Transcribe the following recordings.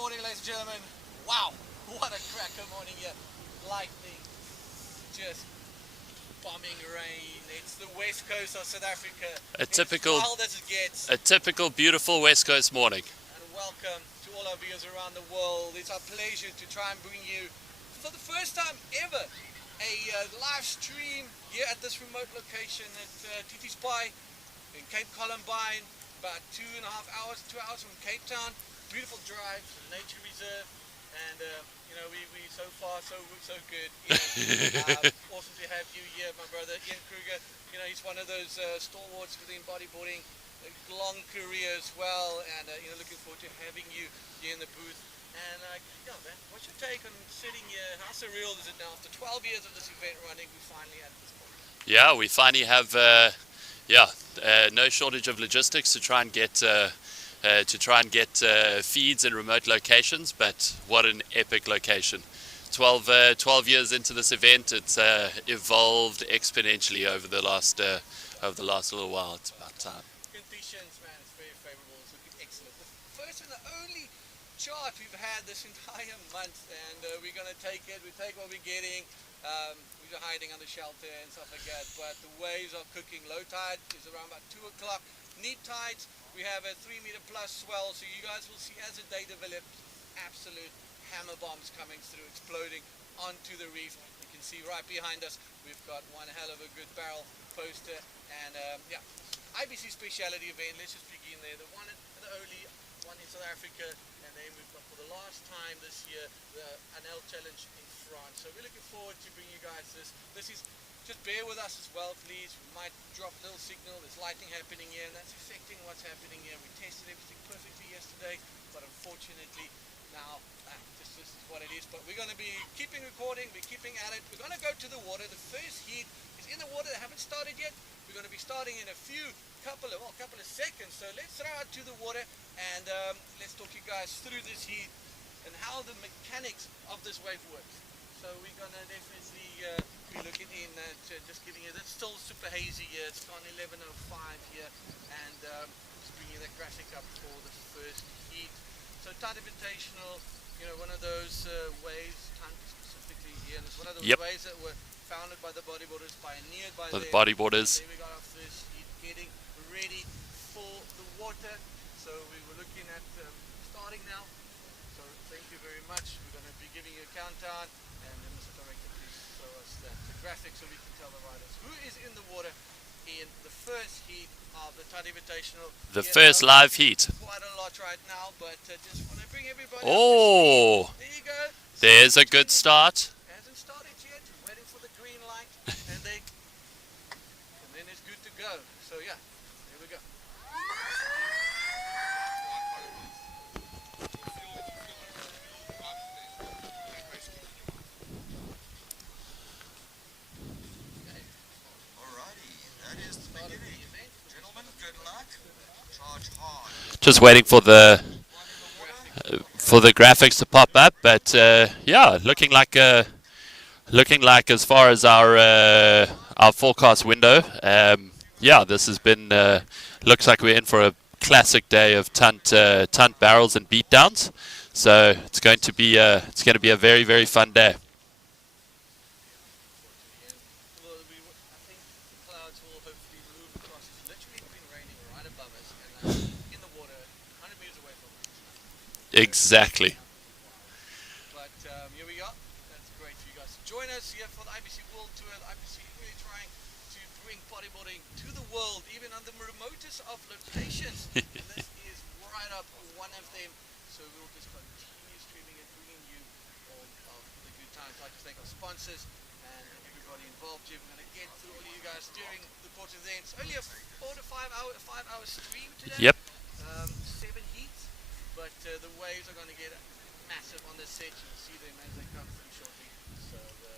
morning, ladies and gentlemen. Wow, what a cracker morning here. Lightning, just bombing rain. It's the west coast of South Africa. It's wild as it gets. A typical beautiful West Coast morning. And welcome to all our viewers around the world. It's our pleasure to try and bring you, for the first time ever, a live stream here at this remote location at TT Spy in Cape Columbine, about 2.5 hours, 2 hours from Cape Town. Beautiful drive to the nature reserve, and you know, we so far so good. Awesome to have you here, my brother Ian Kruger. You know, he's one of those stalwarts within bodyboarding, a long career as well, and you know, looking forward to having you here in the booth. And yeah, man, what's your take on sitting here? How surreal is it now? After 12 years of this event running, we finally at this point. Yeah, we finally have no shortage of logistics to try and get feeds in remote locations, but what an epic location. 12 years into this event, it's evolved exponentially over the last little while. It's about time. Conditions, man, it's very favorable. It's looking excellent. The first and the only chart we've had this entire month, and we're going to take it. We take what we're getting. We're hiding under shelter and stuff like that, but the waves are cooking. Low tide is around about 2 o'clock. Neap tides, we have a 3 meter plus swell, so you guys will see as the day develops, absolute hammer bombs coming through, exploding onto the reef. You can see right behind us, we've got one hell of a good barrel poster, and yeah, IBC speciality event. Let's just begin there. The one and the only one in South Africa, and then we've got for the last time this year the Anel Challenge in France. So we're looking forward to bringing you guys this. This is, just bear with us as well, please. We might drop a little signal. There's lightning happening here, and that's affecting what's happening here. We tested everything perfectly yesterday, but unfortunately now this is what it is. But we're going to be keeping recording. We're keeping at it. We're going to go to the water. The first heat is in the water. They haven't started yet. We're going to be starting in a couple of seconds. So let's throw out to the water, and let's talk you guys through this heat and how the mechanics of this wave works. So we're going to definitely be looking in at just getting it. It's still super hazy here. It's on 11:05 here, and just bringing that graphic up for the first heat. So Tide Invitational, you know, one of those waves, specifically here. It's one of those waves that were founded by the bodyboarders, pioneered by the bodyboarders. Then we got our first heat getting ready for the water. So we were looking at starting now. So thank you very much. We're going to be giving you a countdown, and then Mr. Director, please show us that the graphic so we can tell the riders who is in the water in the first heat of the Tide Invitational. The first live heat. Quite a lot right now, but just want to bring everybody. Oh, there you go. There's a good start. Hasn't started yet. Waiting for the green light, and then it's good to go. So yeah, here we go. Just waiting for the graphics to pop up, but yeah, looking like as far as our forecast window, yeah, this has been looks like we're in for a classic day of tunt barrels and beatdowns. So it's going to be a very, very fun day. Exactly. But here we go. That's great for you guys to join us here for the IBC World Tour. The IBC really trying to bring bodyboarding to the world, even on the remotest of locations. And this is right up one of them. So we'll just continue streaming and bringing you all of the good times. I'd like to thank our sponsors and everybody involved here. We're going to get through all of you guys during the course of the event. It's only a 4 to 5 hour stream today. Yep. 7 heats. But the waves are going to get massive on this set. You'll see them as they come through shortly. So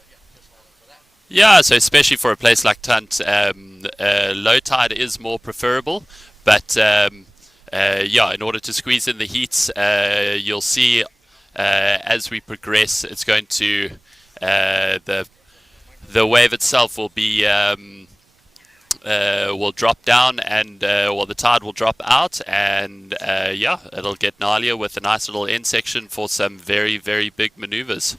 yeah, just hold on for that. Yeah, so especially for a place like Tunt, low tide is more preferable. But yeah, in order to squeeze in the heats, you'll see as we progress, it's going to the wave itself will be will drop down, and well, the tide will drop out, and yeah, it'll get gnarlier with a nice little end section for some very, very big maneuvers.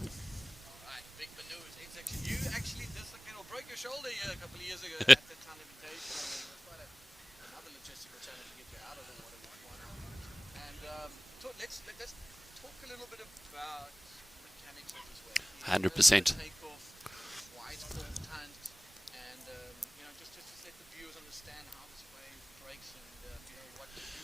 Alright, big maneuvers, exactly. You actually broke your shoulder here a couple of years ago at the Town Invitational. It was quite another logistical challenge to get you out of the water with 1 hour. And let's talk a little bit about mechanics of this wave. 100%. Takeoff, why it's called tunt, and just let the viewers understand how this wave breaks and what to do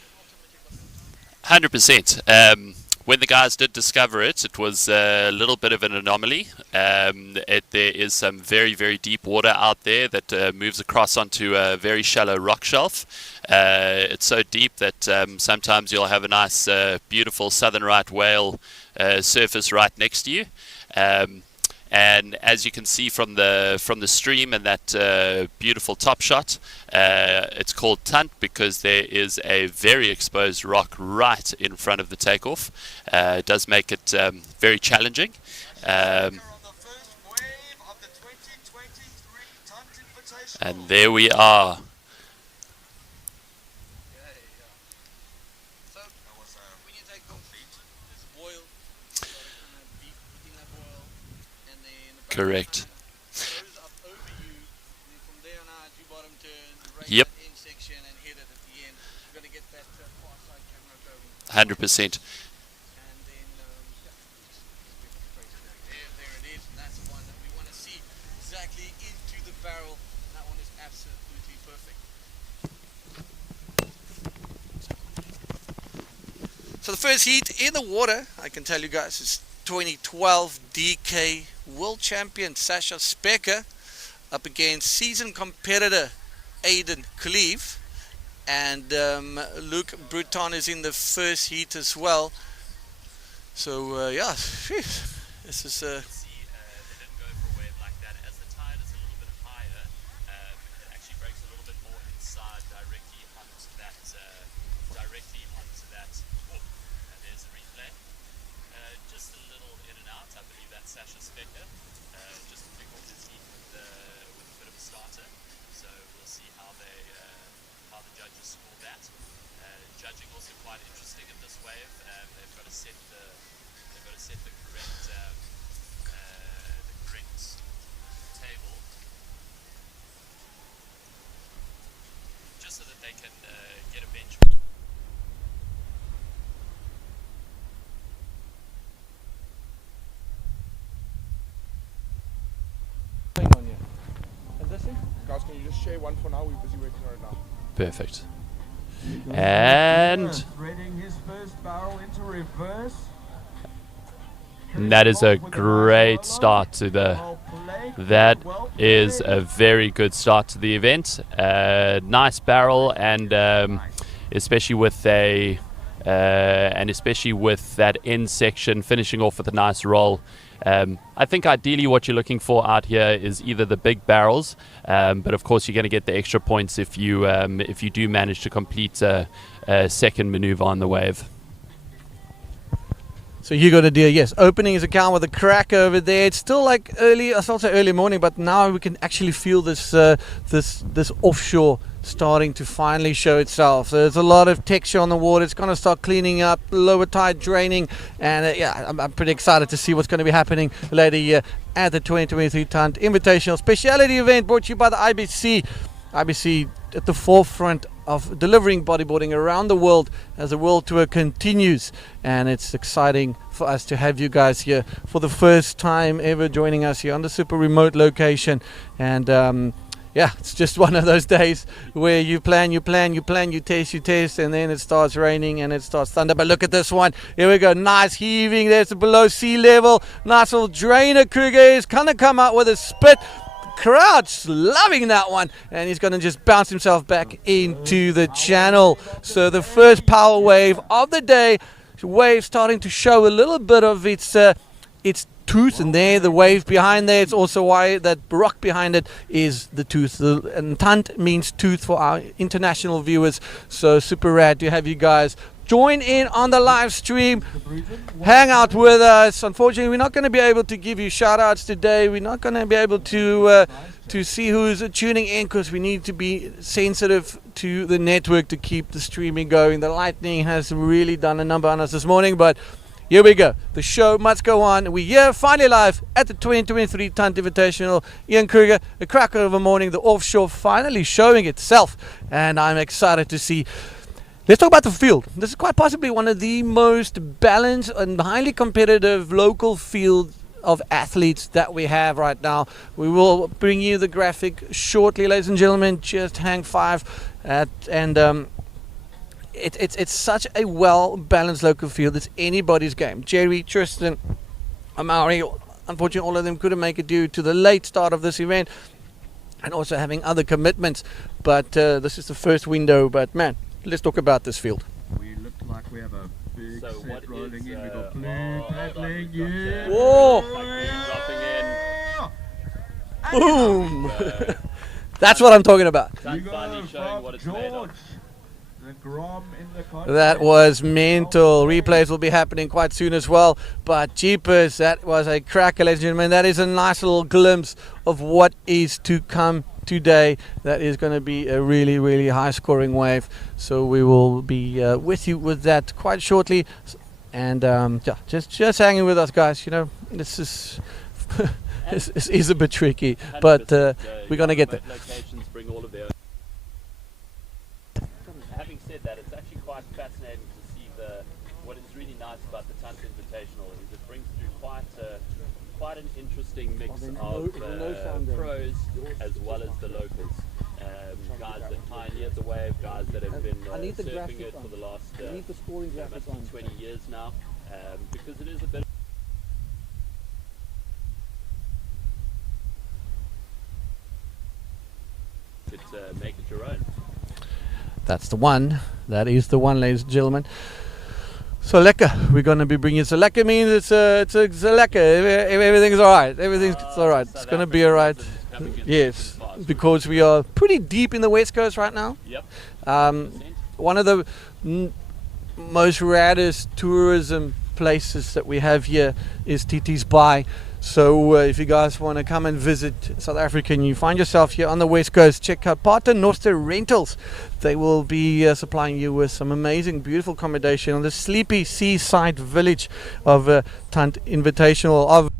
and ultimately what to do. 100%. When the guys did discover it, it was a little bit of an anomaly. There is some very, very deep water out there that moves across onto a very shallow rock shelf. It's so deep that sometimes you'll have a nice, beautiful southern right whale surface right next to you. And as you can see from the stream and that beautiful top shot, it's called tunt because there is a very exposed rock right in front of the takeoff. It does make it very challenging. And there we are. Correct. Yep. 100%. There it is, and that's the one that we want to see exactly into the barrel. And that one is absolutely perfect. So the first heat in the water, I can tell you guys, is 2012 DK World Champion Sasha Specker up against seasoned competitor Aiden Cleve, and Luke Bruton is in the first heat as well. So yeah, this is They didn't go for a wave like that. As the tide is a little bit higher, it actually breaks a little bit more inside directly onto that. Oh, and there's a replay. Just a little in and out. I believe that's Sasha Specker. Just to pick off his heat with a bit of a starter. So we'll see how the judges score that. Judging also quite interesting in this wave. They've got to set the correct table, just so that they can get a bench. On you. And this thing? Guys, can you just share one for now? We're busy working on it now. Perfect. And threading his first barrel into reverse. that is a great start to that is a very good start to the event. Nice barrel, and especially with that end section finishing off with a nice roll. I think ideally what you're looking for out here is either the big barrels, but of course you're going to get the extra points if you do manage to complete a second maneuver on the wave. So you got a deal, yes. Opening his account with a crack over there. It's still like early, I thought so early morning, but now we can actually feel this this offshore starting to finally show itself. So there's a lot of texture on the water. It's going to start cleaning up, lower tide draining, and yeah, I'm pretty excited to see what's going to be happening later here at the 2023 Tunt Invitational Speciality event brought to you by the IBC. IBC at the forefront of delivering bodyboarding around the world as the world tour continues, and it's exciting for us to have you guys here for the first time ever joining us here on the super remote location. And yeah, it's just one of those days where you plan, you test, and then it starts raining and it starts thunder. But look at this one. Here we go. Nice heaving. There's below sea level. Nice little drainer. Kruger is going to come out with a spit. Crowd's loving that one, and he's going to just bounce himself back into the channel. So the first power wave of the day, wave starting to show a little bit of its tooth, and there the wave behind there, it's also why that rock behind it is the tooth. And tunt means tooth for our international viewers, so super rad to have you guys join in on the live stream, hang out with us. Unfortunately, we're not going to be able to give you shout outs today. We're not going to be able to see who's tuning in because we need to be sensitive to the network to keep the streaming going. The lightning has really done a number on us this morning, but here we go. The show must go on. We're here finally live at the 2023 Tunt Invitational. Ian Kruger, a cracker of a morning, the offshore finally showing itself, and I'm excited to see. Let's talk about the field. This is quite possibly one of the most balanced and highly competitive local fields of athletes that we have right now. We will bring you the graphic shortly, ladies and gentlemen. Just hang five it's such a well-balanced local field. It's anybody's game. Jerry, Tristan, Amari, unfortunately all of them couldn't make it due to the late start of this event and also having other commitments. But this is the first window. But man, let's talk about this field. We look like we have a big set rolling in. We got blue paddling. Yeah. Whoa! Dropping in. Boom! That's what I'm talking about. Finally showing what it's made of. That was mental. Replays will be happening quite soon as well. But jeepers, that was a cracker, ladies and gentlemen. That is a nice little glimpse of what is to come today. That is going to be a really, really high scoring wave. So we will be with you with that quite shortly. And yeah, just hanging with us, guys. You know, this is this is a bit tricky, but we're going to get there. Locations bring all of their. Having said that, it's actually quite fascinating to see what is really nice about the Tunt Invitational is it brings through quite an interesting mix of pros as well as the locals. Guys that pioneered the wave, guys that have been surfing it for the last must be 20 years now, because it is a bit. Make it your own. That's the one. That is the one, ladies and gentlemen. So lekker. We're going to be bringing. So lekker means it's lekker. Everything's all right. Everything's all right. It's going to be all right. Yes, because we are pretty deep in the West Coast right now. Yep. One of the most raddest tourism places that we have here is TT's Bay. So if you guys want to come and visit South Africa and you find yourself here on the West Coast, check out Pater Noster Rentals. They will be supplying you with some amazing, beautiful accommodation on the sleepy seaside village of Tunt Invitational.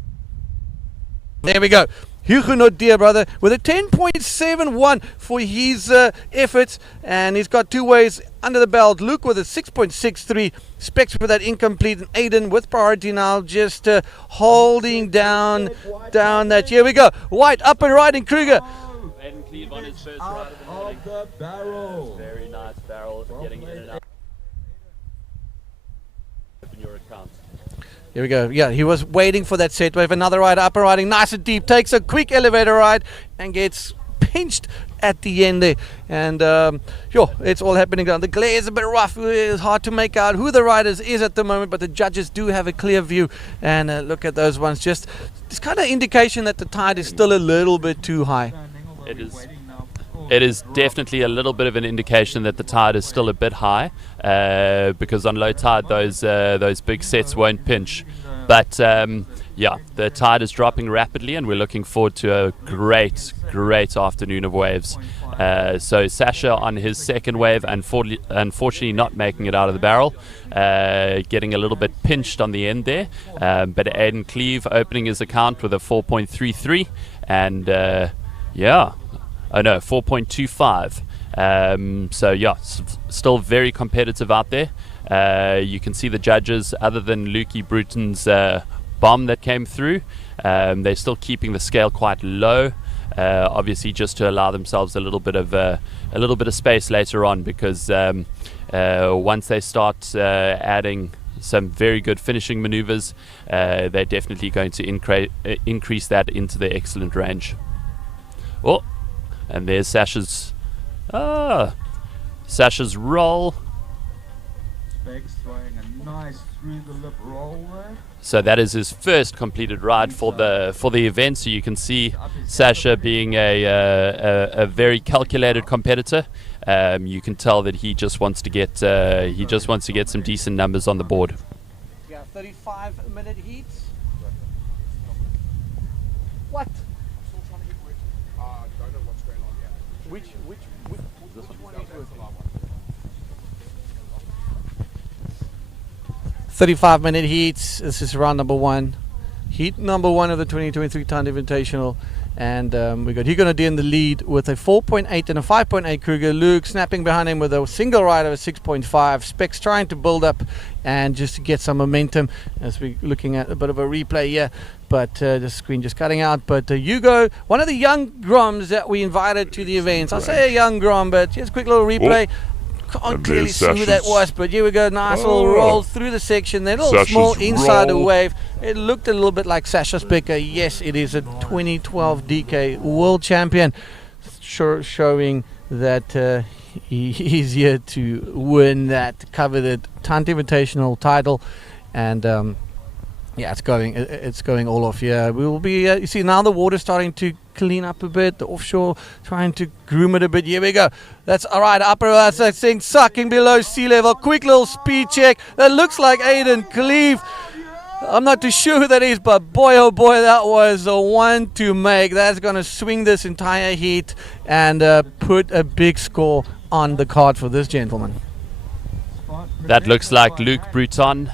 There we go. Huguenot, dear brother, with a 10.71 for his efforts, and he's got 2 ways under the belt. Luke with a 6.63, specs for that incomplete, and Aiden with priority now, just holding down that. Here we go. White up and riding Kruger. Aiden Cleve on his first ride of the barrel. Very nice barrel, getting in and out. Open your account. Here we go. Yeah, he was waiting for that set wave. Another rider up and riding nice and deep. Takes a quick elevator ride and gets pinched at the end there. And it's all happening down. The glare is a bit rough. It's hard to make out who the riders is at the moment, but the judges do have a clear view. And look at those ones. Just this kind of indication that the tide is still a little bit too high. It is definitely a little bit of an indication that the tide is still a bit high, because on low tide those big sets won't pinch. But yeah, the tide is dropping rapidly, and we're looking forward to a great afternoon of waves. So Sasha on his second wave, unfortunately not making it out of the barrel, getting a little bit pinched on the end there. But Aiden Cleve opening his account with a 4.33, and 4.25. So yeah, still very competitive out there. You can see the judges, other than Lukey Bruton's bomb that came through, they're still keeping the scale quite low, obviously just to allow themselves a little bit of space later on, because once they start adding some very good finishing maneuvers, they're definitely going to increase that into their excellent range. Oh, and there's Sasha's roll. Specs throwing a nice through the lip roll there. So that is his first completed ride for the event. So you can see Sasha being a very calculated competitor. You can tell that he just wants to get some decent numbers on the board. Yeah, 35-minute heats. What? Still trying to get wet. Don't know what's going on yet. Which one is working? 35-minute heats. This is round number 1. Heat number 1 of the 2023 Timed Invitational. And we got Hugo Nadir in the lead with a 4.8 and a 5.8 Kruger. Luke snapping behind him with a single ride of a 6.5. Specs trying to build up and just to get some momentum as we're looking at a bit of a replay here. But the screen just cutting out. But Hugo, one of the young Groms that we invited to the events. I say a young Grom, but just a quick little replay. Can't clearly see who that was, but here we go. Nice little roll through the section. That little Sasha's small insider roll. wave. It looked a little bit like Sasha Specker. Yes, it is a 2012 DK world champion, showing that he's here to win that coveted Timed Invitational title. And yeah, it's going all off here. We will be. You see now the water's starting to clean up a bit. The offshore trying to groom it a bit. Here we go. That's all right. Upper that's that thing sucking below sea level. Quick little speed check. That looks like Aiden Cleve. I'm not too sure who that is, but boy, oh boy, that was a one to make. That's going to swing this entire heat and put a big score on the card for this gentleman. That looks like Luke Bruton.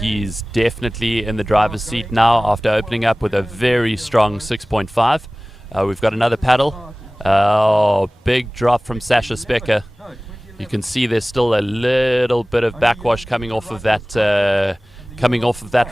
He's definitely in the driver's seat now after opening up with a very strong 6.5. We've got another paddle. Big drop from Sasha Specker. You can see there's still a little bit of backwash coming off of that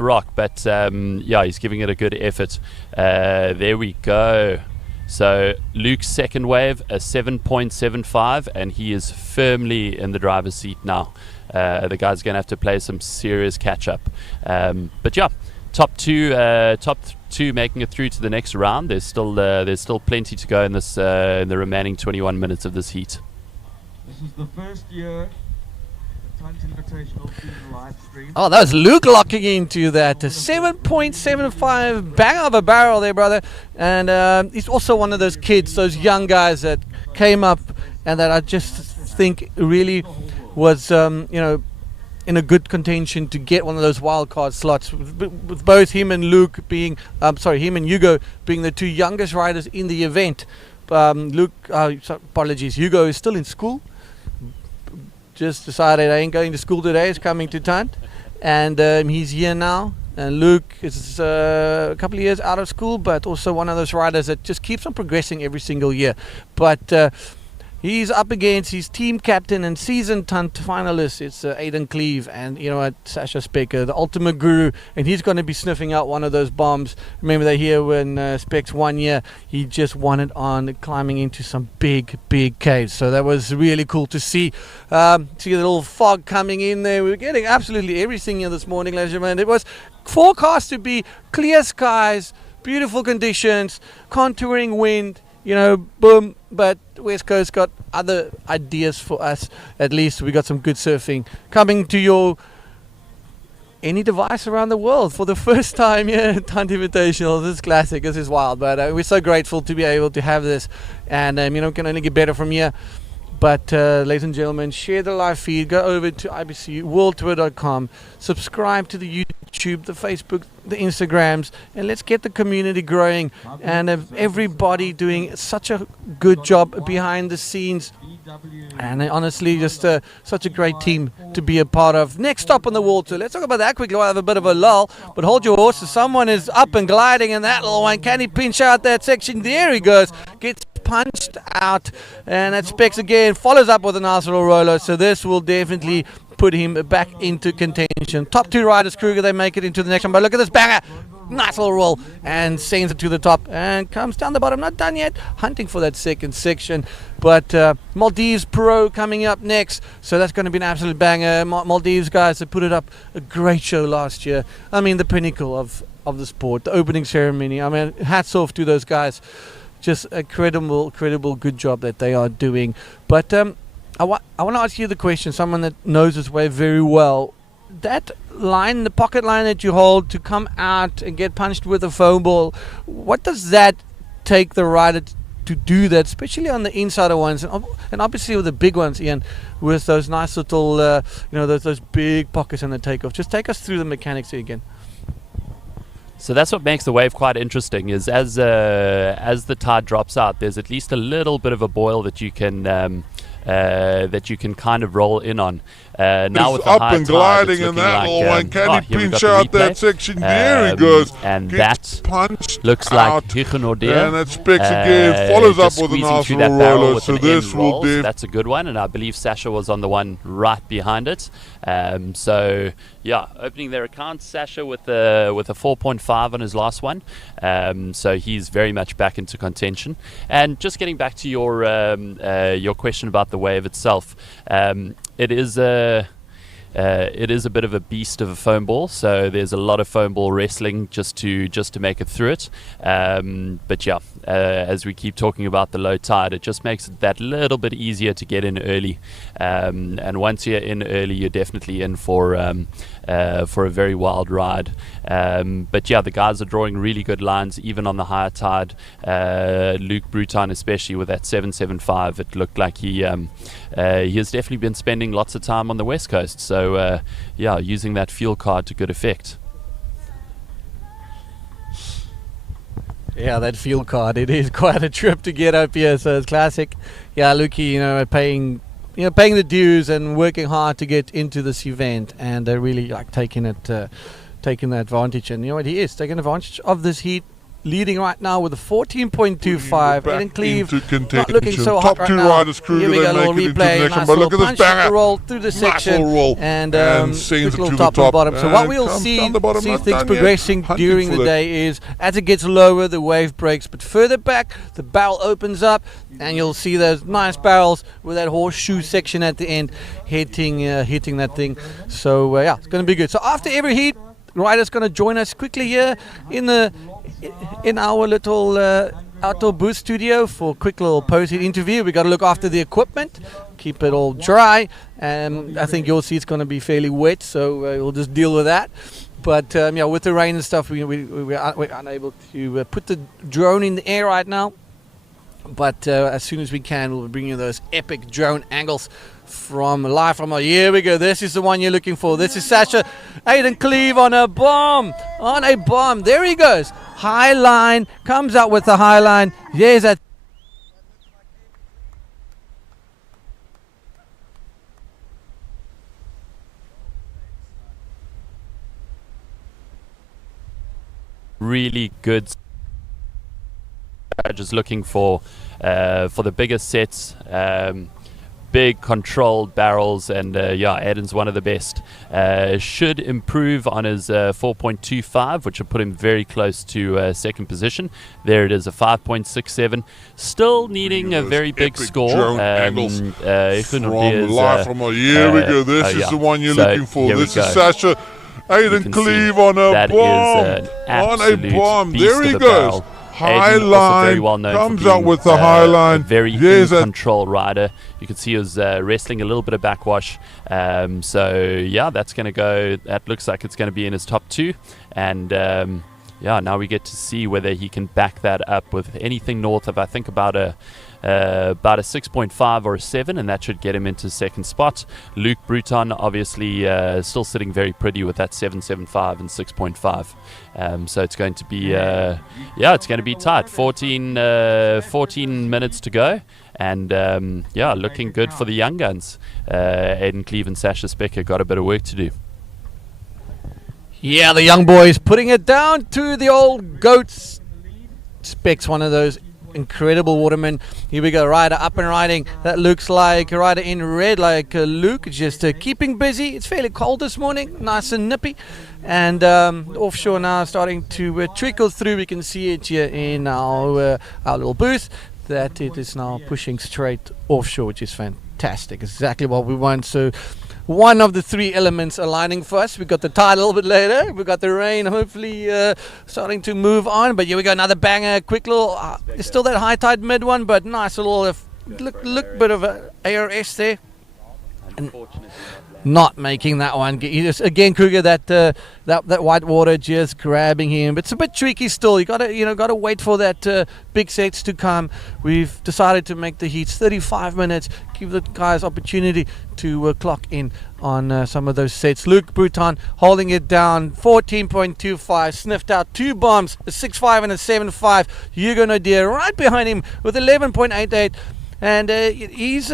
rock, but yeah, he's giving it a good effort. There we go. So Luke's second wave, a 7.75, and he is firmly in the driver's seat now. The guy's going to have to play some serious catch-up. But yeah, top two making it through to the next round. There's still plenty to go in this in the remaining 21 minutes of this heat. This is the first year Timed Invitational being live streamed. Oh, that was Luke locking into that 7.75 bang of a barrel there, brother. And he's also one of those kids, those young guys that came up and that I just think really was, in a good contention to get one of those wild card slots. With both him and Hugo being the two youngest riders in the event. Hugo is still in school. Just decided I ain't going to school today. He's coming to Timed, and he's here now. And Luke is a couple of years out of school, but also one of those riders that just keeps on progressing every single year. But he's up against his team captain and season Timed finalist. It's Aiden Cleve, and Sasha Specker, the ultimate guru, and he's going to be sniffing out one of those bombs. Remember that here when Specs 1 year, he just won it on climbing into some big caves. So that was really cool to see. See the little fog coming in there. We were getting absolutely everything here this morning, ladies and gentlemen. It was forecast to be clear skies, beautiful conditions, contouring wind. Boom, but West Coast got other ideas for us. At least we got some good surfing coming to any device around the world for the first time. Yeah, Timed Invitational. This is classic. This is wild, but we're so grateful to be able to have this, and can only get better from here. But ladies and gentlemen, share the live feed. Go over to ibcworldtour.com. Subscribe to the YouTube, the Facebook, the Instagrams, and let's get the community growing. And everybody doing such a good job behind the scenes. And honestly, just such a great team to be a part of. Next stop on the water. Let's talk about that quickly. We'll have a bit of a lull, but hold your horses. Someone is up and gliding in that little one. Can he pinch out that section? There he goes. Gets punched out, and that Specs again follows up with a nice little roller. So this will definitely put him back into contention. Top two riders, Kruger, they make it into the next one. But look at this banger. Nice little roll and sends it to the top and comes down the bottom. Not done yet. Hunting for that second section. But Maldives Pro coming up next. So that's going to be an absolute banger. Maldives guys, they put it up a great show last year. I mean, the pinnacle of the sport. The opening ceremony. I mean, hats off to those guys. Just a credible good job that they are doing. But I want to ask you the question, someone that knows his way very well. that line, the pocket line that you hold to come out and get punched with a foam ball, what does that take the rider to do that, especially on the insider ones, and obviously with the big ones, Ian, with those nice little, those big pockets on the takeoff. Just take us through the mechanics here again. So that's what makes the wave quite interesting. Is as the tide drops out, there's at least a little bit of a boil that you can kind of roll in on. Now with the up high and tide, gliding it's in looking that little one. like, Can he here we've pinch got the out that replay. section? There he goes. And Gets that punched looks out. like Hichenoordea. And that Specs again follows up just with a squeezing nice through little that barrel roller. with So an this end will roll. do. That's a good one, and I believe Sasha was on the one right behind it. So yeah, opening their account, Sasha with a 4.5 on his last one. So he's very much back into contention. And just getting back to your question about the wave itself, it is a bit of a beast of a foam ball, so there's a lot of foam ball wrestling just to make it through it. But yeah, as we keep talking about the low tide, it just makes it that little bit easier to get in early. And once you're in early, you're definitely in for a very wild ride. But yeah, the guys are drawing really good lines, even on the higher tide. Luke Bruton, especially with that 7.75, it looked like he has definitely been spending lots of time on the West Coast. So yeah, using that fuel card to good effect. Yeah, that fuel card, it is quite a trip to get up here, so it's classic. Yeah, Lukey, paying the dues and working hard to get into this event, and they're really like taking the advantage. And you know what, he is taking advantage of this heat, leading right now with a 14.25. Eden Cleve not looking so hot right now. Riders crew, Here we go, a little replay, nice little punch to roll through the section, roll. and sends quick it little to top the and top. bottom. So what we'll Comes see down the bottom, not things done yet. progressing Hunting during for the that. day is, as it gets lower, the wave breaks, but further back, the barrel opens up, and you'll see those nice barrels with that horseshoe section at the end hitting that thing. So yeah, it's going to be good. So after every heat, rider's going to join us quickly here in our little outdoor booth studio for a quick little post-heat interview. We got to look after the equipment, keep it all dry, and I think you'll see it's going to be fairly wet, so we'll just deal with that. But yeah, with the rain and stuff, we're unable to put the drone in the air right now. But as soon as we can, we'll bring you those epic drone angles live from here we go. This is the one you're looking for. This is Sasha Eden Cleve on a bomb. There he goes. High line, comes out with the high line. There's that. Really good. Just looking for the biggest sets. Big controlled barrels, and yeah, Eden's one of the best. Should improve on his 4.25, which will put him very close to second position. There it is, a 5.67. Still needing a very big score. From live from here we go. This is the one you're looking for. This is Sasha Eden Cleve on a bomb. There he goes. High line, comes out with the high line. Very in-control rider. You can see he was wrestling a little bit of backwash. So yeah, that looks like it's going to be in his top two. And yeah, now we get to see whether he can back that up with anything north of, I think, about a 6.5 or a 7, and that should get him into second spot. Luke Bruton obviously still sitting very pretty with that 7.75 and 6.5. So it's going to be it's going to be tight. 14 minutes to go, and yeah, looking good for the young guns. Eden Cleve and Sasha Specker got a bit of work to do. Yeah, the young boys putting it down to the old goats. Specs, one of those incredible watermen. Here we go, rider up and riding. That looks like a rider in red, like Luke, just keeping busy. It's fairly cold this morning, nice and nippy. And offshore now starting to trickle through. We can see it here in our little booth, that it is now pushing straight offshore, which is fantastic. Exactly what we want. So one of the three elements aligning for us. We got the tide a little bit later. We got the rain hopefully starting to move on. But here we go, another banger. Quick little, it's still that high tide mid one, but nice little look bit of a ARS there. not making that one. Again, Kruger, that white water just grabbing him. It's a bit tricky still. You gotta wait for that big sets to come. We've decided to make the heats 35 minutes. Give the guys opportunity to clock in on some of those sets. Luke Bruton holding it down, 14.25, sniffed out 2 bombs, a 6.5 and a 7.5. Hugo Nadir right behind him with 11.88. And he's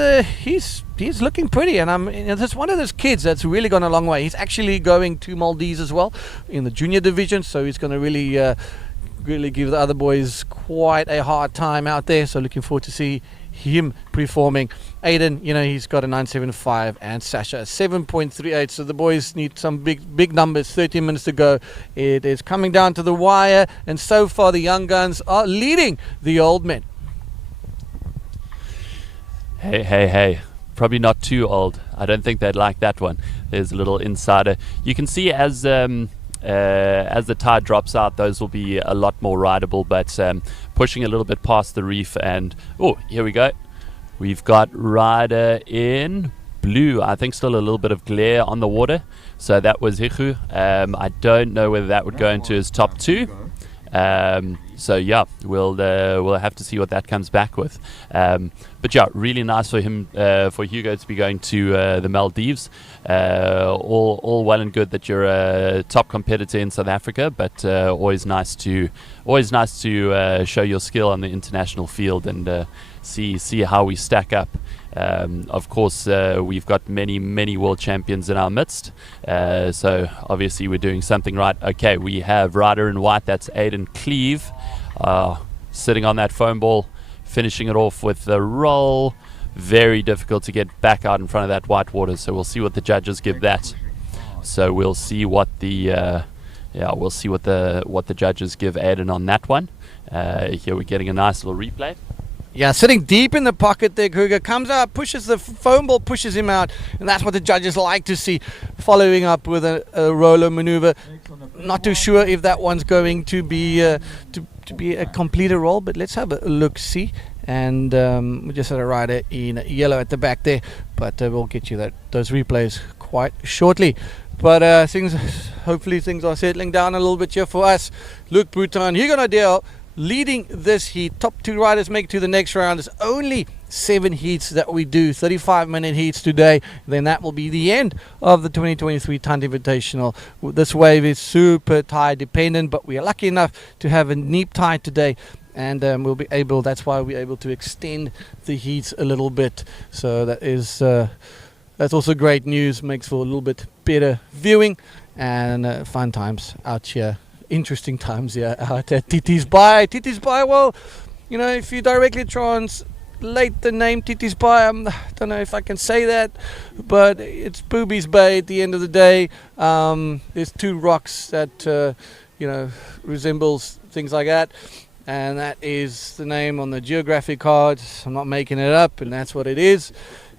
looking pretty, and that's one of those kids that's really gone a long way. He's actually going to Maldives as well in the junior division, so he's going to really give the other boys quite a hard time out there. So looking forward to see him performing. Aiden, he's got a 9.75, and Sasha a 7.38. So the boys need some big numbers. 13 minutes to go. It is coming down to the wire, and so far the young guns are leading the old men. Hey. Probably not too old. I don't think they'd like that one. There's a little insider. You can see as the tide drops out, those will be a lot more rideable, but pushing a little bit past the reef. And here we go. We've got rider in blue. I think still a little bit of glare on the water. So that was Hichu. I don't know whether that would go into his top 2. So yeah, we'll have to see what that comes back with. But yeah, really nice for him, for Hugo to be going to the Maldives. All well and good that you're a top competitor in South Africa, but always nice to show your skill on the international field and see how we stack up. Of course, we've got many world champions in our midst, so obviously we're doing something right. Okay, we have rider in white, that's Aiden Cleve, sitting on that foam ball, finishing it off with the roll. Very difficult to get back out in front of that white water, so we'll see what the judges give that. So we'll see what the judges give Aiden on that one. Here we're getting a nice little replay. Yeah, sitting deep in the pocket there, Kruger comes out, pushes the foam ball, pushes him out, and that's what the judges like to see. Following up with a roller maneuver. Not too sure if that one's going to be a completed roll, but let's have a look see. And we just had a rider in yellow at the back there, but we'll get you those replays quite shortly. But hopefully things are settling down a little bit here for us. Luke Bruton, Hugo Nadir leading this heat. Top 2 riders make it to the next round. There's only 7 heats that we do, 35-minute heats today. Then that will be the end of the 2023 Tide Invitational. This wave is super tide dependent, but we are lucky enough to have a neap tide today, and that's why we're able to extend the heats a little bit. So that's also great news, makes for a little bit better viewing and fun times out here. Interesting times here out at Titi's Bay. Titi's Bay, well, if you directly translate the name Titi's Bay, I don't know if I can say that, but it's Boobies Bay at the end of the day. There's 2 rocks that, resembles things like that, and that is the name on the geographic cards. I'm not making it up, and that's what it is.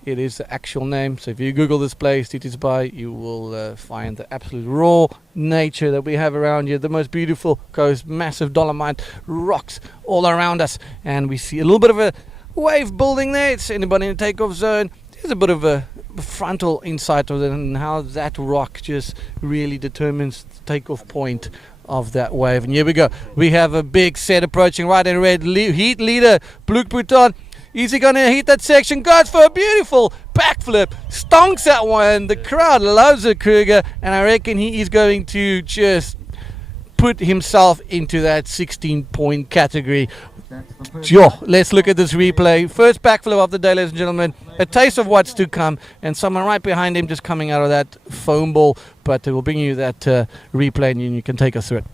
It is the actual name. So if you Google this place, Titi's Bay, you will find the absolute raw nature that we have around here. The most beautiful coast, massive dolomite rocks all around us. And we see a little bit of a wave building there. It's anybody in the takeoff zone. There's a bit of a frontal insight of it and how that rock just really determines the takeoff point of that wave. And here we go. We have a big set approaching right in red. Heat leader, Luke Bruton. Is he going to hit that section? Goes for a beautiful backflip. Stonks that one. The crowd loves it, Kruger. And I reckon he is going to just put himself into that 16-point category. Let's look at this replay. First backflip of the day, ladies and gentlemen. A taste of what's to come. And someone right behind him just coming out of that foam ball. But we'll bring you that replay and you can take us through it.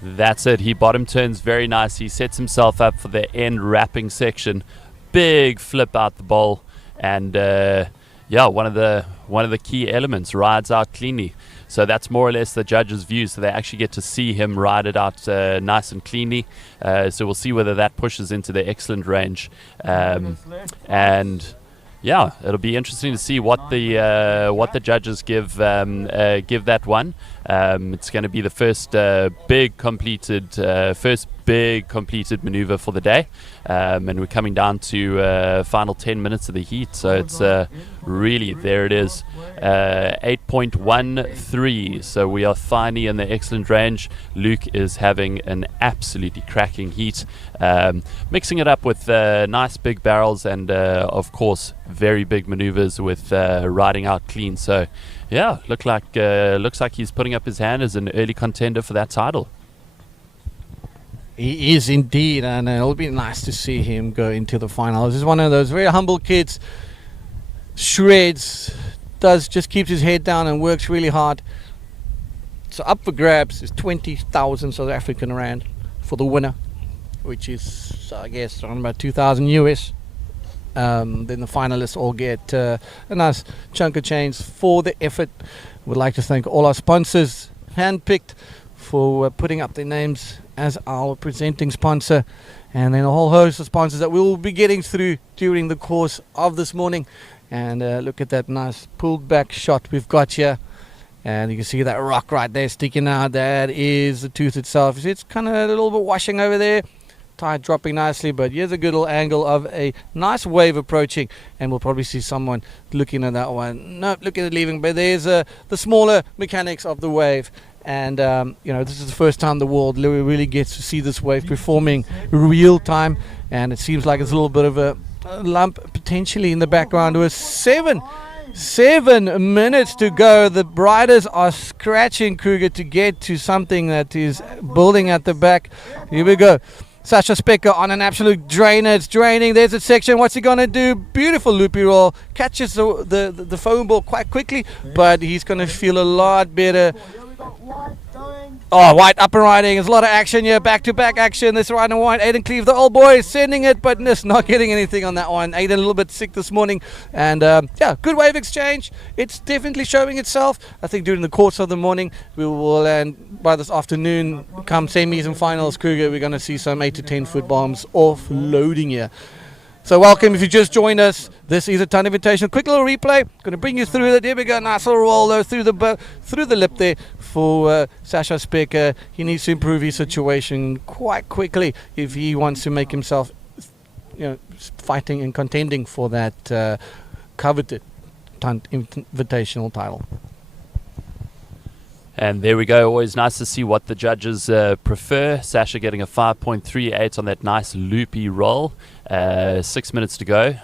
That's it. He bottom turns very nice. He sets himself up for the end wrapping section. Big flip out the bowl, and one of the key elements, rides out cleanly. So that's more or less the judge's view. So they actually get to see him ride it out nice and cleanly. So we'll see whether that pushes into the excellent range. And yeah, it'll be interesting to see what the judges give that one. It's going to be the first big completed, first big completed maneuver for the day, and we're coming down to final 10 minutes of the heat, so it's really, there it is, 8.13, so we are finally in the excellent range. Luke is having an absolutely cracking heat, mixing it up with nice big barrels and of course very big maneuvers with riding out clean. So yeah, looks like he's putting up his hand as an early contender for that title. He is indeed, and it'll be nice to see him go into the final. This is one of those very humble kids, shreds, just keeps his head down and works really hard. So up for grabs is 20,000 South African rand for the winner, which is, I guess, around about 2,000 US. Then the finalists all get a nice chunk of change for the effort. We'd like to thank all our sponsors, handpicked, for putting up their names as our presenting sponsor, and then a whole host of sponsors that we will be getting through during the course of this morning. And look at that nice pulled back shot we've got here, and you can see that rock right there sticking out. That is the tooth itself. You see it's kind of a little bit washing over there, tide dropping nicely, but here's a good little angle of a nice wave approaching, and we'll probably see someone looking at that one. Nope, look at it leaving, but there's the smaller mechanics of the wave. And this is the first time the world really gets to see this wave performing real time, and it seems like it's a little bit of a lump potentially in the background. With 7 minutes to go, the riders are scratching Kruger to get to something that is building at the back. Here we go. Sasha Specker on an absolute drainer. It's draining. There's a section. What's he going to do? Beautiful loopy roll. Catches the foam ball quite quickly, but he's going to feel a lot better. Oh, White up and riding. There's a lot of action here. Back-to-back action. This riding White. Aiden Cleve, the old boy, is sending it, but just not getting anything on that one. Aiden a little bit sick this morning. And, good wave exchange. It's definitely showing itself. I think during the course of the morning, we will, and by this afternoon, come semis and finals, Kruger, we're going to see some 8 to 10 foot bombs offloading here. So welcome if you just joined us. This is a ton invitation. Quick little replay. Going to bring you through it. Here we go. Nice little roll though through the lip there for Sasha Specker. He needs to improve his situation quite quickly if he wants to make himself, fighting and contending for that coveted invitational title. And there we go. Always nice to see what the judges prefer. Sasha getting a 5.38 on that nice loopy roll. 6 minutes to go.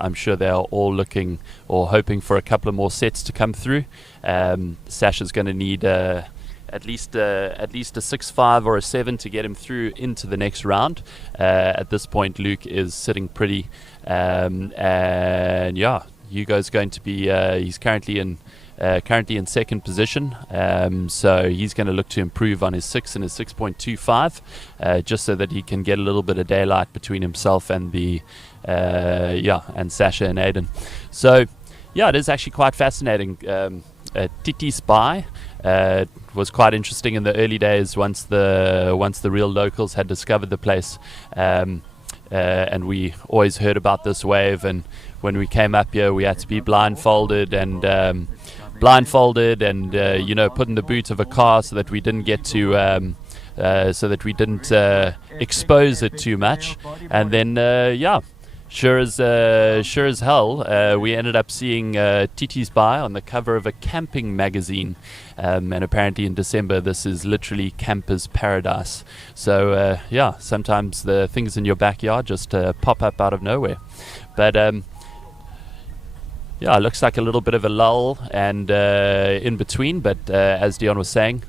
I'm sure they are all looking or hoping for a couple of more sets to come through. Sasha's going to need at least a 6.5 or a 7 to get him through into the next round. At this point, Luke is sitting pretty. And yeah, Hugo's going to be. He's currently in second position, so he's going to look to improve on his 6 and his 6.25, just so that he can get a little bit of daylight between himself and and Sasha and Aiden. So yeah, it is actually quite fascinating. Titi Spy was quite interesting in the early days once the real locals had discovered the place, and we always heard about this wave, and when we came up here we had to be blindfolded and put in the boot of a car so that we didn't get to expose it too much. And then sure as hell, we ended up seeing Titi's Bai on the cover of a camping magazine, and apparently in December this is literally camper's paradise. So sometimes the things in your backyard just pop up out of nowhere. But it looks like a little bit of a lull and in between, but as Dion was saying,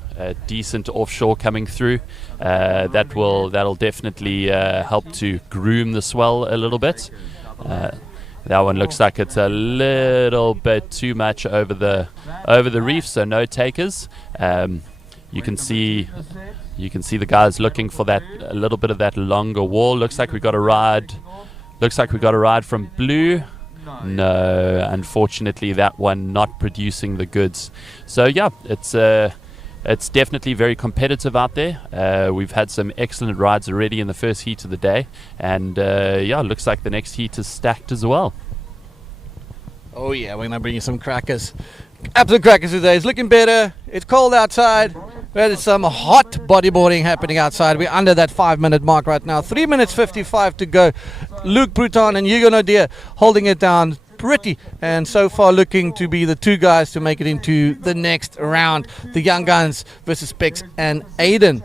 decent offshore coming through. That'll definitely help to groom the swell a little bit. That one looks like it's a little bit too much over the reef, so no takers. You can see the guys looking for a little bit of that longer wall. Looks like we got a ride from Blue. No, unfortunately that one not producing the goods. So yeah, it's definitely very competitive out there. We've had some excellent rides already in the first heat of the day, and looks like the next heat is stacked as well. Oh yeah, we're gonna bring you some crackers. Absolute crackers today. It's looking better. It's cold outside. There's some hot bodyboarding happening outside. We're under that 5-minute mark right now. 3 minutes 55 to go. Luke Bruton and Hugo Nadir holding it down pretty, and so far looking to be the two guys to make it into the next round. The Young Guns versus Specs and Aiden.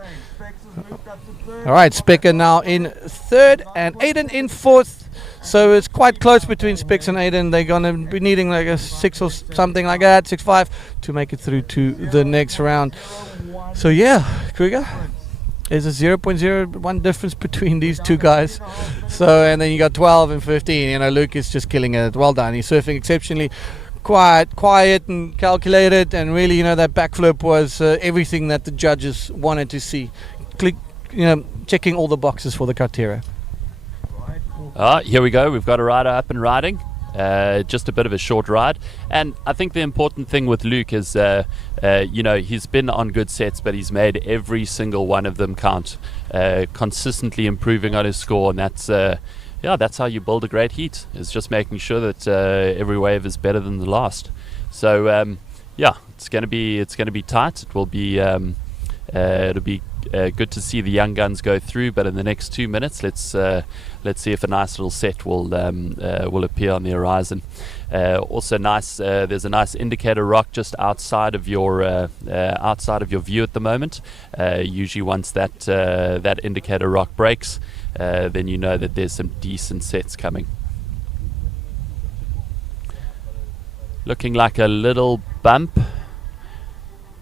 All right, Specker now in third and Aiden in fourth. So it's quite close between Specs and Aiden. They're going to be needing like a 6 or something like that, 6-5, to make it through to the next round. So yeah, Kruger, there's a 0.01 difference between these two guys. So, and then you got 12 and 15. You know, Luke is just killing it. Well done. He's surfing exceptionally quiet and calculated. And really, you know, that backflip was everything that the judges wanted to see. Checking all the boxes for the criteria. Here we go. We've got a rider up and riding. Just a bit of a short ride. And I think the important thing with Luke is, he's been on good sets, but he's made every single one of them count. Consistently improving on his score, and that's how you build a great heat. Is just making sure that every wave is better than the last. So it's going to be tight. It will be it'll be good to see the Young Guns go through, but in the next 2 minutes, let's see if a nice little set will appear on the horizon. Also nice. There's a nice indicator rock just outside of your view at the moment. Usually, once that indicator rock breaks, then you know that there's some decent sets coming. Looking like a little bump.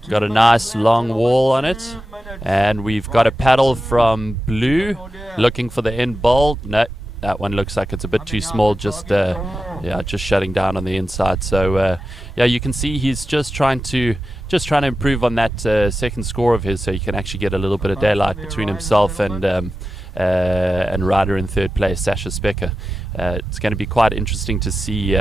Got a nice long wall on it, and we've got a paddle from Blue looking for the end bowl. No, that one looks like it's a bit too small, just shutting down on the inside. So you can see he's just trying to improve on that second score of his, so he can actually get a little bit of daylight between himself and rider in third place, Sasha Specker. It's going to be quite interesting to see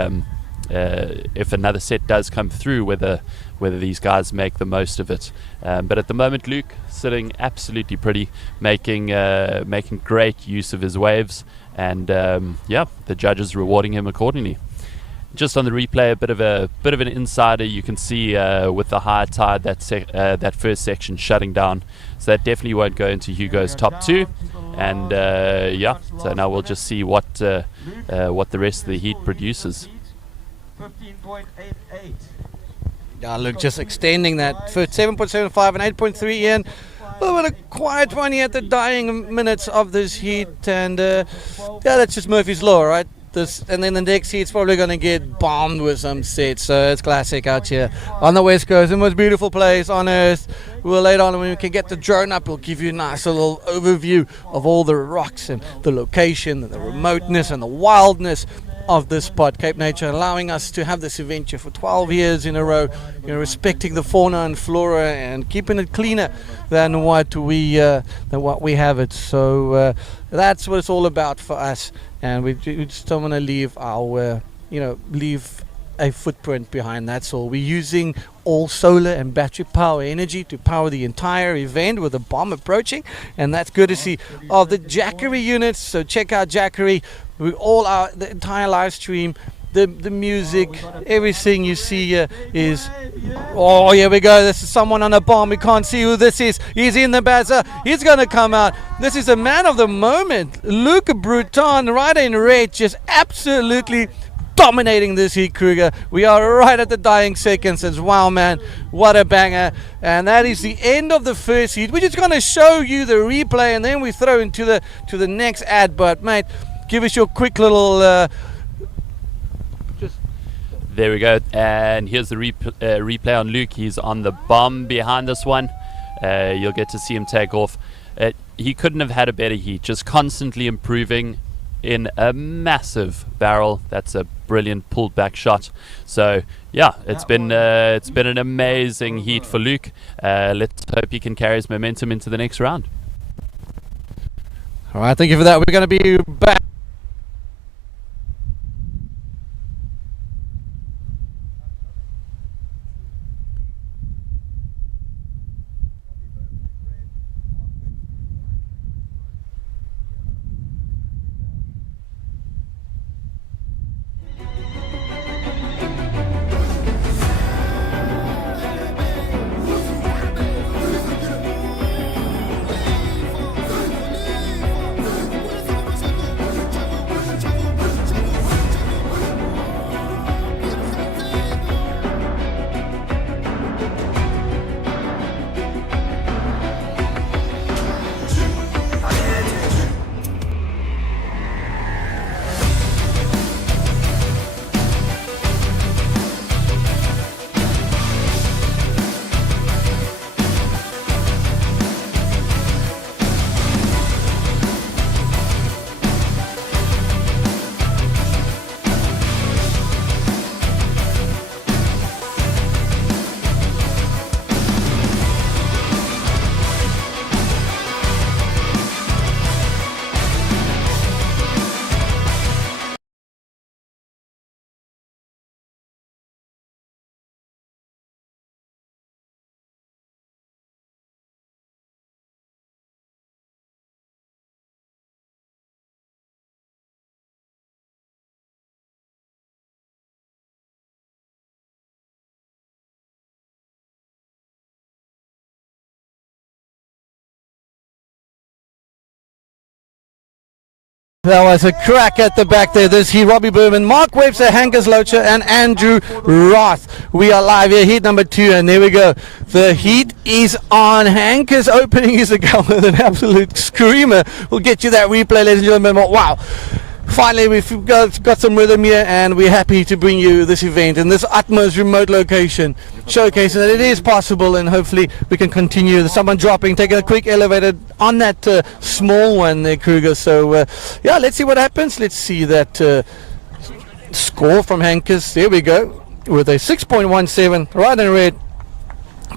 if another set does come through, whether these guys make the most of it. But at the moment, Luke sitting absolutely pretty, making great use of his waves, and the judges rewarding him accordingly. Just on the replay, a bit of an insider. You can see with the high tide that first section shutting down, so that definitely won't go into Hugo's top two. And so now we'll just see what the rest of the heat produces. 15.88. Yeah, look, just extending that for 7.75 and 8.3 in. A little bit of quiet one here at the dying minutes of this heat, and that's just Murphy's Law, right? And then the next heat's probably going to get bombed with some sets, so it's classic out here on the West Coast, the most beautiful place on earth. We'll later on, when we can get the drone up, we'll give you a nice little overview of all the rocks and the location and the remoteness and the wildness of this spot, Cape Nature, allowing us to have this adventure for 12 years in a row, respecting the fauna and flora and keeping it cleaner than what we have it. So that's what it's all about for us, and we just don't want to leave our leave a footprint behind. That's all. We're using all solar and battery power energy to power the entire event with a bomb approaching, and that's courtesy of the Jackery units. So check out Jackery. The entire live stream, the music, everything you see here is. Oh, here we go. This is someone on a bomb. We can't see who this is. He's in the buzzer. He's going to come out. This is a man of the moment, Luke Bruton, rider in red, just absolutely dominating this heat, Kruger. We are right at the dying seconds. It's wow, man, what a banger. And that is the end of the first heat. We're just going to show you the replay, and then we throw into the next ad. But mate, give us your quick little there we go, and here's the replay on Luke. He's on the bomb behind this one. You'll get to see him take off. He couldn't have had a better heat, just constantly improving in a massive barrel. That's a brilliant pulled back shot. So yeah, it's been an amazing heat for Luke. Let's hope he can carry his momentum into the next round. All right, thank you for that. We're going to be back. That was a crack at the back there. This heat, Robbie Berman, Mark Webster, Hankus Locher, and Andrew Roth. We are live here, heat number 2, and there we go. The heat is on. Hankus opening his account with an absolute screamer. We'll get you that replay, ladies and gentlemen. Wow. Finally, we've got some rhythm here, and we're happy to bring you this event in this utmost remote location, showcasing that it is possible, and hopefully we can continue. There's someone dropping, taking a quick elevator on that small one there, Kruger. So, yeah, let's see what happens. Let's see that score from Hankus. There we go, with a 6.17, right in red.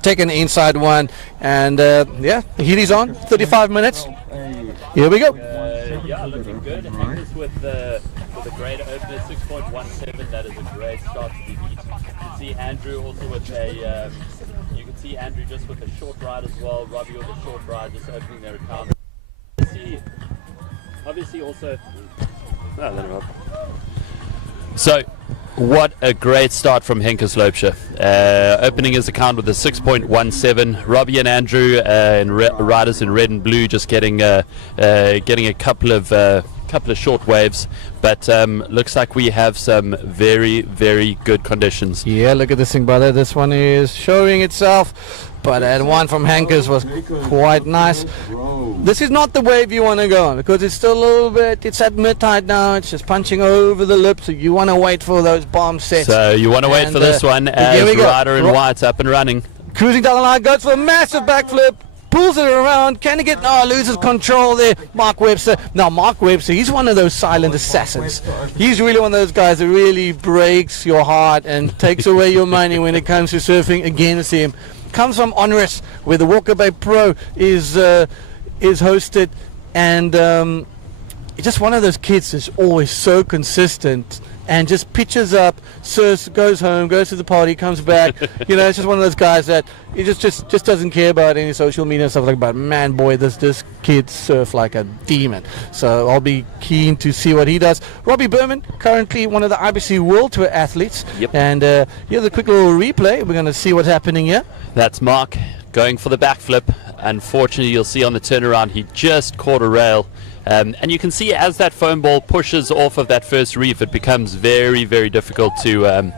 Taking the inside one, and yeah, the heat is on. 35 minutes. Here we go. Yeah, looking good. Hankus with a great opener, 6.17. That is a great start to the heat. You can see Andrew also with a. You can see Andrew just with a short ride as well. Robbie with a short ride, just opening their account. Obviously, also. So, what a great start from Hankus Locher. Opening his account with a 6.17. Robbie and Andrew riders in red and blue just getting a couple of short waves, but looks like we have some very, very good conditions. Yeah, look at this thing, brother. This one is showing itself, but that one from Hankus was quite nice. This is not the wave you want to go on, because it's still a little bit, it's at mid-tide now, it's just punching over the lip, so you want to wait for those bomb sets. So you want to wait for this one as Rider in White's up and running. Cruising down the line, goes for a massive backflip, pulls it around, can he get, loses control there, Mark Webster. Now Mark Webster, he's one of those silent assassins. He's really one of those guys that really breaks your heart and takes away your money when it comes to surfing against him. Comes from Onrus, where the Walker Bay Pro is hosted, and just one of those kids that's always so consistent and just pitches up, surfs, goes home, goes to the party, comes back. You know, it's just one of those guys that he just doesn't care about any social media and stuff like that. But man, boy, this kid surf like a demon. So I'll be keen to see what he does. Robbie Berman, currently one of the IBC World Tour athletes. Yep. And here's a quick little replay. We're going to see what's happening here. That's Mark going for the backflip. Unfortunately, you'll see on the turnaround he just caught a rail. And you can see as that foam ball pushes off of that first reef, it becomes very, very difficult to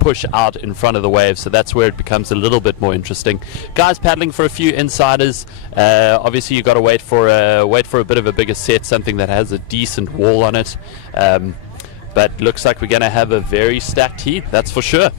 push out in front of the wave. So that's where it becomes a little bit more interesting. Guys paddling for a few insiders. Obviously, you've got to wait for a bit of a bigger set, something that has a decent wall on it. But looks like we're going to have a very stacked heat, that's for sure.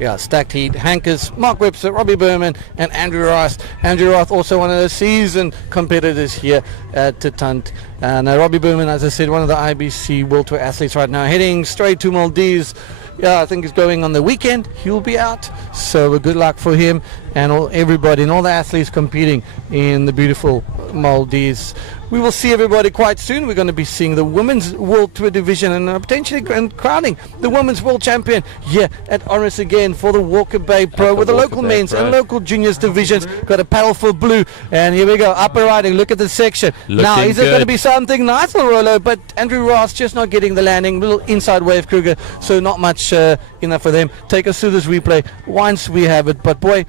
Yeah, stacked heat. Hankus, Mark Webster, Robbie Berman, and Andrew Roth. Andrew Roth, also one of the seasoned competitors here at Tunt. And Robbie Berman, as I said, one of the IBC World Tour athletes right now, heading straight to Maldives. Yeah, I think he's going on the weekend. He'll be out. So good luck for him and everybody and all the athletes competing in the beautiful Maldives. We will see everybody quite soon. We're going to be seeing the Women's World Tour Division and potentially crowning the Women's World Champion here at Oris again for the Walker Bay Pro with the local men's and local juniors divisions. Got a paddle for blue. And here we go. Upper riding. Look at the section. Now, is it going to be something nice little roller? But Andrew Ross just not getting the landing. Little inside wave, Kruger. So not much enough for them. Take us through this replay once we have it. But boy,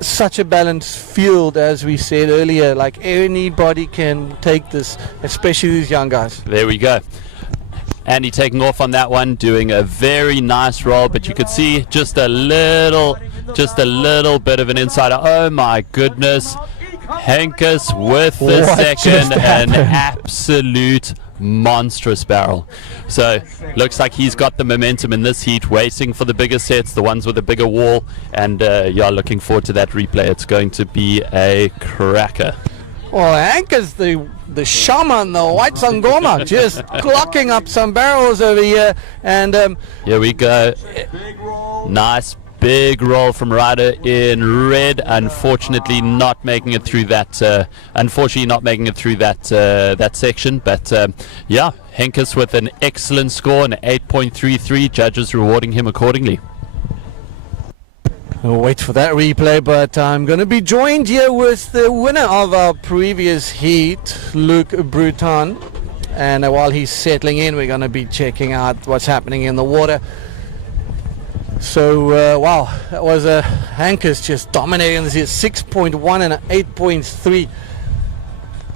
such a balanced field, as we said earlier. Like anybody can take this, especially these young guys. There we go. Andy taking off on that one, doing a very nice roll, but you could see just a little bit of an insider. Oh my goodness. Hankus with the second, an absolute monstrous barrel. So looks like he's got the momentum in this heat, waiting for the bigger sets, the ones with the bigger wall, and yeah, looking forward to that replay. It's going to be a cracker. Well, Hankus, the shaman, the white sangoma, just clocking up some barrels over here, and here we go. Nice big roll from Ryder in red. Unfortunately, not making it through that. That section. But yeah, Hankus with an excellent score, an 8.33. Judges rewarding him accordingly. We'll wait for that replay, but I'm going to be joined here with the winner of our previous heat, Luc Bruton. And while he's settling in, we're going to be checking out what's happening in the water. So, wow, that was Hankus just dominating this here, 6.1 and an 8.3.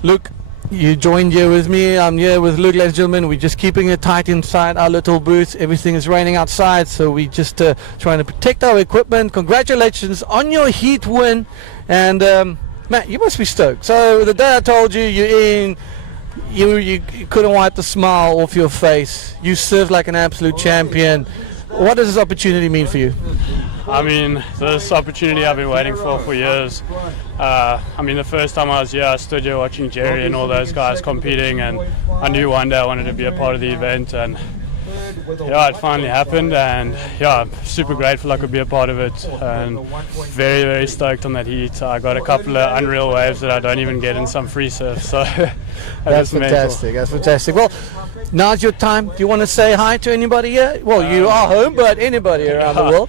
Luke, You joined here with me. I'm here with Luke, ladies and gentlemen. We're just keeping it tight inside our little booth. Everything is raining outside, so we just trying to protect our equipment. Congratulations on your heat win. And Matt, you must be stoked. So the day I told you you're in, you couldn't wipe the smile off your face. You served like an absolute champion. What does this opportunity mean for you? I mean, this opportunity I've been waiting for years. I mean, the first time I was here, I stood here watching Jerry and all those guys competing, and I knew one day I wanted to be a part of the event, and yeah, it finally happened, and yeah, I'm super grateful I could be a part of it, and very, very stoked on that heat. I got a couple of unreal waves that I don't even get in some free surf, so that's fantastic. That's fantastic. Well, now's your time. Do you want to say hi to anybody here? Well, you are home, but anybody around the world?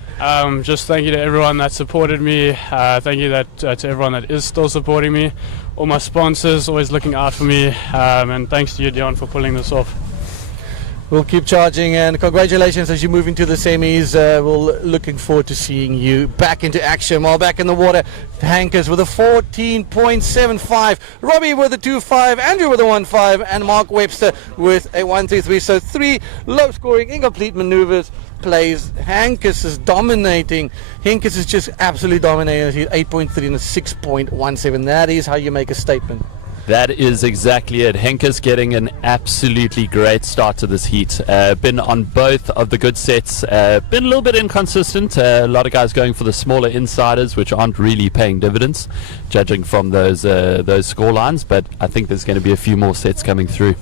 Just thank you to everyone that supported me. Thank you to everyone that is still supporting me. All my sponsors always looking out for me, and thanks to you, Dion, for pulling this off. We'll keep charging, and congratulations as you move into the semis. We're looking forward to seeing you back into action. While back in the water, Hankers with a 14.75, Robbie with a 2.5, Andrew with a 1.5, and Mark Webster with a 1.33. So 3 low-scoring, incomplete maneuvers. Plays. Hankers is dominating. Hankers is just absolutely dominating. 8.3 and a 6.17. That is how you make a statement. That is exactly it. Henkus getting an absolutely great start to this heat. Been on both of the good sets. Been a little bit inconsistent. A lot of guys going for the smaller insiders, which aren't really paying dividends, judging from those score lines. But I think there's going to be a few more sets coming through.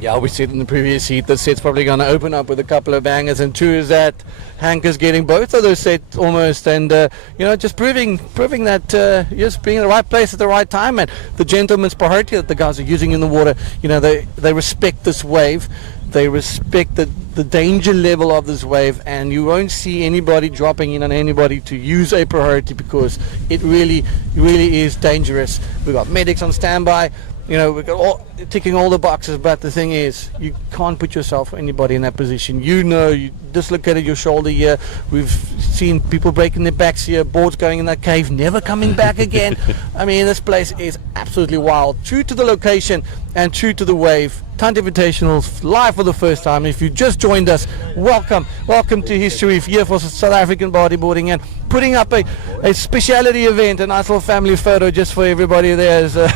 Yeah, we said in the previous heat, the set's probably going to open up with a couple of bangers, and true is that Hanker's getting both of those sets almost, and just proving that just being in the right place at the right time, and the gentleman's priority that the guys are using in the water. They respect this wave, they respect the danger level of this wave, and you won't see anybody dropping in on anybody to use a priority, because it really is dangerous. We've got medics on standby. We've got ticking all the boxes, but the thing is, you can't put yourself or anybody in that position. You dislocated your shoulder here. We've seen people breaking their backs here, boards going in that cave, never coming back again. I mean, this place is absolutely wild. True to the location and true to the wave. Tunt Invitational live for the first time. If you just joined us, welcome to History here for South African bodyboarding, and putting up a speciality event, a nice little family photo just for everybody there. So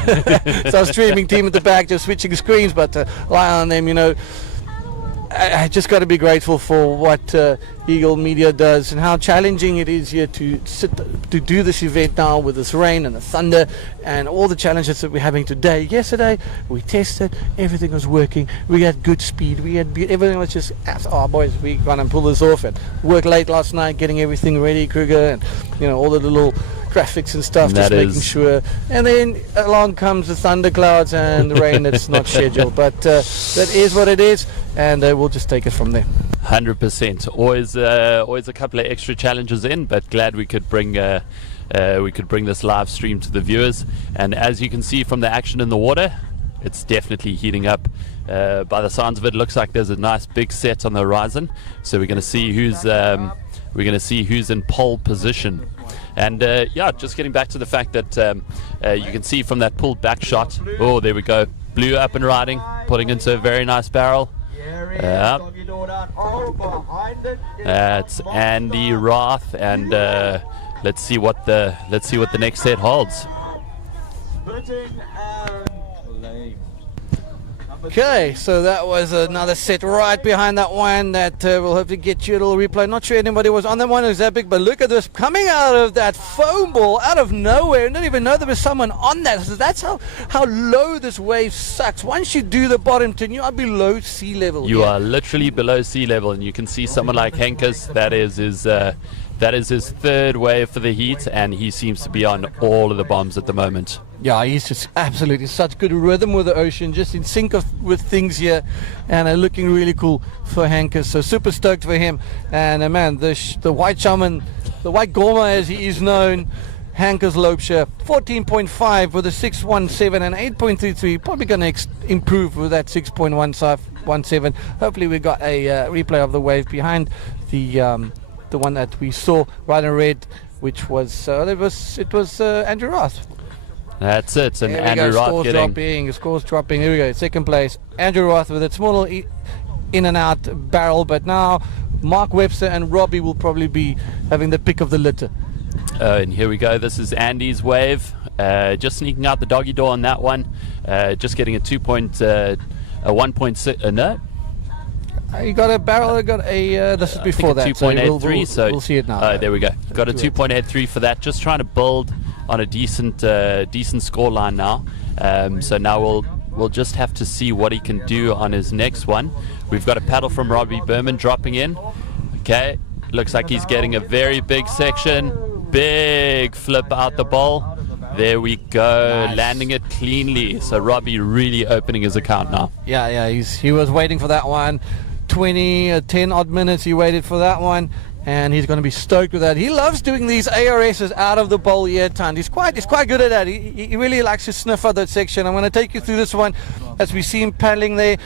our streaming team at the back just switching screens, but lie on them, I just got to be grateful for what Eagle Media does, and how challenging it is here to do this event now with this rain and the thunder and all the challenges that we're having today. Yesterday we tested, everything was working, we had good speed, everything was just, boys, we're gonna pull this off, and worked late last night getting everything ready, Kruger, and all the little graphics and stuff, just making sure. And then along comes the thunderclouds and the rain that's not scheduled, but that is what it is, and we'll just take it from there. 100%. Always a couple of extra challenges in, but glad we could bring this live stream to the viewers. And as you can see from the action in the water, it's definitely heating up. By the sounds of it, looks like there's a nice big set on the horizon. So we're going to see who's in pole position. And just getting back to the fact that you can see from that pulled back shot. Oh, there we go. Blue up and riding, putting into a very nice barrel. That's Andy Roth, and let's see what the next set holds. Okay, so that was another set right behind that one that will hopefully get you a little replay. Not sure anybody was on that one, it was that big, but look at this, coming out of that foam ball out of nowhere. I didn't even know there was someone on that. So that's how low this wave sucks. Once you do the bottom turn, you are below sea level. You are literally below sea level, and you can see someone like Henkus, that is his third wave for the heat, and he seems to be on all of the bombs at the moment. Yeah, he's just absolutely such good rhythm with the ocean, just in sync with things here, and looking really cool for Hankus. So super stoked for him. And man, the white shaman, the white Gorma as he is known, Hankus Loubser, 14.5 with a 6.17 and 8.33. Probably going to improve with that 6.17. Hopefully we got a replay of the wave behind the one that we saw right in red, which was it was Andrew Roth. That's it. And There we Andrew go, Roth scores getting scores dropping. Here we go, second place. Andrew Roth with a small in and out barrel, but now Mark Webster and Robbie will probably be having the pick of the litter. and here we go. This is Andy's wave. Just sneaking out the doggy door on that one. Just getting a 1.6. No. You got a barrel. I got a. This is before that. 2.83. So we'll see it now. There we go. Got a 2.83 for that. Just trying to build on a decent score line now. So now we'll just have to see what he can do on his next one. We've got a paddle from Robbie Berman dropping in. Okay, looks like he's getting a very big section. Big flip out the bowl. There we go, Nice. landing it cleanly. So Robbie really opening his account now. Yeah. He was waiting for that one. 10 odd minutes he waited for that one, and he's going to be stoked with that. He loves doing these ARSs out of the bowl here, Ton. He's quite good at that. He really likes to sniff out that section. I'm going to take you through this one as we see him paddling there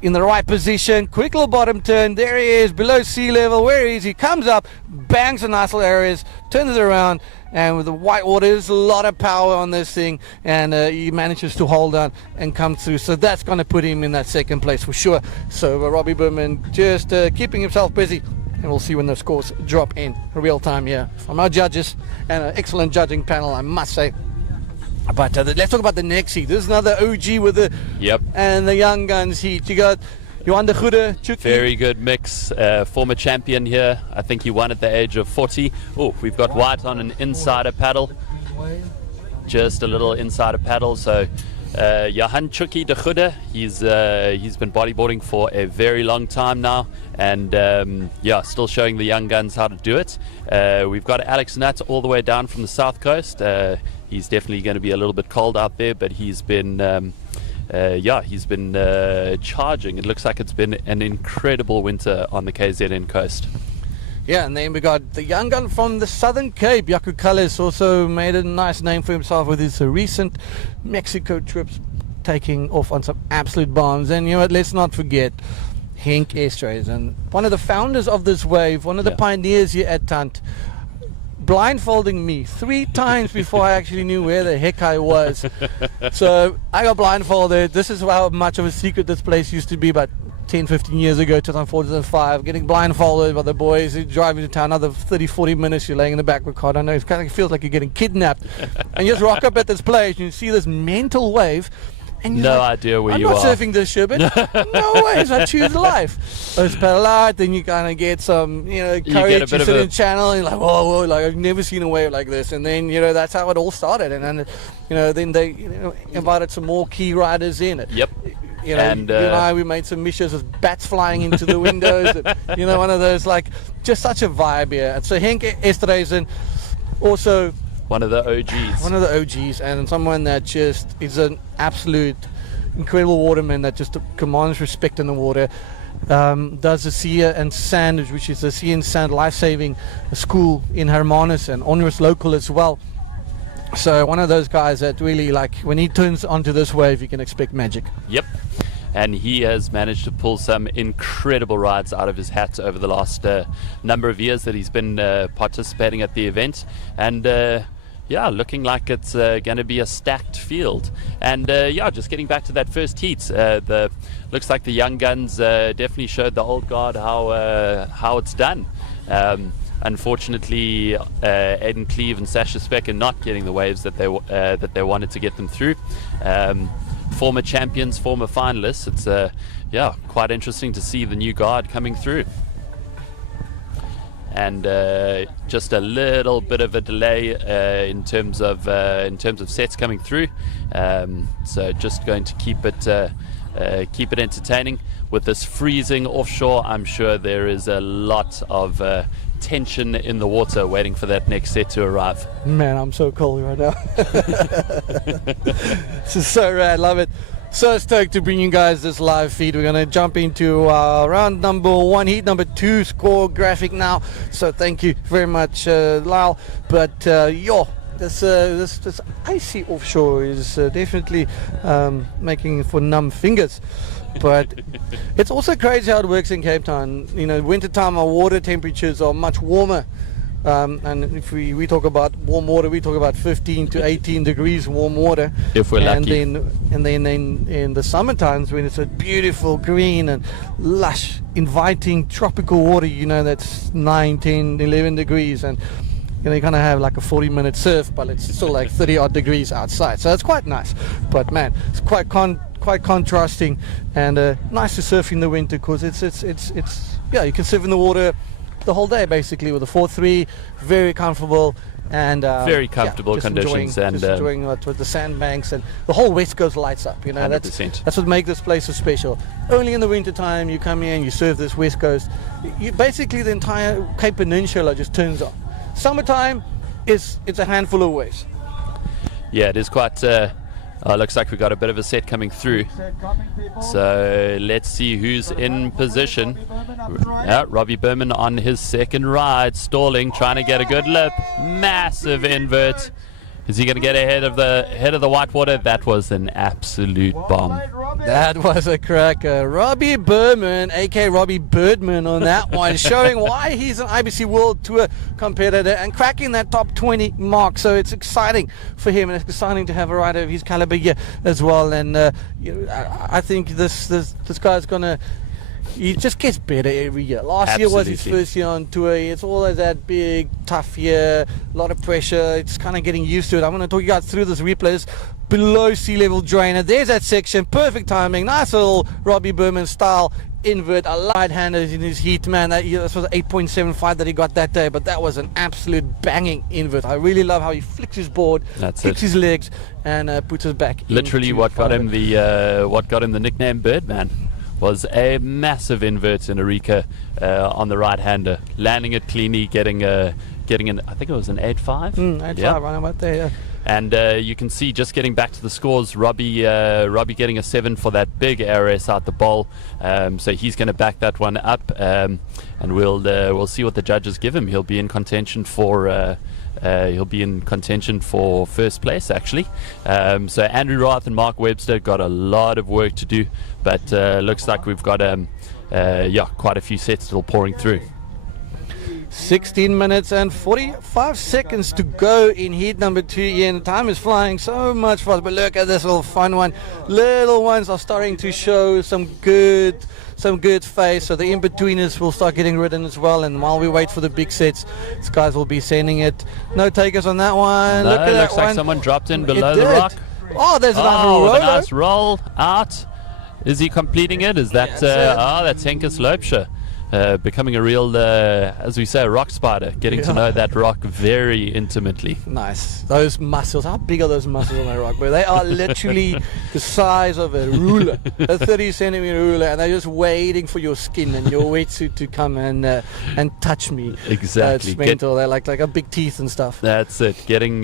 in the right position. Quick little bottom turn. There he is, below sea level. Where is he? Comes up, bangs a nice little ARS, turns it around, and with the white water, there's a lot of power on this thing, and he manages to hold on and come through. So that's going to put him in that second place for sure. So Robbie Berman just keeping himself busy, and we'll see when the scores drop in real time here from our judges, and an excellent judging panel, I must say. But let's talk about the next heat. This is another OG with the and the young guns heat. You got Johan de Goede, Chucky. Very good mix. Former champion here. I think he won at the age of 40. Oh, we've got White on an insider paddle. Just a little insider paddle. So Johan Chucky de Goede, he's been bodyboarding for a very long time now, and still showing the young guns how to do it. We've got Alex Nutt all the way down from the south coast. He's definitely going to be a little bit cold out there, but he's been charging. It looks like it's been an incredible winter on the KZN coast. Yeah, and then we got the young gun from the Southern Cape, Yaku Cullis, also made a nice name for himself with his recent Mexico trips, taking off on some absolute bombs. And you know what, let's not forget Henk Estrays, and one of the founders of this wave, one of the pioneers here at Tant, blindfolding me 3 times before I actually knew where the heck I was. So I got blindfolded. This is how much of a secret this place used to be about 10-15 years ago, 2004, 2005, getting blindfolded by the boys who drive you to town another 30-40 minutes. You're laying in the back of a car. I don't know, it kind of feels like you're getting kidnapped. And you just rock up at this place and you see this mental wave, and you're idea where I'm you not are. surfing this ship. No ways, I choose life. Let's paddle out, then you kind of get some, courage. You sit in channel, and you're like, whoa, like I've never seen a wave like this. And then, that's how it all started. And then, then they invited some more key riders in. Yep. And you and I, we made some missions with bats flying into the windows. And, one of those, just such a vibe here. And so Henk Esterhuizen, also one of the OGs, and someone that just is an absolute incredible waterman that just commands respect in the water. Does the Sea and Sand, which is the Sea and Sand life-saving school in Hermanus, and honorous local as well. So one of those guys that really, when he turns onto this wave, you can expect magic. Yep. And he has managed to pull some incredible rides out of his hat over the last number of years that he's been participating at the event. And looking like it's going to be a stacked field. And just getting back to that first heat, looks like the young guns definitely showed the old guard how it's done. Unfortunately, Aiden Cleve and Sasha Speck are not getting the waves that they wanted to get them through. Former champions, former finalists. It's quite interesting to see the new guard coming through. And just a little bit of a delay in terms of sets coming through. So just going to keep it entertaining. With this freezing offshore, I'm sure there is a lot of tension in the water waiting for that next set to arrive. Man, I'm so cold right now. This is so rad, love it. So stoked to bring you guys this live feed. We're going to jump into round number 1, heat number 2 score graphic now. So thank you very much, Lyle. But this icy offshore is definitely making for numb fingers. But it's also crazy how it works in Cape Town. Wintertime our water temperatures are much warmer And if we talk about warm water, we talk about 15 to 18 degrees warm water. If we're lucky. And then in the summer times, when it's a beautiful green and lush, inviting tropical water, you know, that's 9, 10, 11 degrees, and you know, you're gonna have like a 40-minute surf, but it's still like 30 odd degrees outside, so it's quite nice. But man, it's quite contrasting, and nice to surf in the winter, because it's yeah, you can surf in the water the whole day basically with a 4-3, very comfortable. And very comfortable conditions, and enjoying with the sandbanks, and the whole West Coast lights up. You know, 100%. that's what makes this place so special. Only in the winter time you come here and you surf this West Coast. You basically, the entire Cape Peninsula just turns on. Summertime it's a handful of waves. Yeah, it is quite. Looks like we got a bit of a set coming through. So let's see who's in position. Robbie Berman on his second ride, stalling, trying to get a good lip. Massive invert. Is he going to get ahead of the whitewater? That was an absolute bomb. That was a cracker. Robbie Berman, aka Robbie Birdman, on that one, showing why he's an IBC World Tour competitor and cracking that top 20 mark. So it's exciting for him, and it's exciting to have a rider of his caliber here as well. And I think this guy's gonna. He just gets better every year. Last year was his first year on tour. It's always that big, tough year, a lot of pressure. It's kind of getting used to it. I'm going to talk you guys through this replays. Below sea level drainer. There's that section. Perfect timing. Nice little Robbie Berman style invert. A light-hander in his heat, man. This was 8.75 that he got that day, but that was an absolute banging invert. I really love how he flicks his board, kicks his legs, and puts his back. Literally, what got him the nickname Birdman was a massive invert in Arica on the right-hander, landing it cleanly, getting an, I think it was an 8.5. 8.5, right about there, yeah. And you can see, just getting back to the scores, Robbie getting a 7 for that big ARS out the bowl. So he's going to back that one up, and we'll see what the judges give him. He'll be in contention for first place, actually. So Andrew Roth and Mark Webster got a lot of work to do, but looks like we've got quite a few sets still pouring through. 16 minutes and 45 seconds to go in heat number 2 here, and the time is flying so much fast. But look at this little fun one. Little ones are starting to show some good face, so the in-betweeners will start getting ridden as well. And while we wait for the big sets, these guys will be sending it. No takers on that one. No, look at looks that like one. Someone dropped in below the rock. Oh, there's another nice roll out. Is he completing it? Is that that's Henke Sloopscher. Becoming a real, as we say, a rock spider, getting to know that rock very intimately. Nice. Those muscles, how big are those muscles on that rock, bro? They are literally the size of a ruler, a 30-centimeter ruler, and they're just waiting for your skin and your wetsuit to come and touch me. Exactly. It's mental. They're like a big teeth and stuff. That's it. Getting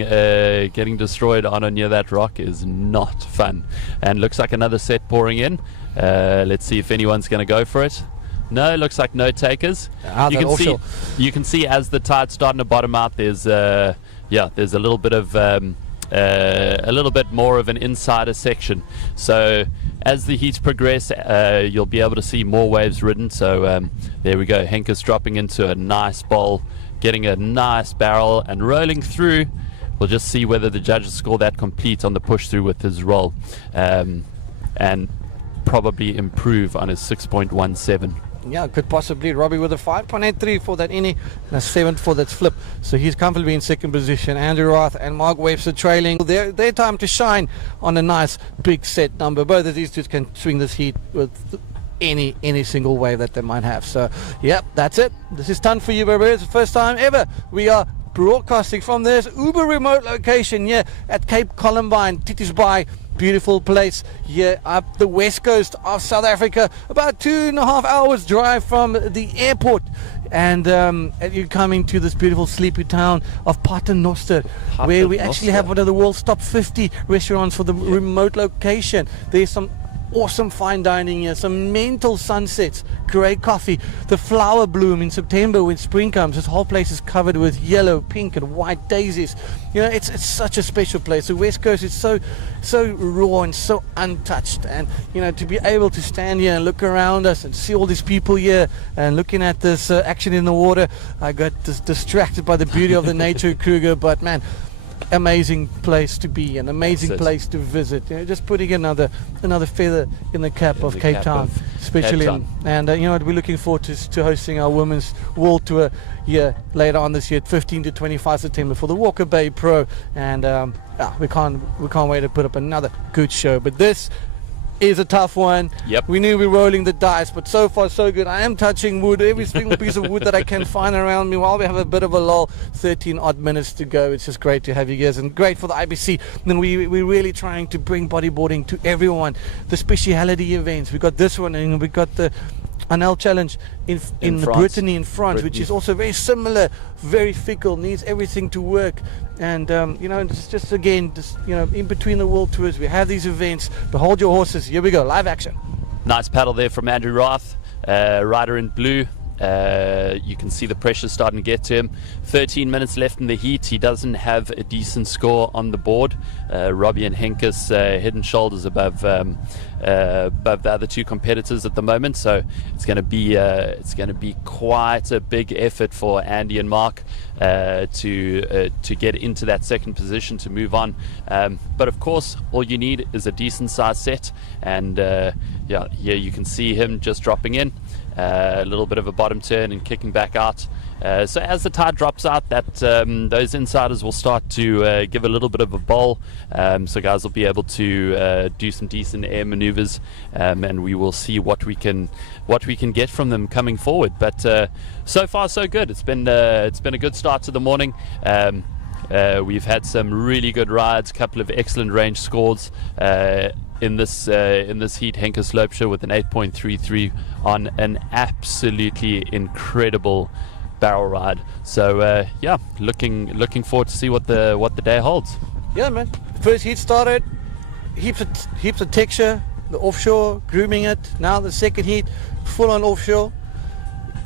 destroyed on or near that rock is not fun. And looks like another set pouring in. Let's see if anyone's going to go for it. No, looks like no takers. You can see as the tide's starting to bottom out, there's a little bit of a little bit more of an insider section. So as the heats progress, you'll be able to see more waves ridden. So there we go. Henke's dropping into a nice bowl, getting a nice barrel and rolling through. We'll just see whether the judges score that complete on the push through with his roll, and probably improve on his 6.17. Yeah, could possibly. Robbie with a 5.83 for that innie and a 7 for that flip. So he's comfortably in second position. Andrew Roth and Mark Webster trailing. Their time to shine on a nice big set number. Both of these two can swing this heat with any single wave that they might have. So, yep, that's it. This is done for you, baby. It's the first time ever we are broadcasting from this uber remote location here at Cape Columbine, Titus Bay. Beautiful place here up the west coast of South Africa, about 2.5 hours drive from the airport, and you're coming to this beautiful sleepy town of Paternoster, where we actually have one of the world's top 50 restaurants for the remote location. There's some awesome fine dining here, some mental sunsets, great coffee, the flower bloom in September when spring comes. This whole place is covered with yellow, pink and white daisies. You know, it's such a special place. The West Coast is so raw and so untouched, and you know, to be able to stand here and look around us and see all these people here and looking at this action in the water, I got distracted by the beauty of the nature, Kruger, but man, amazing place to be, an amazing place to visit. You know, just putting another feather in the cap of Cape Town, especially. And you know what, we're looking forward to hosting our women's world tour here later on this year, 15 to 25 September for the Walker Bay Pro. And we can't wait to put up another good show. But this is a tough one. Yep. We knew we were rolling the dice, but so far so good. I am touching wood, every single piece of wood that I can find around me while we have a bit of a lull. 13 odd minutes to go. It's just great to have you guys, and great for the IBC. And we're really trying to bring bodyboarding to everyone. The speciality events. We got this one, and we got the Anel Challenge in Brittany in France, which is also very similar, very fickle, needs everything to work. And you know, just again, you know, in between the world tours, we have these events. But hold your horses. Here we go, live action. Nice paddle there from Andrew Roth, rider in blue. You can see the pressure starting to get to him. 13 minutes left in the heat. He doesn't have a decent score on the board. Robbie and Henkus head and shoulders above the other two competitors at the moment. So it's going to be quite a big effort for Andy and Mark to get into that second position to move on. But of course, all you need is a decent size set. And yeah, here you can see him just dropping in. A little bit of a bottom turn and kicking back out. So as the tide drops out, that those insiders will start to give a little bit of a bowl. So guys will be able to do some decent air maneuvers, and we will see what we can get from them coming forward. But so far so good. It's been a good start to the morning. We've had some really good rides, couple of excellent range scores. In this heat, Henkus Loepscher with an 8.33 on an absolutely incredible barrel ride. So yeah, looking forward to see what the day holds. Yeah, man. First heat started, heaps of texture, the offshore, grooming it. Now the second heat, full on offshore.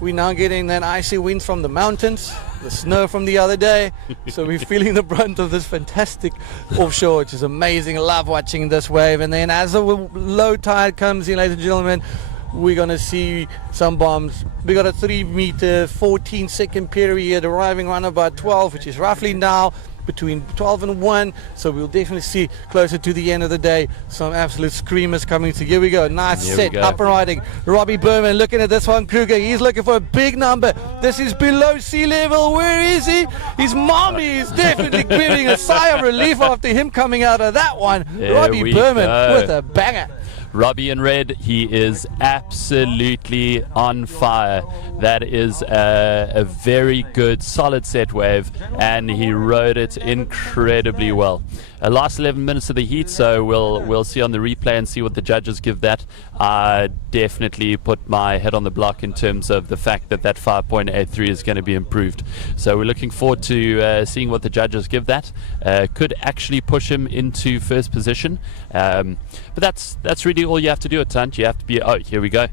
We're now getting that icy wind from the mountains, the snow from the other day. So we're feeling the brunt of this fantastic offshore, which is amazing. I love watching this wave. And then as the low tide comes in, ladies and gentlemen, we're going to see some bombs. We got a 3 meter, 14 second period arriving around about 12, which is roughly now between 12 and 1. So we'll definitely see closer to the end of the day some absolute screamers coming through. Here we go, nice set, up and riding. Robbie Berman looking at this one. Kruger, he's looking for a big number. This is below sea level. Where is he? His mommy is definitely giving a sigh of relief after him coming out of that one. Robbie Berman with a banger. Robbie in red, he is absolutely on fire. That is a very good, solid set wave, and he rode it incredibly well. Last 11 minutes of the heat, so we'll see on the replay and see what the judges give that. I definitely put my head on the block in terms of the fact that 5.83 is going to be improved. So we're looking forward to seeing what the judges give that. Could actually push him into first position, but that's really all you have to do at Tunt. You have to be, oh, here we go.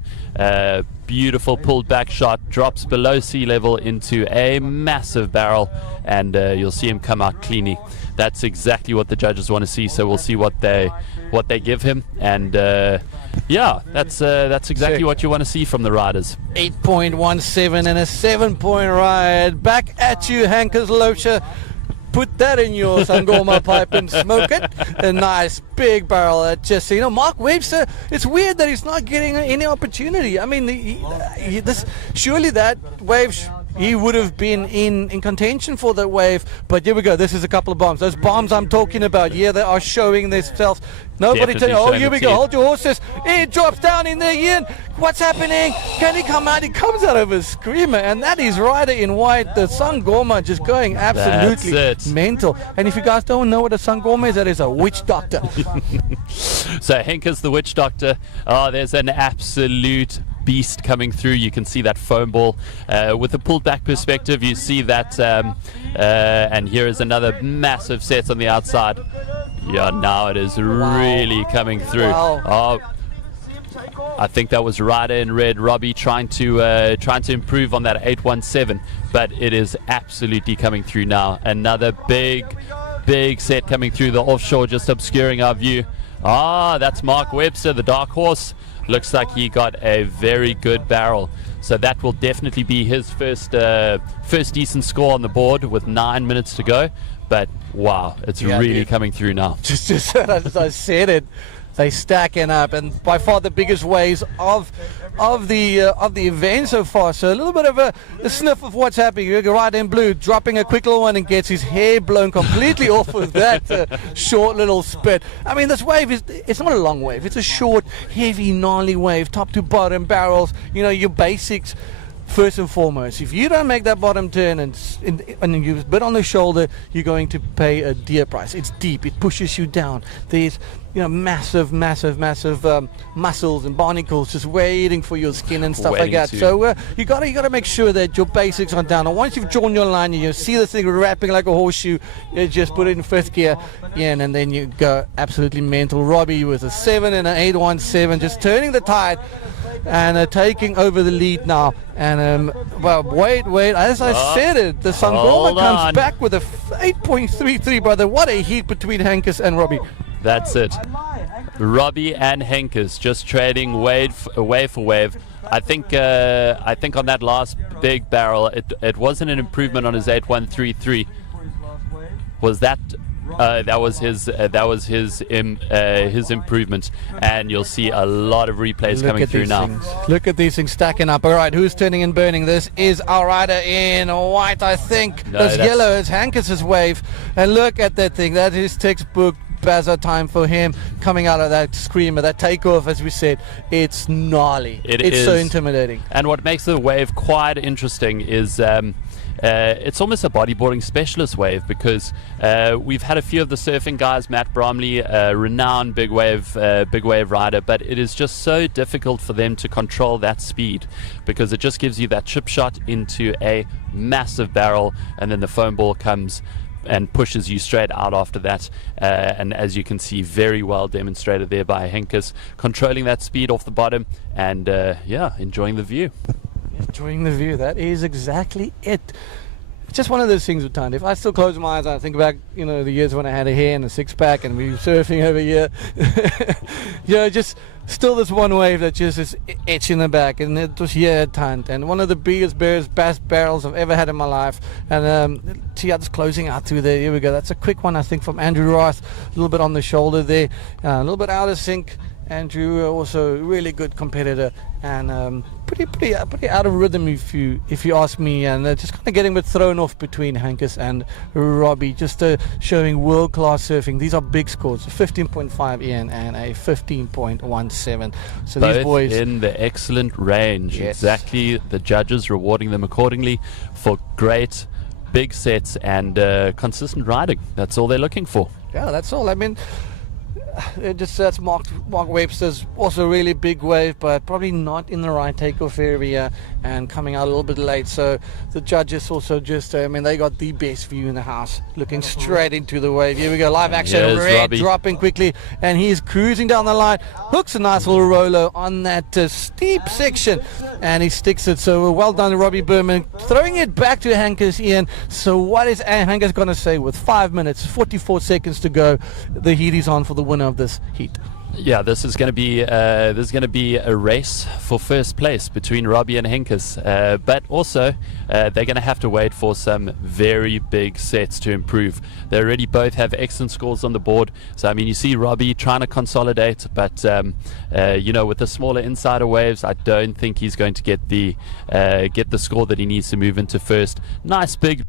Beautiful pulled back shot, drops below sea level into a massive barrel, and you'll see him come out cleanly. That's exactly what the judges want to see, so we'll see what they give him, and yeah, that's exactly what you want to see from the riders. 8.17 and a 7-point ride. Back at you, Henkus Loepscher. Put that in your Sangoma pipe and smoke it. A nice big barrel at just, you know, Mark Webster. It's weird that he's not getting any opportunity. I mean, surely that wave, he would have been in contention for that wave. But here we go. This is a couple of bombs. Those bombs I'm talking about. Yeah, they are showing themselves. Nobody telling. Oh, here we go. Hold your horses. It drops down in there, Ian. What's happening? Can he come out? He comes out of a screamer, and that is rider in white. The Sangoma just going absolutely mental. And if you guys don't know what a Sangoma is, that is a witch doctor. So Henkus the witch doctor. Oh, there's an absolute beast coming through. You can see that foam ball with the pulled back perspective. You see that, and here is another massive set on the outside. Yeah, now it is really coming through. Wow. Oh, I think that was Ryder in red, Robbie trying to improve on that 817, but it is absolutely coming through now. Another big set coming through the offshore, just obscuring our view. That's Mark Webster, the dark horse. Looks like he got a very good barrel. So that will definitely be his first decent score on the board with 9 minutes to go. But wow, it's really coming through now. Just as I said it, they stacking up, and by far the biggest waves of the event so far. So a little bit of a sniff of what's happening. You go right in blue, dropping a quick little one and gets his hair blown completely off with that short little spit. I mean, this wave it's not a long wave. It's a short, heavy, gnarly wave, top to bottom barrels. You know, your basics. First and foremost, if you don't make that bottom turn and you bit on the shoulder, you're going to pay a dear price. It's deep. It pushes you down. There's massive muscles and barnacles just waiting for your skin and stuff like that. So you gotta make sure that your basics are down. And once you've drawn your line, you see this thing wrapping like a horseshoe. You just put it in fifth gear, and then you go absolutely mental. Robbie with a 7 and an 817, just turning the tide. And taking over the lead now. And wait, as I said it, the Sangoma comes back with a 8.33, brother. What a heat between Hankus and Robbie. That's it. Robbie and Hankus just trading wave for wave. I think on that last big barrel, it wasn't an improvement on his 8133. Was that? That was his improvement, and you'll see a lot of replays coming through now. Look at these things stacking up. All right, who's turning and burning? This is our rider in white, I think. This yellow is Hankus's wave, and look at that thing. That is textbook Bazza time for him coming out of that screamer, that takeoff. As we said, it's gnarly. It's so intimidating. And what makes the wave quite interesting is. It's almost a bodyboarding specialist wave, because we've had a few of the surfing guys, Matt Bromley, renowned big wave rider, but it is just so difficult for them to control that speed, because it just gives you that chip shot into a massive barrel, and then the foam ball comes and pushes you straight out after that. And as you can see, very well demonstrated there by Hankus, controlling that speed off the bottom, and enjoying the view. Enjoying the view. That is exactly it. It's just one of those things with time. If I still close my eyes and I think back, the years when I had a hair and a six-pack and we were surfing over here, just still this one wave that just is itching the back, and it was here at times. And one of the best barrels I've ever had in my life. And just closing out through there. Here we go. That's a quick one, I think, from Andrew Roth. A little bit on the shoulder there, a little bit out of sync. Andrew, also a really good competitor, and pretty out of rhythm if you ask me, and just kind of getting a bit thrown off between Hankus and Robbie, just showing world-class surfing. These are big scores, a 15.5 Ian and a 15.17. So both these boys in the excellent range. Yes. Exactly, the judges rewarding them accordingly for great big sets and consistent riding. That's all they're looking for. Yeah, that's all. I mean, that's Mark Webster's also a really big wave, but probably not in the right takeoff area and coming out a little bit late. So the judges also just, they got the best view in the house, looking straight into the wave. Here we go, live action. Yes, Red Robbie dropping quickly, and he's cruising down the line, hooks a nice little roller on that steep section, and he sticks it. So well done, Robbie Berman, throwing it back to Hankus, Ian. So what is Hankus going to say with 5 minutes 44 seconds to go? The heat is on for the winner of this heat. Yeah, this is going to be a race for first place between Robbie and Hankus, but also they're going to have to wait for some very big sets to improve. They already both have excellent scores on the board, so you see Robbie trying to consolidate, but with the smaller insider waves, I don't think he's going to get the score that he needs to move into first. Nice big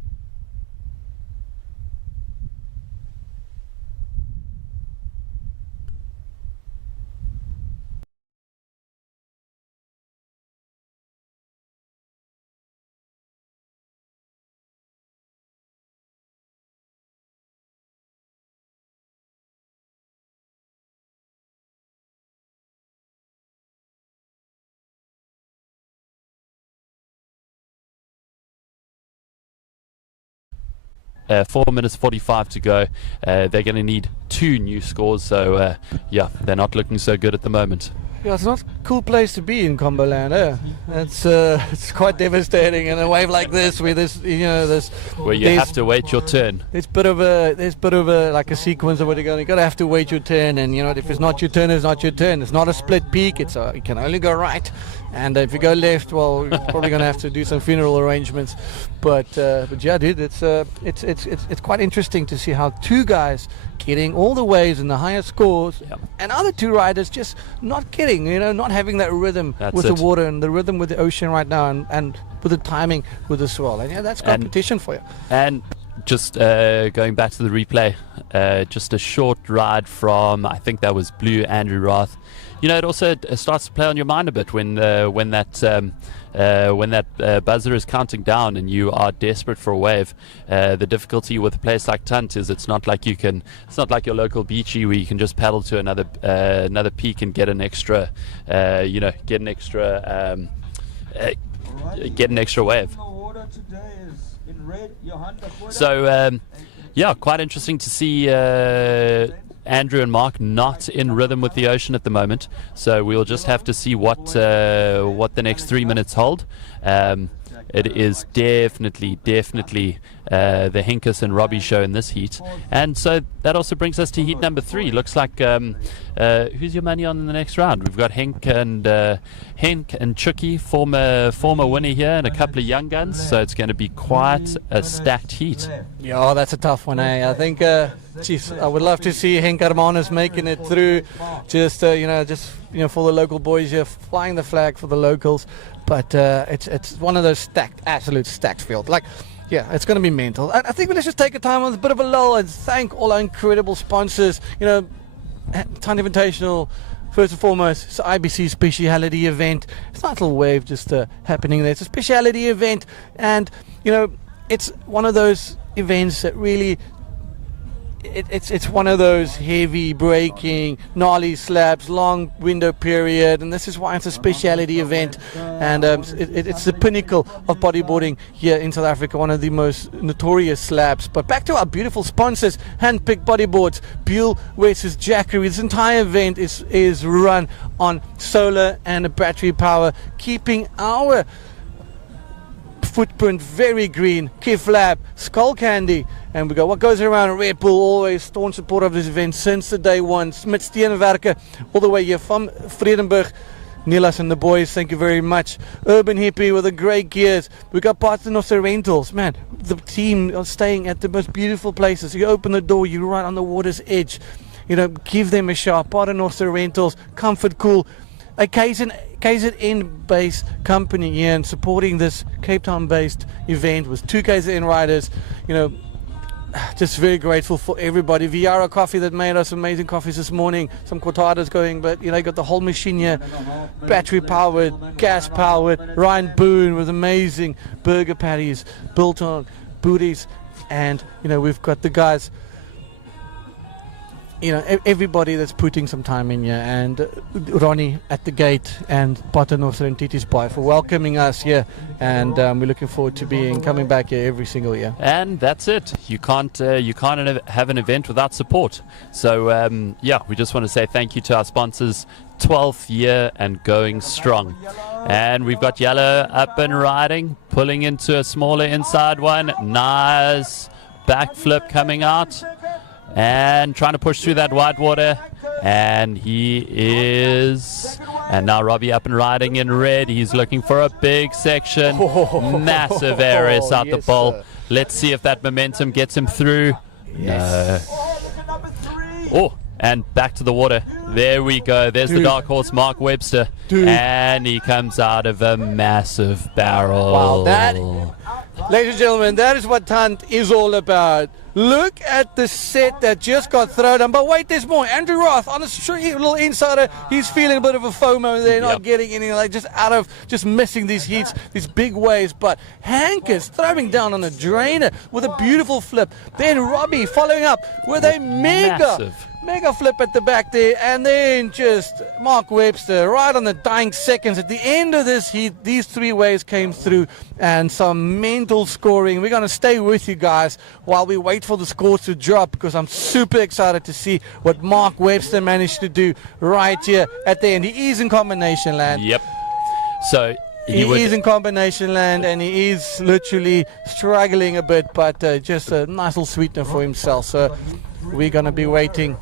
4 minutes 45 to go. They're going to need 2 new scores, so they're not looking so good at the moment. Yeah, it's not cool place to be in Comboland. It's quite devastating in a wave like this, where where you have to wait your turn. There's bit of a like a sequence of what you're going. You got to have to wait your turn, and if it's not your turn, it's not your turn. It's not a split peak. You can only go right, and if you go left, well, you're probably going to have to do some funeral arrangements. But yeah, dude, it's quite interesting to see how two guys getting all the waves and the higher scores, and other two riders just not getting, not having that rhythm with the water and the rhythm with the ocean right now, and with the timing with the swell. And that's competition for you. And just going back to the replay, just a short ride from, I think that was Blue Andrew Roth. It also starts to play on your mind a bit when that buzzer is counting down and you are desperate for a wave. The difficulty with a place like Tunt is it's not like your local beachy where you can just paddle to another peak and get an extra wave. So quite interesting to see Andrew and Mark not in rhythm with the ocean at the moment, so we'll just have to see what the next 3 minutes hold. It is definitely the Henkus and Robbie show in this heat, and so that also brings us to heat number 3. Looks like who's your money on in the next round? We've got Henk and Chucky, former winner here, and a couple of young guns, so it's going to be quite a stacked heat. Yeah, that's a tough one, I think. I would love to see Henk Armanus making it through, just for the local boys here, flying the flag for the locals. But it's one of those absolute stacked fields. It's going to be mental. I think let's just take a time with a bit of a lull and thank all our incredible sponsors. Time Invitational, first and foremost, it's an IBC speciality event. It's not a little wave just happening there. It's a speciality event, and it's one of those events that really. It's one of those heavy braking, gnarly slabs, long window period, and this is why it's a speciality event, and it's the pinnacle of bodyboarding here in South Africa, one of the most notorious slabs. But back to our beautiful sponsors, Handpicked Bodyboards, Buell versus Jackery. This entire event is run on solar and a battery power, keeping our footprint very green. Kiflab, Skull Candy, and we got what goes around. Red Bull, always staunch supporter of this event since the day one. Smitsteenwerke, all the way here from Vredenburg. Nilas and the boys, thank you very much. Urban Hippie with the great gears. We got Paternoster Rentals, man. The team are staying at the most beautiful places. You open the door, you're right on the water's edge. Give them a shot. Paternoster Rentals, Comfort Cool. A KZN-based company here, and supporting this Cape Town-based event with 2 KZN riders. Just very grateful for everybody. Viara Coffee that made us amazing coffees this morning. Some cortadas going, but got the whole machine here. Battery powered, gas powered. Ryan Boone with amazing burger patties, built on booties, and we've got the guys. Everybody that's putting some time in here, and Ronnie at the gate, and Paternoster and Titi's Boy for welcoming us here, and we're looking forward to coming back here every single year. And that's it. You can't have an event without support. So we just want to say thank you to our sponsors. 12th year and going strong. And we've got Yellow up and riding, pulling into a smaller inside one. Nice backflip coming out. And trying to push through that white water, and he is. And now Robbie up and riding in red. He's looking for a big section. Massive ARS out the bowl. Sir. Let's see if that momentum gets him through. Yes. No. And back to the water. There we go. There's the dark horse, Mark Webster. And he comes out of a massive barrel. Wow, ladies and gentlemen, that is what Tunt is all about. Look at the set that just got thrown on. But wait, there's more. Andrew Roth on a little insider. He's feeling a bit of a FOMO there, not getting any, just missing these heats, these big waves. But Hank is throwing down on a drainer with a beautiful flip. Then Robbie following up with a mega Mega flip at the back there, and then just Mark Webster right on the dying seconds. At the end of this heat, these 3 waves came through, and some mental scoring. We're going to stay with you guys while we wait for the scores to drop, because I'm super excited to see what Mark Webster managed to do right here at the end. He is in combination land. Yep. So he is in combination land, and he is literally struggling a bit, but just a nice little sweetener for himself. So we're going to be waiting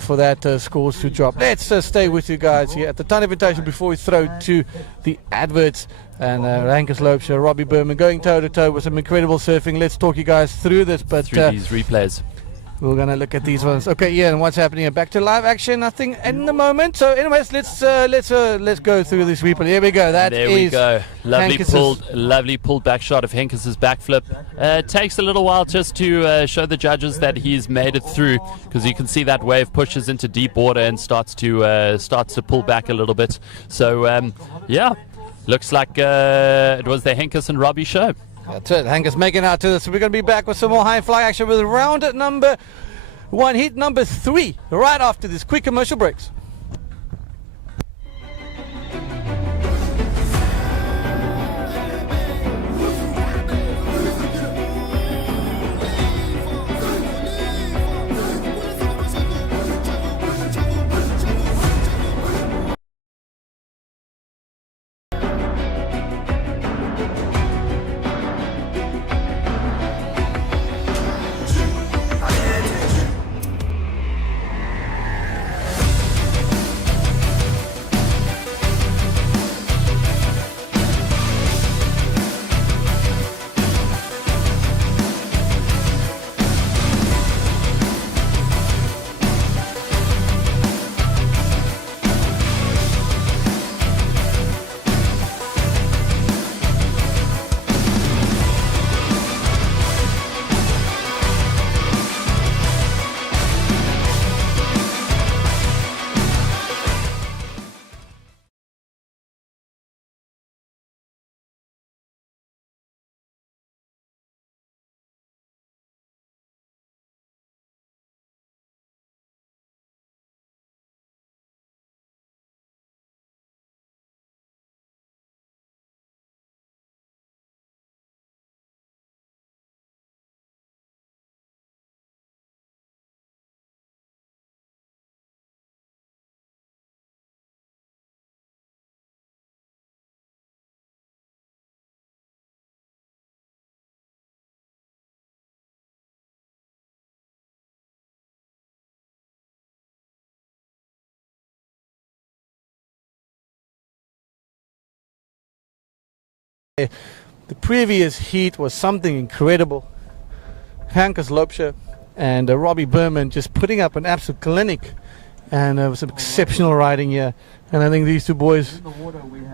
for that scores to drop. Let's stay with you guys here at the Ton Invitation before we throw to the adverts. And Hankus Loopscher, Robbie Berman going toe-to-toe with some incredible surfing. Let's talk you guys through this. But through these replays. We're going to look at these ones. Okay, yeah, and what's happening here? Back to live action, nothing in the moment. So anyways, let's go through this replay. Here we go. There we go. Lovely pulled back shot of Henkus's backflip. It takes a little while just to show the judges that he's made it through, because you can see that wave pushes into deep water and starts to pull back a little bit. So yeah, looks like it was the Henkus and Robbie show. That's it. Hankus making out to this. We're going to be back with some more high fly action with round number 1, heat number 3, right after this quick commercial breaks. The previous heat was something incredible. Hankus Loopscher and Robbie Berman just putting up an absolute clinic, and it was some exceptional riding here. And I think these 2 boys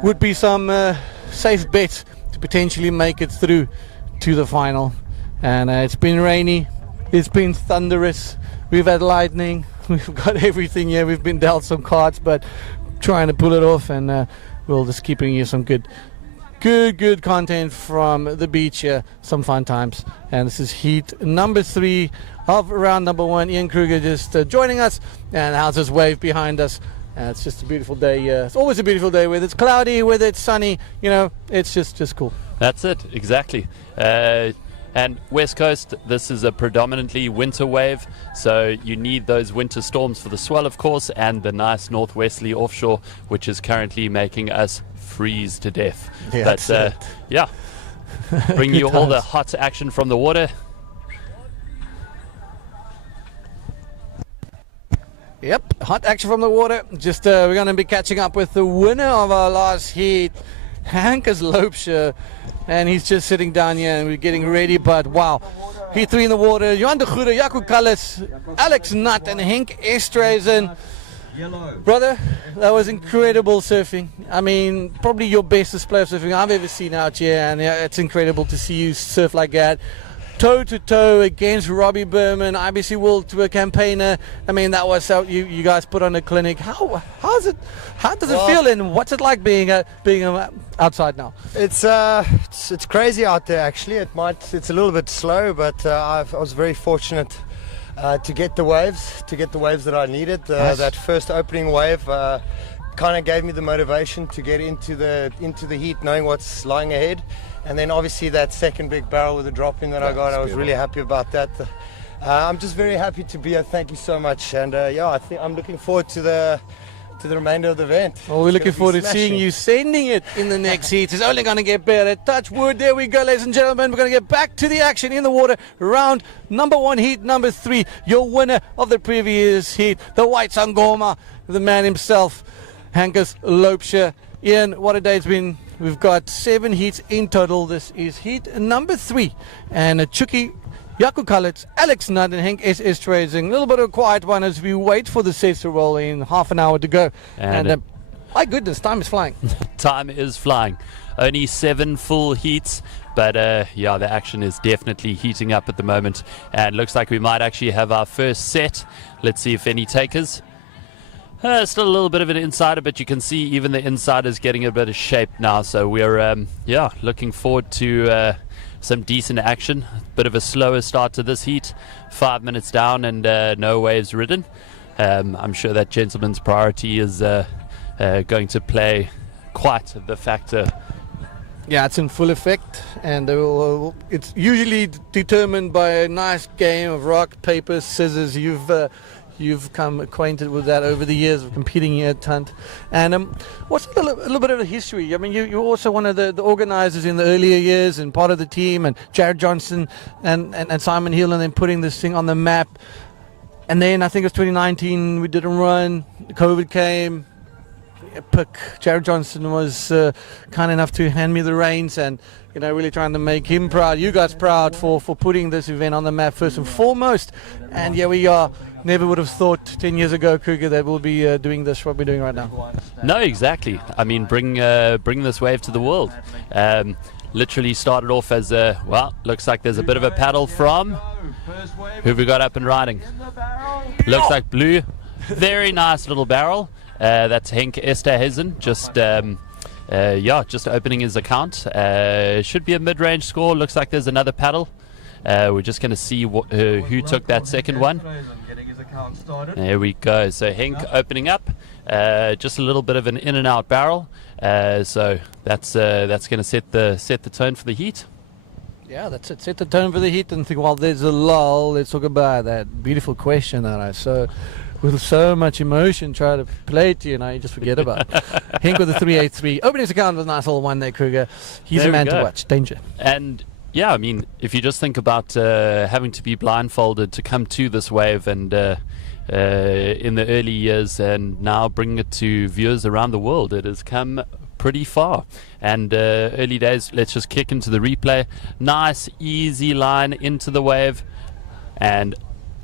would be some safe bets to potentially make it through to the final. And it's been rainy, it's been thunderous, we've had lightning, we've got everything here. We've been dealt some cards, but trying to pull it off, and we'll just keeping you some good content from the beach here, some fun times. And this is heat number 3 of round number 1. Ian Kruger just joining us, and how's this wave behind us? It's just a beautiful day. It's always a beautiful day, whether it's cloudy, whether it's sunny, you know, it's just cool. That's it, exactly. And West Coast, this is a predominantly winter wave, so you need those winter storms for the swell, of course, and the nice northwesterly offshore, which is currently making us freeze to death. Yeah, but yeah, bring you all the hot action from the water. Yep, hot action from the water. Just we're going to be catching up with the winner of our last heat, Hankus Loopscher, and he's just sitting down here and we're getting ready. But wow, heat 3 in the water. Johan de Goede, Jaco Kallis, Alex Nutt, and Henk Estreisen. Brother, that was incredible surfing. I mean, probably your best display of surfing I've ever seen out here, and it's incredible to see you surf like that. Toe to toe against Robbie Berman, IBC World Tour campaigner. I mean, that was how you guys put on a clinic. How does it feel, and what's it like being outside now? It's crazy out there actually. It's a little bit slow, but I was very fortunate to get the waves that I needed. That first opening wave kind of gave me the motivation to get into the heat, knowing what's lying ahead. And then obviously that second big barrel with the drop in that I got, I was really happy about that. I'm just very happy to be here. Thank you so much. And I think I'm looking forward to the remainder of the event. Well, we're looking forward to seeing you sending it in the next heat. It's only going to get better. Touch wood. There we go, ladies and gentlemen. We're going to get back to the action in the water. Round number 1, heat number 3. Your winner of the previous heat, the White Sangoma, the man himself, Hankus Loopscher. Ian, what a day it's been. We've got 7 heats in total. This is heat number 3. And Chucky, Jaco Kallitz, Alex Nutt and Henk S.S. Trading. A little bit of a quiet one as we wait for the sets to roll in. Half an hour to go. And my goodness, time is flying. Time is flying. Only 7 full heats. But the action is definitely heating up at the moment. And looks like we might actually have our first set. Let's see if any takers. Still a little bit of an insider, but you can see even the insider's getting a bit of shape now. So we're looking forward to some decent action. Bit of a slower start to this heat. 5 minutes down and no waves ridden. I'm sure that gentleman's priority is going to play quite the factor. Yeah, it's in full effect, and it's usually determined by a nice game of rock, paper, scissors. You've come acquainted with that over the years of competing here at Tunt. And what's a little bit of the history? I mean, you're also one of the organizers in the earlier years and part of the team, and Jared Johnson and Simon Hill, and then putting this thing on the map. And then I think it was 2019, we didn't run, COVID came. Jared Johnson was kind enough to hand me the reins, and really trying to make him proud, you guys proud for putting this event on the map first and foremost. And here we are. Never would have thought 10 years ago, Kruger, that we'll be doing this, what we're doing right now. No, exactly. I mean, bring this wave to the world. Literally started off as looks like there's a bit of a paddle from who we got up and riding. Looks like Blue. Very nice little barrel. That's Henk Esterhuizen, just opening his account. Should be a mid-range score. Looks like there's another paddle. We're just going to see who took that second one. There we go. So Henk opening up. Just a little bit of an in and out barrel. So that's going to set the tone for the heat. Yeah, that's it. Set the tone for the heat and think, well, there's a lull. Let's talk about that beautiful question that I saw with so much emotion try to play to you, you just forget about it. Henk with a 383. Opening his account with a nice little one there, Kruger. He's a man to watch. Danger. And yeah, I mean, if you just think about having to be blindfolded to come to this wave and in the early years and now bring it to viewers around the world, it has come pretty far. And early days, let's just kick into the replay. Nice, easy line into the wave. And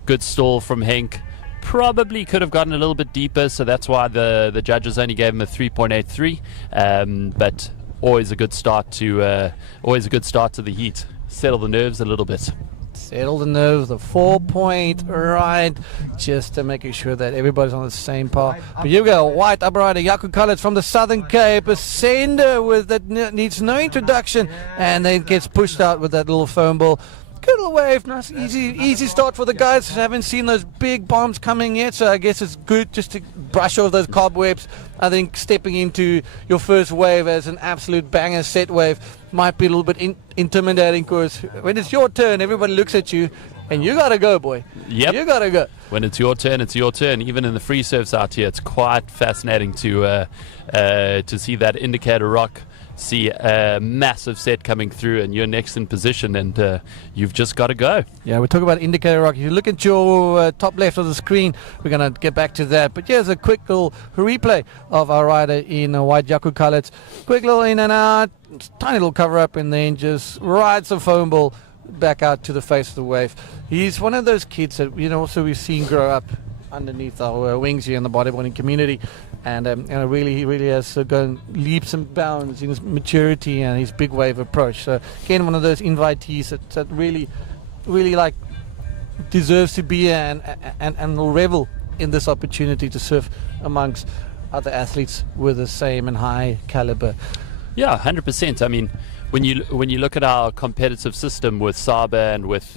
good stall from Henk. Probably could have gotten a little bit deeper, so that's why the judges only gave him a 3.83. But always a good start to the heat. Settle the nerves a little bit. Settle the nerves, the 4-point ride, just to making sure that everybody's on the same path. But here we go, white uprider, Jaco Kallitz from the Southern Cape, a sender with that needs no introduction, and then gets pushed out with that little foam ball. Good little wave, nice, easy start for the guys. Haven't seen those big bombs coming yet, so I guess it's good just to brush off those cobwebs. I think stepping into your first wave as an absolute banger set wave might be a little bit intimidating, because when it's your turn, everybody looks at you, and you gotta go, boy. Yep. You gotta go. When it's your turn, it's your turn. Even in the free surfs out here, it's quite fascinating to see that indicator rock. See a massive set coming through, and you're next in position, and you've just got to go. Yeah, we talk about indicator rock. If you look at your top left of the screen, we're going to get back to that. But here's a quick little replay of our rider in white, Jaco Kallitz. Quick little in and out, tiny little cover up, and then just rides the foam ball back out to the face of the wave. He's one of those kids that also we've seen grow up underneath our wings here in the bodyboarding community. And he really has gone leaps and bounds in his maturity and his big wave approach. So again, one of those invitees that really deserves to be and will revel in this opportunity to surf amongst other athletes with the same and high caliber. Yeah, 100%. I mean, when you look at our competitive system with Saba and with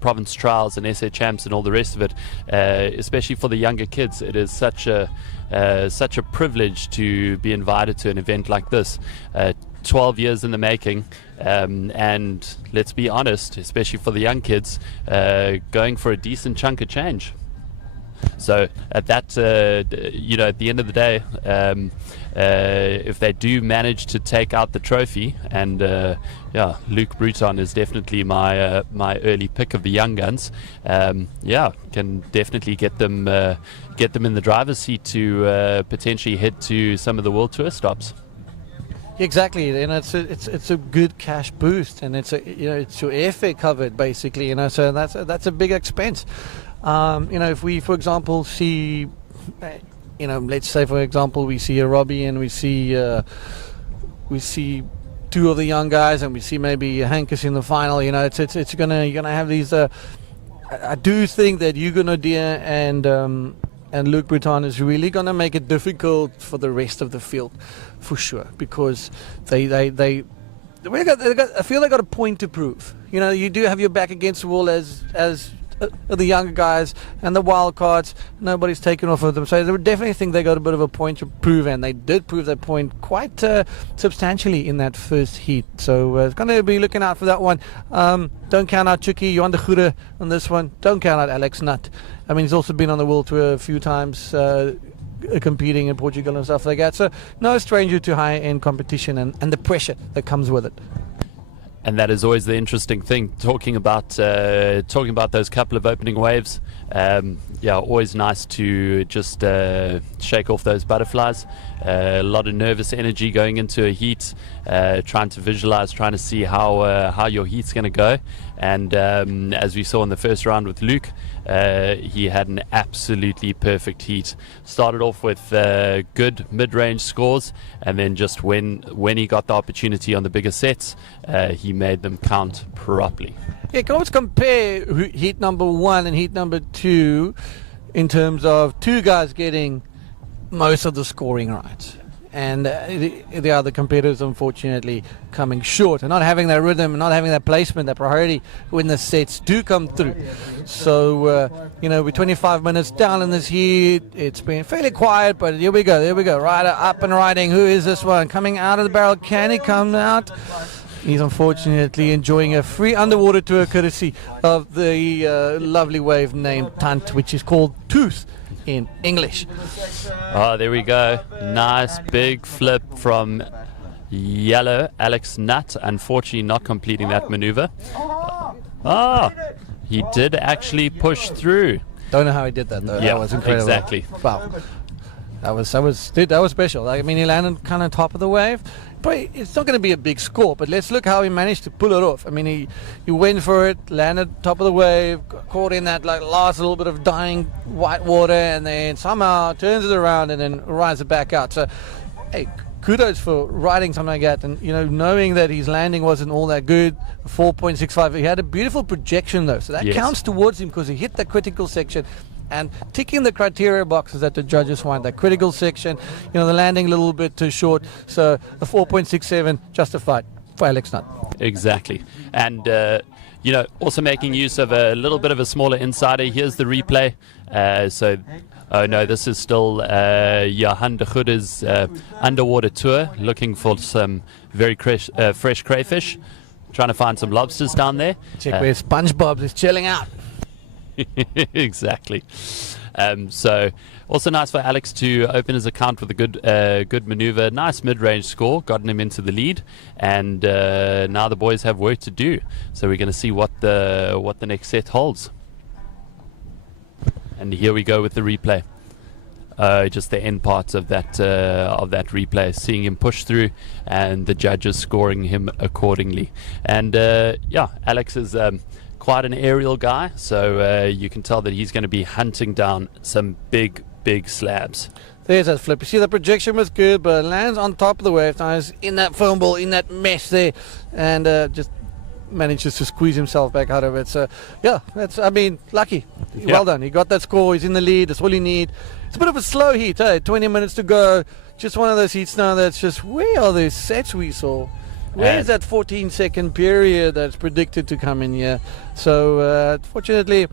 Province Trials and SA Champs and all the rest of it, especially for the younger kids, it is such a privilege to be invited to an event like this. 12 years in the making, and let's be honest, especially for the young kids, going for a decent chunk of change. So at that, at the end of the day, if they do manage to take out the trophy, and Luke Bruton is definitely my early pick of the young guns. Can definitely get them in the driver's seat to potentially head to some of the World Tour stops. Exactly, it's a good cash boost, and it's your airfare covered basically, so that's a big expense. If we, for example, see, let's say for example we see a Robbie and we see two of the young guys, and we see maybe Hankus in the final. You're gonna have these. I do think that Hugo Nadir and Luke Bruton is really going to make it difficult for the rest of the field, for sure, because I feel they got a point to prove. You do have your back against the wall as the younger guys and the wild cards. Nobody's taken off of them, so they definitely think they got a bit of a point to prove, and they did prove that point quite substantially in that first heat. So it's going to be looking out for that one. Don't count out Chucky, Johan de Goede on this one. Don't count out Alex Nutt. I mean, he's also been on the World Tour a few times, competing in Portugal and stuff like that. So no stranger to high-end competition and the pressure that comes with it. And that is always the interesting thing, talking about those couple of opening waves. Always nice to just shake off those butterflies. A lot of nervous energy going into a heat, trying to visualize, trying to see how your heat's going to go. And as we saw in the first round with Luke, he had an absolutely perfect heat. Started off with good mid-range scores, and then just when he got the opportunity on the bigger sets, he made them count properly. Yeah, can always compare heat number 1 and heat number 2 in terms of two guys getting most of the scoring right, and the other competitors unfortunately coming short and not having that rhythm and not having that placement, that priority when the sets do come through. So we're 25 minutes down in this heat. It's been fairly quiet, but here we go, rider up and riding. Who is this one coming out of the barrel? Can he come out? He's unfortunately enjoying a free underwater tour courtesy of the lovely wave named Tant, which is called Tooth in English. Oh, there we go. Nice big flip from yellow Alex Nutt. Unfortunately not completing that maneuver. He did actually push through. Don't know how he did that though. Yeah, that was incredible. Exactly. Wow. That was special. I mean, he landed kind of top of the wave. But it's not going to be a big score, but let's look how he managed to pull it off. I mean, he went for it, landed top of the wave, caught in that last little bit of dying white water, and then somehow turns it around and then rides it back out. So, hey, kudos for riding something like that, and knowing that his landing wasn't all that good, 4.65. He had a beautiful projection though, so that counts towards him because he hit the critical section. And ticking the criteria boxes that the judges want, that critical section, the landing a little bit too short, so the 4.67 justified for Alex Nutt. Exactly. And, also making use of a little bit of a smaller insider. Here's the replay. This is still Johan de Goede's underwater tour, looking for some very fresh crayfish, trying to find some lobsters down there. Check where SpongeBob is chilling out. Exactly. So also nice for Alex to open his account with a good maneuver. Nice mid-range score, gotten him into the lead, and now the boys have work to do. So we're going to see what the next set holds. And here we go with the replay. Just the end parts of that replay, seeing him push through, and the judges scoring him accordingly. And Alex is quite an aerial guy, so you can tell that he's going to be hunting down some big slabs. There's that flip. You see the projection was good, but lands on top of the wave. Now he's in that foam ball, in that mesh there, and just manages to squeeze himself back out of it. So lucky. Well done. He got that score. He's in the lead. That's all you need. It's a bit of a slow heat, 20 minutes to go. Just one of those heats now that's just, where are those sets we saw? Where's that 14-second period that's predicted to come in here? So, fortunately,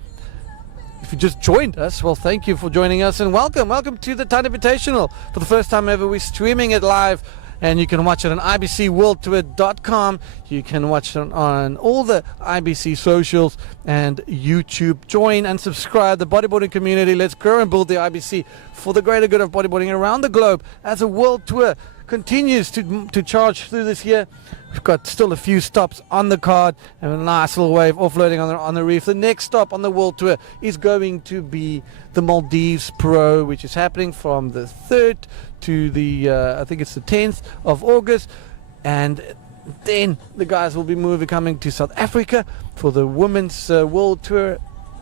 if you just joined us, well, thank you for joining us and welcome. Welcome to the Titan Invitational. For the first time ever, we're streaming it live. And you can watch it on ibcworldtour.com. You can watch it on all the IBC socials and YouTube. Join and subscribe the bodyboarding community. Let's grow and build the IBC for the greater good of bodyboarding around the globe as a world tour continues to charge through this year. We've got still a few stops on the card and a nice little wave offloading on the reef. The next stop on the world tour is going to be the Maldives Pro, which is happening from the 3rd to the I think it's the 10th of August, and then the guys will be coming to South Africa for the Women's World Tour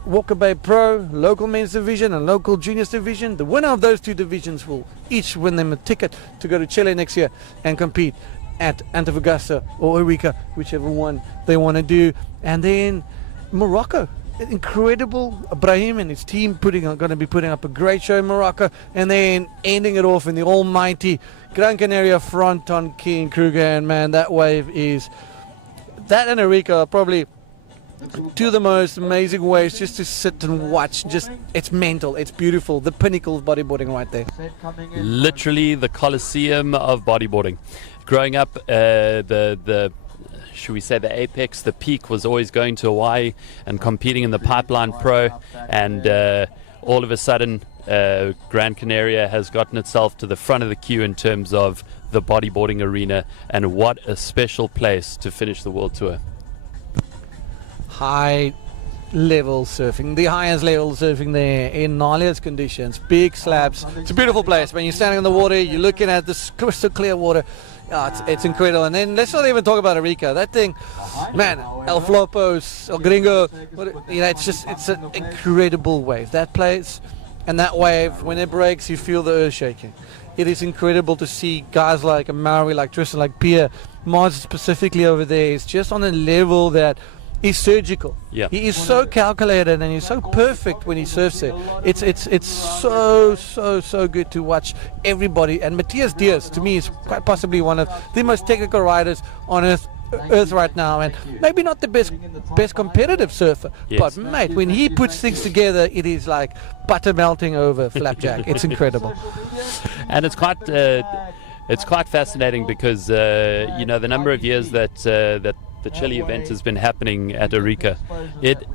Walker Bay Pro, local men's division and local juniors division. The winner of those two divisions will each win them a ticket to go to Chile next year and compete at Antofagasta or Eureka, whichever one they want to do. And then Morocco, incredible. Ibrahim and his team going to be putting up a great show in Morocco, and then ending it off in the almighty Gran Canaria front on King Kruger. And man, that wave is, that and Eureka are probably two of the most amazing waves just to sit and watch. Just, it's mental, it's beautiful, the pinnacle of bodyboarding right there. Literally the Colosseum of bodyboarding. Growing up, should we say the apex, the peak was always going to Hawaii and competing in the Pipeline Pro, and all of a sudden Gran Canaria has gotten itself to the front of the queue in terms of the bodyboarding arena, and what a special place to finish the World Tour. High level surfing, the highest level surfing there in gnarliest conditions, big slabs. It's a beautiful place. When you're standing in the water, you're looking at this crystal clear water. Oh, it's incredible. And then let's not even talk about Eureka. That thing, man, El Flopos, El Gringo, it's an incredible wave. That place and that wave, when it breaks, you feel the earth shaking. It is incredible to see guys like Maui, like Tristan, like Pierre, Mars specifically over there. It's just on a level that is surgical. Yeah. He is so calculated and he's so perfect when he surfs it. It's so good to watch everybody. And Matthias Diaz, to me, is quite possibly one of the most technical riders on earth right now, and maybe not the best competitive surfer, yes, but mate, when he puts things together, it is like butter melting over flapjack. It's incredible. And it's quite fascinating because the number of years that the Chile event has been happening at Eureka, it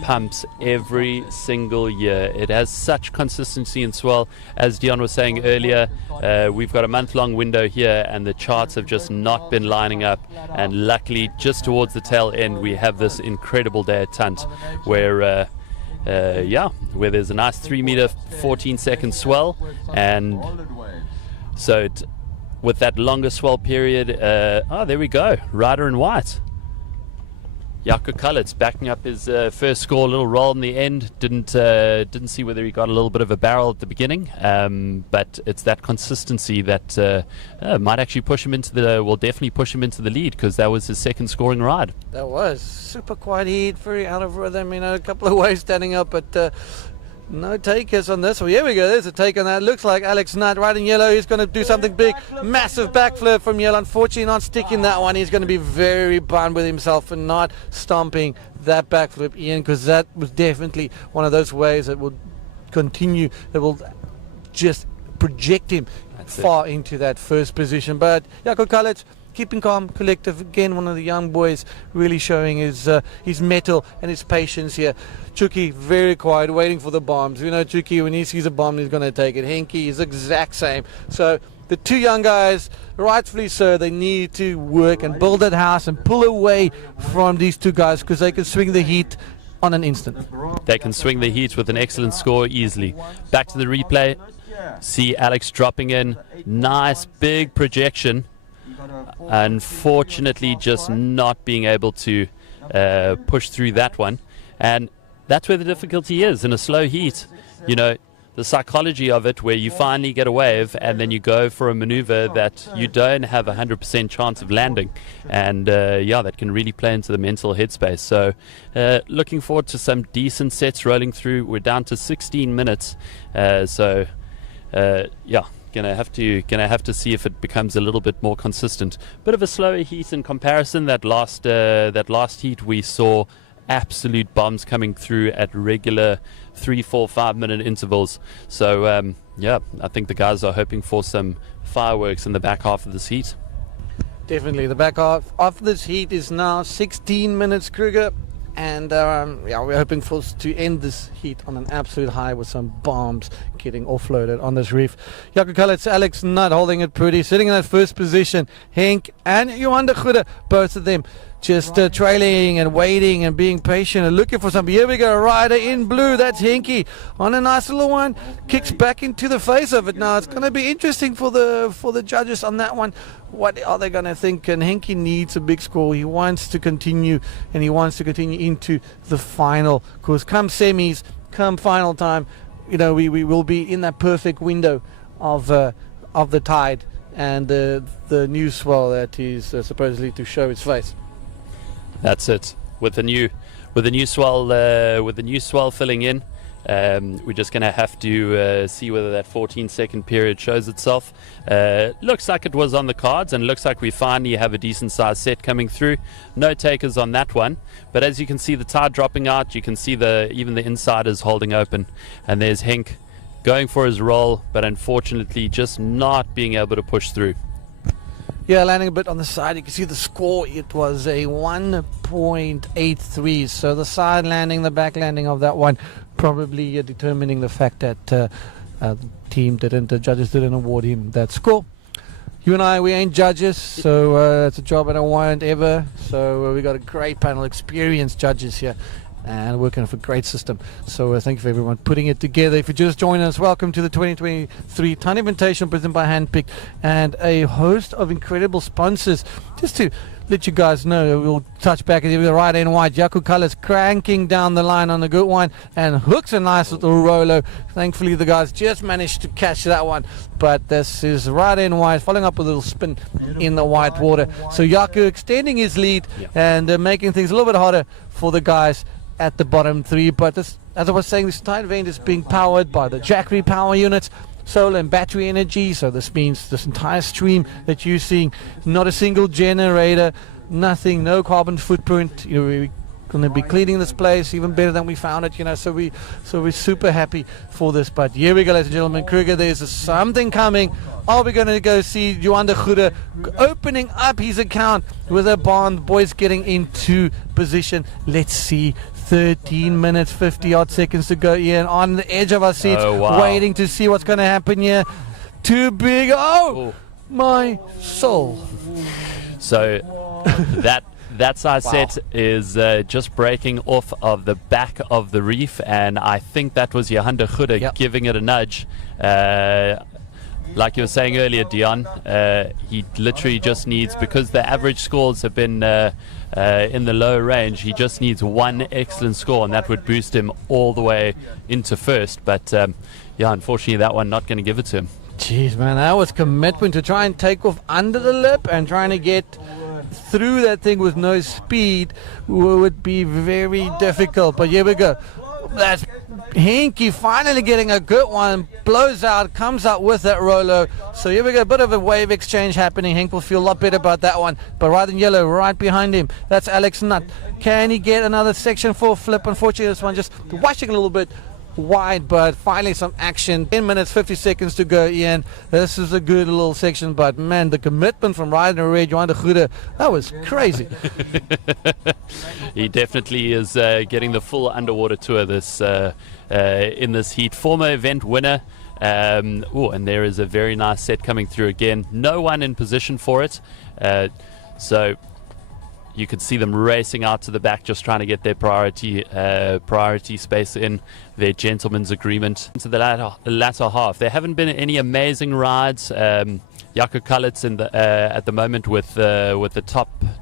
pumps every single year. It has such consistency and swell. As Dion was saying earlier, we've got a month-long window here, and the charts have just not been lining up. And luckily, just towards the tail end, we have this incredible day at Tunt, where there's a nice 3 meter, 14-second swell, and so with that longer swell period, there we go, rider in white. Jaco Kulitz backing up his first score, a little roll in the end. Didn't see whether he got a little bit of a barrel at the beginning, but it's that consistency that might actually definitely push him into the lead, because that was his second scoring ride. That was super quiet heat, very out of rhythm, a couple of waves standing up, but no takers on this. Well, here we go. There's a take on that. Looks like Alex Knight riding yellow. He's going to do something big. Massive backflip from yellow. Unfortunately, not sticking that one. He's going to be very bummed with himself for not stomping that backflip, Ian, because that was definitely one of those waves that will continue, that will just project him far into that first position. But Jaco Kulitz, keeping calm, collective. Again, one of the young boys really showing his mettle and his patience here. Chucky, very quiet, waiting for the bombs. Chucky, when he sees a bomb, he's going to take it. Henke is the exact same. So the two young guys, rightfully so, they need to work and build that house and pull away from these two guys, because they can swing the heat on an instant. They can swing the heat with an excellent score easily. Back to the replay. See Alex dropping in. Nice big projection. Unfortunately, just not being able to push through that one, and that's where the difficulty is in a slow heat. The psychology of it, where you finally get a wave and then you go for a maneuver that you don't have 100% chance of landing, and that can really play into the mental headspace. So looking forward to some decent sets rolling through. We're down to 16 minutes, gonna have to see if it becomes a little bit more consistent. Bit of a slower heat in comparison. That last heat we saw absolute bombs coming through at regular 3, 4, 5 minute intervals. So yeah, I think the guys are hoping for some fireworks in the back half of this heat. Definitely, the back half of this heat is now 16 minutes, Kruger. And yeah, we're hoping to end this heat on an absolute high with some bombs getting offloaded on this reef. Jaco Calitz, it's Alex Nutt holding it pretty, sitting in that first position. Henk and Johan de Goede, both of them just trailing and waiting and being patient and looking for something. Here we go, rider in blue, that's Henky on a nice little one, kicks back into the face of it. Now it's going to be interesting for the judges on that one. What are they going to think? And Henky needs a big score. He wants to continue, and he wants to continue into the final, because come semis, come final time, you know, we will be in that perfect window of the tide and the new swell that is supposedly to show its face. That's it. With the new swell filling in, we're just going to have to see whether that 14-second period shows itself. Looks like it was on the cards, and looks like we finally have a decent sized set coming through. No takers on that one, but as you can see the tide dropping out, you can see even the insiders holding open, and there's Henk going for his roll, but unfortunately just not being able to push through. Yeah, landing a bit on the side. You can see the score. It was a 1.83. So the side landing, the back landing of that one, probably determining the fact that the judges didn't award him that score. You and I, we ain't judges, so it's a job I don't want ever. So we got a great panel, experienced judges here, and working with a great system. So thank you for everyone putting it together. If you just joined us, welcome to the 2023 Ton Invitational presented by Handpick, and a host of incredible sponsors. Just to let you guys know, we'll touch back at the right and white. Jaco Calitz cranking down the line on the good one and hooks a nice little Rolo. Thankfully the guys just managed to catch that one, but this is right and white, following up with a little spin in the white water. So Jaco extending his lead and making things a little bit harder for the guys at the bottom three. But this, as I was saying, this tide event is being powered by the Jackery power units, solar and battery energy. So this means this entire stream that you're seeing, not a single generator, nothing, no carbon footprint. You know, we're going to be cleaning this place even better than we found it, you know, so we're super happy for this. But here we go, ladies and gentlemen. Kruger, there's something coming. Are we going to go see Johan de Goede opening up his account with a bond? Boys getting into position. Let's see. 13 minutes, 50 odd seconds to go here, and on the edge of our seats, waiting to see what's going to happen here. Too big. Oh, my soul. So that size set is just breaking off of the back of the reef, and I think that was Johan de Goede giving it a nudge. Like you were saying earlier, Dion, he literally just needs, because the average scores have been in the low range, he just needs one excellent score, and that would boost him all the way into first. But yeah, unfortunately that one not going to give it to him. Jeez, man, that was commitment to try and take off under the lip, and trying to get through that thing with no speed would be very difficult. But here we go. That's Henky finally getting a good one, blows out, comes out with that Rolo. So here we go, a bit of a wave exchange happening. Henk will feel a lot better about that one. But right in yellow, right behind him, that's Alex Nutt. Can he get another section 4 flip? Unfortunately, this one just washing a little bit wide, but finally some action. 10 minutes 50 seconds to go, Ian. This is a good little section, but man, the commitment from Ryder Red, Johan de Goede, that was crazy. He definitely is getting the full underwater tour this in this heat. Former event winner. And there is a very nice set coming through again. No one in position for it, so you could see them racing out to the back, just trying to get their priority space in their gentleman's agreement. Into the latter half, there haven't been any amazing rides. Jaco Calitz at the moment with the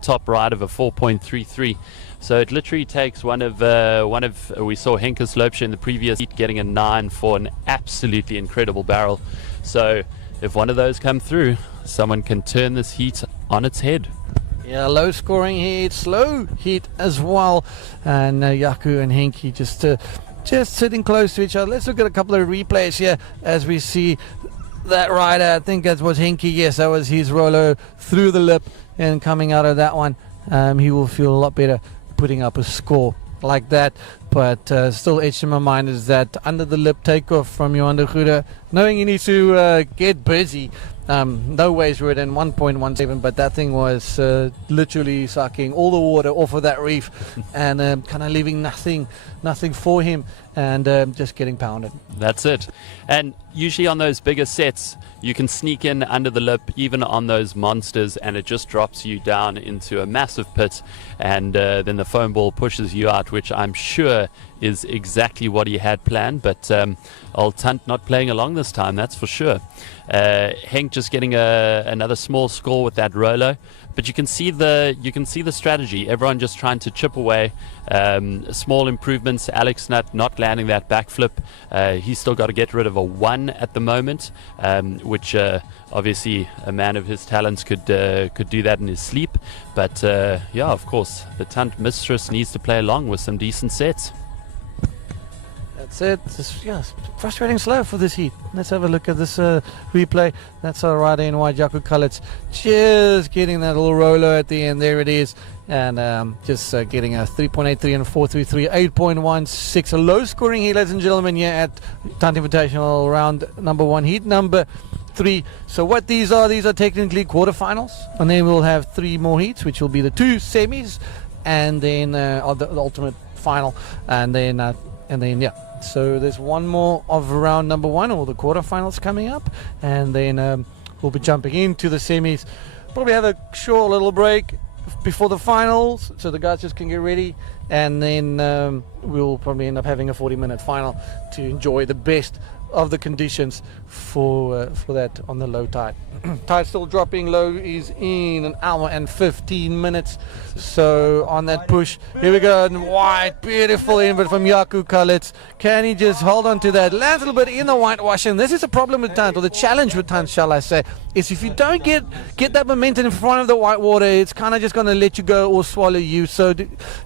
top ride of a 4.33. So it literally takes one of we saw Henke Sloopsje in the previous heat getting a 9 for an absolutely incredible barrel. So if one of those come through, someone can turn this heat on its head. Yeah, low scoring heat, slow heat as well, and Jaco and Henky just sitting close to each other. Let's look at a couple of replays here as we see that rider. I think that was Henke. Yes, that was his Rolo through the lip, and coming out of that one, he will feel a lot better putting up a score like that. But still etched in my mind is that under the lip takeoff from Johan de Goede, knowing he needs to get busy. No ways were in 1.17, but that thing was literally sucking all the water off of that reef and kind of leaving nothing for him, and just getting pounded. That's it. And usually on those bigger sets, you can sneak in under the lip, even on those monsters, and it just drops you down into a massive pit, and then the foam ball pushes you out, which I'm sure is exactly what he had planned. But old Tunt not playing along this time, that's for sure. Henk just getting another small score with that Rolo, but you can see the strategy. Everyone just trying to chip away, small improvements. Alex Nutt not landing that backflip. He's still got to get rid of a 1 at the moment, which obviously a man of his talents could do that in his sleep. But yeah, of course, the Tunt mistress needs to play along with some decent sets. That's it. It's frustrating slow for this heat. Let's have a look at this replay. That's our rider in white, Jaco Cullets, just getting that little Rolo at the end. There it is. And just getting a 3.83 and a 4.33, 8.16. A low scoring heat, ladies and gentlemen, here at Tunt Invitational round number 1, heat number 3. So what these are technically quarterfinals. And then we'll have 3 more heats, which will be the 2 semis and then the ultimate final. And then yeah. So there's one more of round number 1, or the quarterfinals coming up, and then we'll be jumping into the semis. Probably have a short little break before the finals, so the guys just can get ready, and then we'll probably end up having a 40-minute final to enjoy the best of the conditions for that on the low tide. Tide still dropping. Low is in 1 hour and 15 minutes. So on that push, here we go, and white, beautiful invert from Jaco Cullets. Can he just hold on to that? Lands a little bit in the whitewash, and this is a problem with Tunt, or the challenge with Tunt, shall I say, is if you don't get that momentum in front of the white water, it's kind of just going to let you go or swallow you. So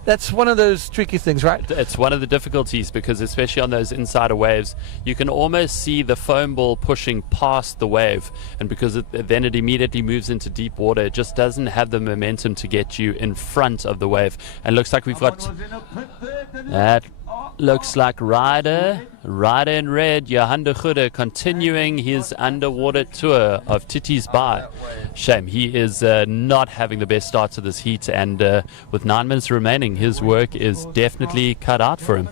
that's one of those tricky things, right? It's one of the difficulties, because especially on those insider waves, you can almost see the foam ball pushing past the wave, and because then it immediately moves into deep water, it just doesn't have the momentum to get you in front of the wave. And looks like we've got that. Looks like rider in red, Johan de Goede, continuing his underwater tour of Titties Bay. Shame he is not having the best start to this heat, and with 9 minutes remaining, his work is definitely cut out for him.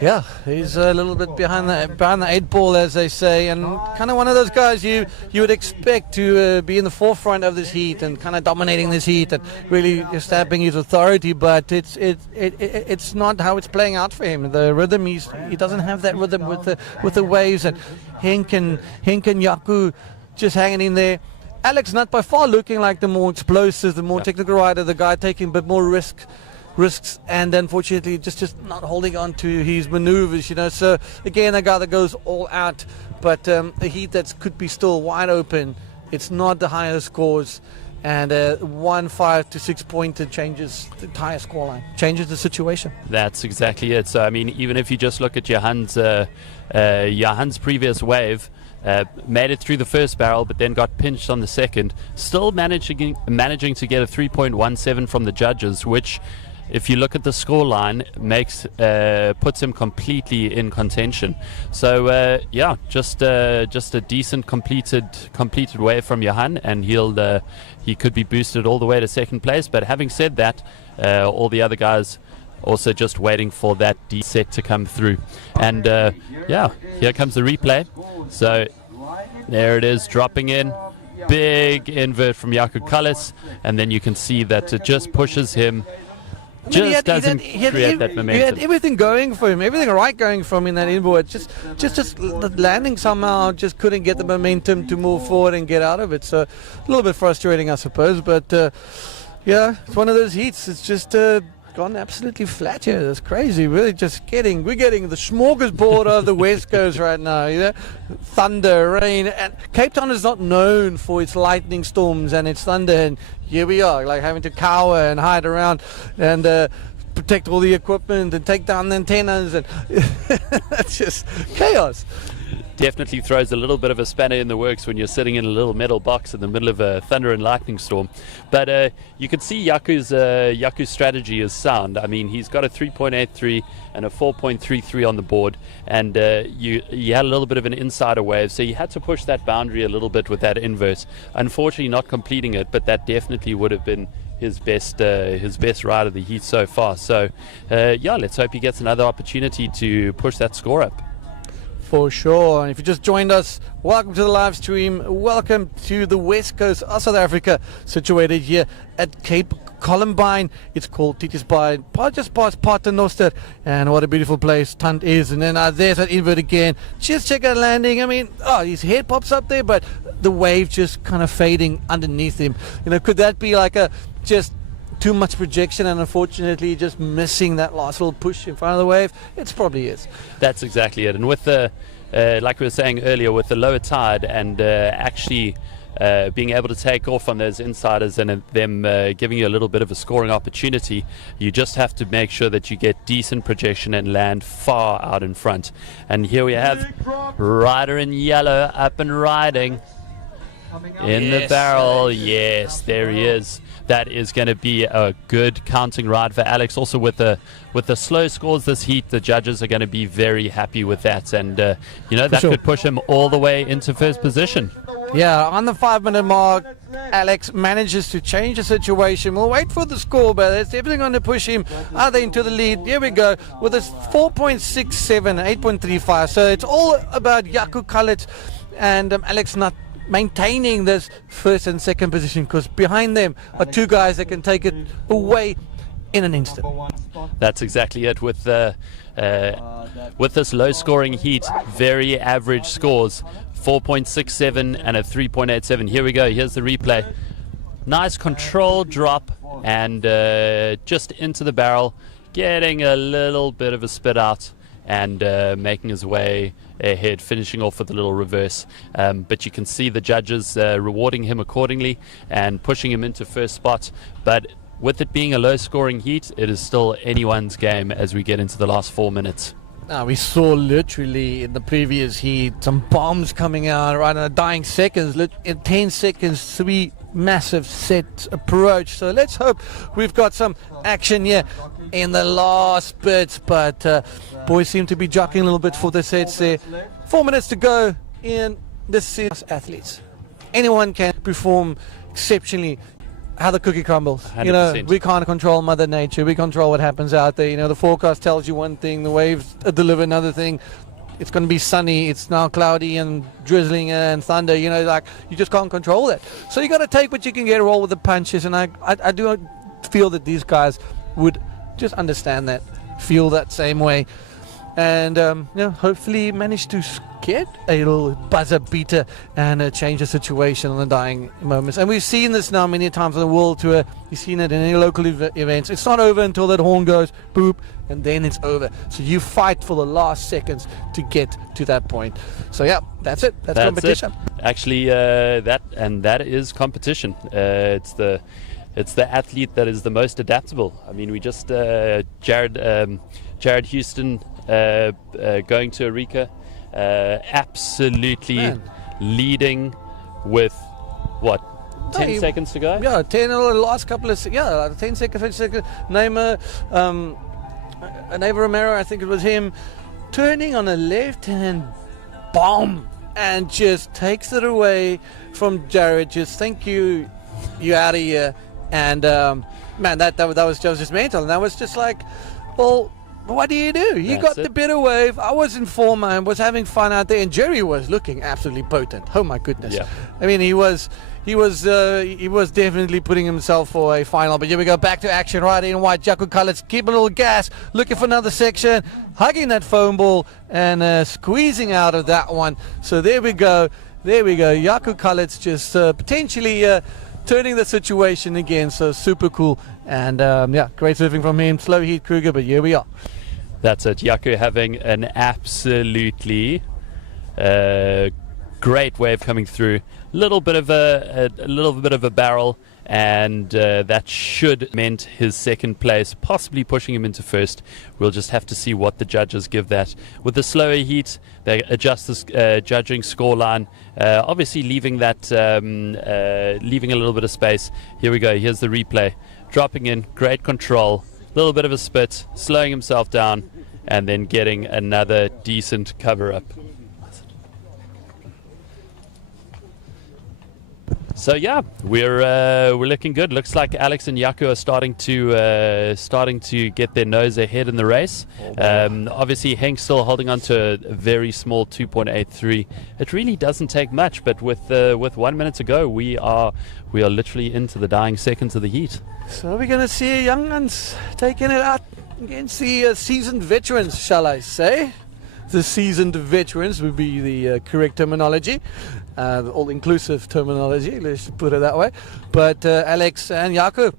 Yeah, he's a little bit behind the 8 ball, as they say, and kind of one of those guys you would expect to be in the forefront of this heat and kind of dominating this heat and really establishing his authority. But it's not how it's playing out for him. The rhythm, he doesn't have that rhythm with the waves, and Henk and Jaco just hanging in there. Alex Nutt by far looking like the more explosive, the more technical rider, the guy taking a bit more risks, and unfortunately just not holding on to his maneuvers, So again, a guy that goes all out, but a heat that could be still wide open. It's not the highest scores, and 1 5 to 6 pointer changes the entire scoreline, changes the situation. That's exactly it. So I mean, even if you just look at Johan's previous wave, made it through the first barrel, but then got pinched on the second, still managing to get a 3.17 from the judges, which, if you look at the score line, puts him completely in contention. So yeah, just a decent completed wave from Johan, and he could be boosted all the way to second place. But having said that, all the other guys also just waiting for that D set to come through. And yeah, here comes the replay. So there it is, dropping in. Big invert from Jaco Cullets, and then you can see that it just pushes him. Doesn't create that momentum. He had everything going for him, everything right going for him in that inboard. Just landing somehow, just couldn't get the momentum to move forward and get out of it. So a little bit frustrating, I suppose. But yeah, it's one of those heats. It's just gone absolutely flat here. It's crazy. Really, we're getting the smorgasbord of the West Coast right now. Thunder, rain, and Cape Town is not known for its lightning storms and its thunder. And here we are, like having to cower and hide around and protect all the equipment and take down the antennas, and it's just chaos. definitely throws a little bit of a spanner in the works when you're sitting in a little metal box in the middle of a thunder and lightning storm. But you can see Yaku's strategy is sound. I mean, he's got a 3.83 and a 4.33 on the board, and you had a little bit of an insider wave, so you had to push that boundary a little bit with that inverse. Unfortunately, not completing it, but that definitely would have been his best ride of the heat so far. So yeah, let's hope he gets another opportunity to push that score up. For sure. And if you just joined us, welcome to the live stream. Welcome to the west coast of South Africa, situated here at Cape Columbine. It's called Titus Bay, just past Paternoster, and what a beautiful place Tant is. And then there's that invert again. Just check out landing. I mean, his head pops up there, but the wave just kind of fading underneath him. Could that be like just too much projection, and unfortunately just missing that last little push in front of the wave? It probably is. That's exactly it. And with the like we were saying earlier, with the lower tide and actually being able to take off on those insiders and them giving you a little bit of a scoring opportunity, you just have to make sure that you get decent projection and land far out in front. And here we have Rider in yellow up and riding in the barrel. Yes, there he is. That is going to be a good counting ride for Alex. Also with the slow scores this heat, the judges are going to be very happy with that, and that could push him all the way into first position. Yeah, on the 5-minute mark, Alex manages to change the situation. We'll wait for the score, but it's definitely going to push him either into the lead. Here we go with a 4.67, 8.35. So it's all about Jaco Kallet and Alex not maintaining this first and second position, because behind them are two guys that can take it away in an instant. That's exactly it. With this low scoring heat, very average scores, 4.67 and a 3.87. Here we go. Here's the replay. Nice control drop and just into the barrel, getting a little bit of a spit out and making his way ahead, finishing off with a little reverse. But you can see the judges rewarding him accordingly and pushing him into first spot. But with it being a low scoring heat, it is still anyone's game as we get into the last 4 minutes. Now, we saw literally in the previous heat some bombs coming out right in the dying seconds. In 10 seconds, 3 massive sets approach. So let's hope we've got some action here in the last bits. But boys seem to be jockeying a little bit for the sets there. 4 minutes to go in this series. Athletes, anyone can perform exceptionally. How the cookie crumbles. 100%. We can't control Mother Nature. We control what happens out there. The forecast tells you one thing, the waves deliver another thing. It's going to be sunny. It's now cloudy and drizzling and thunder. You just can't control that. So you got to take what you can get, roll with the punches. And I do feel that these guys would just understand that, feel that same way, and hopefully manage to get a little buzzer beater and change the situation in the dying moments. And we've seen this now many times on the World Tour. You've seen it in any local events. It's not over until that horn goes boop, and then it's over. So you fight for the last seconds to get to that point. So yeah, that's it. That's competition. It. Actually, that is competition. It's the athlete that is the most adaptable. I mean, we just Jared Houston going to Eureka. Absolutely leading with 10 seconds to go? Yeah, 10 or the last couple of 10 seconds. Neymar, Neva Romero, I think it was him, turning on a left-hand bomb and just takes it away from Jared. Just thank you, you out of here. And man, that was just mental. And that was just like, well, what do? You got the better wave. I was in form. I was having fun out there, and Jerry was looking absolutely potent. Oh my goodness! Yeah. I mean, he was definitely putting himself for a final. But here we go, back to action, right in white. Jaco Kallet, keep a little gas, looking for another section, hugging that foam ball and squeezing out of that one. So there we go. Jaco Kallet's just potentially turning the situation again. So super cool. And great surfing from him. Slow heat Kruger, but here we are. That's it. Jaco having an absolutely Great wave coming through. Little bit of a barrel, and that should meant his second place, possibly pushing him into first. We'll just have to see what the judges give that. With the slower heat, they adjust the judging scoreline, obviously leaving that leaving a little bit of space. Here we go. Here's the replay. Dropping in, great control, little bit of a spit, slowing himself down, and then getting another decent cover up. So yeah, we're looking good. Looks like Alex and Jaco are starting to get their nose ahead in the race. Obviously, Henk's still holding on to a very small 2.83. It really doesn't take much, but with 1 minute to go, we are literally into the dying seconds of the heat. So we're going to see young uns taking it out against the seasoned veterans, shall I say? The seasoned veterans would be the correct terminology, the all-inclusive terminology, let's put it that way. But Alex and Jaco,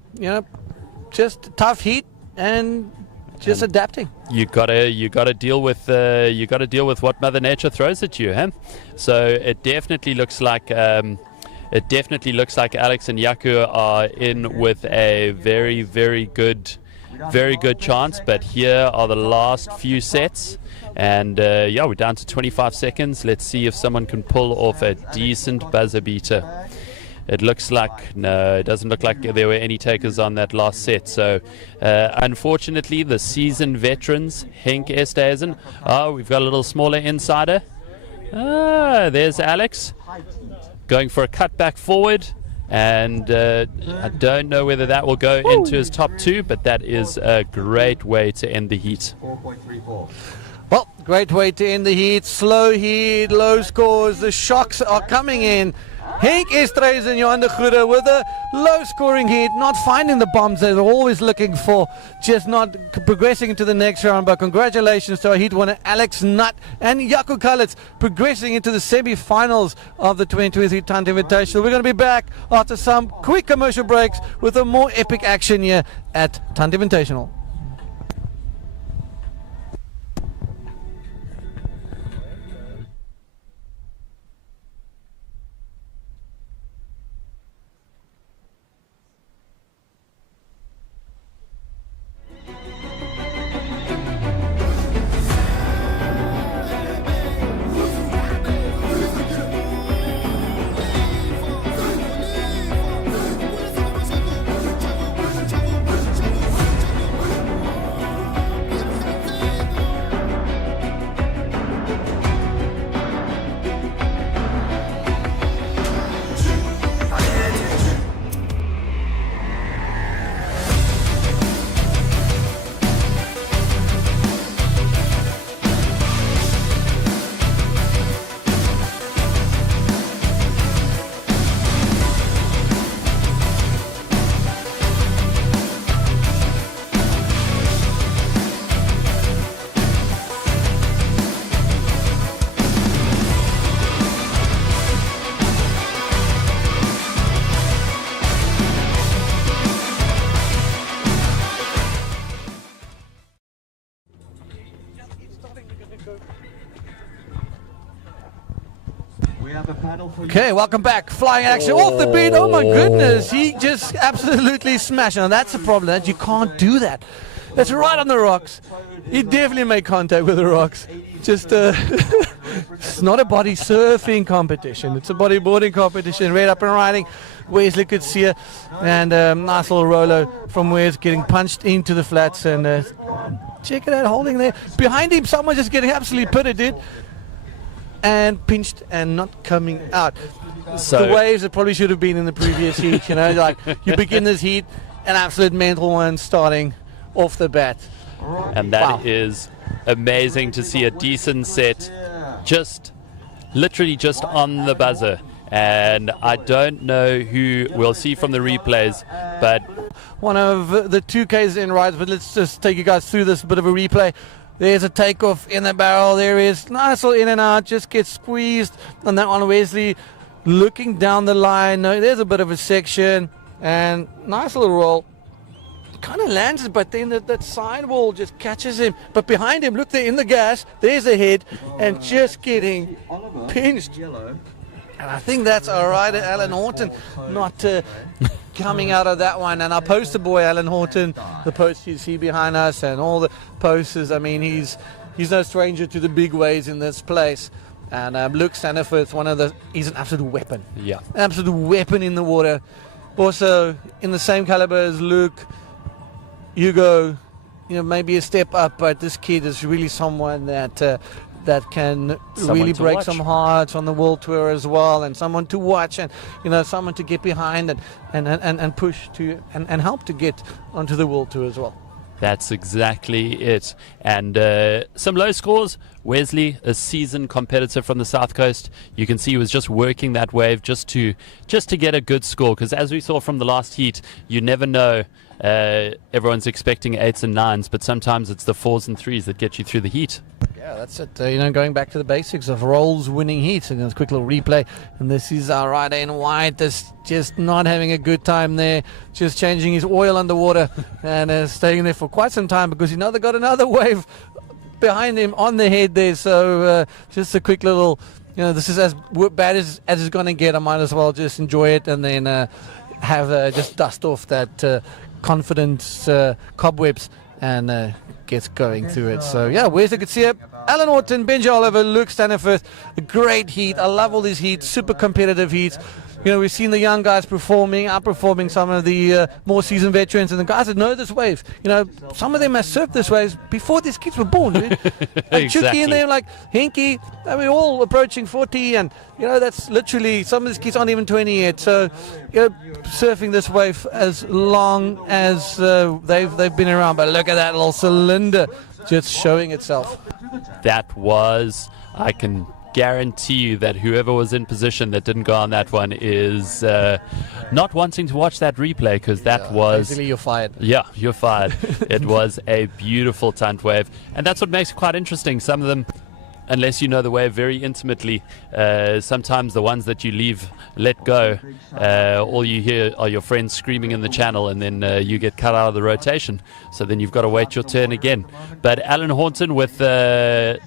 just tough heat and just adapting. You gotta deal with what Mother Nature throws at you, huh? So it definitely looks like Alex and Jaco are in with a very, very good chance. But here are the last few sets. And we're down to 25 seconds. Let's see if someone can pull off a decent buzzer beater. It looks like, no, it doesn't look like there were any takers on that last set. So unfortunately, the seasoned veterans, Henk Esthuizen. We've got a little smaller insider. There's Alex going for a cut back forward. And I don't know whether that will go into his top two, but that is a great way to end the heat. 4.34. Well, great way to end the heat. Slow heat, low scores. The shocks are coming in. Henk Esthuizen, Johan de Goede, with a low-scoring heat, not finding the bombs they're always looking for, just not progressing into the next round. But congratulations to our heat winner, Alex Nutt and Jaco Kalitz, progressing into the semi-finals of the 2023 Tant Invitational. We're going to be back after some quick commercial breaks with a more epic action here at Tant Invitational. Okay, welcome back. Flying action off the beat. Oh my goodness, he just absolutely smashed. Now that's the problem, that you can't do that. That's right on the rocks. He definitely made contact with the rocks. Just it's not a body surfing competition. It's a bodyboarding competition. Right up and riding. Wesley could see it, and nice little Rolo from Wes getting punched into the flats, and check it out, holding there. Behind him, someone just getting absolutely pitted, dude. And pinched and not coming out. So the waves that probably should have been in the previous heat, like you begin this heat, an absolute mental one starting off the bat. And that is amazing to see a decent set, literally just on the buzzer. And I don't know who we'll see from the replays, but one of the 2Ks in rides, but let's just take you guys through this bit of a replay. There's a takeoff in the barrel. There is nice little in and out, just gets squeezed. And that one, Wesley looking down the line. No, there's a bit of a section and nice little roll. Kind of lands it, but then that sidewall just catches him. But behind him, look there in the gas. There's a head and just getting pinched And I think that's all right, Alan Horton, not coming out of that one. And our poster boy, Alan Horton, the post you see behind us and all the posters, I mean, he's no stranger to the big waves in this place. And Luke Staniford, he's an absolute weapon. Yeah. Absolute weapon in the water. Also, in the same caliber as Luke, Hugo, maybe a step up, but this kid is really someone that can really break some hearts on the World Tour as well, and someone to watch, and someone to get behind and push to and help to get onto the World Tour as well. That's exactly it. And some low scores. Wesley, a seasoned competitor from the South Coast, you can see he was just working that wave just to get a good score, because as we saw from the last heat, you never know. Everyone's expecting 8s and 9s, but sometimes it's the 4s and 3s that get you through the heat. Yeah, that's it. Going back to the basics of Rolls winning heats, and a quick little replay. And this is our rider in white that's just not having a good time there, just changing his oil underwater and staying there for quite some time, because they got another wave behind him on the head there. So just a quick little, this is as bad as it's going to get. I might as well just enjoy it and then have just dust off that confidence cobwebs and gets going through it. So yeah, where's the good see it? Alan Horton, Benji Oliver, Luke Staniford, a great heat. I love all these heats, super competitive heats. We've seen the young guys outperforming some of the more seasoned veterans, and the guys that know this wave. Some of them have surfed this wave before these kids were born, dude. Like Chucky and them, like Henky, we're all approaching 40, and that's literally, some of these kids aren't even 20 yet. So surfing this wave as long as they've been around. But look at that little cylinder just showing itself. That was, I can guarantee you that whoever was in position that didn't go on that one is not wanting to watch that replay, because that was... Basically, you're fired. Yeah, you're fired. It was a beautiful tunt wave, and that's what makes it quite interesting. Some of them, unless you know the wave very intimately, sometimes the ones that you let go, all you hear are your friends screaming in the channel, and then you get cut out of the rotation. So then you've got to wait your turn again. But Alan Horton with a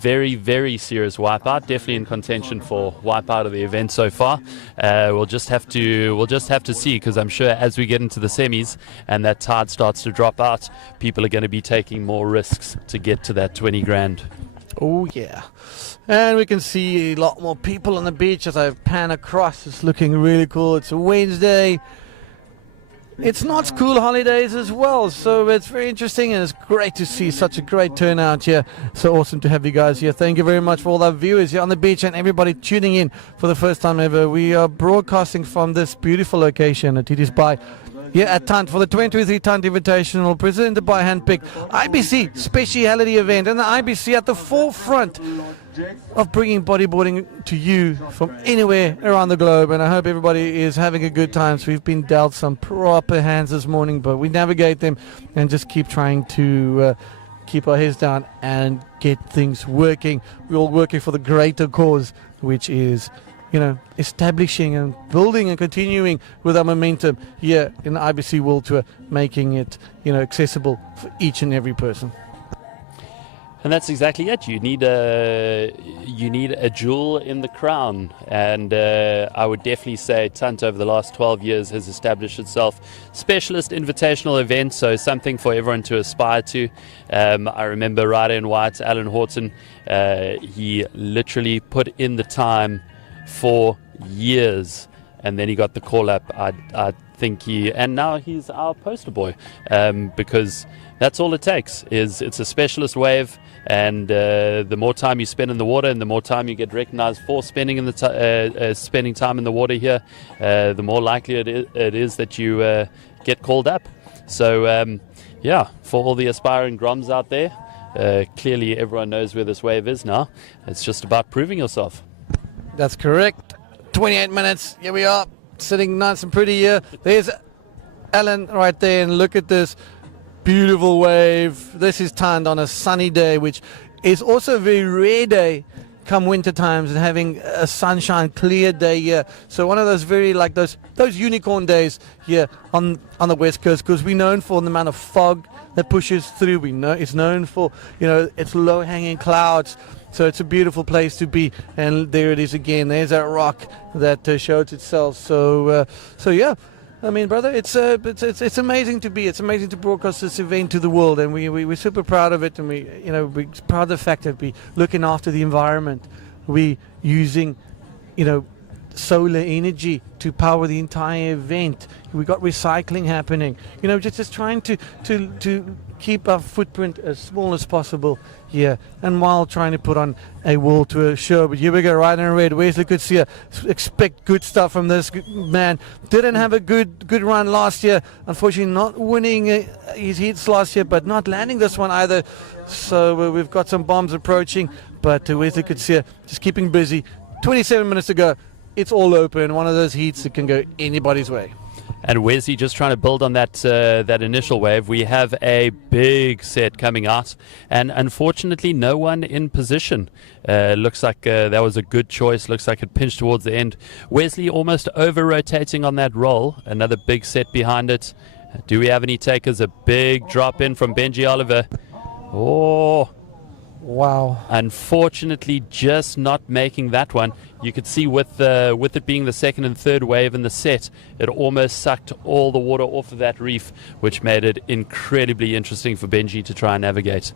very, very serious wipeout, definitely in contention for wipeout of the event so far. We'll just have to see, because I'm sure as we get into the semis and that tide starts to drop out, people are going to be taking more risks to get to that 20 grand. Oh yeah, and we can see a lot more people on the beach as I pan across. It's looking really cool. It's a Wednesday. It's not school holidays as well, so it's very interesting, and it's great to see such a great turnout here. So awesome to have you guys here. Thank you very much for all our viewers here on the beach and everybody tuning in for the first time ever. We are broadcasting from this beautiful location at Titis Bay here at Tunt for the 2023 Tunt Invitational, presented by Handpick IBC speciality event, and the IBC at the forefront of bringing bodyboarding to you from anywhere around the globe. And I hope everybody is having a good time. So we've been dealt some proper hands this morning, but we navigate them and just keep trying to keep our heads down and get things working. We're all working for the greater cause, which is establishing and building and continuing with our momentum here in the IBC World Tour, making it accessible for each and every person. And that's exactly it. You need a jewel in the crown, and I would definitely say Tunt over the last 12 years has established itself specialist invitational event, so something for everyone to aspire to. I remember rider in white, Alan Horton. He literally put in the time for years, and then he got the call up. I think and now he's our poster boy, because that's all it takes. It's a specialist wave. And the more time you spend in the water, and the more time you get recognized for spending time in the water here, the more likely it is that you get called up. So for all the aspiring Groms out there, clearly everyone knows where this wave is now. It's just about proving yourself. That's correct. 28 minutes. Here we are, sitting nice and pretty here. There's Alan right there, and look at this beautiful wave. This is Tunt on a sunny day, which is also a very rare day come winter times, and having a sunshine clear day here. So one of those very those unicorn days here on the west coast, because we're known for the amount of fog that pushes through. We know it's known for its low hanging clouds. So it's a beautiful place to be. And there it is again. There's that rock that shows itself. So yeah. I mean, brother, it's amazing to be. It's amazing to broadcast this event to the world, and we're super proud of it. And we're proud of the fact that we're looking after the environment. We're using, solar energy to power the entire event. We got recycling happening. Just trying to keep our footprint as small as possible here, and while trying to put on a world tour show. But here we go, right in red. Wesley could see expect good stuff from this man. Didn't have a good run last year. Unfortunately, not winning his heats last year, but not landing this one either. So we've got some bombs approaching, but Wesley could see just keeping busy. 27 minutes to go. It's all open. One of those heats that can go anybody's way. And Wesley just trying to build on that initial wave. We have a big set coming out, and unfortunately no one in position. Looks like that was a good choice. Looks like it pinched towards the end. Wesley almost over-rotating on that roll. Another big set behind it. Do we have any takers? A big drop in from Benji Oliver. Oh, wow. Unfortunately, just not making that one. You could see with it being the second and third wave in the set, it almost sucked all the water off of that reef, which made it incredibly interesting for Benji to try and navigate.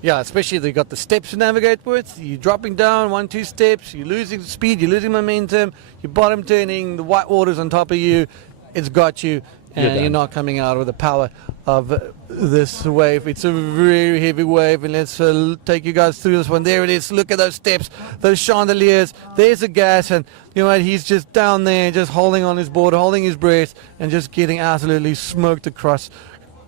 Yeah, especially they got the steps to navigate with. You're dropping down 1-2 steps, you're losing speed, you're losing momentum, you're bottom turning, the white water's on top of you, it's got you, and you're not coming out with the power of this wave. It's a very heavy wave, and let's take you guys through this one. There it is. Look at those steps, those chandeliers. There's the gas, and you know what? He's just down there, just holding on his board, holding his breath, and just getting absolutely smoked across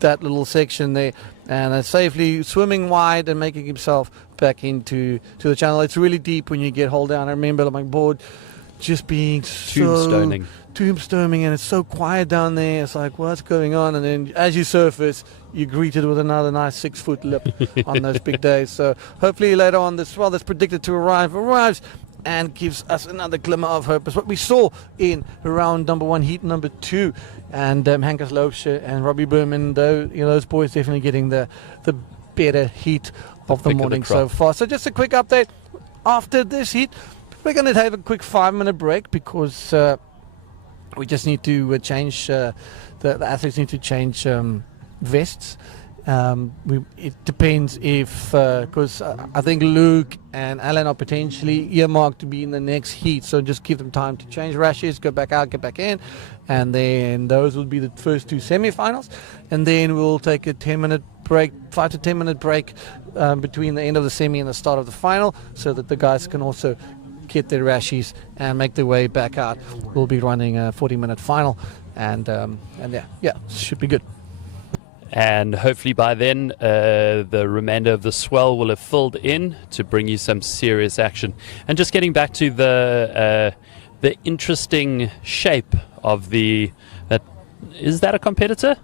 that little section there, and safely swimming wide and making himself back into the channel. It's really deep when you get hold down. I remember my board just being tombstoning, and it's so quiet down there. It's like, what's going on? And then as you surface, you're greeted with another nice 6-foot lip on those big days. So hopefully later on, this swell that's predicted to arrives and gives us another glimmer of hope. It's what we saw in round number 1, heat number 2, and Hankus Loubser and Robbie Berman, though, those boys definitely getting the better heat of the morning so far. So just a quick update after this heat. We're going to have a quick 5-minute break because we just need to change, the athletes need to change vests. It depends if, because I think Luke and Alan are potentially earmarked to be in the next heat, so just give them time to change rashes, go back out, get back in, and then those will be the first 2 semifinals, and then we'll take a 10-minute break, 5 to 10-minute break between the end of the semi and the start of the final, so that the guys can also get their rashes and make their way back out. We'll be running a 40-minute final, and yeah, should be good. And hopefully by then, the remainder of the swell will have filled in to bring you some serious action. And just getting back to the interesting shape of is that a competitor?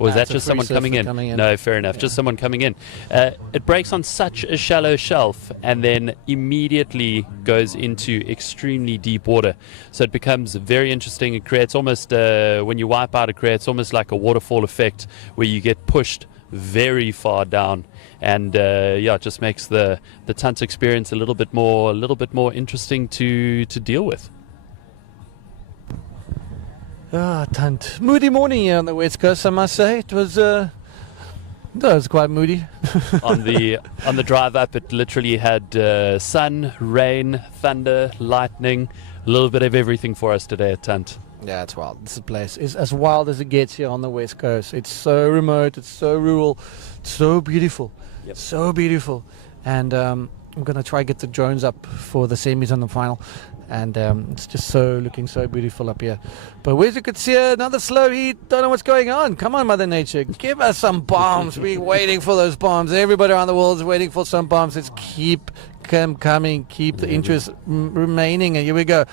Or is that just someone coming in? No, fair enough. Yeah. Just someone coming in. It breaks on such a shallow shelf and then immediately goes into extremely deep water. So it becomes very interesting. It creates almost, when you wipe out, it creates almost like a waterfall effect where you get pushed very far down. And it just makes the Tunt experience a little bit more interesting to deal with. Tunt. Moody morning here on the West Coast, I must say. It was quite moody. on the drive up, it literally had sun, rain, thunder, lightning, a little bit of everything for us today at Tunt. Yeah, it's wild. This place is as wild as it gets here on the West Coast. It's so remote, it's so rural, it's so beautiful. Yep. So beautiful. And I'm going to try get the drones up for the semis and the final. And it's just looking so beautiful up here. But where's you could see another slow heat. Don't know what's going on. Come on, Mother Nature. Give us some bombs. We're waiting for those bombs. Everybody around the world is waiting for some bombs. Let's keep them coming. Keep the interest remaining. And here we go.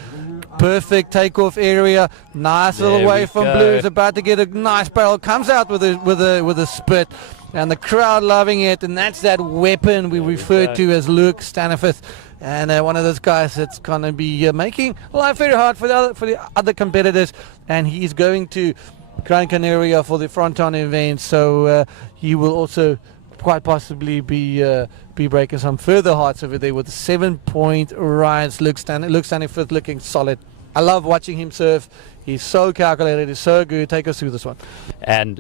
Perfect takeoff area. Nice little wave from Blues. About to get a nice barrel. Comes out with a spit. And the crowd loving it. And that's that weapon we referred to as Luke Stanifith. And one of those guys that's going to be making life very hard for the other competitors. And he's going to Gran Canaria for the Fronton event. So he will also quite possibly be breaking some further hearts over there with 7-point rides. Luke Staniford looking solid. I love watching him surf. He's so calculated. He's so good. Take us through this one. And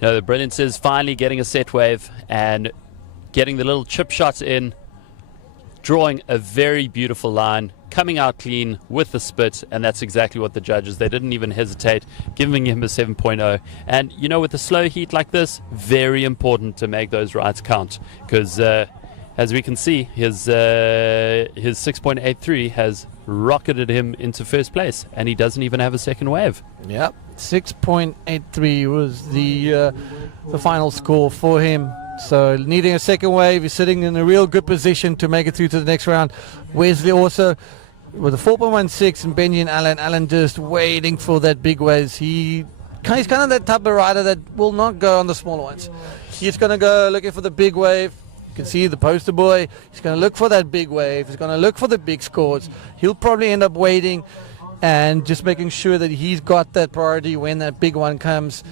the brilliance is finally getting a set wave and getting the little chip shots in, drawing a very beautiful line, coming out clean with the spit, and that's exactly what the judges, they didn't even hesitate, giving him a 7.0. And with a slow heat like this, very important to make those rides count, because as we can see, his 6.83 has rocketed him into first place, and he doesn't even have a second wave. Yep, 6.83 was the final score for him. So needing a second wave, he's sitting in a real good position to make it through to the next round. Wesley also with a 4.16, and Benji and Alan just waiting for that big waves. He's kind of that type of rider that will not go on the smaller ones. He's going to go looking for the big wave. You can see the poster boy. He's going to look for that big wave. He's going to look for the big scores. He'll probably end up waiting and just making sure that he's got that priority when that big one comes.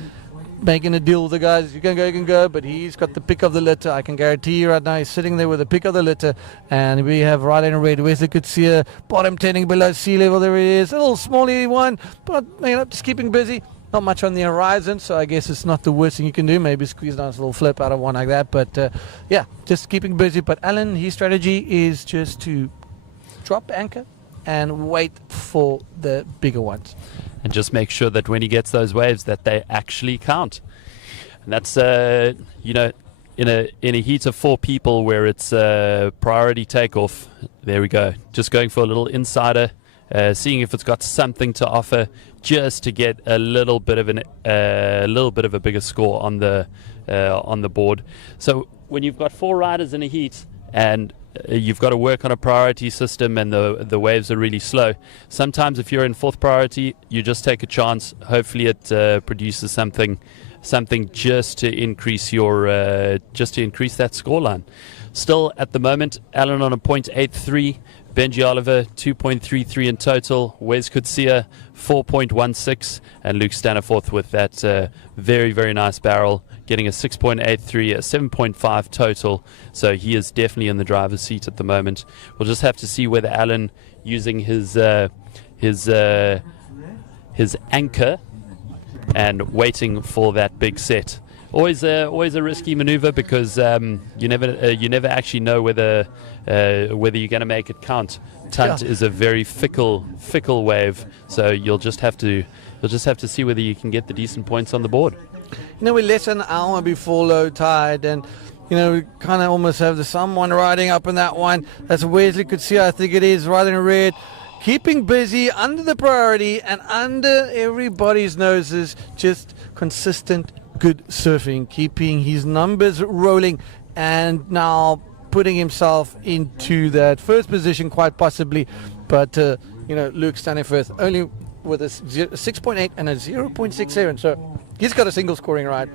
Making a deal with the guys, you can go, but he's got the pick of the litter. I can guarantee you right now he's sitting there with the pick of the litter. And we have right in red, Wesley Coetzee, bottom 10 below sea level. There he is, a little smally one, but just keeping busy. Not much on the horizon, so I guess it's not the worst thing you can do. Maybe squeeze down a little flip out of one like that, but just keeping busy. But Alan, his strategy is just to drop anchor and wait for the bigger ones. And just make sure that when he gets those waves that they actually count. And that's in a heat of 4 people where it's priority takeoff. There we go. Just going for a little insider, seeing if it's got something to offer, just to get a little bit of a bigger score on the board. So when you've got 4 riders in a heat and you've got to work on a priority system and the waves are really slow, sometimes if you're in 4th priority, you just take a chance. Hopefully it produces something just to increase that scoreline. Still at the moment, Alan on a 0.83, Benji Oliver 2.33 in total, Wes Coetzee 4.16, and Luke Staniford with that very, very nice barrel, getting a 6.83, a 7.5 total. So he is definitely in the driver's seat at the moment. We'll just have to see whether Alan, using his anchor and waiting for that big set. Always a risky maneuver, because you never actually know whether you're going to make it count. Tunt is a very fickle wave, so you'll just have to see whether you can get the decent points on the board. We're less than an hour before low tide, and we kind of almost have someone riding up in that one. That's Wesley Coetzee, I think it is, riding in red, keeping busy under the priority and under everybody's noses. Just consistent, good surfing, keeping his numbers rolling, and now putting himself into that first position quite possibly. But Luke Staniford only with a 6.8 and a 0.67, so he's got a single scoring ride.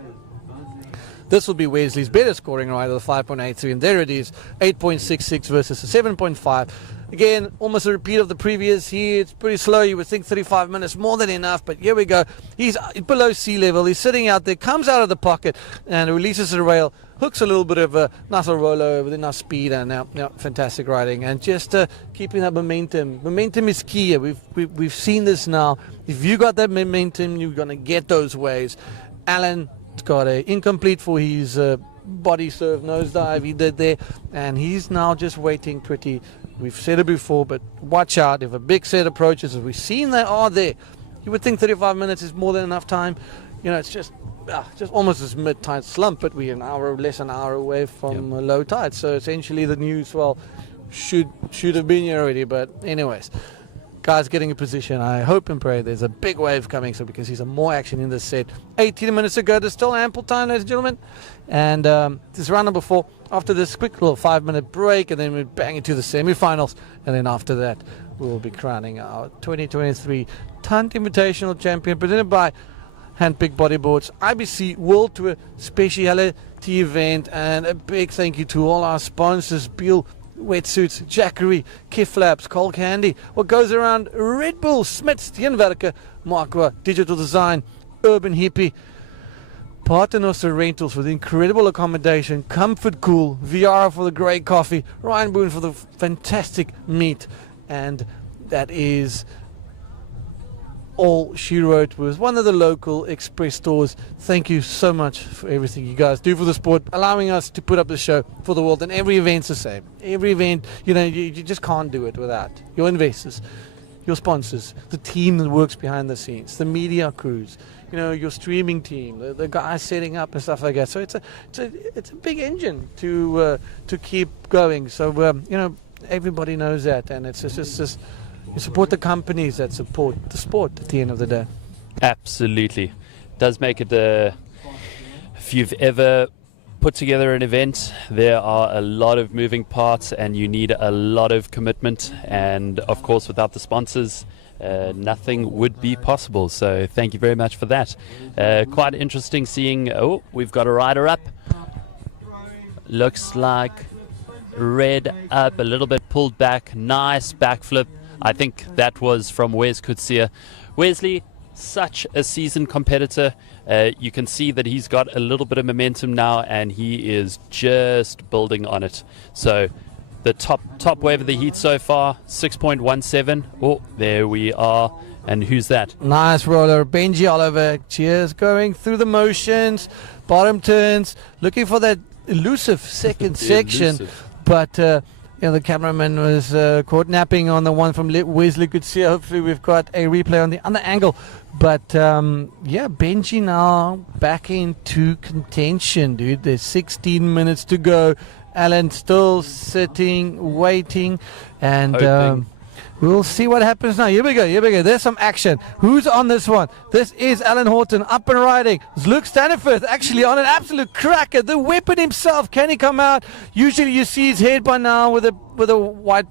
This will be Wesley's better scoring ride of the 5.83, and there it is, 8.66 versus a 7.5. Again, almost a repeat of the previous here. It's pretty slow. You would think 35 minutes, more than enough. But here we go. He's below sea level. He's sitting out there, comes out of the pocket and releases the rail, hooks a little bit of a nice rollover with enough speed, and now fantastic riding. And just keeping that momentum. Momentum is key. We've seen this now. If you got that momentum, you're going to get those waves. Alan's got an incomplete for his body surf nosedive he did there, and he's now just waiting pretty. We've said it before, but watch out. If a big set approaches, as we've seen they are there, you would think 35 minutes is more than enough time. It's just almost as mid-tide slump, but we're less than an hour away from low tide. So essentially the news, should have been here already. But anyways, guys getting in position. I hope and pray there's a big wave coming so we can see some more action in this set. 18 minutes ago. There's still ample time, ladies and gentlemen. And this is round number 4. After this quick little 5-minute break, and then we bang into the semi-finals. And then after that, we'll be crowning our 2023 Tunt Invitational Champion, presented by Handpicked Bodyboards, IBC World Tour Speciality Event. And a big thank you to all our sponsors, Beal Wetsuits, Jackery, Kiflaps, Cole Candy, what goes around, Red Bull, Smitsteenwerke, Markwa, Digital Design, Urban Hippie, Paternoster Rentals for the incredible accommodation, Comfort Cool, VR for the great coffee, Ryan Boone for the fantastic meat, and that is all she wrote was one of the local express stores. Thank you so much for everything you guys do for the sport, allowing us to put up the show for the world. And every event's the same. Every event, you just can't do it without your investors, your sponsors, the team that works behind the scenes, the media crews, your streaming team, the guys setting up and stuff like that. So it's a big engine to keep going. So everybody knows that, and it's just you support the companies that support the sport at the end of the day. Absolutely. Does make it if you've ever put together an event, there are a lot of moving parts and you need a lot of commitment, and of course without the sponsors nothing would be possible. So thank you very much for that. Quite interesting seeing, we've got a rider up, looks like red up, a little bit pulled back, nice backflip. I think that was from Wes Kutsia. Wesley, such a seasoned competitor. You can see that he's got a little bit of momentum now, and he is just building on it. So the top wave of the heat so far, 6.17. Oh, there we are. And who's that? Nice roller, Benji Oliver. Cheers, going through the motions, bottom turns, looking for that elusive second section. But the cameraman was caught napping on the one from Wesley Kutsia. Hopefully we've got a replay on the other angle. But Benji now back into contention, dude. There's 16 minutes to go. Alan still sitting, waiting, and we'll see what happens now. Here we go. There's some action. Who's on this one? This is Alan Horton up and riding. It's Luke Staniford actually on an absolute cracker. The weapon himself. Can he come out? Usually you see his head by now with a white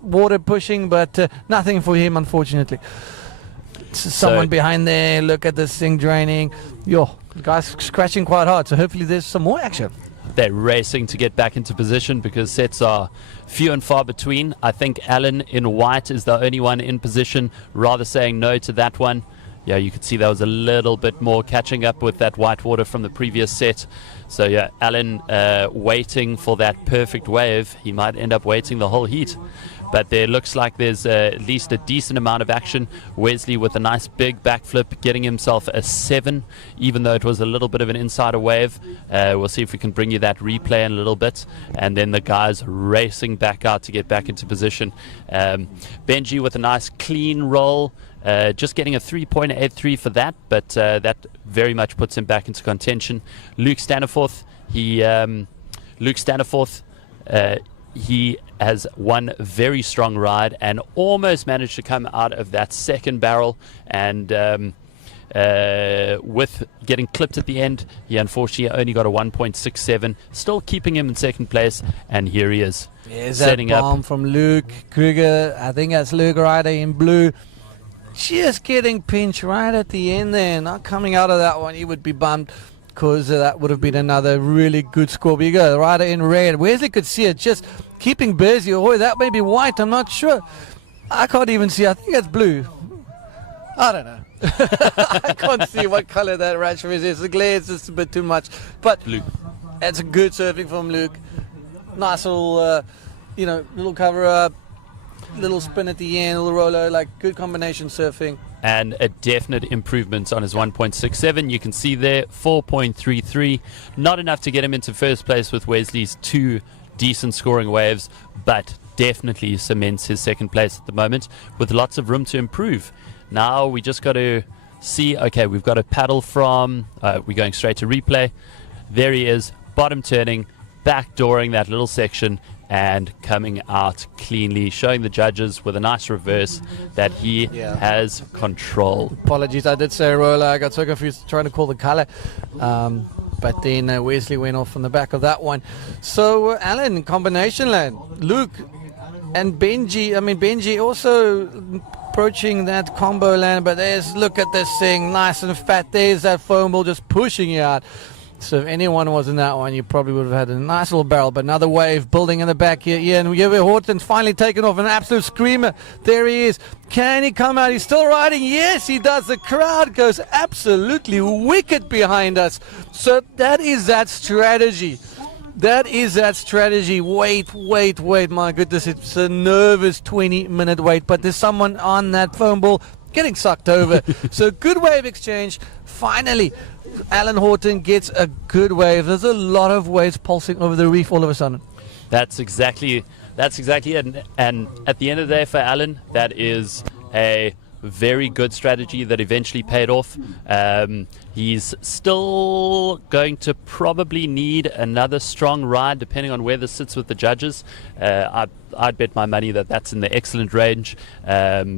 water pushing, but nothing for him, unfortunately. Someone behind there. Look at this thing draining. The guy's scratching quite hard, so hopefully there's some more action. They're racing to get back into position because sets are few and far between. I think Alan in white is the only one in position, rather saying no to that one. Yeah, you could see there was a little bit more catching up with that white water from the previous set. So yeah, Alan waiting for that perfect wave. He might end up waiting the whole heat. But there looks like there's at least a decent amount of action. Wesley with a nice big backflip, getting himself a 7, even though it was a little bit of an insider wave. We'll see if we can bring you that replay in a little bit. And then the guys racing back out to get back into position. Benji with a nice clean roll, just getting a 3.83 for that, but that very much puts him back into contention. Luke Staniforth, he has one very strong ride and almost managed to come out of that second barrel, and with getting clipped at the end, he unfortunately only got a 1.67, still keeping him in second place, and here he is. There's setting that bomb up from Luke Kruger. I think that's Luke Ryder in blue. Just getting pinched right at the end there, not coming out of that one. He would be bummed, because that would have been another really good score. But you go, Ryder in red. Wesley could see it, just keeping busy. Oh, that may be white, I'm not sure. I can't even see. I think that's blue. I don't know. I can't see what color that ratchet is. The glare is just a bit too much. But blue. That's a good surfing from Luke. Nice little, little cover up, little spin at the end, little roller, like good combination surfing. And a definite improvement on his 1.67. You can see there, 4.33. Not enough to get him into first place with Wesley's 2 decent scoring waves, but definitely cements his second place at the moment with lots of room to improve. Now we just got to see, okay, we've got a paddle from, we're going straight to replay. There he is, bottom turning, backdooring that little section, and coming out cleanly, showing the judges with a nice reverse that he has control. Apologies, I did say roller. I got so confused trying to call the color. But then Wesley went off on the back of that one. So, Alan, combination land. Luke and Benji. I mean, Benji also approaching that combo land. But look at this thing, nice and fat. There's that foam ball just pushing you out. So if anyone was in that one, you probably would have had a nice little barrel. But another wave building in the back here. Yeah, and we have Horton's finally taken off, an absolute screamer. There he is. Can he come out? He's still riding. Yes, he does. The crowd goes absolutely wicked behind us. So that is that strategy. That is that strategy. Wait. My goodness, it's a nervous 20-minute wait. But there's someone on that foam ball getting sucked over. So good wave exchange. Finally, Alan Horton gets a good wave. There's a lot of waves pulsing over the reef all of a sudden. That's exactly it. And at the end of the day for Alan, that is a very good strategy that eventually paid off. He's still going to probably need another strong ride depending on where this sits with the judges. I'd bet my money that that's in the excellent range,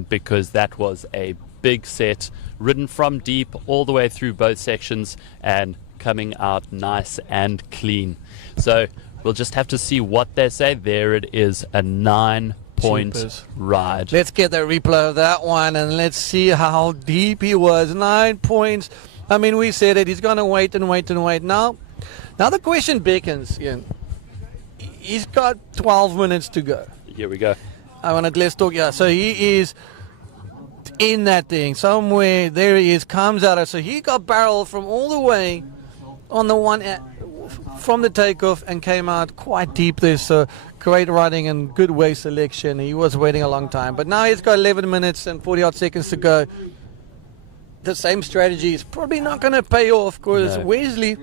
because that was a big set, ridden from deep all the way through both sections and coming out nice and clean. So we'll just have to see what they say. There it is, a 9-point ride. Let's get the replay of that one and let's see how deep he was. 9 points. I mean, we said it. He's going to wait. Now the question beckons, Ian. He's got 12 minutes to go. Here we go. Let's talk. Yeah, so he is in that thing somewhere. There he is. Comes out. So he got barreled from all the way on the one from the takeoff and came out quite deep there. So great riding and good wave selection. He was waiting a long time, but now he's got 11 minutes and 40 odd seconds to go. The same strategy is probably not going to pay off because Wesley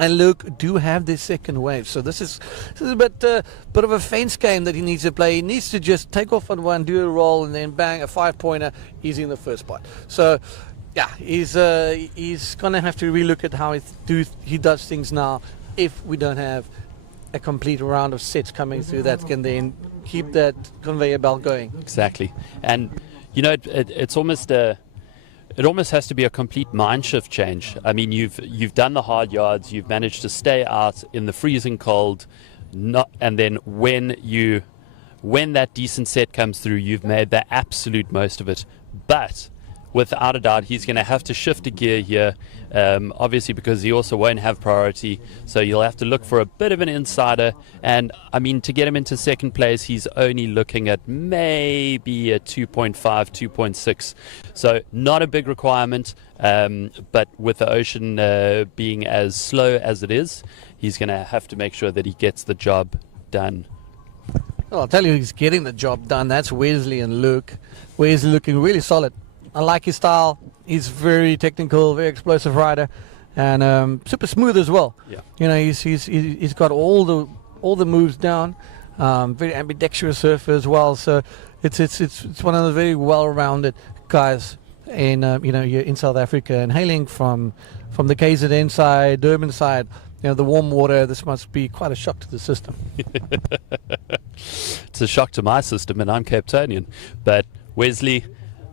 and Luke do have their second wave. So this is a bit of a fence game that he needs to play. He needs to just take off on one, do a roll, and then bang, a 5-pointer. He's in the first spot. So yeah, he's going to have to relook at how he does things now if we don't have a complete round of sets coming through that can then keep that conveyor belt going. Exactly. And you know, it's almost it almost has to be a complete mind shift change. I mean, you've done the hard yards, you've managed to stay out in the freezing cold, and then when that decent set comes through, you've made the absolute most of it. But without a doubt, he's going to have to shift a gear here, obviously because he also won't have priority. So you'll have to look for a bit of an insider. And, I mean, to get him into second place, he's only looking at maybe a 2.5, 2.6. So not a big requirement, but with the ocean being as slow as it is, he's going to have to make sure that he gets the job done. Well, I'll tell you who's getting the job done. That's Wesley and Luke. Wesley looking really solid. I like his style. He's very technical, very explosive rider, and super smooth as well. Yeah. You know, he's got all the moves down. Very ambidextrous surfer as well. So it's one of the very well-rounded guys in here in South Africa, and hailing from the KZN side, Durban side. You know, the warm water. This must be quite a shock to the system. It's a shock to my system, and I'm Cape Townian. But Wesley,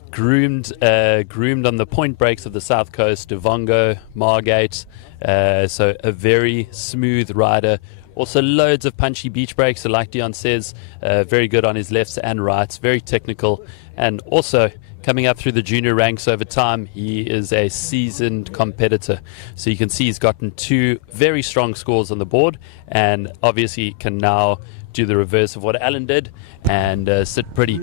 groomed on the point breaks of the South Coast, Devongo, Margate, so a very smooth rider. Also loads of punchy beach breaks, so like Dion says, very good on his lefts and rights, very technical, and also coming up through the junior ranks over time, he is a seasoned competitor. So you can see he's gotten 2 very strong scores on the board, and obviously can now do the reverse of what Alan did and sit pretty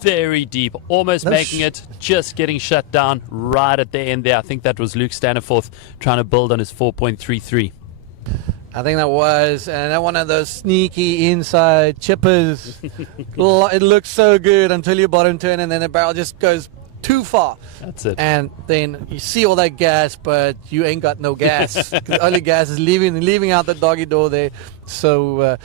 very deep, almost making it, just getting shut down right at the end there. I think that was Luke Staniforth trying to build on his 4.33. I think that was, and one of those sneaky inside chippers. It looks so good until you bottom turn, and then the barrel just goes too far. That's it. And then you see all that gas, but you ain't got no gas. The only gas is leaving out the doggy door there. So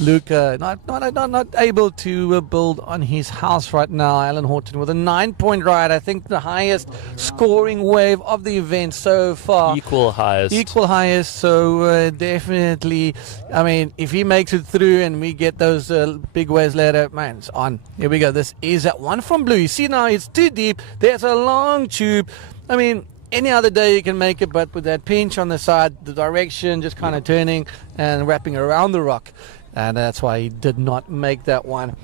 Luke not able to build on his house right now. Alan Horton with a 9-point ride. I think the highest scoring wave of the event so far. Equal highest. So definitely, I mean, if he makes it through and we get those big waves later, man, it's on. Here we go. This is that one from Blue. You see now it's too deep. There's a long tube. I mean, any other day you can make it, but with that pinch on the side, the direction just kind of turning and wrapping around the rock, and that's why he did not make that one.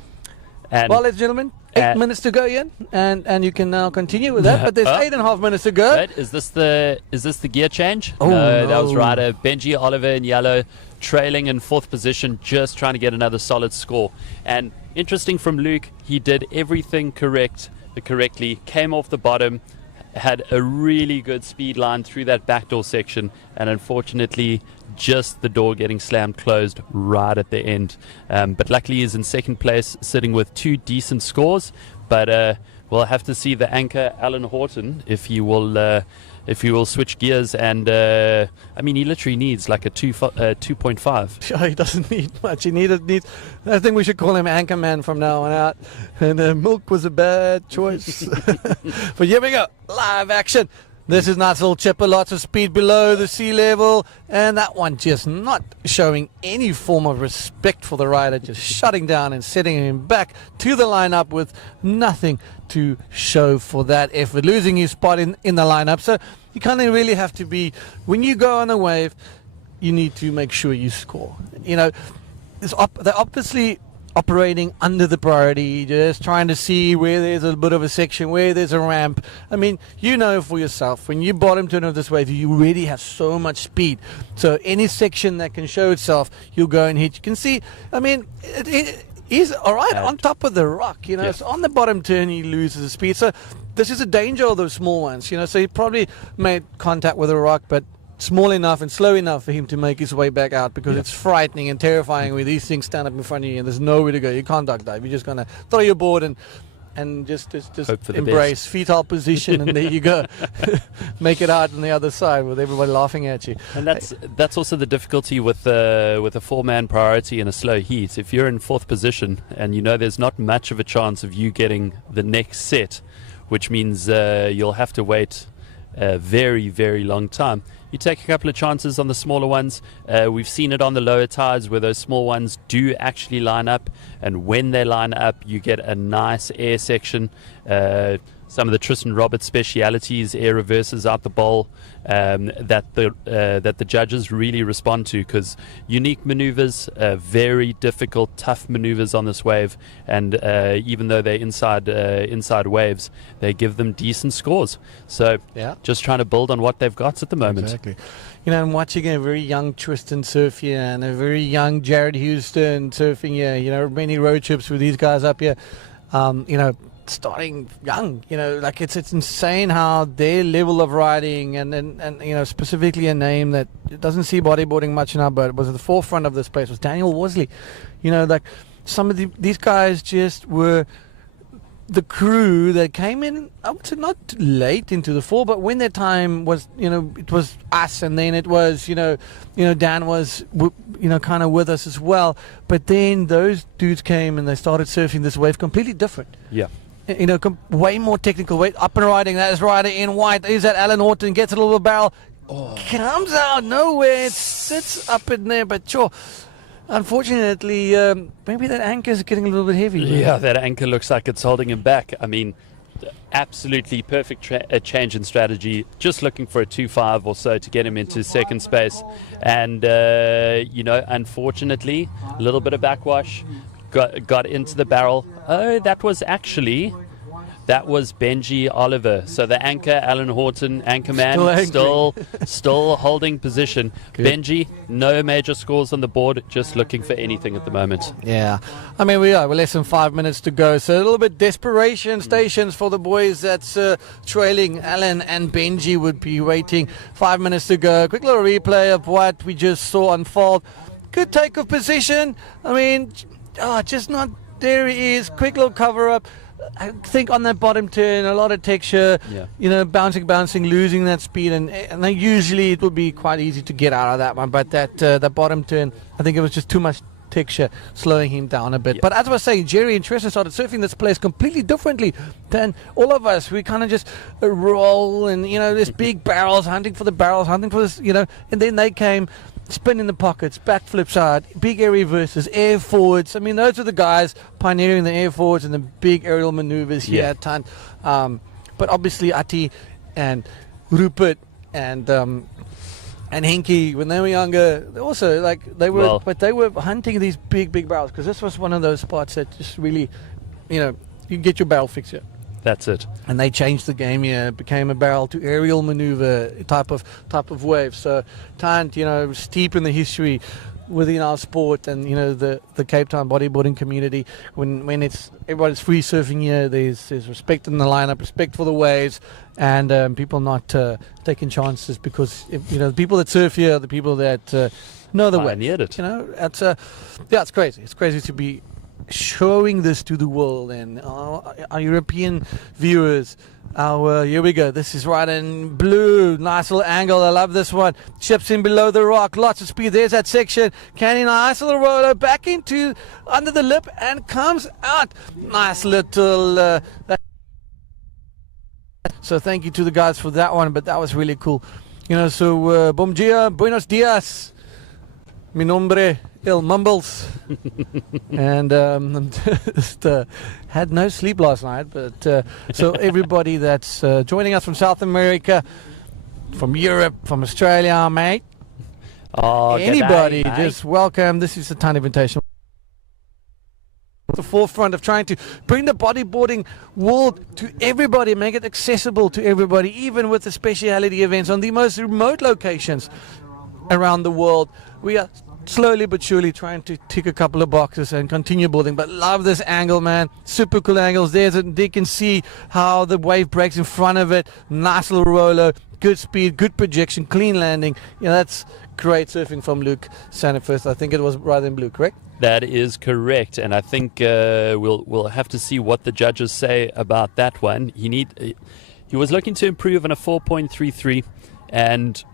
And well, ladies and gentlemen, 8 minutes to go, Ian, and you can now continue with that. But there's 8.5 minutes to go. Wait, is this the gear change? Oh, no, that was no. rider Benji Oliver in yellow, trailing in 4th position, just trying to get another solid score. And interesting from Luke, he did everything correctly, came off the bottom, had a really good speed line through that backdoor section, and unfortunately just the door getting slammed closed right at the end. But luckily he's in 2nd place, sitting with 2 decent scores. But we'll have to see the anchor Alan Horton if he will switch gears. And I mean, he literally needs like a 2.5. He doesn't need much. He needs. I think we should call him Anchorman from now on out. And milk was a bad choice. But here we go, live action. This is nice little chipper, lots of speed below the sea level, and that one just not showing any form of respect for the rider, just shutting down and setting him back to the lineup with nothing to show for that effort, losing his spot in the lineup. So you kind of really have to be, when you go on a wave, you need to make sure you score. You know, they're obviously operating under the priority, just trying to see where there's a bit of a section, where there's a ramp. I mean, you know for yourself, when you bottom turn of this wave, you really have so much speed. So any section that can show itself, you'll go and hit. You can see, I mean, he's all right on top of the rock, you know. Yeah. So on the bottom turn, he loses the speed. So this is a danger of those small ones, you know. So he probably made contact with a rock, but small enough and slow enough for him to make his way back out, because it's frightening and terrifying when these things stand up in front of you and there's nowhere to go. You can't duck dive. You're just gonna throw your board and just embrace fetal position, and there you go. Make it out on the other side with everybody laughing at you. And that's also the difficulty with a 4-man priority in a slow heat. If you're in 4th position and you know there's not much of a chance of you getting the next set, which means you'll have to wait a very, very long time, you take a couple of chances on the smaller ones. We've seen it on the lower tides where those small ones do actually line up, and when they line up you get a nice air section. Some of the Tristan Roberts specialities, air reverses out the bowl, that the judges really respond to, because unique maneuvers, very difficult, tough maneuvers on this wave, and even though they're inside waves, they give them decent scores. So just trying to build on what they've got at the moment. Exactly. You know, I'm watching a very young Tristan surf here and a very young Jared Houston surfing here. You know, many road trips with these guys up here. You know, starting young, you know, like it's insane how their level of riding and you know, specifically a name that doesn't see bodyboarding much now, but was at the forefront of this place, was Daniel Worsley. You know, like some of these guys just were the crew that came in, I would say not late into the fall, but when their time was, you know, it was us, and then it was, you know, Dan was, you know, kind of with us as well. But then those dudes came and they started surfing this wave completely different. Yeah. You know, way more technical, way up and riding. That is rider in white. Is that Alan Horton? Gets a little barrel, comes out nowhere. It sits up in there, but sure. Unfortunately, maybe that anchor is getting a little bit heavy. Yeah, that anchor looks like it's holding him back. I mean, absolutely perfect change in strategy. Just looking for a 2.5 or so to get him into 2nd space. And, you know, unfortunately, a little bit of backwash. Got into the barrel. Oh, that was Benji Oliver. So the anchor, Alan Horton, anchorman, still holding position. Good. Benji, no major scores on the board, just looking for anything at the moment. Yeah, I mean, we're less than 5 minutes to go, so a little bit desperation stations for the boys that's trailing. Alan and Benji would be waiting. 5 minutes to go. Quick little replay of what we just saw unfold. Good take of position. I mean, just not, there he is. Quick little cover up. I think on that bottom turn, a lot of texture, you know, bouncing, losing that speed, and then usually it will be quite easy to get out of that one. But that bottom turn, I think it was just too much texture, slowing him down a bit. But as I was saying, Jerry and Tristan started surfing this place completely differently than all of us. We kind of just roll, and you know, there's big barrels, hunting for this, you know, and then they came. Spin in the pockets, backflips out, big air reverses, air forwards. I mean, those are the guys pioneering the air forwards and the big aerial maneuvers here at Tant. But obviously, Ati and Rupert and Henky, when they were younger, they also they were hunting these big barrels, because this was one of those spots that just really, you get your barrel fixed here. That's it. And they changed the game here. It became a barrel to aerial maneuver type of wave. So, steep in the history within our sport and the Cape Town bodyboarding community. When everybody's free surfing here, there's respect in the lineup, respect for the waves, and people not taking chances because the people that surf here are the people that know the way. It's crazy. It's crazy to be showing this to the world and our European viewers. Here we go. This is right in blue. Nice little angle. I love this one. Chips in below the rock. Lots of speed. There's that section. Canny, nice little roller back into under the lip and comes out. Nice little. So thank you to the guys for that one. But that was really cool. Bom dia, buenos dias. Mi nombre El Mumbles. And just had no sleep last night. But so everybody that's joining us from South America, from Europe, from Australia, mate. Anybody, g'day, just welcome. This is the Town Invitational. The forefront of trying to bring the bodyboarding world to everybody, make it accessible to everybody, even with the speciality events on the most remote locations around the world. We are slowly but surely trying to tick a couple of boxes and continue boarding, but love this angle, man. Super cool angles. They can see how the wave breaks in front of it. Nice little roller, good speed, good projection, clean landing. That's great surfing from Luke Sanifirth. I think it was right in blue, correct? That is correct, and I think we'll have to see what the judges say about that one. He was looking to improve on a 4.33 and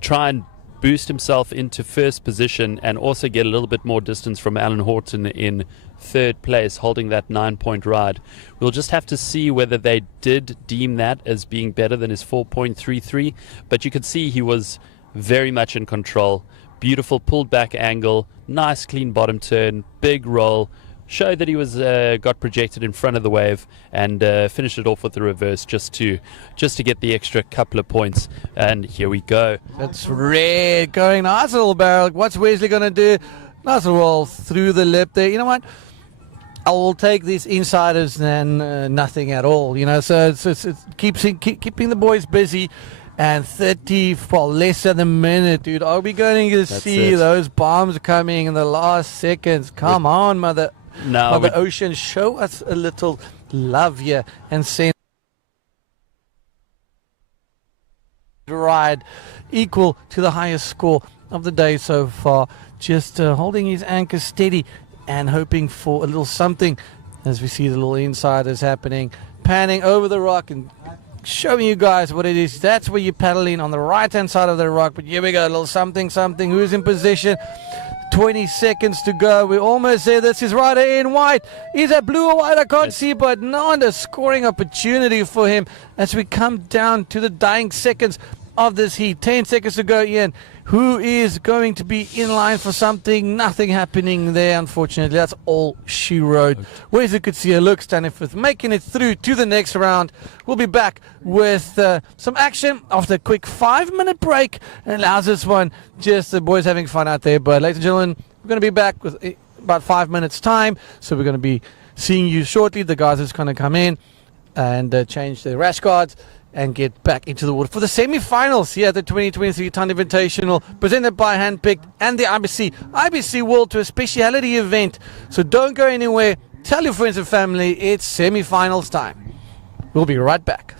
try and boost himself into first position and also get a little bit more distance from Alan Horton in third place, holding that 9-point ride. We'll just have to see whether they did deem that as being better than his 4.33, but you could see he was very much in control. Beautiful pulled back angle, nice clean bottom turn, big roll, showed that he was got projected in front of the wave and finished it off with the reverse just to get the extra couple of points. And here we go. That's red going. Nice little barrel. What's Wesley going to do? Nice little roll through the lip there. You know what? I will take these insiders than nothing at all. So it's keeping the boys busy. And 30 for less than a minute, dude. Are we going to see those bombs coming in the last seconds? Come on, Mother Ocean. Show us a little love here and send ride equal to the highest score of the day so far. Just holding his anchor steady and hoping for a little something as we see the little insiders happening. Panning over the rock and showing you guys what it is. That's where you're paddling on the right hand side of the rock. But here we go, a little something. Who's in position? 20 seconds to go. We're almost there. This is Ryder in white. Is that blue or white? I can't see, but not a scoring opportunity for him as we come down to the dying seconds of this heat. 10 seconds to go, Ian. Who is going to be in line for something? Nothing happening there, unfortunately. That's all she wrote. Where's you could see her look, Staniford making it through to the next round. We'll be back with some action after a quick 5-minute break. And allows this one. Just the boys having fun out there. But ladies and gentlemen, we're going to be back with about 5 minutes time. So we're going to be seeing you shortly. The guys are just going to come in and change their rash guards and get back into the water for the semi-finals here at the 2023 Town Invitational, presented by Handpicked and the IBC World Tour speciality event. So don't go anywhere. Tell your friends and family it's semi-finals time. We'll be right back.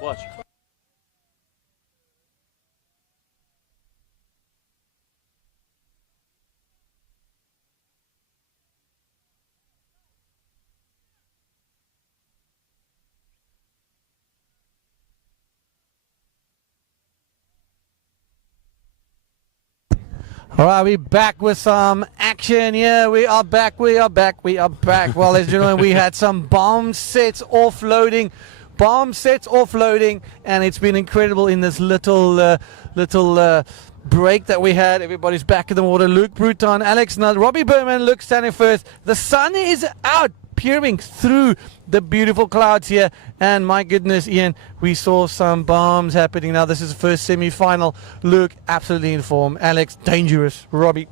Watch. All right, we're back with some action here. We are back. Well, ladies and gentlemen, we had some bomb sets offloading, and it's been incredible in this little break that we had. Everybody's back in the water. Luke Bruton, Alex Nutt, Robbie Berman, Luke standing first. The sun is out. peering through the beautiful clouds here. And my goodness, Ian, we saw some bombs happening. Now this is the first semi-final. Luke absolutely in form. Alex dangerous. Robbie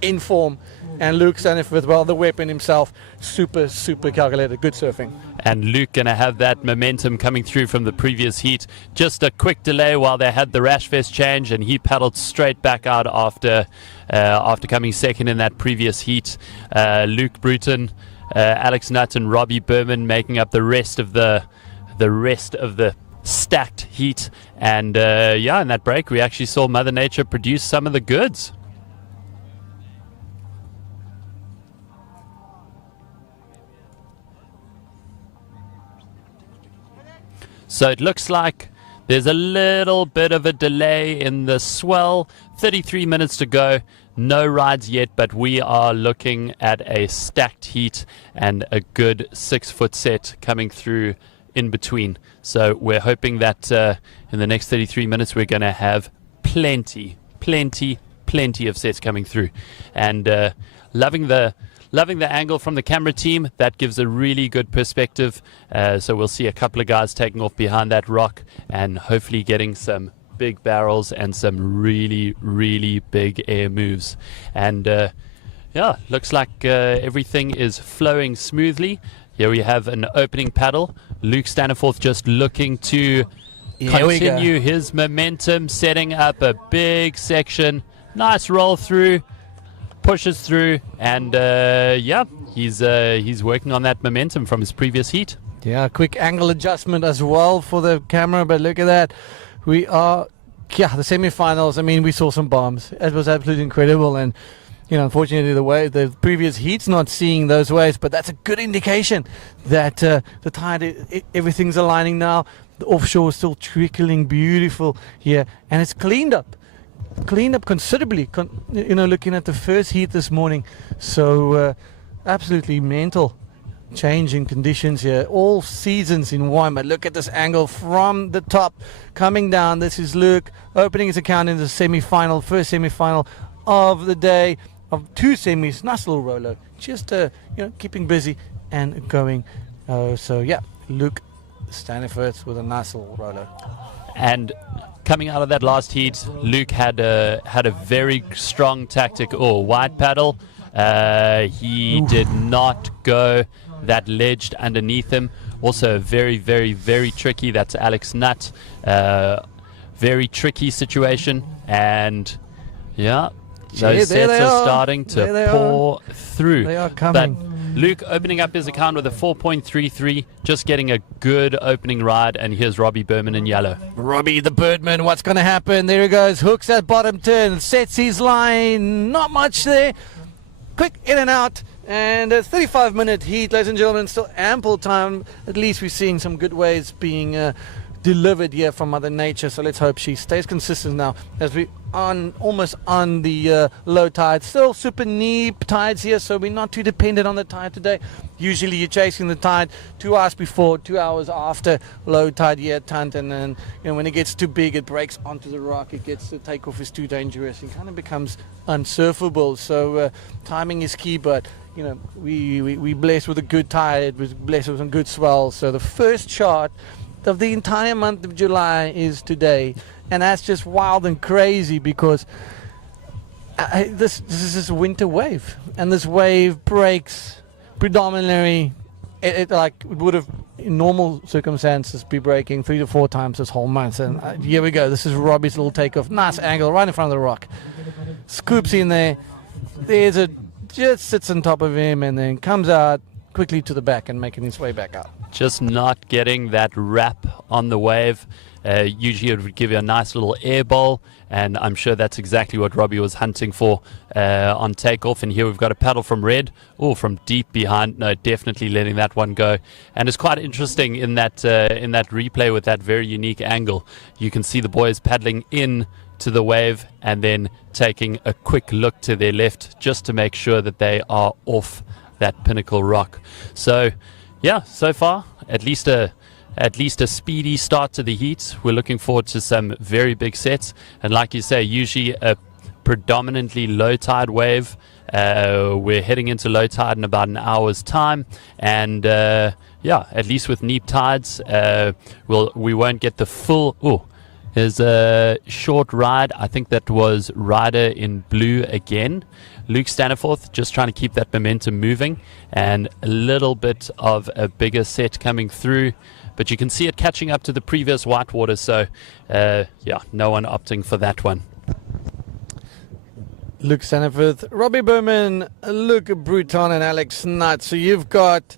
in form. And Luke Staniford, well, the weapon himself, super calculated. Good surfing. And Luke going to have that momentum coming through from the previous heat. Just a quick delay while they had the rash vest change, and he paddled straight back out after coming second in that previous heat. Luke Bruton, Alex Nutt, and Robbie Berman making up the rest of the stacked heat. And in that break, we actually saw Mother Nature produce some of the goods. So it looks like there's a little bit of a delay in the swell. 33 minutes to go. No rides yet, but we are looking at a stacked heat and a good 6-foot set coming through in between. So we're hoping that in the next 33 minutes we're going to have plenty of sets coming through. And loving the angle from the camera team. That gives a really good perspective. So we'll see a couple of guys taking off behind that rock and hopefully getting some big barrels and some really big air moves. And looks like everything is flowing smoothly. Here we have an opening paddle. Luke Staniforth just looking to continue his momentum, setting up a big section. Nice roll through. Pushes through, and he's working on that momentum from his previous heat. Yeah, quick angle adjustment as well for the camera, but look at that. We are, the semi-finals. I mean, we saw some bombs. It was absolutely incredible, and unfortunately, the previous heat's not seeing those waves, but that's a good indication that the tide, everything's aligning now. The offshore is still trickling beautiful here, and it's cleaned up considerably, looking at the first heat this morning. So absolutely mental change in conditions here, all seasons in one. But look at this angle from the top coming down. This is Luke opening his account in the semi-final, first semi-final of the day of 2 semis. Nice little rolo, just keeping busy and going. Luke Staniford with a nice little rolo. And coming out of that last heat, Luke had a very strong tactic. Wide paddle. He did not go that ledged underneath him. Also very tricky. That's Alex Nutt. Very tricky situation. And those sets are starting to pour through. They are coming. But Luke opening up his account with a 4.33, just getting a good opening ride, and here's Robbie Berman in yellow. Robbie the Birdman, what's going to happen? There he goes, hooks at bottom turn, sets his line, not much there. Quick in and out, and a 35-minute heat, ladies and gentlemen, still ample time. At least we're seeing some good waves being delivered here from Mother Nature, so let's hope she stays consistent now as we almost on the low tide. Still super knee tides here, so we're not too dependent on the tide today. Usually you're chasing the tide 2 hours before, 2 hours after low tide here at Tunt, and then when it gets too big it breaks onto the rock. It gets, the takeoff is too dangerous. It kind of becomes unsurfable, so timing is key. But we blessed with a good tide, we're blessed with some good swells. So the first chart of the entire month of July is today, and that's just wild and crazy because this is just a winter wave, and this wave breaks predominantly. It would have in normal circumstances be breaking 3 to 4 times this whole month. And here we go. This is Robbie's little takeoff, nice angle right in front of the rock, scoops in there. Just sits on top of him and then comes out quickly to the back and making his way back out. Just not getting that wrap on the wave. Usually it would give you a nice little air bowl, and I'm sure that's exactly what Robbie was hunting for on takeoff. And here we've got a paddle from Red, from deep behind. No, definitely letting that one go. And it's quite interesting in that replay with that very unique angle. You can see the boys paddling in to the wave and then taking a quick look to their left just to make sure that they are off that pinnacle rock. So so far at least a speedy start to the heat. We're looking forward to some very big sets, and like you say, usually a predominantly low tide wave We're heading into low tide in about an hour's time, and yeah, at least with neap tides, we won't get the full. Oh, there's a short ride. I think that was rider in blue again. Luke Staniforth just trying to keep that momentum moving, and a little bit of a bigger set coming through, but you can see it catching up to the previous whitewater, so yeah, no one opting for that one. Luke Staniforth, Robbie Berman, Luke Bruton and Alex Nutt. So you've got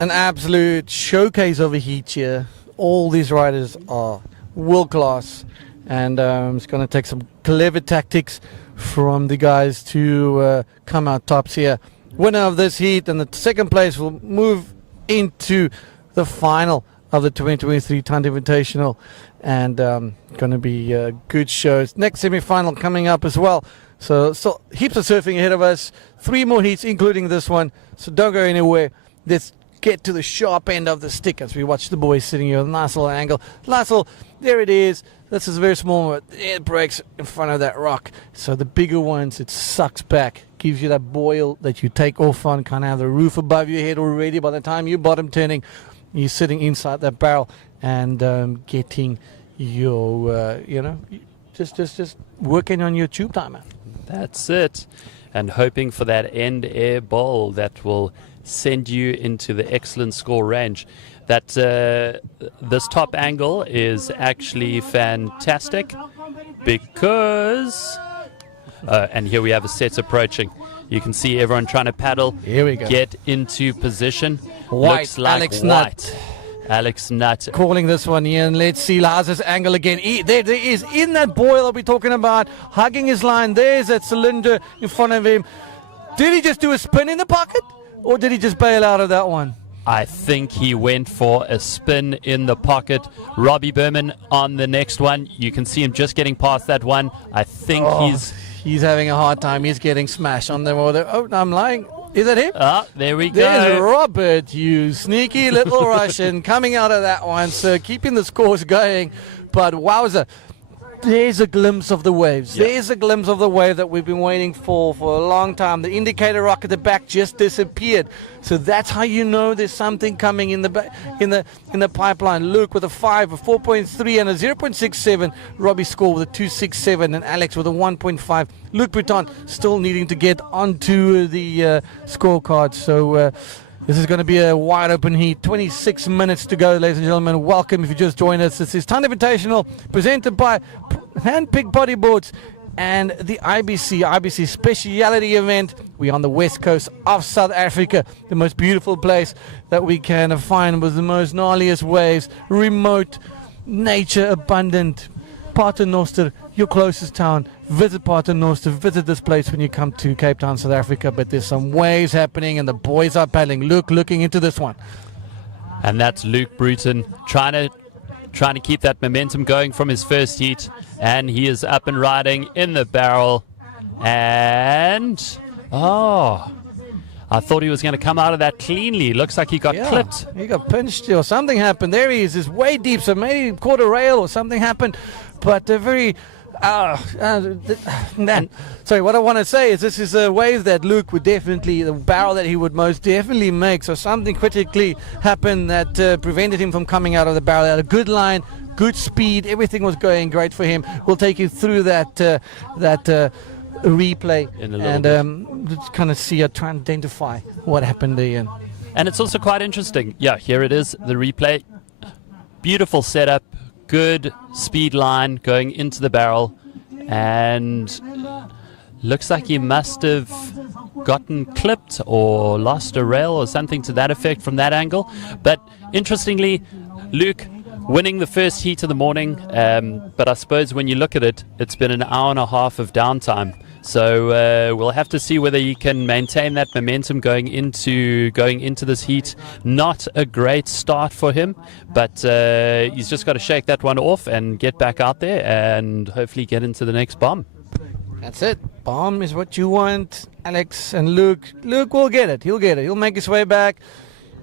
an absolute showcase of a heat here. All these riders are world class, and it's going to take some clever tactics from the guys to come out tops here. Winner of this heat and the second place will move into the final of the 2023 Timed Invitational, and going to be good shows. Next semi-final coming up as well. So heaps of surfing ahead of us. 3 more heats, including this one. So don't go anywhere. Let's get to the sharp end of the stick as we watch the boys sitting here with a nice little angle. Nice little, there it is. This is very small, but it breaks in front of that rock. So the bigger ones, it sucks back. Gives you that boil that you take off on, kind of have the roof above your head already. By the time you're bottom turning, you're sitting inside that barrel and getting your, you know, just working on your tube timer. That's it. And hoping for that end air bowl that will send you into the excellent score range. That this top angle is actually fantastic because and here we have a set approaching. You can see everyone trying to paddle. Here we go. Get into position. White, Looks like Alex white. Nutt. Alex Nutt. Calling this one here, and let's see Lazar's angle again. There is in that boil that we're talking about, hugging his line. There's that cylinder in front of him. Did he just do a spin in the pocket, or did he just bail out of that one? I think he went for a spin in the pocket. Robbie Berman on the next one. You can see him just getting past that one. I think he's having a hard time. He's getting smashed on the water. Oh, no, I'm lying. Is that him? Ah, there we go. There's Robert, you sneaky little Russian, coming out of that one. So keeping the scores going. But wowza, there's a glimpse of the waves. Yeah. There's a glimpse of the wave that we've been waiting for a long time. The indicator rock at the back just disappeared. So that's how you know there's something coming in the pipeline. Luke with a 5, a 4.3, and a 0.67. Robbie score with a 2.67, and Alex with a 1.5. Luke Breton still needing to get onto the scorecard. So this is going to be a wide open heat. 26 minutes to go, ladies and gentlemen. Welcome if you just joined us. This is Timed Invitational, presented by Handpicked Bodyboards and the IBC speciality event. We're on the west coast of South Africa, the most beautiful place that we can find with the most gnarliest waves, remote, nature abundant. Paternoster, your closest town. Visit Paternoster, visit this place when you come to Cape Town, South Africa. But there's some waves happening and the boys are paddling. Luke looking into this one. And that's Luke Bruton trying to keep that momentum going from his first heat. And he is up and riding in the barrel. And I thought he was going to come out of that cleanly. Looks like he got clipped. He got pinched or something happened. There he is. It's way deep, so maybe he caught a rail or something happened. But sorry, what I want to say is this is a wave that Luke would definitely, the barrel that he would most definitely make. So something critically happened that prevented him from coming out of the barrel. He had a good line, good speed. Everything was going great for him. We'll take you through that replay and just kind of see, try and identify what happened there. And it's also quite interesting. Yeah, here it is, the replay. Beautiful setup, good speed line going into the barrel, and looks like he must have gotten clipped or lost a rail or something to that effect from that angle. But interestingly, Luke winning the first heat of the morning, but I suppose when you look at it, it's been an hour and a half of downtime. So we'll have to see whether he can maintain that momentum going into this heat. Not a great start for him, but he's just got to shake that one off and get back out there and hopefully get into the next bomb. That's it. Bomb is what you want, Alex and Luke. Luke will get it. He'll get it. He'll make his way back.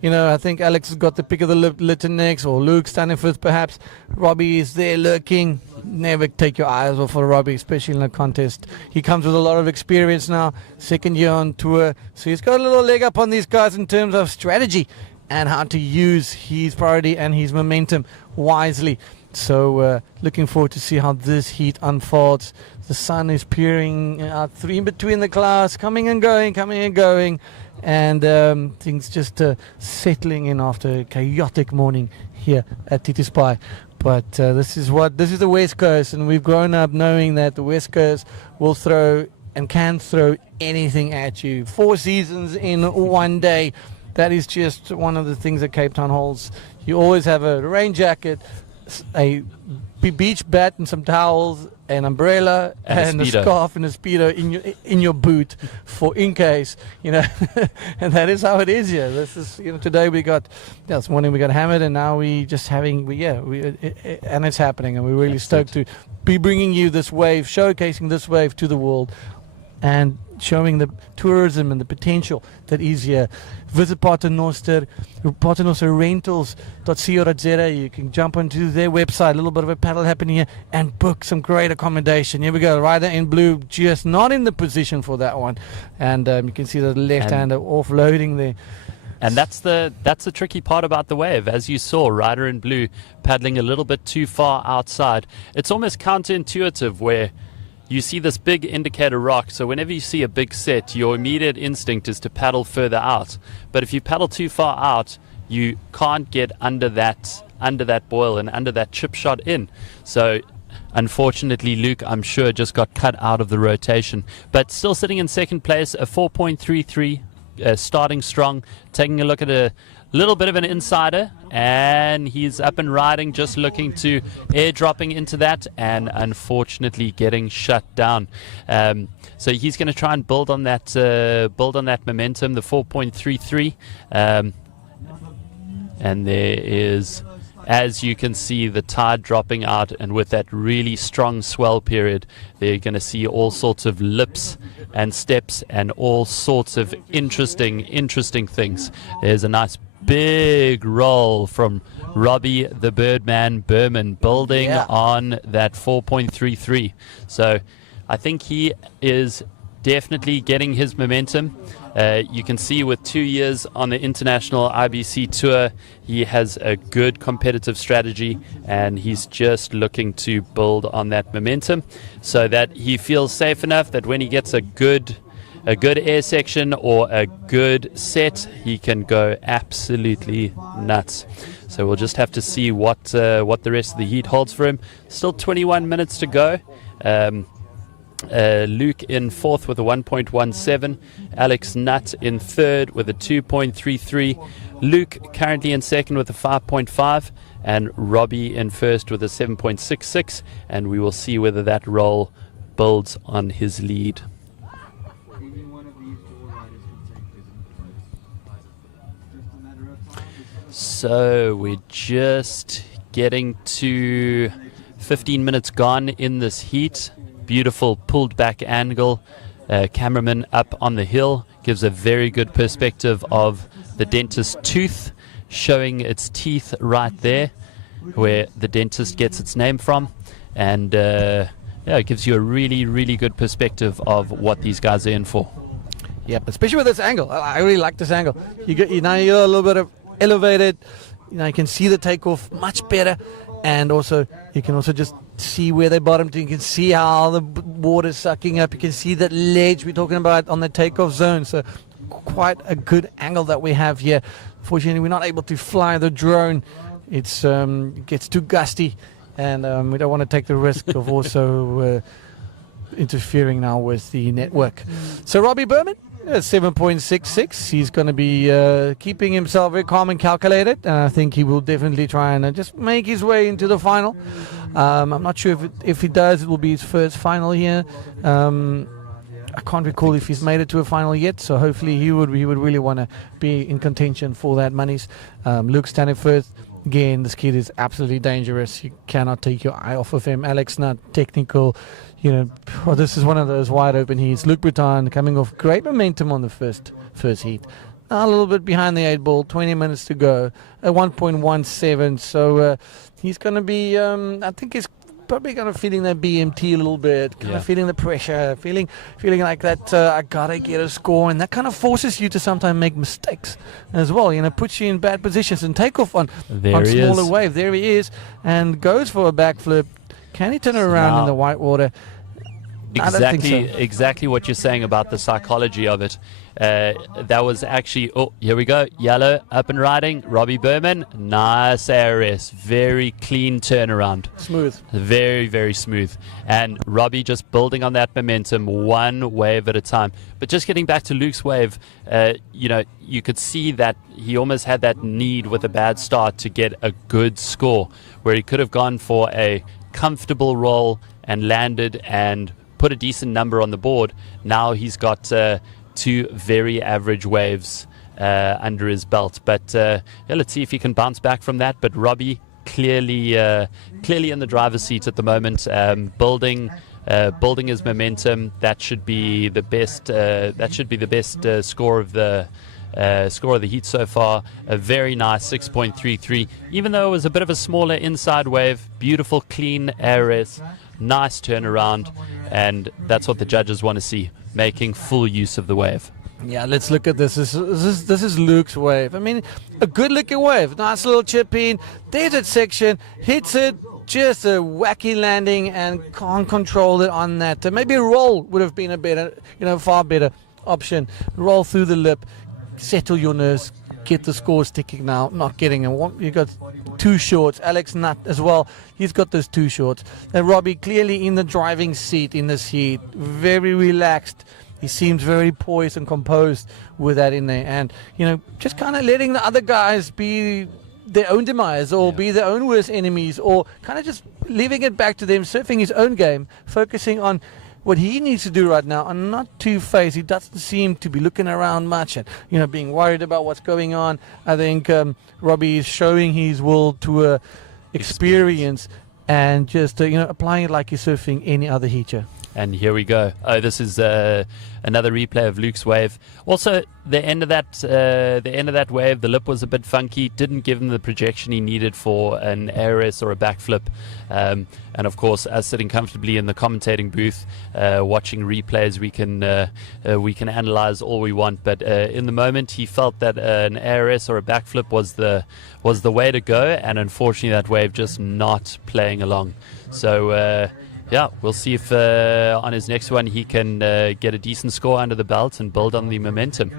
You know, I think Alex has got the pick of the litter next, or Luke Staniforth perhaps. Robbie is there lurking. never take your eyes off of Robbie, especially in a contest. He comes with a lot of experience now, second year on tour, so he's got a little leg up on these guys in terms of strategy and how to use his priority and his momentum wisely. So looking forward to see how this heat unfolds. The sun is peering out in between the clouds, coming and going, and things just settling in after a chaotic morning here at Tituspai. But this is the West Coast, and we've grown up knowing that the West Coast will throw and can throw anything at you. 4 seasons in one day. That is just one of the things that Cape Town holds. You always have a rain jacket, a beach bat and some towels, an umbrella and a scarf and a speedo in your boot for in case, and that is how it is here. This is, today this morning we got hammered, and now we just having, and it's happening, and we're really stoked to be bringing you this wave, showcasing this wave to the world, and showing the tourism and the potential that is here. Visit Paternoster rentals.co.za. You can jump onto their website, a little bit of a paddle happening here, and book some great accommodation. Here we go, rider in blue, just not in the position for that one. And you can see the left-hander offloading there. And that's the tricky part about the wave. As you saw, rider in blue paddling a little bit too far outside. It's almost counterintuitive where you see this big indicator rock, so whenever you see a big set, your immediate instinct is to paddle further out. But if you paddle too far out, you can't get under that buoy and under that chip shot in. So unfortunately, Luke, I'm sure, just got cut out of the rotation. But still sitting in second place, a 4.33, starting strong, taking a look at a little bit of an insider, and he's up and riding, just looking to airdropping into that, and unfortunately getting shut down. So he's going to try and build on that momentum, the 4.33, and there is, as you can see, the tide dropping out, and with that really strong swell period, they're going to see all sorts of lips and steps and all sorts of interesting things. There's a nice big roll from Robbie the Birdman Berman, building on that 4.33. So I think he is definitely getting his momentum. You can see with 2 years on the international IBC tour, he has a good competitive strategy, and he's just looking to build on that momentum so that he feels safe enough that when he gets a good air section or a good set, he can go absolutely nuts. So we'll just have to see what the rest of the heat holds for him. Still 21 minutes to go. Luke in fourth with a 1.17, Alex Nutt in third with a 2.33, Luke currently in second with a 5.5, and Robbie in first with a 7.66, and we will see whether that roll builds on his lead. So we're just getting to 15 minutes gone in this heat. Beautiful pulled back angle. Cameraman up on the hill gives a very good perspective of the dentist's tooth, showing its teeth right there where the dentist gets its name from, and it gives you a really good perspective of what these guys are in for. Yep, especially with this angle. I really like this angle. You're a little bit of elevated. You can see the takeoff much better, and also you can also just see where they bottom to. You can see how the water's sucking up. You can see that ledge we're talking about on the takeoff zone. So quite a good angle that we have here. Fortunately, we're not able to fly the drone. It gets too gusty, and we don't want to take the risk of also interfering now with the network. So Robbie Berman, 7.66. He's going to be keeping himself very calm and calculated, and I think he will definitely try and just make his way into the final. I'm not sure if he does, it will be his first final here. I can't recall if he's made it to a final yet, so hopefully he would really want to be in contention for that monies. Luke standing first. Again, this kid is absolutely dangerous. You cannot take your eye off of him. Alex Nutt, technical. This is one of those wide open heats. Luke Boutin coming off great momentum on the first heat. A little bit behind the 8 ball, 20 minutes to go. A 1.17. So he's going to be, I think he's probably kind of feeling that BMT a little bit, kind of feeling the pressure, feeling like that I gotta get a score, and that kind of forces you to sometimes make mistakes as well. Puts you in bad positions and take off on smaller wave. There he is, and goes for a backflip. Can he turn it around in the whitewater? Exactly what you're saying about the psychology of it. That was actually, here we go, yellow, up and riding, Robbie Berman, nice ARS, very clean turnaround. Smooth. Very, very smooth. And Robbie just building on that momentum, one wave at a time. But just getting back to Luke's wave, you could see that he almost had that need with a bad start to get a good score, where he could have gone for a comfortable roll and landed and put a decent number on the board. Now he's got two very average waves under his belt. But let's see if he can bounce back from that. But Robbie clearly in the driver's seat at the moment, building his momentum. That should be the best. Score of the heat so far. A very nice 6.33. Even though it was a bit of a smaller inside wave, beautiful clean ARS. Nice turnaround, and that's what the judges want to see, making full use of the wave. Yeah, let's look at this. This is Luke's wave. I mean, a good looking wave. Nice little chip in. There's that section. Hits it. Just a wacky landing and can't control it on that. Maybe a roll would have been a better, far better option. Roll through the lip. Settle your nerves. Get the score sticking now. Not getting it. You got two shorts. Alex Nutt as well. He's got those two shorts. And Robbie clearly in the driving seat in this heat. Very relaxed. He seems very poised and composed with that in there. And, just kind of letting the other guys be their own demise or be their own worst enemies, or kind of just leaving it back to them, surfing his own game, focusing on what he needs to do right now and not too phased. He doesn't seem to be looking around much and, being worried about what's going on. I think Robbie is showing his will to experience and just, applying it like he's surfing any other heater. And here we go. Oh, this is another replay of Luke's wave. Also, the end of that wave, the lip was a bit funky. Didn't give him the projection he needed for an ARS or a backflip. And of course, us sitting comfortably in the commentating booth, watching replays, we can analyze all we want. But in the moment, he felt that an ARS or a backflip was the way to go. And unfortunately, that wave just not playing along. So. We'll see if on his next one he can get a decent score under the belt and build on the momentum.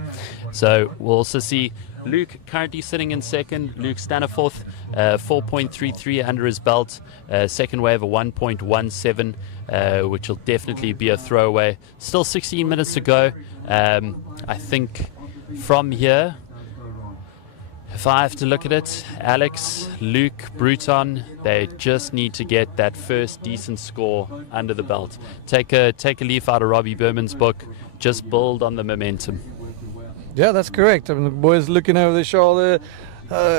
So we'll also see Luke currently sitting in second. Luke Staniforth, 4.33 under his belt. Second wave, a 1.17, which will definitely be a throwaway. Still 16 minutes to go. I think from here, if I have to look at it, Alex, Luke, Bruton, they just need to get that first decent score under the belt. Take a leaf out of Robbie Berman's book. Just build on the momentum. Yeah, that's correct. I mean, the boys looking over their shoulder.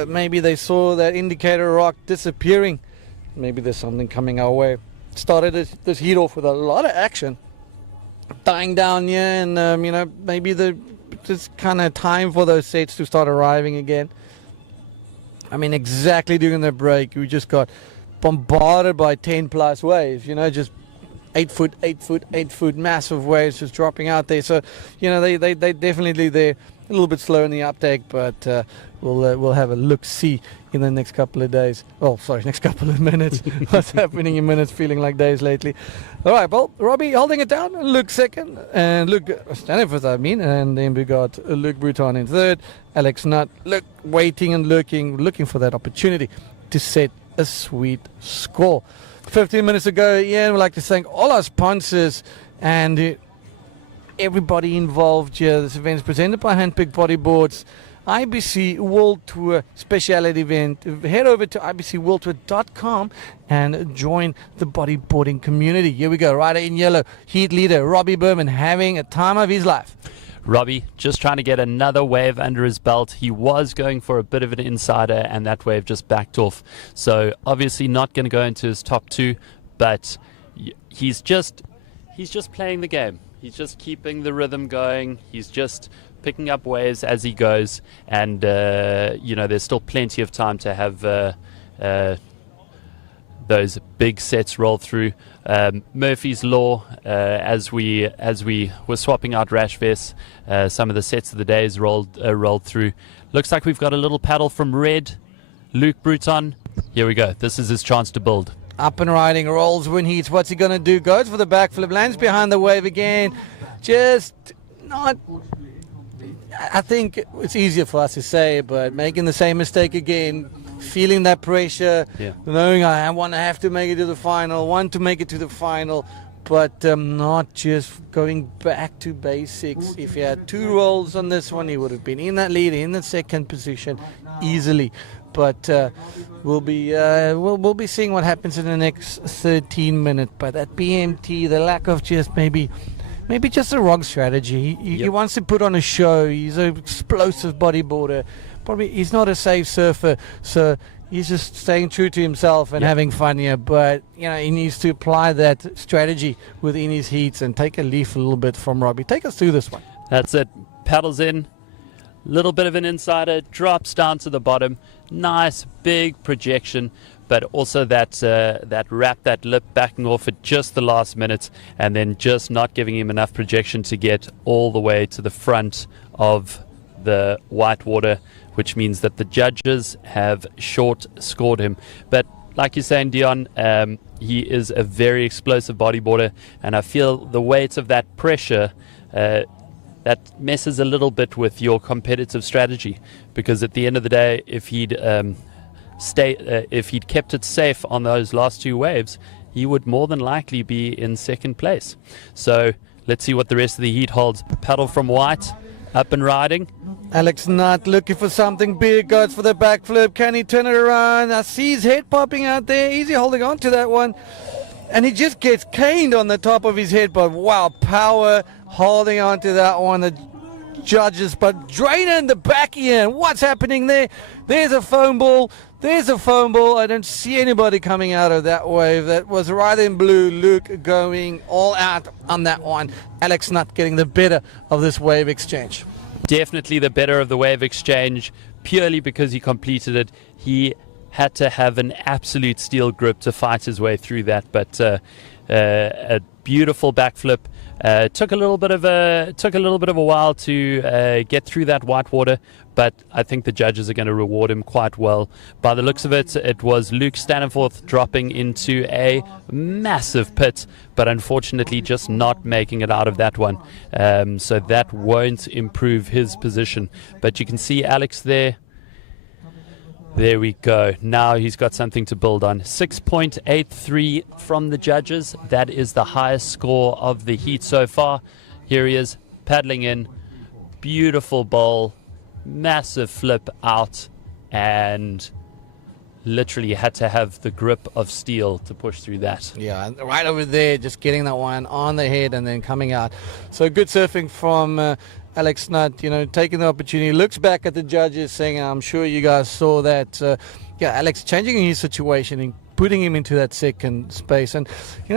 Maybe they saw that indicator rock disappearing. Maybe there's something coming our way. Started this heat off with a lot of action. Dying down here, and maybe just kind of time for those sets to start arriving again. I mean, exactly during the break, we just got bombarded by 10 plus waves, just 8 foot, 8 foot, 8 foot, massive waves just dropping out there. So, they definitely they're a little bit slow in the uptake, but we'll have a look-see in the next couple of days. Oh, sorry, next couple of minutes. What's happening in minutes, feeling like days lately. All right, well, Robbie holding it down, Luke second, and Luke Staniforth, and then we got Luke Bruton in third, Alex Nutt, Luke waiting and looking for that opportunity to set a sweet score. 15 minutes ago, Ian, we'd like to thank all our sponsors and everybody involved here. This event is presented by Handpicked Bodyboards, IBC World Tour speciality event. Head over to ibcworldtour.com and join the bodyboarding community. Here we go, rider in yellow, heat leader Robbie Berman, having a time of his life. Robbie just trying to get another wave under his belt. He was going for a bit of an insider, and that wave just backed off. So obviously not going to go into his top two, but he's just playing the game. He's just keeping the rhythm going. He's just picking up waves as he goes, and there's still plenty of time to have those big sets roll through. Murphy's Law, as we were swapping out rash vests, some of the sets of the days rolled through. Looks like we've got a little paddle from Red, Luke Bruton. Here we go. This is his chance to build. Up and riding, rolls when heats. What's he going to do? Goes for the backflip, lands behind the wave again. Just not... I think it's easier for us to say, but making the same mistake again, feeling that pressure, knowing I want to have to make it to the final, want to make it to the final, but not just going back to basics. If he had 2 rolls on this one, he would have been in that lead, in the second position easily. But we'll be seeing what happens in the next 13 minutes. But that BMT, the lack of just maybe just the wrong strategy. He wants to put on a show. He's an explosive bodyboarder. Probably he's not a safe surfer, so he's just staying true to himself and having fun here. But he needs to apply that strategy within his heats and take a leaf a little bit from Robbie. Take us through this one. That's it. Paddles in. Little bit of an insider, drops down to the bottom. Nice big projection, but also that wrap, that lip backing off at just the last minute, and then just not giving him enough projection to get all the way to the front of the whitewater, which means that the judges have short scored him. But like you're saying, Dion, he is a very explosive bodyboarder, and I feel the weight of that pressure that messes a little bit with your competitive strategy, because at the end of the day, if he'd kept it safe on those last 2 waves, he would more than likely be in second place. So let's see what the rest of the heat holds. Paddle from White, up and riding. Alex Nutt looking for something big, goes for the backflip. Can he turn it around? I see his head popping out there. Easy holding on to that one. And he just gets caned on the top of his head, but wow, power holding on to that one. The judges, but draining the backhand. What's happening there? There's a foam ball. There's a foam ball. I don't see anybody coming out of that wave. That was right in blue. Luke going all out on that one. Alex Nutt getting the better of this wave exchange. Definitely the better of the wave exchange, purely because he completed it. He had to have an absolute steel grip to fight his way through that, but a beautiful backflip. Took a little bit of a while to get through that whitewater, but I think the judges are going to reward him quite well. By the looks of it, it was Luke Staniforth dropping into a massive pit, but unfortunately just not making it out of that one. So that won't improve his position. But you can see Alex there. There we go. Now he's got something to build on. 6.83 from the judges. That is the highest score of the heat so far. Here he is, paddling in. Beautiful bowl. Massive flip out. And literally had to have the grip of steel to push through that. Yeah, right over there, just getting that one on the head and then coming out. So good surfing from Alex Nutt, taking the opportunity, looks back at the judges saying, I'm sure you guys saw that. Alex changing his situation and putting him into that second space. And,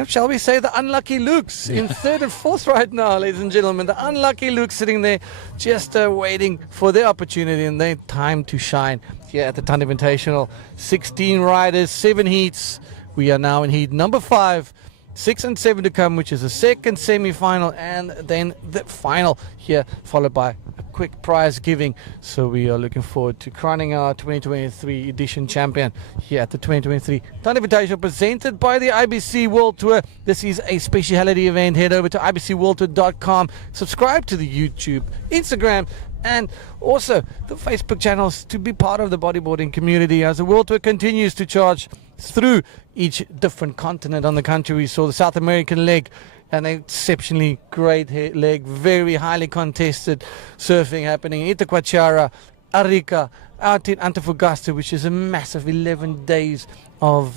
shall we say the unlucky Luke's in third and fourth right now, ladies and gentlemen. The unlucky Luke sitting there just waiting for their opportunity and their time to shine here at the Ton Invitational. 16 riders, 7 heats. We are now in heat number 5. 6 and 7 to come, which is the second semi-final and then the final here, followed by a quick prize giving. So we are looking forward to crowning our 2023 edition champion here at the 2023 Ton Invitational, presented by the IBC World Tour. This is a speciality event. Head over to ibcworldtour.com, subscribe to the YouTube, Instagram, and also the Facebook channels to be part of the bodyboarding community as the World Tour continues to charge through each different continent on the country. We saw the South American leg, an exceptionally great leg, very highly contested surfing happening in Itacoatiara, Arica, out in Antofagasta, which is a massive 11 days of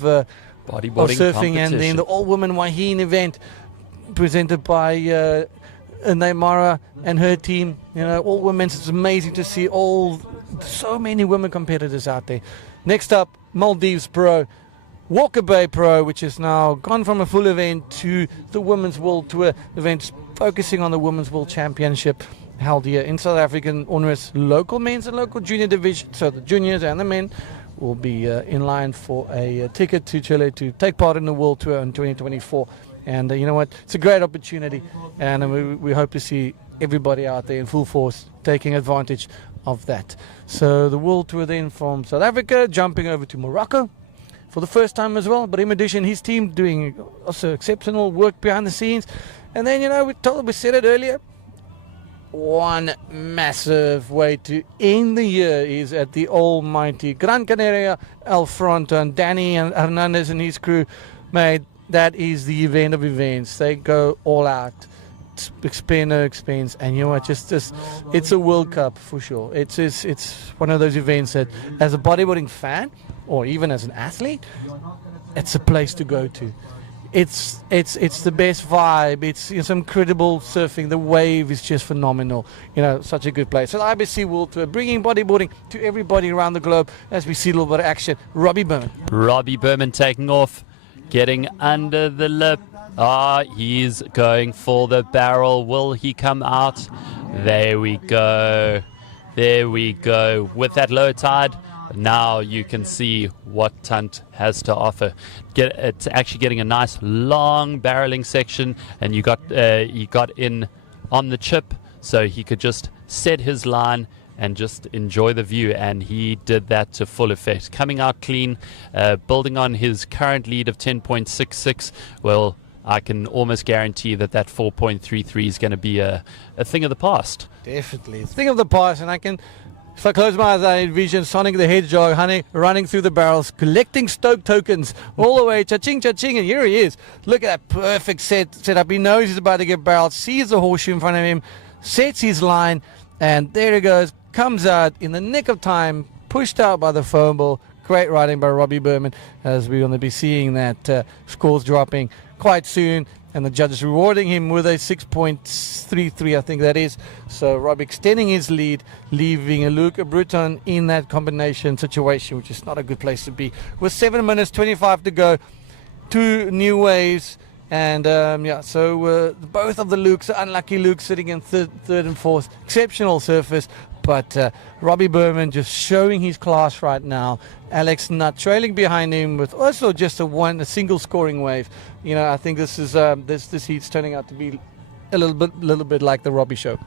bodyboarding surfing, and then the all-women Wahine event presented by Neymara and her team. All women. It's amazing to see so many women competitors out there. Next up, Maldives Pro, Walker Bay Pro, which has now gone from a full event to the Women's World Tour event, focusing on the Women's World Championship held here in South African onerous local men's and local junior division, so the juniors and the men will be in line for a ticket to Chile to take part in the World Tour in 2024. And you know what? It's a great opportunity, and we hope to see everybody out there in full force taking advantage of that. So the World Tour then from South Africa, jumping over to Morocco for the first time as well. But in addition, his team doing also exceptional work behind the scenes. And then, you know, we said it earlier, one massive way to end the year is at the almighty Gran Canaria, El Fronto, and Danny and Hernandez and his crew, mate, that is the event of events. They go all out, spare no expense, and you know what, just it's a World Cup for sure. It's one of those events that, as a bodyboarding fan, or even as an athlete, it's a place to go to. It's the best vibe. It's some incredible surfing. The wave is just phenomenal. You know, such a good place. So the IBC World Tour, bringing bodyboarding to everybody around the globe as we see a little bit of action. Robbie Berman taking off, getting under the lip. He's going for the barrel. Will he come out? There we go. With that low tide, now you can see what Tunt has to offer. It's actually getting a nice long barreling section, and he got in on the chip, so he could just set his line and just enjoy the view, and he did that to full effect. Coming out clean, building on his current lead of 10.66. Well, I can almost guarantee that 4.33 is going to be a thing of the past. Definitely. It's a thing of the past, and if I close my eyes, I envision Sonic the Hedgehog running through the barrels, collecting Stoke tokens all the way, cha-ching, cha-ching, and here he is. Look at that perfect setup. He knows he's about to get barreled, sees the horseshoe in front of him, sets his line, and there he goes, comes out in the nick of time, pushed out by the foam ball. Great riding by Robbie Berman, as we're going to be seeing that scores dropping quite soon, and the judges rewarding him with a 6.33, I think that is. So Rob extending his lead, leaving a Luca Bruton in that combination situation, which is not a good place to be. With 7 minutes 25 to go, 2 new waves, and so both of the Lukes, unlucky Luke sitting in third and fourth. Exceptional surface, but Robbie Berman just showing his class right now. Alex Nutt trailing behind him with also just a single scoring wave. You know, I think this is this heat's turning out to be a little bit like the Robbie show.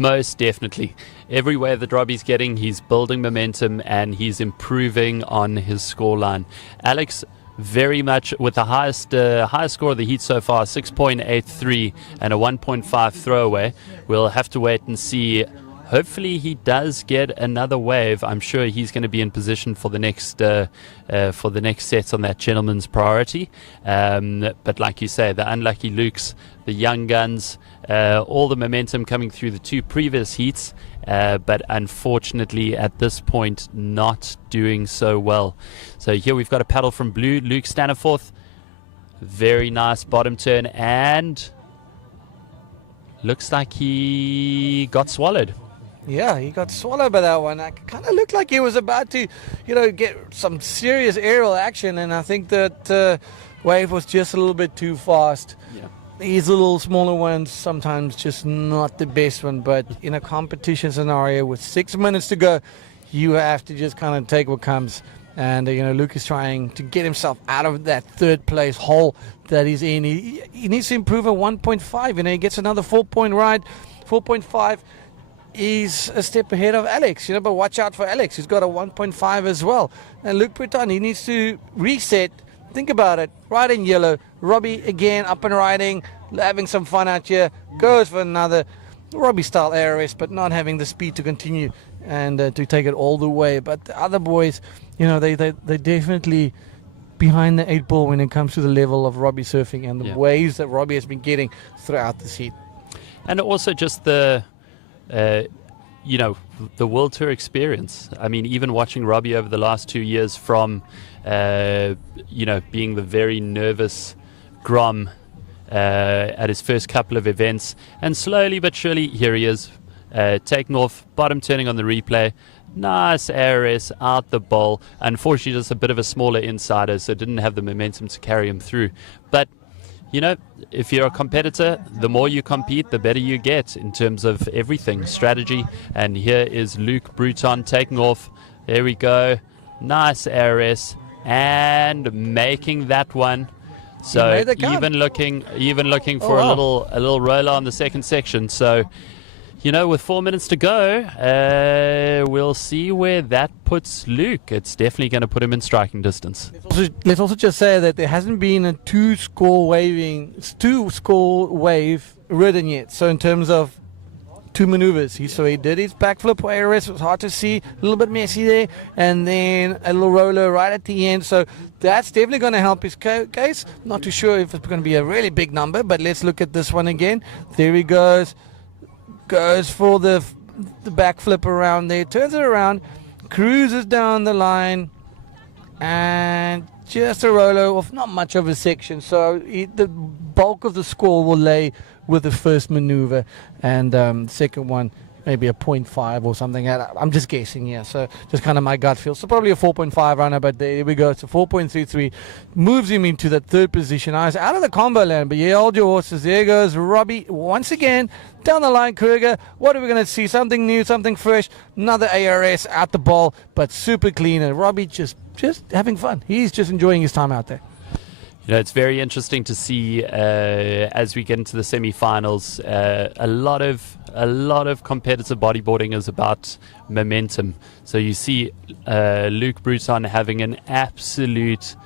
Most definitely. Every wave that Robbie's getting, he's building momentum and he's improving on his scoreline. Alex, very much with the highest score of the heat so far, 6.83 and a 1.5 throwaway. We'll have to wait and see. Hopefully he does get another wave. I'm sure he's going to be in position for the next sets on that gentleman's priority. But like you say, the unlucky Lukes, the young guns, all the momentum coming through the 2 previous heats, but unfortunately at this point not doing so well. So here we've got a paddle from blue, Luke Staniforth. Very nice bottom turn, and looks like he got swallowed. Yeah, he got swallowed by that one. It kind of looked like he was about to, get some serious aerial action, and I think that wave was just a little bit too fast. Yeah. These little smaller ones sometimes just not the best one, but in a competition scenario with 6 minutes to go, you have to just kind of take what comes. And Luke is trying to get himself out of that third place hole that he's in. He needs to improve a 1.5. He gets another 4-point ride. 4.5 is a step ahead of Alex, but watch out for Alex, who's got a 1.5 as well. And Luke Breton, he needs to reset. Think about it. Riding yellow. Robbie again up and riding, having some fun out here. Goes for another Robbie style ARS, but not having the speed to continue and to take it all the way. But the other boys, they definitely behind the 8 ball when it comes to the level of Robbie surfing and the waves that Robbie has been getting throughout the heat. And also just the World Tour experience. I mean, even watching Robbie over the last 2 years from, being the very nervous Grom at his first couple of events, and slowly but surely, here he is, taking off, bottom turning on the replay. Nice ARS out the bowl. Unfortunately, just a bit of a smaller insider, so didn't have the momentum to carry him through. But if you're a competitor, the more you compete, the better you get in terms of everything, strategy. And here is Luke Bruton taking off. There we go. nice ARS, and making that one. So even looking for a little roller on the second section. So, with 4 minutes to go, we'll see where that puts Luke. It's definitely going to put him in striking distance. Let's also just say that there hasn't been a two-score wave ridden yet. So in terms of two maneuvers, he did his backflip ARS. It was hard to see, a little bit messy there, and then a little roller right at the end. So that's definitely going to help his case. Not too sure if it's going to be a really big number, but let's look at this one again. There he goes for the backflip around there, turns it around, cruises down the line, and just a roller of not much of a section. So the bulk of the score will lay with the first maneuver, and second one maybe a 0.5 or something. I'm just guessing, yeah. So just kind of my gut feel. So probably a 4.5 runner, but there we go. It's a 4.33. Moves him into that third position. I was out of the combo land, but yeah, hold your horses. There goes Robbie once again down the line. Kruger, what are we going to see? Something new, something fresh. Another ARS out the ball, but super clean. And Robbie just having fun. He's just enjoying his time out there. It's very interesting to see as we get into the semi-finals. A lot of competitive bodyboarding is about momentum. So you see Luke Bruton having an absolute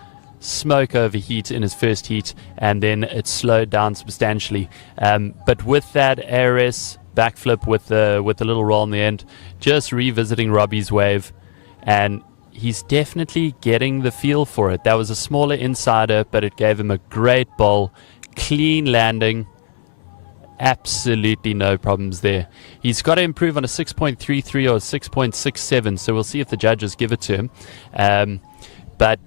smoke overheat in his first heat, and then it slowed down substantially. But with that ARS backflip with the little roll in the end, just revisiting Robbie's wave, and he's definitely getting the feel for it. That was a smaller insider, but it gave him a great bowl, clean landing, absolutely no problems there. He's got to improve on a 6.33 or a 6.67, so we'll see if the judges give it to him. But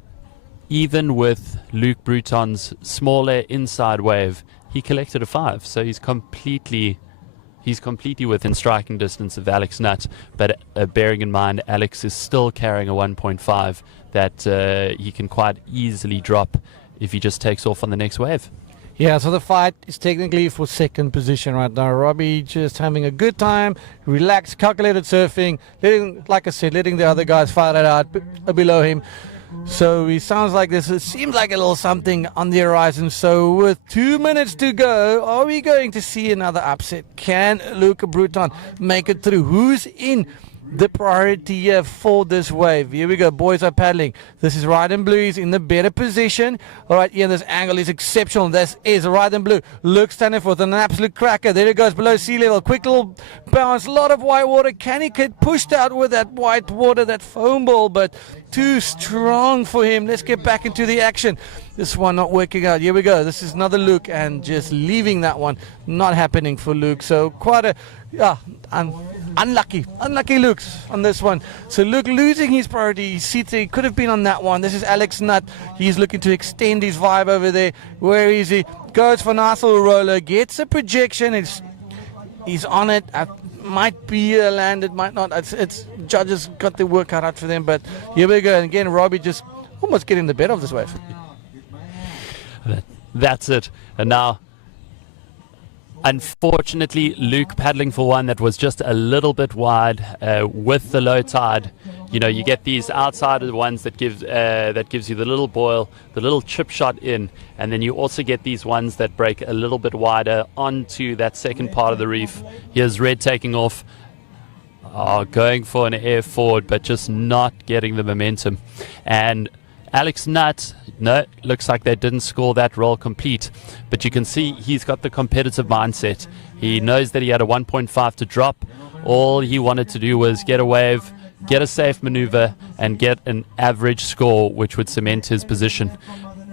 even with Luke Bruton's smaller inside wave, he collected a 5, so he's completely within striking distance of Alex Nutt, but bearing in mind Alex is still carrying a 1.5 that he can quite easily drop if he just takes off on the next wave. Yeah, so the fight is technically for second position right now. Robbie just having a good time, relaxed, calculated surfing, letting the other guys fight it out below him. So he sounds like this. It seems like a little something on the horizon. So with 2 minutes to go, are we going to see another upset? Can Luke Bruton make it through? Who's in the priority here for this wave? Here we go. Boys are paddling. This is Ride and Blue. He's in the better position. All right, Ian, this angle is exceptional. This is Ride and Blue. Luke standing for an absolute cracker. There it goes below sea level. Quick little bounce. A lot of white water. Can he get pushed out with that white water, that foam ball? But too strong for him. Let's get back into the action. This one not working out. Here we go. This is another Luke, and just leaving that one. Not happening for Luke. So quite a unlucky Luke's on this one. So Luke losing his priority. He could have been on that one. This is Alex Nutt. He's looking to extend his vibe over there. Where is he? Goes for a nice little roller. Gets a projection. He's on it. Might be landed, might not. It's judges got their work cut out for them. But here we go. And again, Robbie just almost getting the better of this wave. That's it. And now, unfortunately, Luke paddling for one that was just a little bit wide with the low tide. You get these outside ones that gives you the little boil, the little chip shot in, and then you also get these ones that break a little bit wider onto that second part of the reef. Here's Red taking off, going for an air forward, but just not getting the momentum. And Alex Nutt, no, looks like they didn't score that roll complete, but you can see he's got the competitive mindset. He knows that he had a 1.5 to drop. All he wanted to do was get a wave, get a safe maneuver, and get an average score which would cement his position,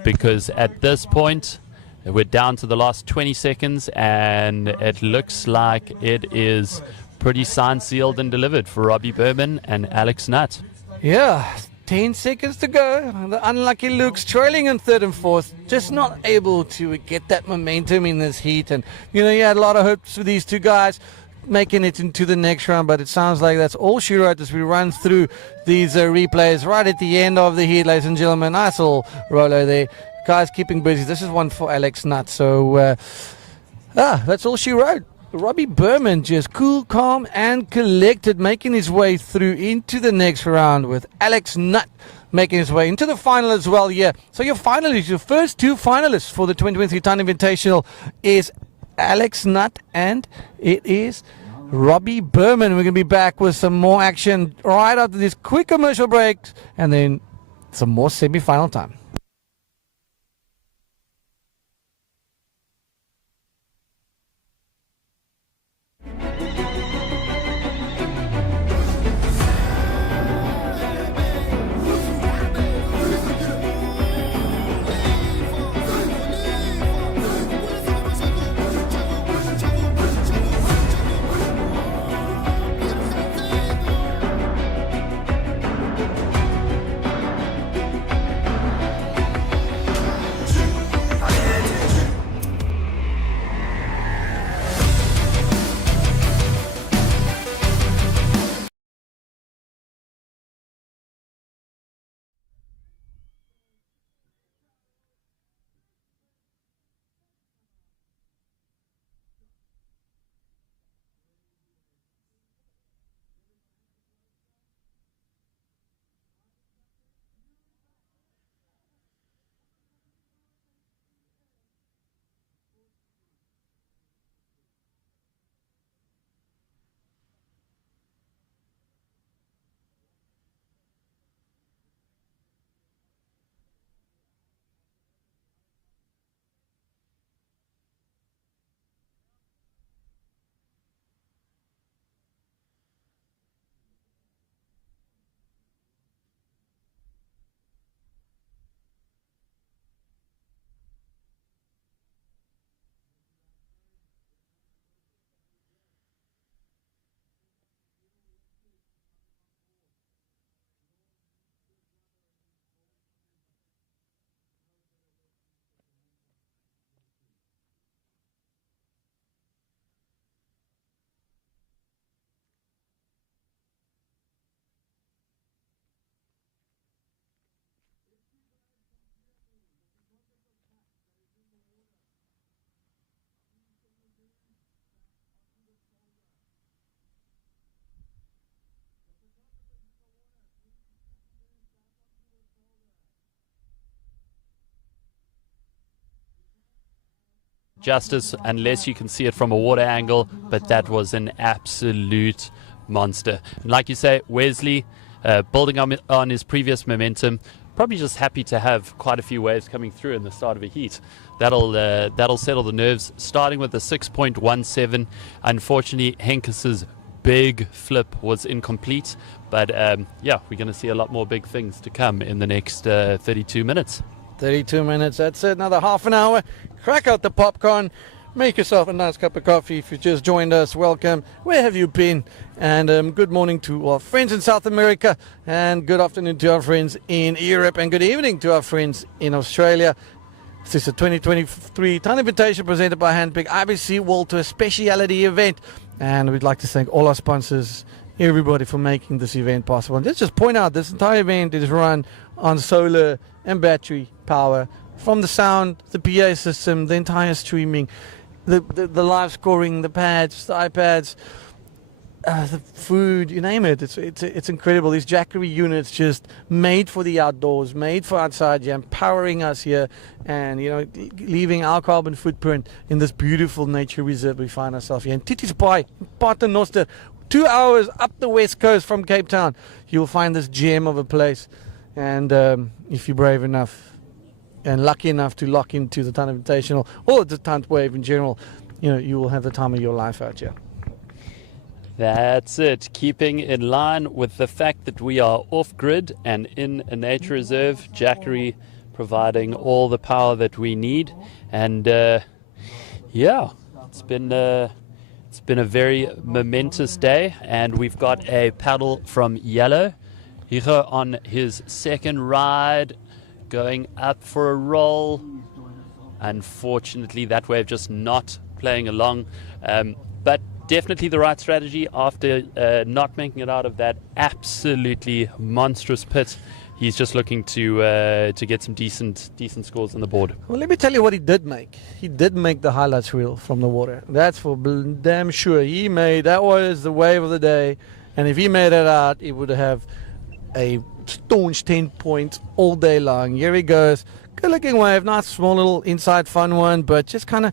because at this point we're down to the last 20 seconds and it looks like it is pretty signed, sealed and delivered for Robbie Berman and Alex Nutt. Yeah, 10 seconds to go. The unlucky Luke's trailing in third and fourth, just not able to get that momentum in this heat. And he had a lot of hopes for these two guys making it into the next round, but it sounds like that's all she wrote as we run through these replays right at the end of the heat, ladies and gentlemen. Nice little roller there. Guys keeping busy. This is one for Alex Nutt. So that's all she wrote. Robbie Berman just cool, calm, and collected, making his way through into the next round with Alex Nutt making his way into the final as well. Yeah. So your finalists, your first two finalists for the 2023 Time Invitational is Alex Nutt and it is Robbie Berman. We're going to be back with some more action right after this quick commercial break and then some more semi-final time. Justice, unless you can see it from a water angle, but that was an absolute monster. And like you say, Wesley, building on his previous momentum, probably just happy to have quite a few waves coming through in the start of a heat. That'll settle the nerves. Starting with the 6.17, unfortunately, Henkes's big flip was incomplete, but yeah, we're going to see a lot more big things to come in the next 32 minutes. 32 minutes, that's it, another half an hour. Crack out the popcorn, make yourself a nice cup of coffee. If you just joined us, welcome. Where have you been? And good morning to our friends in South America, and good afternoon to our friends in Europe, and good evening to our friends in Australia. This is a 2023 Time Invitation presented by Handpick IBC World Tour speciality event, and we'd like to thank all our sponsors, everybody, for making this event possible. And let's just point out, this entire event is run on solar and battery power. From the sound, the PA system, the entire streaming, the live scoring, the pads, the iPads, the food, you name it. It's incredible. These Jackery units just made for the outdoors, made for outside, yeah, empowering us here, and leaving our carbon footprint in this beautiful nature reserve we find ourselves here. And Titis Bay, Paternoster, 2 hours up the west coast from Cape Town, you'll find this gem of a place. And if you're brave enough and lucky enough to lock into the Time Invitational or the Tant Wave in general, you will have the time of your life out here. That's it. Keeping in line with the fact that we are off-grid and in a nature reserve, Jackery providing all the power that we need. And yeah, it's been a very momentous day, and we've got a paddle from Yellow. Hijo on his second ride, going up for a roll. Unfortunately, that wave just not playing along. But definitely the right strategy after not making it out of that absolutely monstrous pit. he's just looking to get some decent scores on the board. Well, let me tell you what he did make. He did make the highlights reel from the water. That's for damn sure. That was the wave of the day. And if he made it out, he would have a staunch 10 points all day long. Here he goes. Good looking wave. Nice small little inside fun one, but just kind of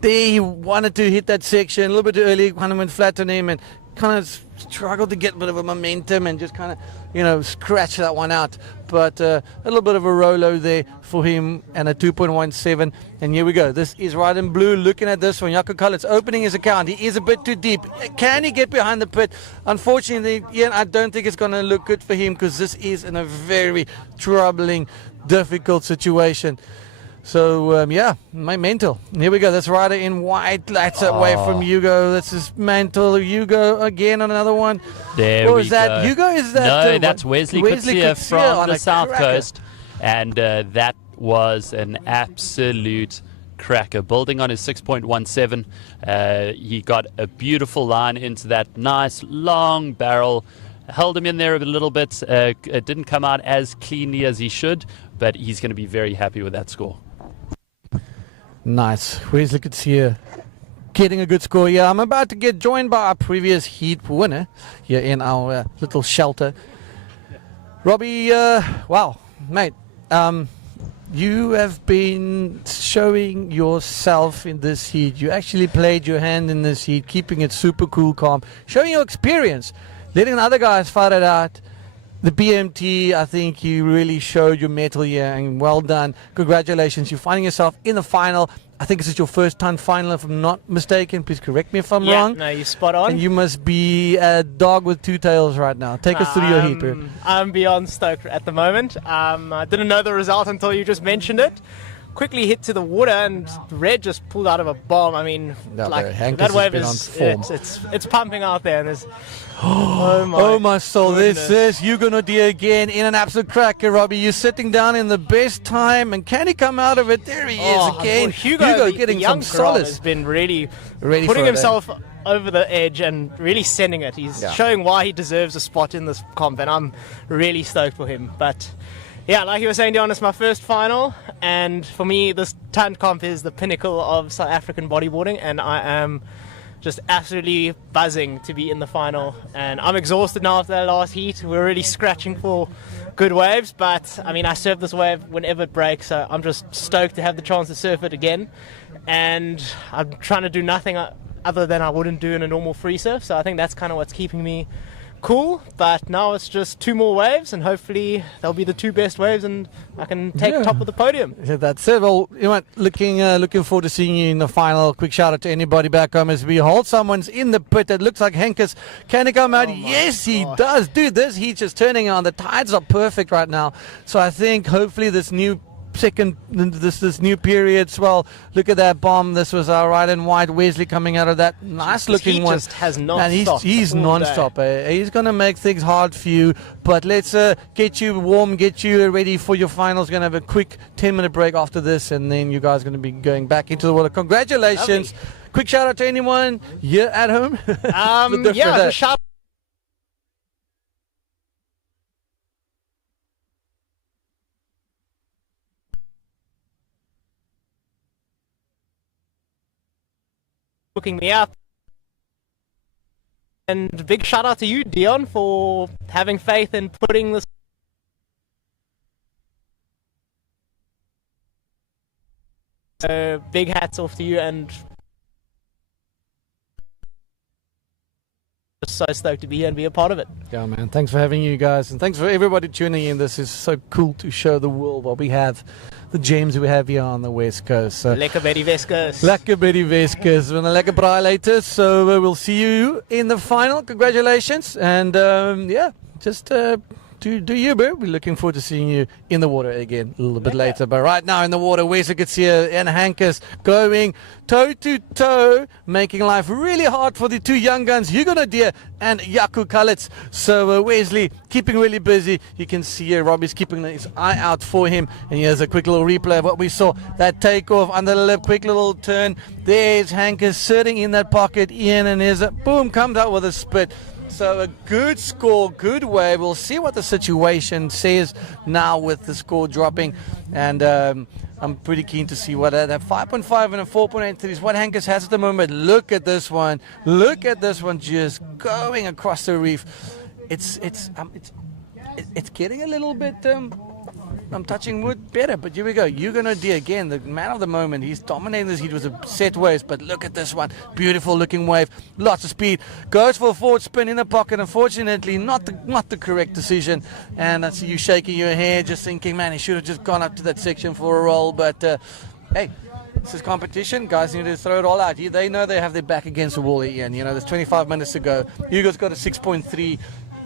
there he wanted to hit that section a little bit early, kind of went flat on him and kind of struggled to get a bit of a momentum and just kind of, scratch that one out. But a little bit of a rolo there for him and a 2.17. And here we go. This is right in blue. Looking at this one, Jaco Collins opening his account. He is a bit too deep. Can he get behind the pit? Unfortunately, I don't think it's going to look good for him because this is in a very troubling, difficult situation. So, my mental. Here we go. This rider in white. That's away from Hugo. This is mental. Hugo again on another one. There is that? Hugo? Is that? No, that's Wesley Coetzee from the South Coast. And that was an absolute cracker. Building on his 6.17. He got a beautiful line into that nice long barrel. Held him in there a little bit. It didn't come out as cleanly as he should, but he's going to be very happy with that score. Nice. Wesley Coetzee getting a good score here. I'm about to get joined by our previous heat winner here in our little shelter. Robbie, wow, mate. You have been showing yourself in this heat. You actually played your hand in this heat, keeping it super cool, calm, showing your experience, letting the other guys fight it out. The BMT, I think you really showed your mettle here, and well done. Congratulations. You're finding yourself in the final. I think this is your first time final, if I'm not mistaken. Please correct me if I'm wrong. Yeah, no, you're spot on. And you must be a dog with two tails right now. Take us through your heat, bro. I'm beyond stoked at the moment. I didn't know the result until you just mentioned it. Quickly hit to the water, and Red just pulled out of a bomb. I mean, that wave it's pumping out there, and there's oh my soul, this is Hugo Nadia again in an absolute cracker, Robbie. You're sitting down in the best time, and can he come out of it? There he is again. Hugo getting some some solace. Has been really putting himself over the edge and really sending it. He's showing why he deserves a spot in this comp, and I'm really stoked for him. But yeah, like you were saying, Dion, it's my first final, and for me, this Tant comp is the pinnacle of South African bodyboarding, and I am just absolutely buzzing to be in the final. And I'm exhausted now after that last heat. We're really scratching for good waves, but I mean, I surf this wave whenever it breaks, so I'm just stoked to have the chance to surf it again. And I'm trying to do nothing other than I wouldn't do in a normal free surf, so I think that's kind of what's keeping me cool. But now it's just two more waves, and hopefully they'll be the two best waves, and I can take top of the podium. Yeah, that's it. Well, you know what, looking forward to seeing you in the final. Quick shout out to anybody back home as we hold someone's in the pit. It looks like Henkes. Can he come out? Yes, he does. Dude, this heat's just turning on. The tides are perfect right now, so I think hopefully this new new period. Well, look at that bomb. This was our red and white Wesley coming out of that nice looking one. Just has non-stop. He's non-stop. He's gonna make things hard for you. But let's get you warm, get you ready for your finals. Gonna have a quick 10-minute break after this, and then you guys are gonna be going back into the water. Congratulations! Lovely. Quick shout out to anyone here at home. Shout. Looking me up, and big shout out to you, Dion, for having faith in putting this. Big hats off to you, and just so stoked to be here and be a part of it. Yeah, man. Thanks for having you guys, and thanks for everybody tuning in. This is so cool to show the world what we have, the gems we have here on the West Coast. So, lekker by die Weskus. Lekker by die Weskus. We're gonna lekker braai later, so we'll see you in the final. Congratulations, and just do you, bro. We're looking forward to seeing you in the water again a little bit later. But right now in the water, Wesley Coetzee and Henkes going toe to toe, making life really hard for the two young guns, Hugo Nadia and Jaco Collins. So Wesley keeping really busy. You can see here Robbie's keeping his eye out for him. And here's a quick little replay of what we saw. That takeoff under the lip, quick little turn. There's Henkes sitting in that pocket. Ian, and here's a boom, comes out with a spit. So a good score, good wave. We'll see what the situation says now with the score dropping. And I'm pretty keen to see what that 5.5 and a 4.83 is what Hankus has at the moment. Look at this one. Look at this one just going across the reef. It's getting a little bit... I'm touching wood better, but here we go. Hugo Deer again, the man of the moment. He's dominating this heat with a set waves, but look at this one. Beautiful looking wave, lots of speed. Goes for a forward spin in the pocket. Unfortunately, not the correct decision. And I see you shaking your head, just thinking, man, he should have just gone up to that section for a roll. But hey, this is competition. Guys need to throw it all out. They know they have their back against the wall, Ian. You know, there's 25 minutes to go. Hugo's got a 6.3.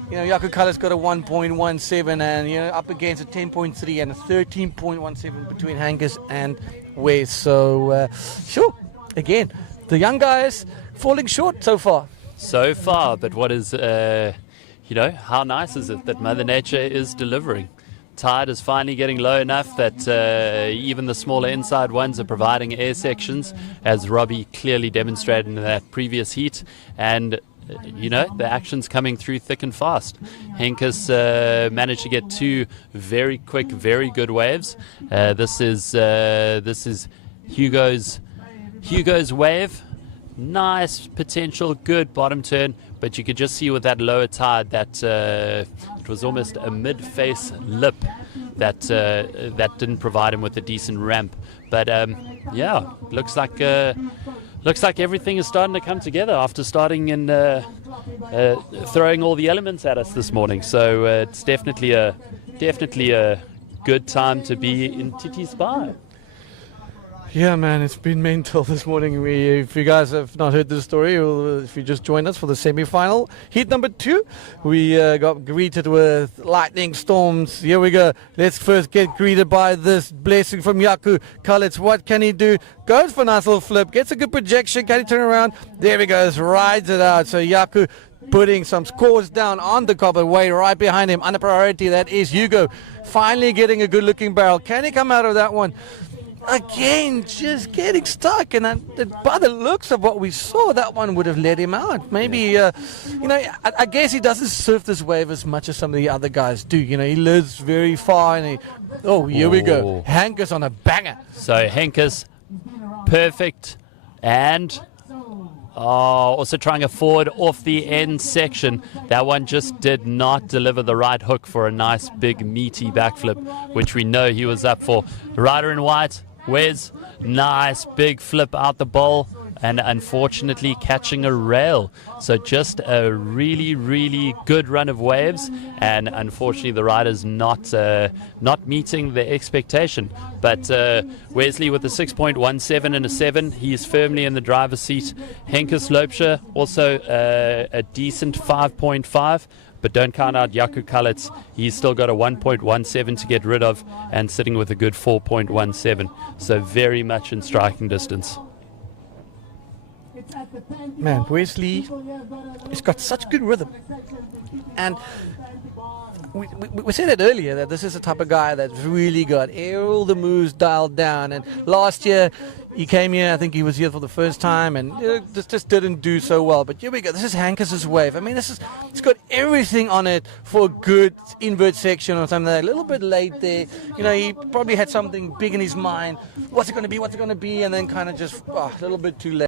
You know, Jaco Kallet's got a 1.17 and, you know, up against a 10.3 and a 13.17 between Hankus and Wes. So, sure, again, the young guys falling short so far. So far, but what is, you know, how nice is it that Mother Nature is delivering? Tide is finally getting low enough that even the smaller inside ones are providing air sections, as Robbie clearly demonstrated in that previous heat. And you know, the action's coming through thick and fast. Hankus managed to get two very quick, very good waves. This is Hugo's wave. Nice potential, good bottom turn, but you could just see with that lower tide that it was almost a mid-face lip that didn't provide him with a decent ramp. But yeah, looks like everything is starting to come together after starting and throwing all the elements at us this morning. So it's definitely a good time to be in Titi Spy. Yeah, man, it's been mental this morning. If you guys have not heard this story, or if you just joined us for the semi-final, heat number 2, we got greeted with lightning storms. Here we go. Let's first get greeted by this blessing from Jaco Kallet. What can he do? Goes for a nice little flip, gets a good projection. Can he turn around? There he goes, rides it out. So Jaco putting some scores down on the copper way right behind him. Under priority, that is Hugo. Finally getting a good-looking barrel. Can he come out of that one? Again, just getting stuck, and by the looks of what we saw, that one would have let him out. Maybe, you know, I guess he doesn't surf this wave as much as some of the other guys do. You know, he lives very far, and here we go. Hankus on a banger. So Hankus, perfect, and also trying a forward off the end section. That one just did not deliver the right hook for a nice big meaty backflip, which we know he was up for. Rider in white, Wes, nice big flip out the bowl, and unfortunately catching a rail. So just a really, really good run of waves, and unfortunately the rider's not meeting the expectation. But Wesley with a 6.17 and a 7, he's firmly in the driver's seat. Hankus Loubser also a decent 5.5. But don't count out Jaco Kallet. He's still got a 1.17 to get rid of and sitting with a good 4.17. So very much in striking distance. Man, Wesley has got such good rhythm. And we said it earlier that this is the type of guy that's really got all the moves dialed down. And last year he came here, I think he was here for the first time, and this just didn't do so well. But here we go. This is Hankus's wave. I mean, it's got everything on it for a good invert section or something. A little bit late there. You know, he probably had something big in his mind. What's it going to be? What's it going to be? And then kind of just a little bit too late.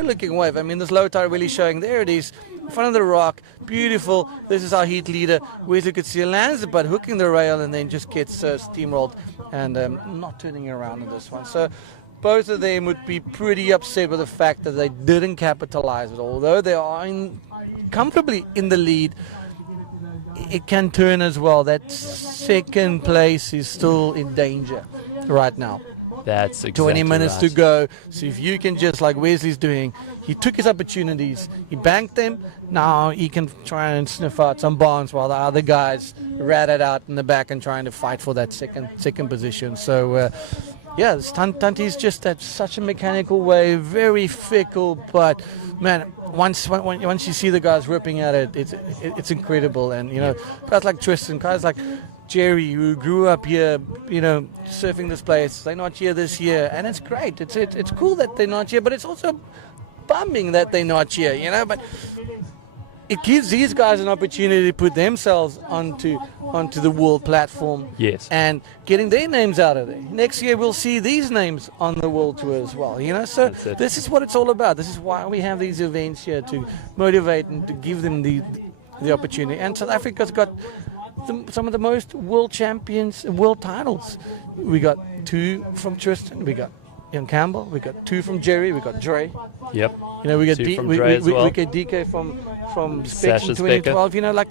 Looking wave. I mean, this low tide really showing. There it is, in front of the rock. Beautiful. This is our heat leader. Wesley could see lands, but hooking the rail and then just gets steamrolled and not turning around in this one. So both of them would be pretty upset with the fact that they didn't capitalize it. Although they are comfortably in the lead, it can turn as well. That second place is still in danger right now. That's exactly 20 minutes right. to go. So if you can just, like Wesley's doing, he took his opportunities, he banked them. Now he can try and sniff out some bonds while the other guys rat it out in the back and trying to fight for that second position. So yeah, Tanti's just at such a mechanical way, very fickle, but man, once you see the guys ripping at it, it's incredible. And you know, guys like Tristan, guys like Jerry, who grew up here, you know, surfing this place, they're not here this year, and it's great. It's cool that they're not here, but it's also bumming that they're not here, you know, but it gives these guys an opportunity to put themselves onto the world platform. Yes. And getting their names out of there. Next year we'll see these names on the world tour as well. You know, so this is what it's all about. This is why we have these events here, to motivate and to give them the opportunity. And South Africa's got some of the most world champions, world titles. We got 2 from Tristan. We got Ian Campbell. We got 2 from Jerry. We got Dre. Yep. You know, we got we get DK from Specs in 2012. You know, like,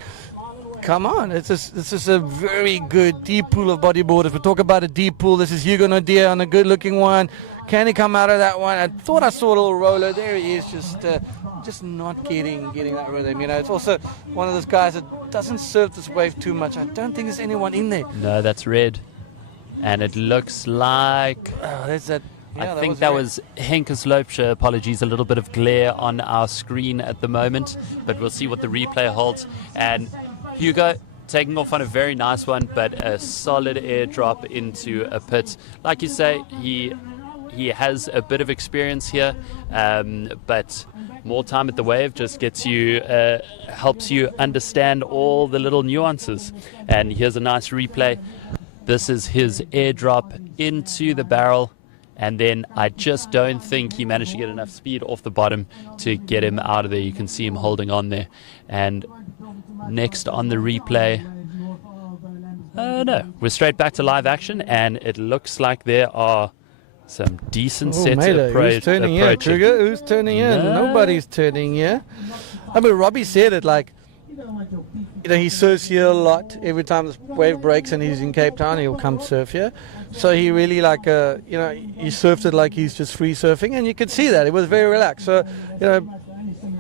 come on, this is a very good deep pool of bodyboarders. We talk about a deep pool. This is Hugo Nadia on a good-looking one. Can he come out of that one? I thought I saw a little roller. There he is, just not getting that rhythm. You know, it's also one of those guys that doesn't surf this wave too much. I don't think there's anyone in there. No, that's red, and it looks like. There's that. Yeah, I think that was Henkes Loopsche. Apologies, a little bit of glare on our screen at the moment, but we'll see what the replay holds. And Hugo taking off on a very nice one, but a solid airdrop into a pit. Like you say, he has a bit of experience here, but more time at the wave just gets you, helps you understand all the little nuances. And here's a nice replay. This is his airdrop into the barrel. And then I just don't think he managed to get enough speed off the bottom to get him out of there. You can see him holding on there. And next on the replay, no, we're straight back to live action, and it looks like there are some decent sets who's turning in? Kruger, who's turning in? No. Nobody's turning in. I mean, Robbie said it, like, you know, he surfs here a lot. Every time the wave breaks and he's in Cape Town, he'll come surf here. So he really, like, you know, he surfed it like he's just free surfing, and you could see that. It was very relaxed. So, you know,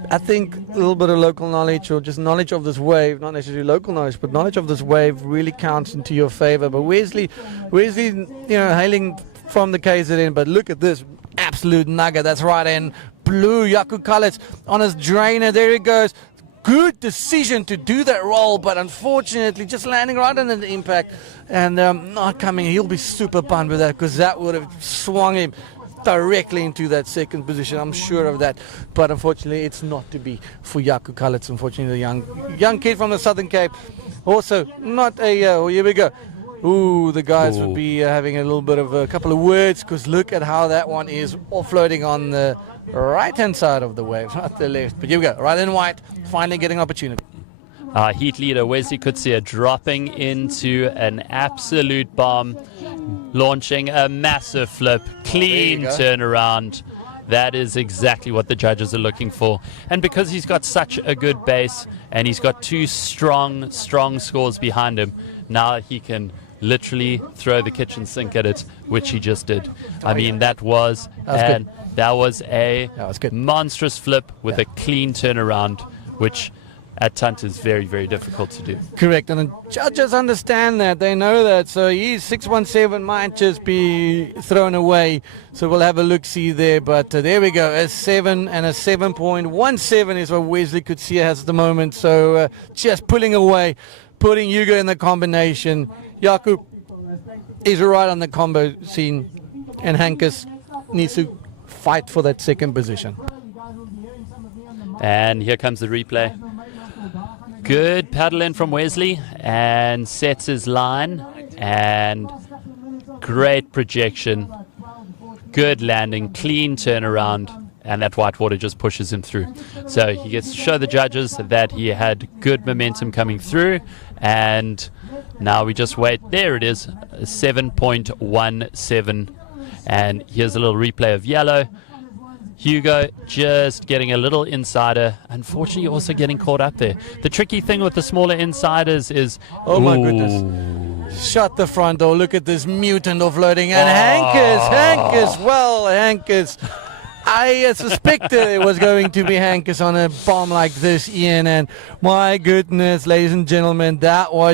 I think a little bit of local knowledge, or just knowledge of this wave, not necessarily local knowledge, but knowledge of this wave really counts into your favor. But Wesley, you know, hailing from the KZN, but look at this absolute nugget. That's right in blue. Jaco Kallitz on his drainer. There he goes. Good decision to do that roll, but unfortunately just landing right under the impact and not coming. He'll be super bummed with that, because that would have swung him directly into that second position. I'm sure of that. But unfortunately, it's not to be for Jaco Kallitz. Unfortunately, the young kid from the Southern Cape. Also, not a... here we go. Ooh, the guys would be having a little bit of a couple of words, because look at how that one is offloading on the right-hand side of the wave, not the left. But here we go, right and white, finally getting opportunity. Heat leader Wesley Kutsia dropping into an absolute bomb, launching a massive flip, clean turnaround. That is exactly what the judges are looking for. And because he's got such a good base and he's got 2 strong scores behind him, now he can literally throw the kitchen sink at it, which he just did. I mean, that was a monstrous flip with a clean turnaround, which at Tunt is very, very difficult to do. Correct, and the judges understand that. They know that. So his 617 might just be thrown away. So we'll have a look-see there. But there we go. A 7 and a 7.17 is what Wesley Kutsia has at the moment. So just pulling away, putting Hugo in the combination. Jaco is right on the combo scene. And Henkes needs to fight for that second position. And here comes the replay. Good paddle in from Wesley and sets his line, and great projection, good landing, clean turnaround, and that whitewater just pushes him through. So he gets to show the judges that he had good momentum coming through, and now we just wait. There it is, 7.17, and here's a little replay of yellow. Hugo just getting a little insider, unfortunately also getting caught up there. The tricky thing with the smaller insiders is... Oh my goodness. Shut the front door. Look at this mutant offloading. And Henkes. I suspected it was going to be Henkes on a bomb like this, Ian. And my goodness, ladies and gentlemen,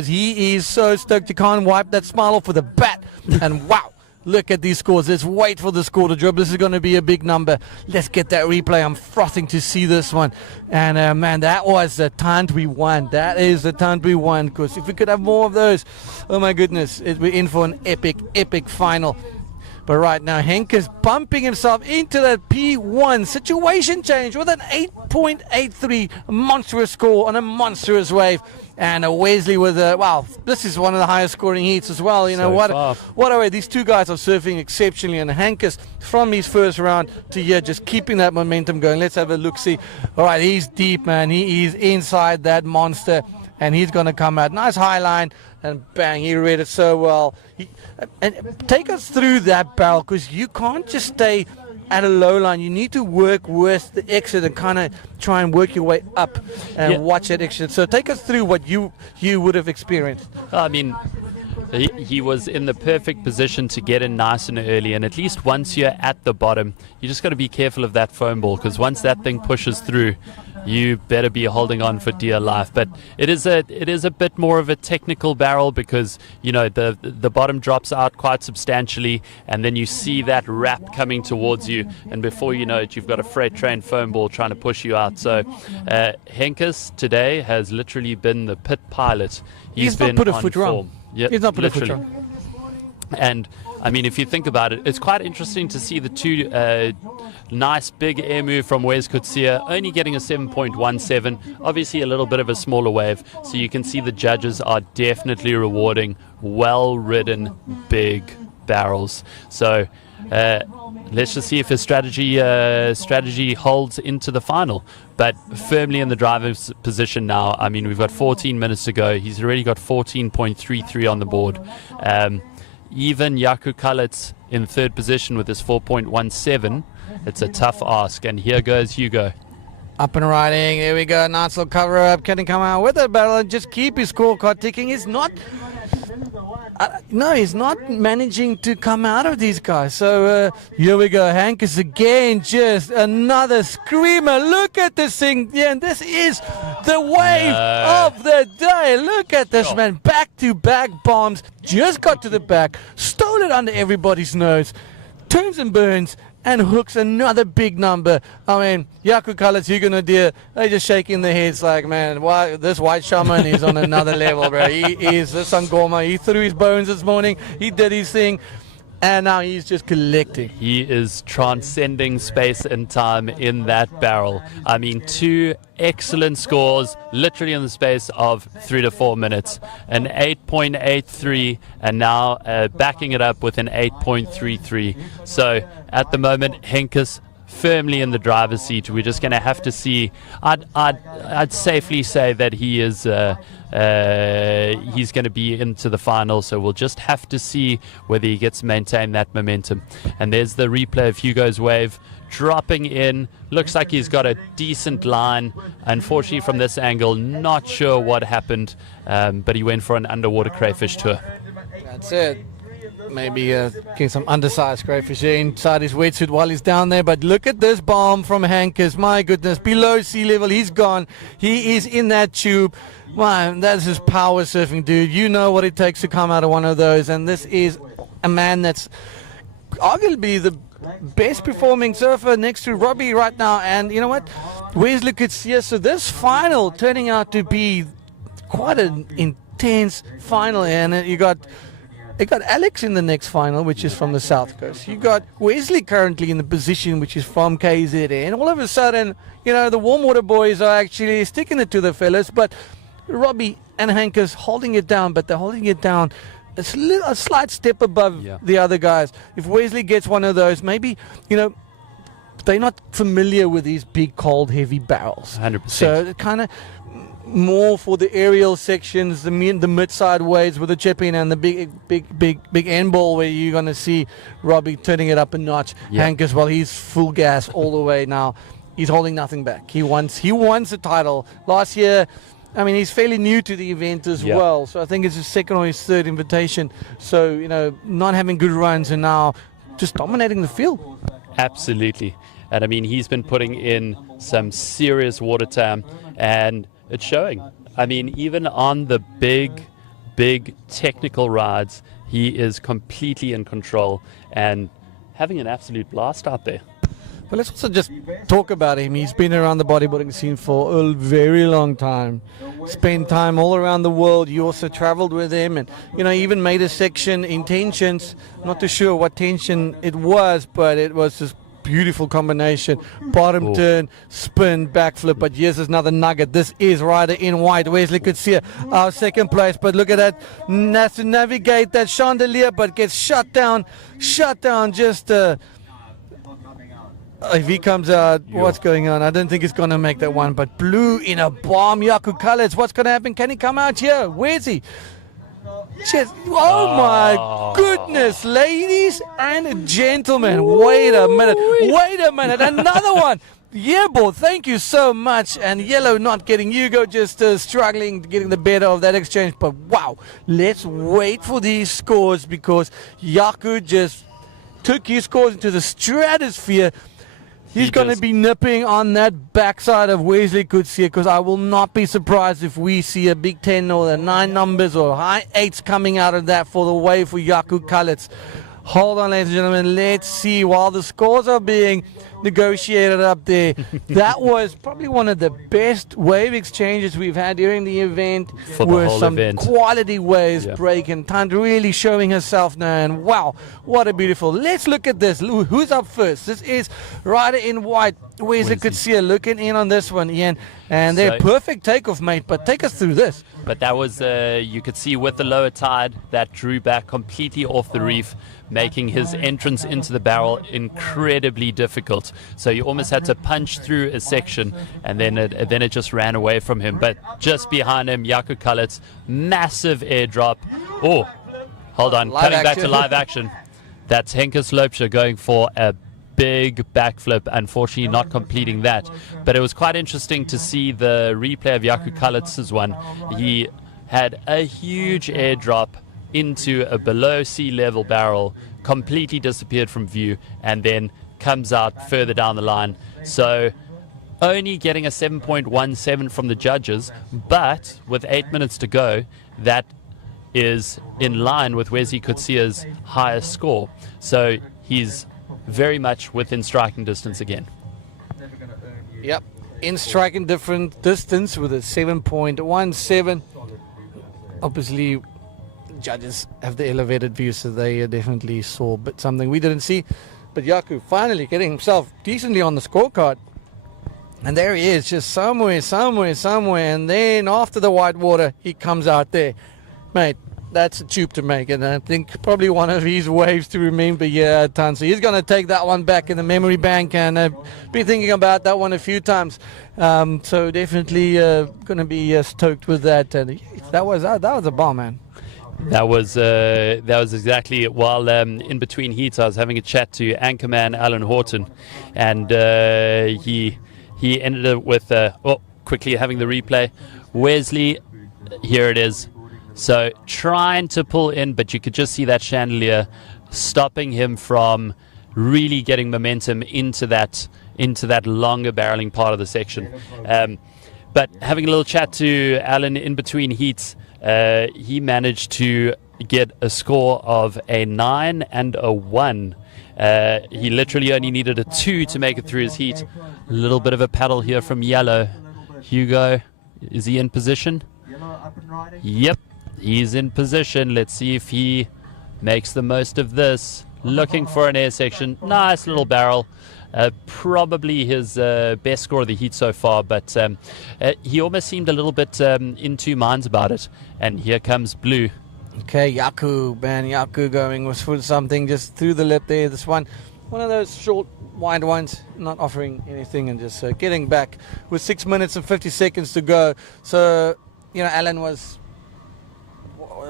he is so stoked. You can't wipe that smile off with a bat. And wow. Look at these scores. Let's wait for the score to drop. This is going to be a big number. Let's get that replay. I'm frothing to see this one. And, man, that was the time we won. That is the time we won. Because if we could have more of those, oh, my goodness, we're in for an epic, epic final. But right now, Henke's bumping himself into that P1. Situation change with an 8.83 monstrous score on a monstrous wave. And Wesley with a, wow, this is one of the highest scoring heats as well. You know, what a way. These two guys are surfing exceptionally. And Henke's from his first round to here, just keeping that momentum going. Let's have a look-see. All right, he's deep, man. He is inside that monster. And he's going to come out. Nice high line. And bang, he read it so well. And take us through that barrel, because you can't just stay at a low line. You need to work with the exit and kind of try and work your way up and watch that exit. So take us through what you would have experienced. I mean, he was in the perfect position to get in nice and early, and at least once you're at the bottom, you just got to be careful of that foam ball, because once that thing pushes through, you better be holding on for dear life. But it is a bit more of a technical barrel, because you know the bottom drops out quite substantially, and then you see that wrap coming towards you, and before you know it, you've got a freight train foam ball trying to push you out. So Henkes today has literally been the pit pilot. He's been not put a on foot form. wrong. Yep, he's not put literally. a foot wrong. And I mean, if you think about it, it's quite interesting to see the two nice big air move from Wes Kutsia, only getting a 7.17, obviously a little bit of a smaller wave, so you can see the judges are definitely rewarding well-ridden big barrels. So let's just see if his strategy holds into the final. But firmly in the driver's position now. I mean, we've got 14 minutes to go. He's already got 14.33 on the board. Even Jaco Kalitz in third position with his 4.17. It's a tough ask, and here goes Hugo. Up and riding, there we go, nice little cover up. Can he come out with it, barrel and just keep his scorecard ticking? He's not, he's not managing to come out of these guys. So here we go, Henkes again, just another screamer. Look at this thing, yeah, and this is the wave of the day. Look at this, man, back-to-back bombs, just got to the back, stole it under everybody's nose, turns and burns, and hooks another big number. I mean, Jaco Kalitz, Hugo Deer, they're just shaking their heads like, man, why this white shaman is on another level, bro. He is the Sangoma. He threw his bones this morning. He did his thing. And now he's just collecting. He is transcending space and time in that barrel. I mean, two excellent scores, literally in the space of 3 to 4 minutes. An 8.83, and now backing it up with an 8.33. So at the moment, Henkes firmly in the driver's seat. We're just going to have to see. I'd safely say that he is. He's going to be into the final, so we'll just have to see whether he gets to maintain that momentum. And there's the replay of Hugo's wave dropping in. Looks like he's got a decent line. Unfortunately, from this angle, not sure what happened, but he went for an underwater crayfish tour. That's it. Maybe getting some undersized crayfish inside his wetsuit while he's down there. But look at this bomb from Henkes. My goodness, below sea level, he's gone. He is in that tube. Man, that's his power surfing, dude. You know what it takes to come out of one of those. And this is a man that's arguably the best performing surfer next to Robbie right now. And you know what? Wesley Kutsia. So this final turning out to be quite an intense final. And you got Alex in the next final, which is from the South Coast. You got Wesley currently in the position, which is from KZN. All of a sudden, you know, the warm water boys are actually sticking it to the fellas, but Robbie and Henkes holding it down, but they're holding it down a slight step above the other guys. If Wesley gets one of those, maybe, you know, they're not familiar with these big, cold, heavy barrels. 100%. So kind of more for the aerial sections, the mid-side waves with the chip-in and the big end ball, where you're going to see Robbie turning it up a notch. Henkes, well, he's full gas all the way now. He's holding nothing back. He wants a title. Last year, I mean, he's fairly new to the event as well. So I think it's his second or his third invitation. So, you know, not having good runs and now just dominating the field. Absolutely. And I mean, he's been putting in some serious water time, and it's showing. I mean, even on the big technical rides, he is completely in control and having an absolute blast out there. But let's also just talk about him. He's been around the bodyboarding scene for a very long time. Spent time all around the world. You also traveled with him, and even made a section in tensions. Not too sure what tension it was, but it was just beautiful combination. Bottom turn, spin, backflip. But here's another nugget. This is rider in white. Wesley could see our second place. But look at that. Has to navigate that chandelier, but gets shut down. Just if he comes out, what's going on? I don't think he's going to make that one. But blue in a bomb. Jaco Kallitz, what's going to happen? Can he come out here? Where's he? Oh my goodness, ladies and gentlemen. Wait a minute. Another one. Yeah, boy, thank you so much. And yellow not getting Hugo, just struggling, getting the better of that exchange. But wow, let's wait for these scores, because Jaco just took his scores into the stratosphere. He's going to be nipping on that backside of Wesley Coetzee, because I will not be surprised if we see a Big 10 or the 9 numbers or high 8s coming out of that for the way for Jaco Kallitz. Hold on, ladies and gentlemen. Let's see. While the scores are being negotiated up there, that was probably one of the best wave exchanges we've had during the event. For the whole some event. Quality waves breaking. Tan really showing herself now. And wow, what a beautiful. Let's look at this. Who's up first? This is rider in white. Wesley Coetzee looking in on this one, Ian. And they're perfect takeoff, mate. But take us through this. But that was, you could see with the lower tide, that drew back completely off the reef, making his entrance into the barrel incredibly difficult. So you almost had to punch through a section, and then it just ran away from him. But just behind him, Jaco Kallitz, massive airdrop. Oh, hold on, coming back to live action. That's Henke Sloopscher going for a big backflip, unfortunately not completing that. But it was quite interesting to see the replay of Jaco Kallitz's one. He had a huge airdrop into a below sea level barrel, completely disappeared from view, and then comes out further down the line. So only getting a 7.17 from the judges, but with 8 minutes to go, that is in line with Wesley Coetzee's highest score. So he's very much within striking distance again. Yep, in striking different distance with a 7.17. Obviously, judges have the elevated view, so they definitely saw something we didn't see. But Jaco finally getting himself decently on the scorecard. And there he is, just somewhere. And then after the white water, he comes out there. Mate, that's a tube to make. And I think probably one of his waves to remember here at Tan. So he's going to take that one back in the memory bank, and be thinking about that one a few times. So definitely going to be stoked with that. And that was a bomb, man. That was exactly it. While in between heats, I was having a chat to anchorman Alan Horton, and he ended up with quickly having the replay. Wesley, here it is. So trying to pull in, but you could just see that chandelier stopping him from really getting momentum into that longer barreling part of the section. But having a little chat to Alan in between heats, he managed to get a score of a 9 and a 1. He literally only needed a 2 to make it through his heat. A little bit of a paddle here from yellow. Hugo, is he in position? Yep, he's in position. Let's see if he makes the most of this. Looking for an air section. Nice little barrel. Probably his best score of the heat so far, but he almost seemed a little bit in two minds about it. And here comes blue. Okay, Jaco going for something just through the lip there. This one of those short, wide ones, not offering anything, and just getting back with 6 minutes and 50 seconds to go. So, Alan was.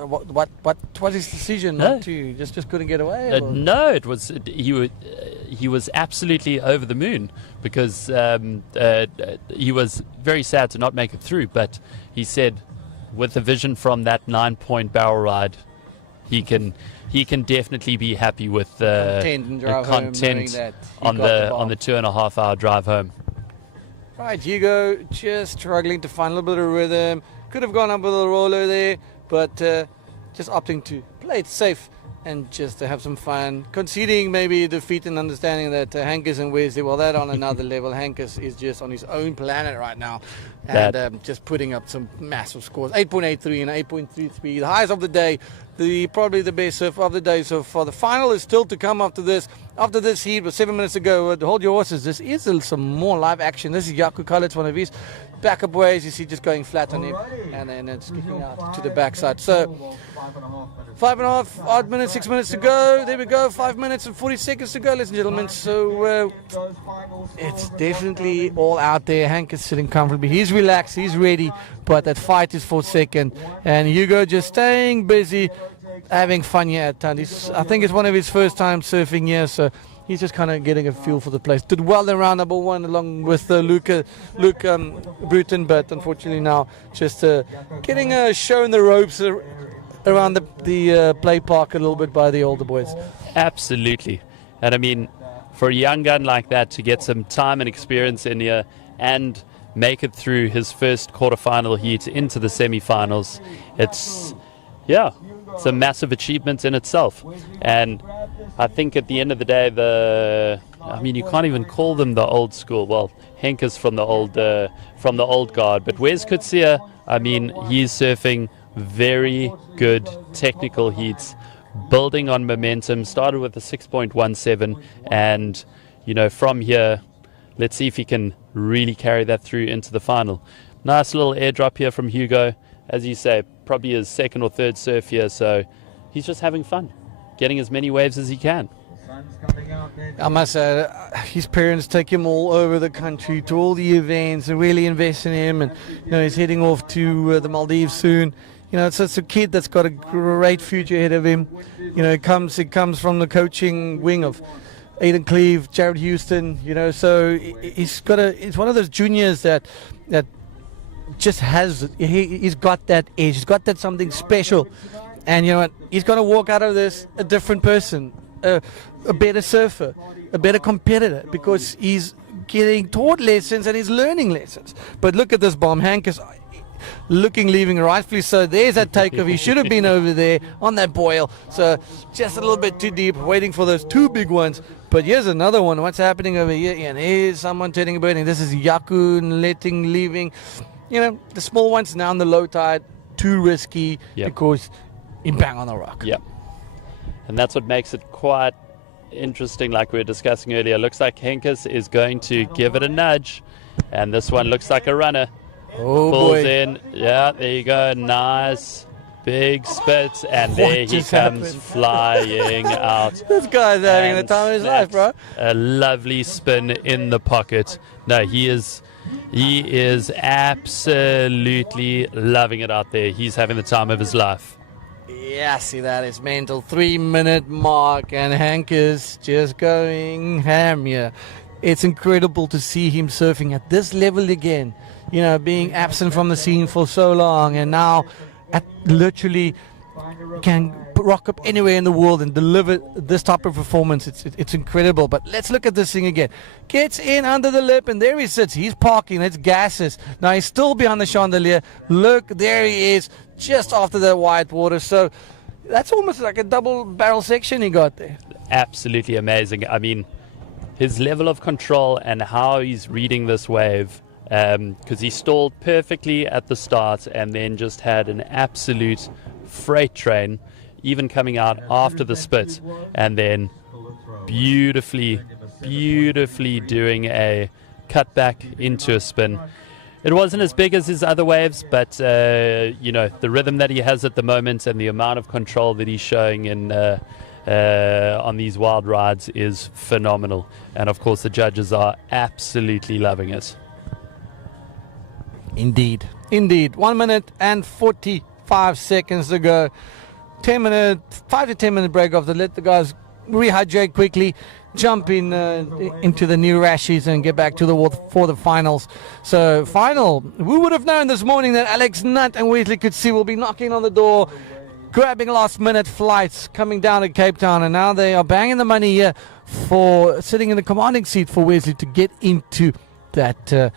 What was his decision? No. Not to just couldn't get away? No, it was he was absolutely over the moon, because he was very sad to not make it through. But he said, with the vision from that 9-point barrel ride, he can definitely be happy with content on the 2.5 hour drive home. Right, Hugo just struggling to find a little bit of rhythm. Could have gone up with a roller there, but just opting to play it safe and just to have some fun, conceding maybe defeat and understanding that Hankers and Wesley, well, they're on another level. Hankers is just on his own planet right now, and just putting up some massive scores, 8.83 and 8.33, the highs of the day, probably the best surf of the day so far. The final is still to come after this heat with 7 minutes to go. Hold your horses, this is some more live action. This is Jaco Collins, one of his backup waves, you see just going flat on him, and then it's kicking out to the backside. So 5.5 odd minutes, 6 minutes to go. There we go, 5 minutes and 40 seconds to go, ladies and gentlemen. So it's definitely all out there. Hank is sitting comfortably. He's relaxed, he's ready, but that fight is for second. And Hugo just staying busy, having fun here at Tund. I think it's one of his first time surfing here, so he's just kind of getting a feel for the place. Did well in round number one along with Luke Bruton, but unfortunately now just getting shown the ropes around the play park a little bit by the older boys. Absolutely. And I mean, for a young gun like that to get some time and experience in here and make it through his first quarterfinal heat into the semi-finals, it's a massive achievement in itself. And I think at the end of the day, you can't even call them the old school. Well, Henk is from the old guard, but Wes Coetzee, I mean, he's surfing very good technical heats, building on momentum. Started with a 6.17, and from here, let's see if he can really carry that through into the final. Nice little airdrop here from Hugo, as you say, probably his second or third surf here, so he's just having fun, getting as many waves as he can. I must say, his parents take him all over the country to all the events and really invest in him, and he's heading off to the Maldives soon. It's a kid that's got a great future ahead of him. It comes from the coaching wing of Aiden Cleve, Jared Houston. So he's one of those juniors that just he's got that edge. He's got that something special, and he's going to walk out of this a different person, a better surfer, a better competitor, because he's getting taught lessons and he's learning lessons. But look at this bomb, Hank is leaving rightfully so. There's that takeoff. He should have been over there on that boil. So just a little bit too deep, waiting for those two big ones. But here's another one. What's happening over here? And here's someone turning a birding. This is Yaku leaving. The small ones now in the low tide, too risky because he bang on the rock. Yep. And that's what makes it quite interesting, like we were discussing earlier. Looks like Henkes is going to give it a nudge, and this one looks like a runner. Oh, pulls boy. in. Yeah, there you go. Nice big spit, and there he comes flying out. This guy's having the time of his life, bro. A lovely spin in the pocket. No, he is absolutely loving it out there. He's having the time of his life. Yeah, see, that is mental. 3 minute mark, and Hank is just going ham here. It's incredible to see him surfing at this level again. Being absent from the scene for so long, and now literally can rock up anywhere in the world and deliver this type of performance. It's incredible. But let's look at this thing again. Gets in under the lip, and there he sits. He's parking. It's gases. Now he's still behind the chandelier. Look, there he is, just after the white water. So that's almost like a double barrel section he got there. Absolutely amazing. I mean, his level of control and how he's reading this wave, because he stalled perfectly at the start and then just had an absolute freight train, even coming out after the spit, and then beautifully doing a cut back into a spin. It wasn't as big as his other waves, but the rhythm that he has at the moment and the amount of control that he's showing in on these wild rides is phenomenal. And of course the judges are absolutely loving it. Indeed. 1 minute and 45 seconds to go. 5 to 10 minute break off. Let the guys rehydrate quickly, jump into the new rashes and get back to the water for the finals. So final, who would have known this morning that Alex Nutt and Wesley Coetzee will be knocking on the door, grabbing last minute flights coming down to Cape Town, and now they are banging the money here for sitting in the commanding seat for Wesley to get into that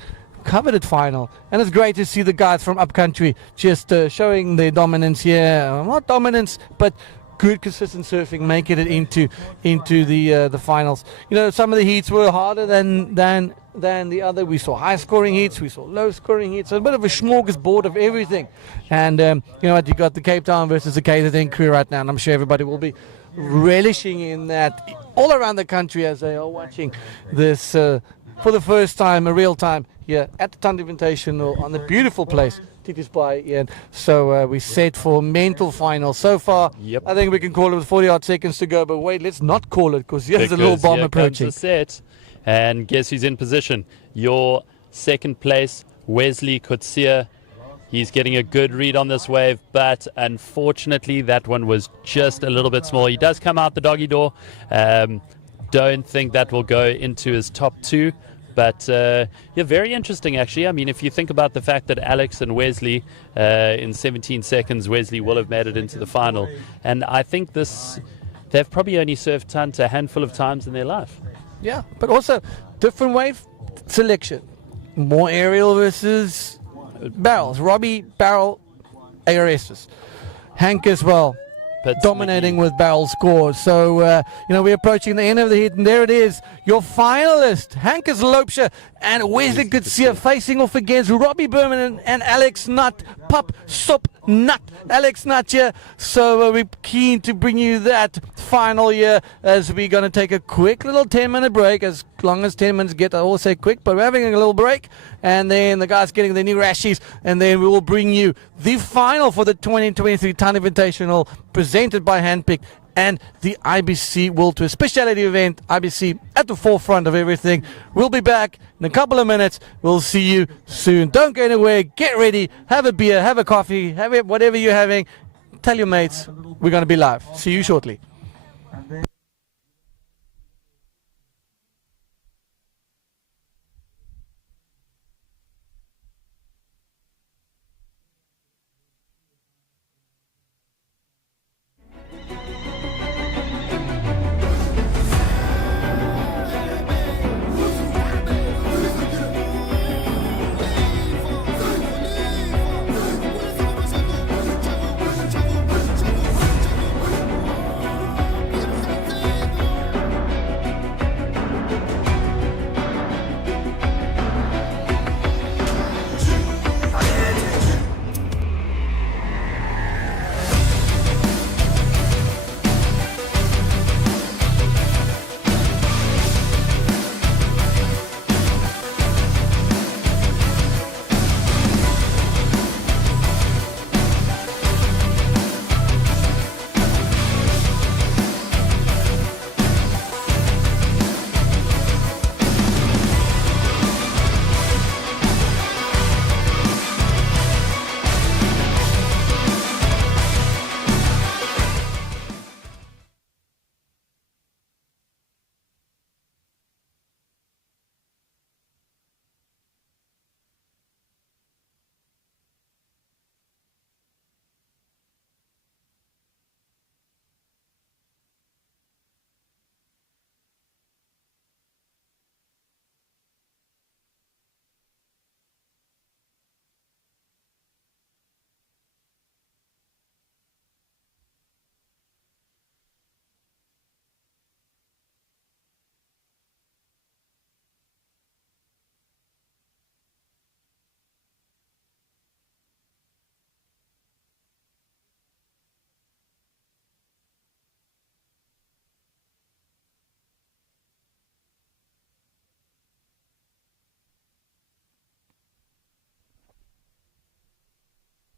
coveted final. And it's great to see the guys from upcountry just showing their dominance here. Not dominance, but good consistent surfing, making it into the finals. You know, some of the heats were harder than the other. We saw high scoring heats, we saw low scoring heats, a bit of a smorgasbord of everything. And you know what, you got the Cape Town versus the KZN crew right now, and I'm sure everybody will be relishing in that all around the country as they are watching this for the first time, a real time here at the Thunder Invitational on the beautiful place Titus Bay, Ian. So we set for mental final so far. Yep. I think we can call it with 40 odd seconds to go, but wait, let's not call it because here's a little bomb here approaching. Comes the set, and guess who's in position? Your second place, Wesley Kutsia. He's getting a good read on this wave, but unfortunately that one was just a little bit small. He does come out the doggy door. Don't think that will go into his top two. But yeah, very interesting actually. I mean, if you think about the fact that Alex and Wesley, in 17 seconds, Wesley will have made it into the final. And I think they've probably only surfed Tunt a handful of times in their life. Yeah, but also different wave selection. More aerial versus barrels. Robbie, barrel, ARSs. Hank as well. Dominating with barrel scores. So, you know, we're approaching the end of the heat, and there it is. Your finalist, Hankus Loopscher and Wesley Kutsia facing off against Robbie Berman and Alex Nutt. Pup, Sop, Nut. Alex Nutt here. So we're keen to bring you that final here as we're going to take a quick little 10-minute break. As long as 10 minutes get, I always say quick, but we're having a little break. And then the guys getting their new rashies. And then we will bring you the final for the 2023 Town Invitational presented by Handpick and the IBC World Tour speciality event. IBC at the forefront of everything. We'll be back in a couple of minutes. We'll see you soon. Don't go anywhere. Get ready. Have a beer. Have a coffee. Have it, whatever you're having. Tell your mates we're going to be live. See you shortly.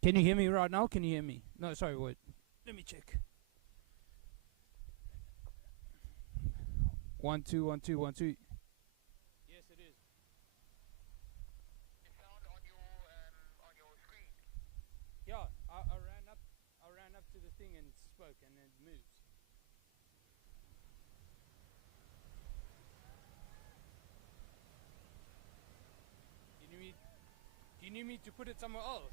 Can you hear me right now? Can you hear me? No, sorry, wait. Let me check. 1 2 1 2 1 2. Yes, it is. It sound on your screen. Yeah, I ran up to the thing and spoke, and it moves. Do you need me to put it somewhere else?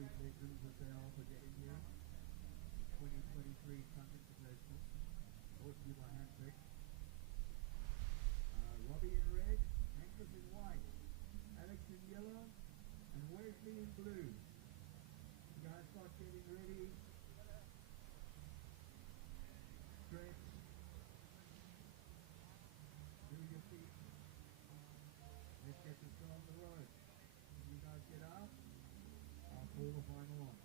appreciate them that they are for getting here. 2023 Invitational. Brought to you by Handpick. Robbie in red, Angus in white, Alex in yellow, and Wesley in blue. You guys start getting ready. Stretch. Do your feet. Let's get this show on the road. You guys get up. I'll call the final on.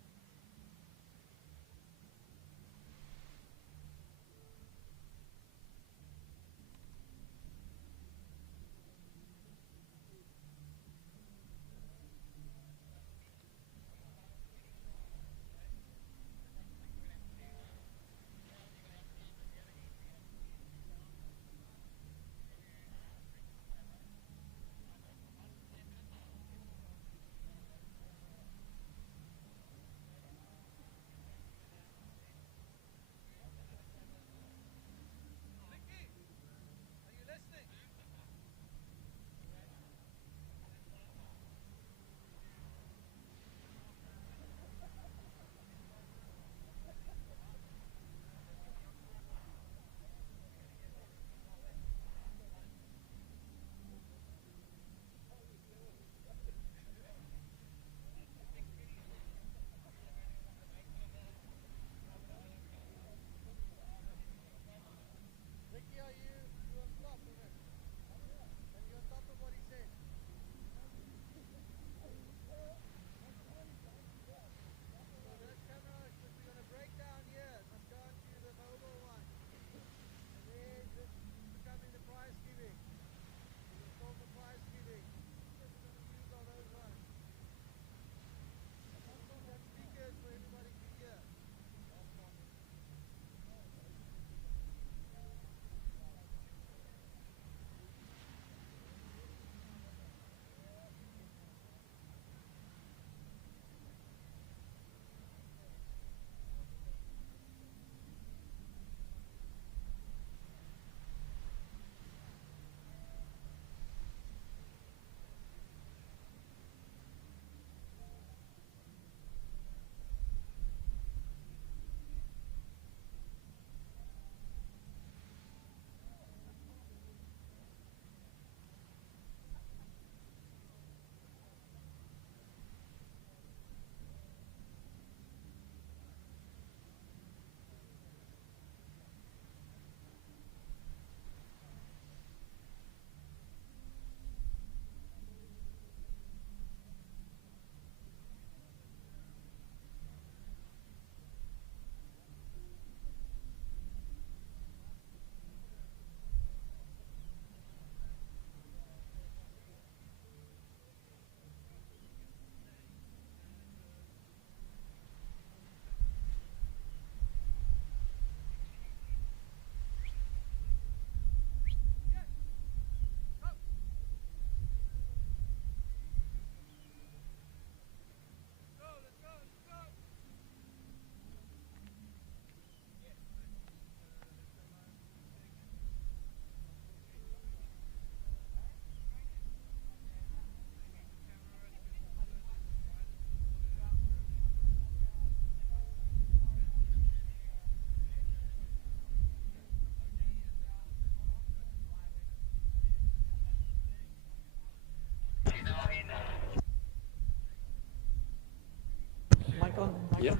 Yep.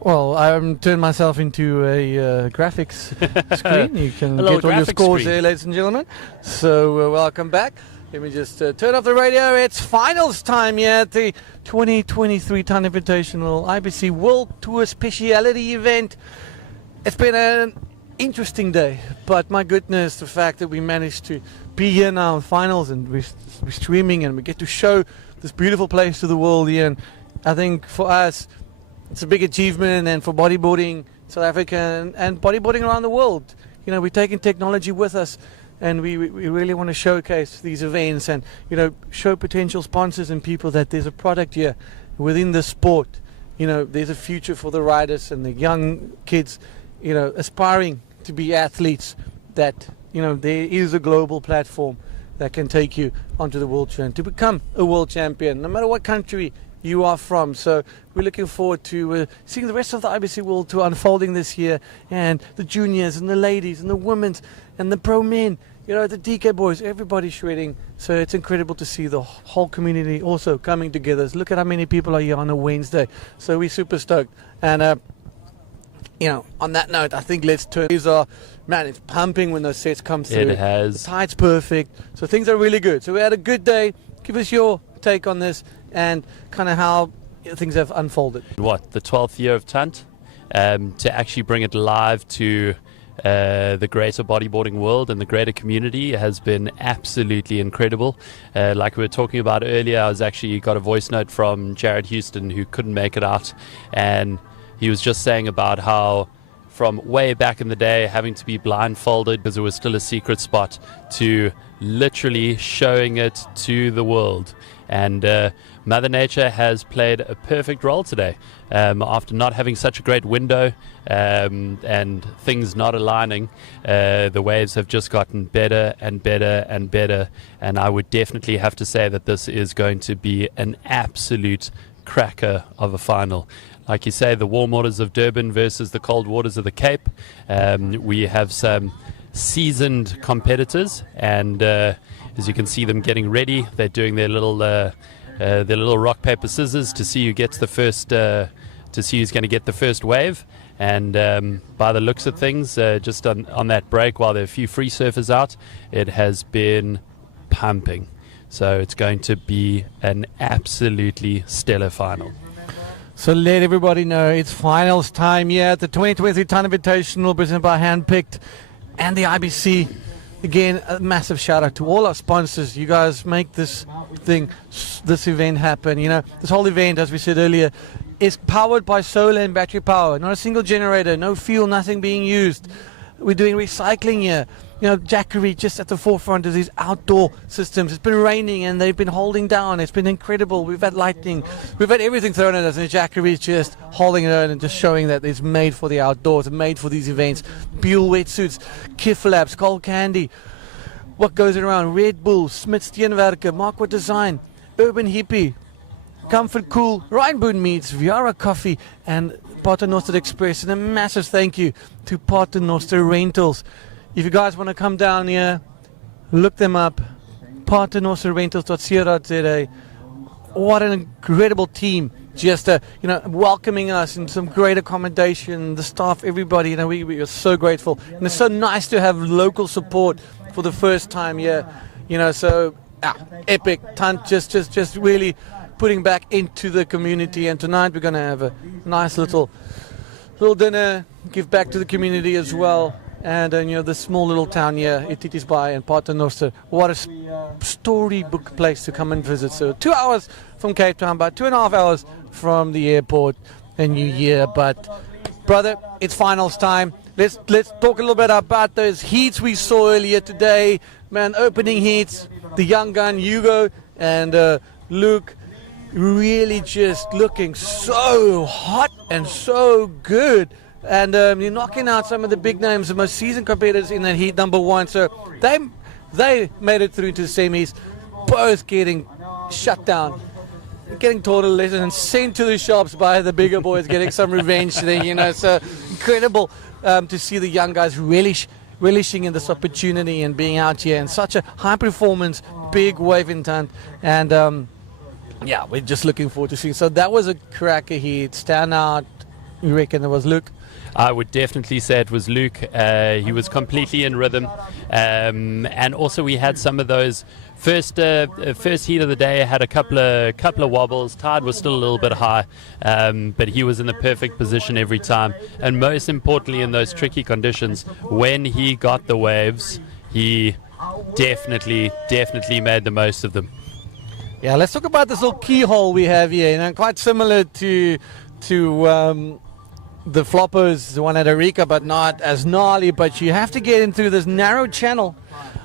Well, I turned myself into a graphics screen. You can get all your scores there, ladies and gentlemen. So welcome back. Let me just turn off the radio. It's finals time here at the 2023 Ton Invitational IBC World Tour Speciality event. It's been an interesting day, but my goodness, the fact that we managed to be here now in finals and we're streaming and we get to show this beautiful place to the world here. And I think for us, it's a big achievement, and for bodyboarding South Africa and bodyboarding around the world. You know, we're taking technology with us, and we really want to showcase these events and, you know, show potential sponsors and people that there's a product here within the sport. You know, there's a future for the riders and the young kids, you know, aspiring to be athletes, that, you know, there is a global platform that can take you onto the world tour and to become a world champion, no matter what country you are from. So we're looking forward to seeing the rest of the IBC World Tour unfolding this year, and the juniors and the ladies and the women's and the pro men, you know, the DK boys, everybody shredding. So it's incredible to see the whole community also coming together. Look at how many people are here on a Wednesday. So we're super stoked. And you know, on that note, I think let's turn. These are, man, it's pumping when those sets come through. It has. The tide's perfect. So things are really good. So we had a good day. Give us your take on this and kind of how things have unfolded. What, the 12th year of Tunt? To actually bring it live to the greater bodyboarding world and the greater community has been absolutely incredible. Like we were talking about earlier, I was actually got a voice note from Jared Houston, who couldn't make it out, and he was just saying about how from way back in the day, having to be blindfolded because it was still a secret spot, to literally showing it to the world. And Mother Nature has played a perfect role today. After not having such a great window and things not aligning, the waves have just gotten better and better and better. And I would definitely have to say that this is going to be an absolute cracker of a final. Like you say, the warm waters of Durban versus the cold waters of the Cape. We have some seasoned competitors, and as you can see them getting ready, they're doing their little rock paper scissors to see who gets the first, to see who's going to get the first wave. And by the looks of things, just on that break, while there are a few free surfers out, it has been pumping. So it's going to be an absolutely stellar final. So let everybody know it's finals time here at the 2023 Ton Invitational, presented by Handpicked and the IBC. Again, a massive shout out to all our sponsors. You guys make this event happen. You know, this whole event, as we said earlier, is powered by solar and battery power. Not a single generator, no fuel, nothing being used. We're doing recycling here. You know, Jackery just at the forefront of these outdoor systems. It's been raining and they've been holding down. It's been incredible. We've had lightning. We've had everything thrown at us, and Jackery is just holding it on and just showing that it's made for the outdoors and made for these events. Buell wetsuits, Kif Labs, Cold Candy. What goes around? Red Bull, Smitsteenwerke, Marquardt Design, Urban Hippie, Comfort Cool, Rheinboon Meats, Viara Coffee, and Paternoster Express. And a massive thank you to Paternoster Rentals. If you guys want to come down here, look them up, paternosterrentals.co.za. What an incredible team, just welcoming us in some great accommodation, the staff, everybody. You know, we are so grateful, and it's so nice to have local support for the first time here. You know, so epic. Tunt just really putting back into the community. And tonight we're going to have a nice little dinner, give back to the community as well. And you know, the small little town here, Ititisbai and Paternoster, what a storybook place to come and visit. So 2 hours from Cape Town, about 2.5 hours from the airport and New Year. But brother, it's finals time. Let's talk a little bit about those heats we saw earlier today. Man, opening heats, the young gun Hugo and Luke really just looking so hot and so good. And you're knocking out some of the big names, the most seasoned competitors in that heat number one. So they made it through to the semis, both getting shut down, getting taught a lesson and sent to the shops by the bigger boys, getting some revenge there, you know. So incredible to see the young guys relishing in this opportunity and being out here in such a high performance, big wave in Tunt. And yeah, we're just looking forward to seeing. So that was a cracker heat. Stand out, you reckon it was Luke? I would definitely say it was Luke. He was completely in rhythm. And also we had some of those first heat of the day, had a couple of wobbles. Tide was still a little bit high, but he was in the perfect position every time. And most importantly, in those tricky conditions, when he got the waves, he definitely made the most of them. Yeah, let's talk about this little keyhole we have here. You know, quite similar to the floppers, the one at Arica, but not as gnarly. But you have to get in through this narrow channel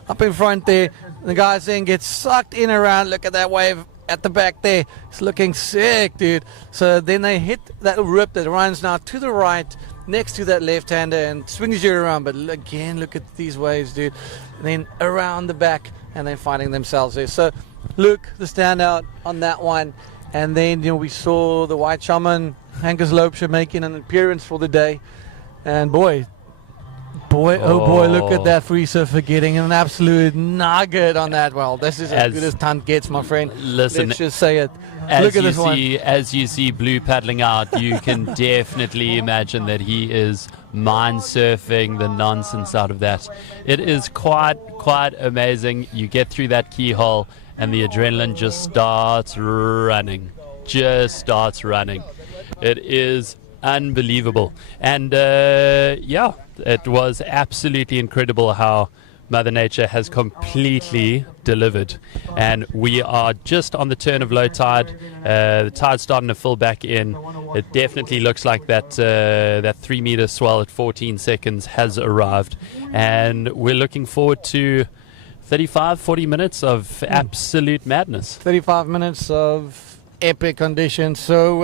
up in front there. The guys then get sucked in around. Look at that wave at the back there. It's looking sick, dude. So then they hit that rip that runs now to the right next to that left-hander and swings you around. But again, look at these waves, dude. And then around the back and then finding themselves there. So Luke, the standout on that one. And then we saw the White Shaman, Hankus Loopsche, making an appearance for the day. And boy, look at that free surfer getting an absolute nugget on that. Well, this is as good as Tant gets, my friend. Listen, let's just say it. Look at this one. As you see Blue paddling out, you can definitely imagine that he is mind surfing the nonsense out of that. It is quite amazing. You get through that keyhole and the adrenaline just starts running. It is unbelievable. And it was absolutely incredible how Mother Nature has completely delivered. And we are just on the turn of low tide. The tide's starting to fill back in. It definitely looks like that 3 meter swell at 14 seconds has arrived. And we're looking forward to 40 minutes of absolute madness. 35 minutes of epic conditions. So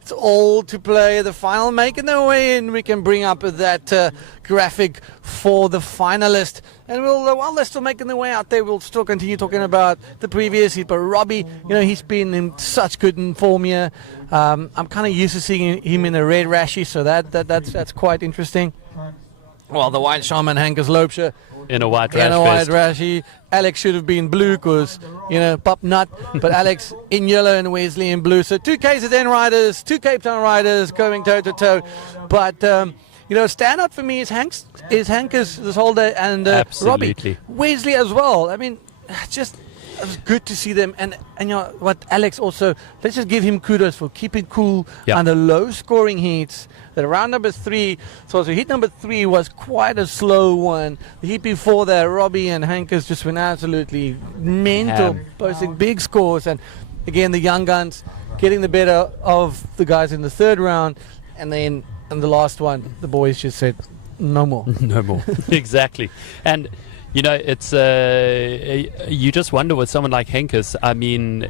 it's all to play. The final making their way in. We can bring up that graphic for the finalist. And while they're still making their way out there, we'll still continue talking about the previous heat. But Robbie, he's been in such good form here. I'm kind of used to seeing him in a red rashy, so that's quite interesting. Well, the White Shaman, Hankus Loopsche, in a white rashy. Alex should have been blue because, pop nut. But Alex in yellow and Wesley in blue. So 2 KZN riders, 2 Cape Town riders going toe-to-toe. But, standout for me is Hankus this whole day and Robbie. Wesley as well. I mean, it was good to see them. And what Alex also, let's just give him kudos for keeping cool under low-scoring heats. That round number 3, so heat number 3 was quite a slow one. The heat before that, Robbie and Hankus just went absolutely mental, posting big scores. And again, the young guns getting the better of the guys in the 3rd round. And then in the last one, the boys just said, no more. No more. Exactly. And it's you just wonder with someone like Hankus. I mean,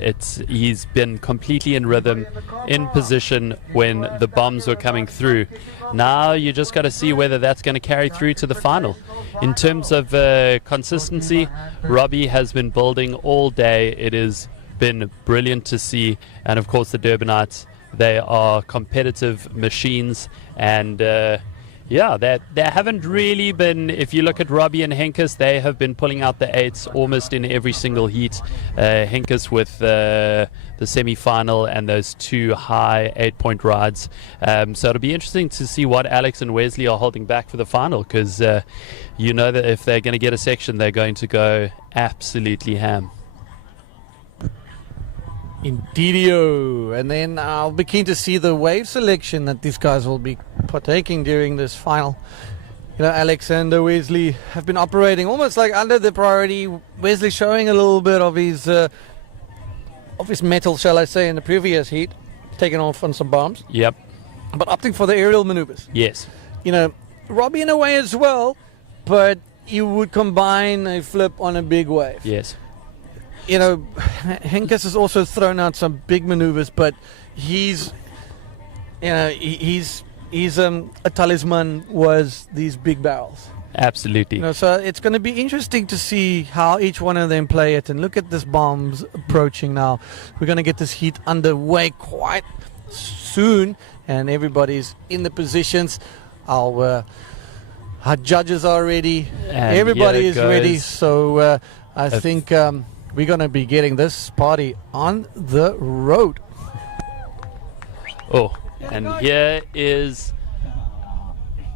he's been completely in rhythm, in position when the bombs were coming through. Now you just got to see whether that's going to carry through to the final. In terms of consistency, Robbie has been building all day. It has been brilliant to see. And of course, the Durbanites, they are competitive machines. And they haven't really been, if you look at Robbie and Hankus, they have been pulling out the 8s almost in every single heat. Hankus with the semi-final and those 2 high 8-point rides. So it'll be interesting to see what Alex and Wesley are holding back for the final, because that if they're going to get a section, they're going to go absolutely ham. Indeedio. And then I'll be keen to see the wave selection that these guys will be partaking during this final. Alex and Wesley have been operating almost like under the priority. Wesley showing a little bit of his metal, shall I say, in the previous heat, taking off on some bombs. Yep. But opting for the aerial maneuvers. Yes. Robbie in a way as well, but you would combine a flip on a big wave. Yes. Hankus has also thrown out some big maneuvers, but he's a talisman was these big barrels. Absolutely. So it's going to be interesting to see how each one of them play it. And look at this bombs approaching now. We're going to get this heat underway quite soon, and everybody's in the positions. Our judges are ready. And everybody is ready. So I think we're going to be getting this party on the road. Oh, and here is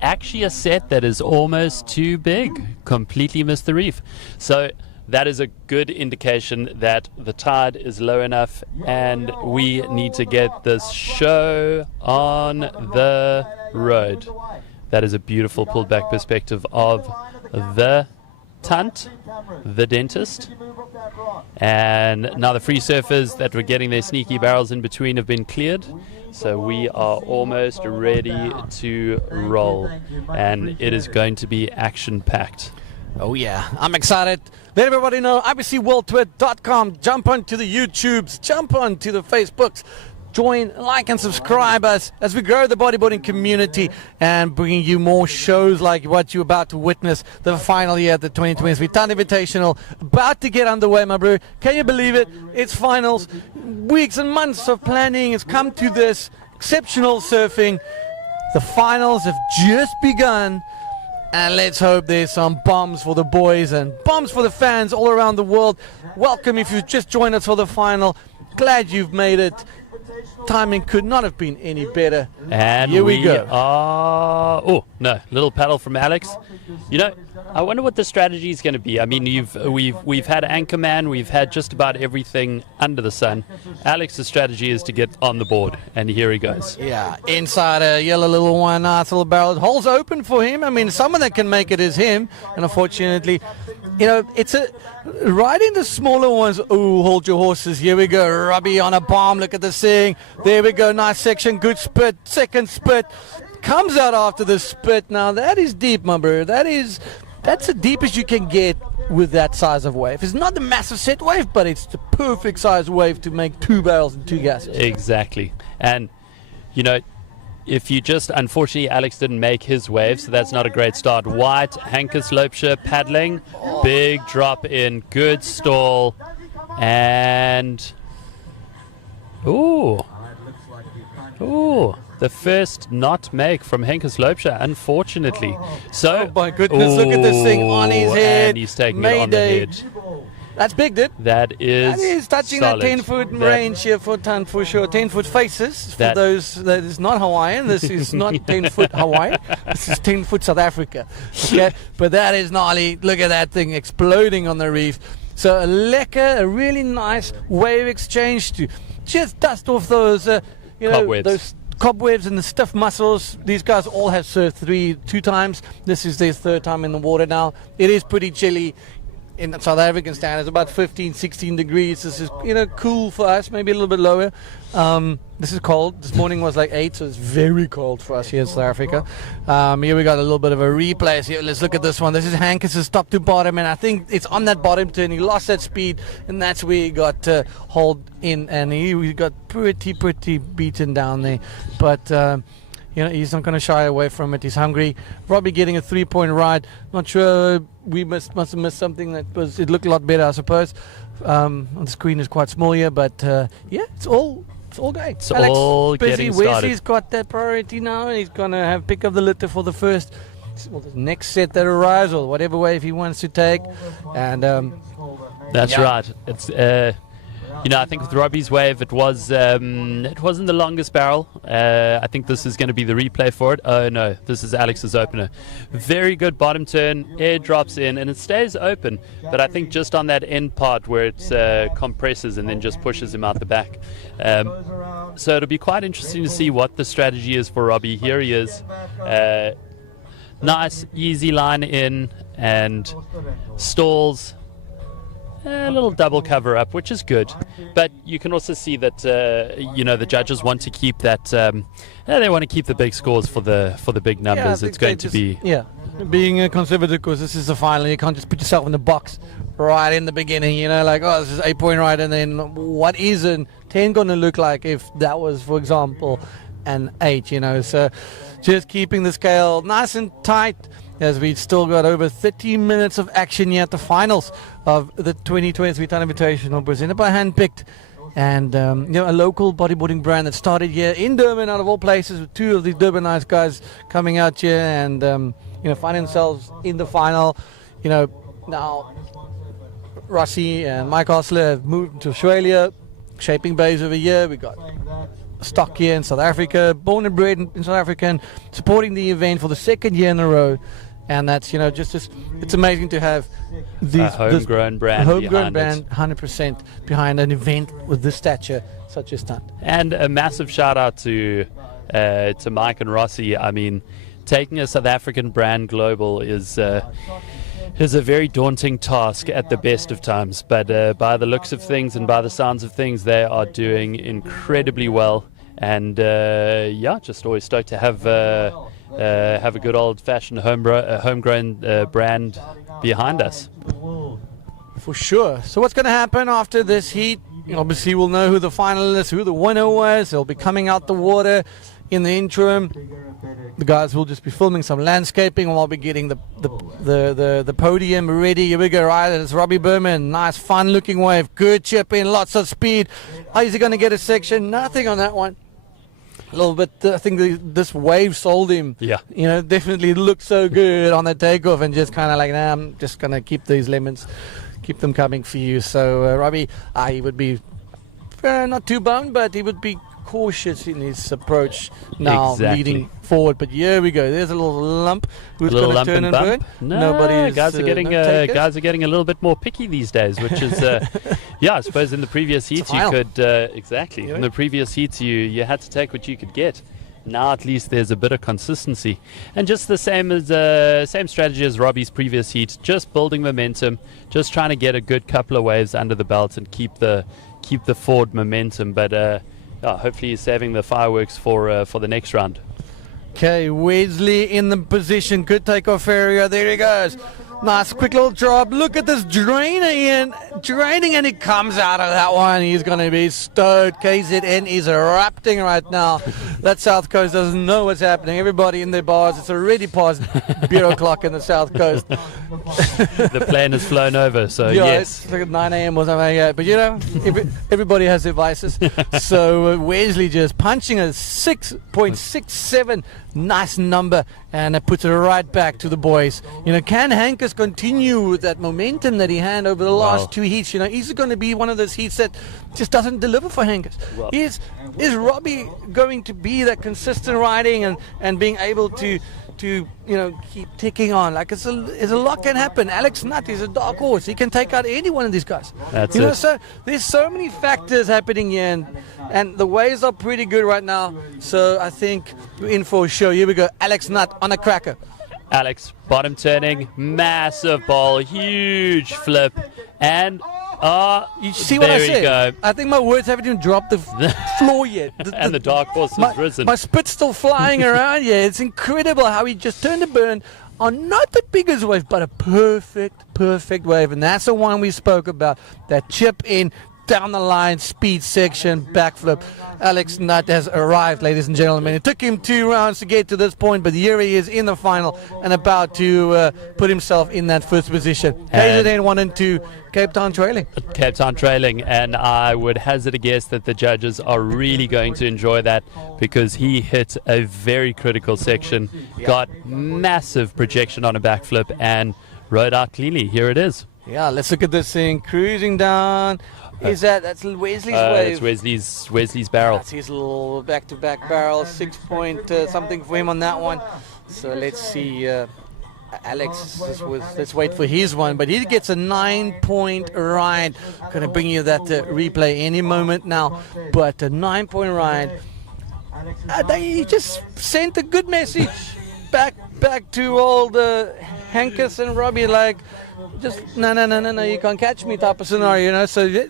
actually a set that is almost too big. Completely missed the reef. So that is a good indication that the tide is low enough and we need to get this show on the road. That is a beautiful pulled back perspective of the Tunt, the dentist. And now the free surfers that were getting their sneaky barrels in between have been cleared. So we are almost ready to roll. And it is going to be action-packed. Oh yeah, I'm excited. Let everybody know, IBCWorldTwit.com. Jump onto the YouTubes, jump onto the Facebooks. join, like and subscribe us as we grow the bodyboarding community and bringing you more shows like what you're about to witness. The final year at the 2023 Town Invitational about to get underway, my bro. Can you believe it? It's finals. Weeks and months of planning has come to this. Exceptional surfing. The finals have just begun. And let's hope there's some bombs for the boys and bombs for the fans all around the world. Welcome if you've just joined us for the final. Glad you've made it. Timing could not have been any better. And here we go. Oh, no. Little paddle from Alex. You know, I wonder what the strategy is going to be. I mean, we've had Anchorman, we've had just about everything under the sun. Alex's strategy is to get on the board, and here he goes. Yeah, inside a yellow little one, nice little barrel. Hole's open for him. I mean, someone that can make it is him, and unfortunately, you know, it's riding the smaller ones. Oh, hold your horses. Here we go. Robbie on a bomb. Look at the thing. There we go. Nice section. Good spit. Second spit. Comes out after the spit. Now, that is deep, my bro. That's the deepest you can get with that size of wave. It's not the massive set wave, but it's the perfect size wave to make 2 barrels and 2 gases. Exactly. And, you know, if you just, unfortunately, Alex didn't make his wave, so that's not a great start. White, Hankus Loopscher paddling, big drop in, good stall, and ooh, the first not make from Hankus Loopscher, unfortunately. So, oh my goodness, look at this thing on his head. And he's taking it on the head. That's big, dude. That is touching solid. that 10-foot range here for ton for sure. 10-foot faces for those that is not Hawaiian. This is not 10-foot Hawaii. This is 10-foot South Africa. Okay, but that is gnarly. Look at that thing exploding on the reef. So a really nice wave exchange to just dust off those, cobwebs. Those cobwebs and the stiff muscles. These guys all have surfed 2 times. This is their 3rd time in the water now. It is pretty chilly. In South African standards, about 15, 16 degrees. This is, cool for us, maybe a little bit lower. This is cold. This morning was like 8, so it's very cold for us here in South Africa. Here we got a little bit of a replay. Here, let's look at this one. This is Hankus' top to bottom, and I think it's on that bottom turn. He lost that speed, and that's where he got hauled in, and he got pretty beaten down there. But he's not going to shy away from it. He's hungry. Robbie getting a 3-point ride. Not sure. We must have missed something it looked a lot better, I suppose. On the screen is quite small here, but it's all going. It's Alex all busy. Getting started. Wesley's got that priority now, and he's going to have pick up the litter for the first, the next set that arrives, or whatever wave he wants to take. And that's right. It's I think with Robbie's wave, it wasn't the longest barrel. I think this is going to be the replay for it. Oh no, this is Alex's opener. Very good bottom turn, air drops in, and it stays open. But I think just on that end part where it compresses and then just pushes him out the back. So it'll be quite interesting to see what the strategy is for Robbie. Here he is. Nice, easy line in and stalls. A little double cover up, which is good, but you can also see that the judges want to keep that. They want to keep the big scores for the big numbers. It's going to be being a conservative, because this is the final. You can't just put yourself in the box right in the beginning. This is 8-point ride, and then what is a 10 going to look like if that was, for example, an 8? So just keeping the scale nice and tight, as we've still got over 30 minutes of action here at the finals of the 2023 Town Invitational, presented by Handpicked, and a local bodyboarding brand that started here in Durban, out of all places, with 2 of these Durbanite guys coming out here and finding themselves in the final. Now Rossi and Mike Osler have moved to Australia, shaping bays over here. We got stock here in South Africa, born and bred in South Africa, and supporting the event for the 2nd year in a row. And that's, it's amazing to have this homegrown brand 100% behind an event with this stature, such a stunt. And a massive shout out to Mike and Rossi. I mean, taking a South African brand global is a very daunting task at the best of times. But by the looks of things and by the sounds of things, they are doing incredibly well. And just always stoked to have a good old-fashioned homegrown brand behind us. For sure. So what's going to happen after this heat? obviously we'll know who the finalists, who the winner was. They'll be coming out the water in the interim. The guys will just be filming some landscaping while I'll be getting the podium ready. Here we go, right? It's Robbie Berman. Nice, fun-looking wave. Good chip in, lots of speed. Oh, is he going to get a section? Nothing on that one. A little bit, I think this wave sold him. Yeah. Definitely looked so good on the takeoff and just kind of like, nah, I'm just going to keep these lemons, keep them coming for you. So, Robbie, he would be not too bummed, but he would be cautious in his approach now, leading forward. But here we go. There's a little lump. Who's going to turn and burn? No, guys are getting a little bit more picky these days, which is I suppose in the previous heats you could in the previous heats you had to take what you could get. Now at least there's a bit of consistency, and just the same strategy as Robbie's previous heat, just building momentum, just trying to get a good couple of waves under the belt and keep the forward momentum. But hopefully he's saving the fireworks for the next round. Okay, Wesley in the position. Good takeoff area. There he goes. Nice quick little drop. Look at this draining, and he comes out of that one. He's going to be stoked. KZN is erupting right now. That South Coast doesn't know what's happening. Everybody in their bars. It's already past beer o'clock in the South Coast. The plane has flown over, so yes. It's like at 9 a.m. or something like that. But everybody has their vices. So Wesley just punching a 6.67. Nice number, and it puts it right back to the boys. Can Hankus continue with that momentum that he had over the last two heats? Is it going to be one of those heats that just doesn't deliver for Hankus? Is Robbie going to be that consistent riding and being able to keep ticking on? Like it's a lot can happen. Alex Nutt is a dark horse. He can take out any one of these guys. That's it. So there's so many factors happening here, and the waves are pretty good right now. So I think we're in for a show. Here we go. Alex Nutt on a cracker. Alex, bottom turning, massive ball, huge flip, and you see what I said? Go. I think my words haven't even dropped the floor yet. And the dark horse has risen. My spit's still flying around. Yeah, it's incredible how he just turned a burn on not the biggest wave, but a perfect wave. And that's the one we spoke about. That chip in, down the line, speed section, backflip. Alex Nutt has arrived, ladies and gentlemen. It took him 2 rounds to get to this point, but here he is in the final and about to put himself in that first position. KZN 1 and 2, Cape Town trailing. Cape Town trailing, and I would hazard a guess that the judges are really going to enjoy that because he hit a very critical section, got massive projection on a backflip, and rode out cleanly. Here it is. Yeah, let's look at this thing. Cruising down. That's Wesley's wave? It's Wesley's barrel. That's his little back-to-back barrel, 6 point something for him on that one. So let's see, Alex, let's wait for his one. But he gets a 9-point ride. Going to bring you that replay any moment now. But a 9-point ride. He just sent a good message back to all the Hankus and Robbie, like, just no, you can't catch me type of scenario, So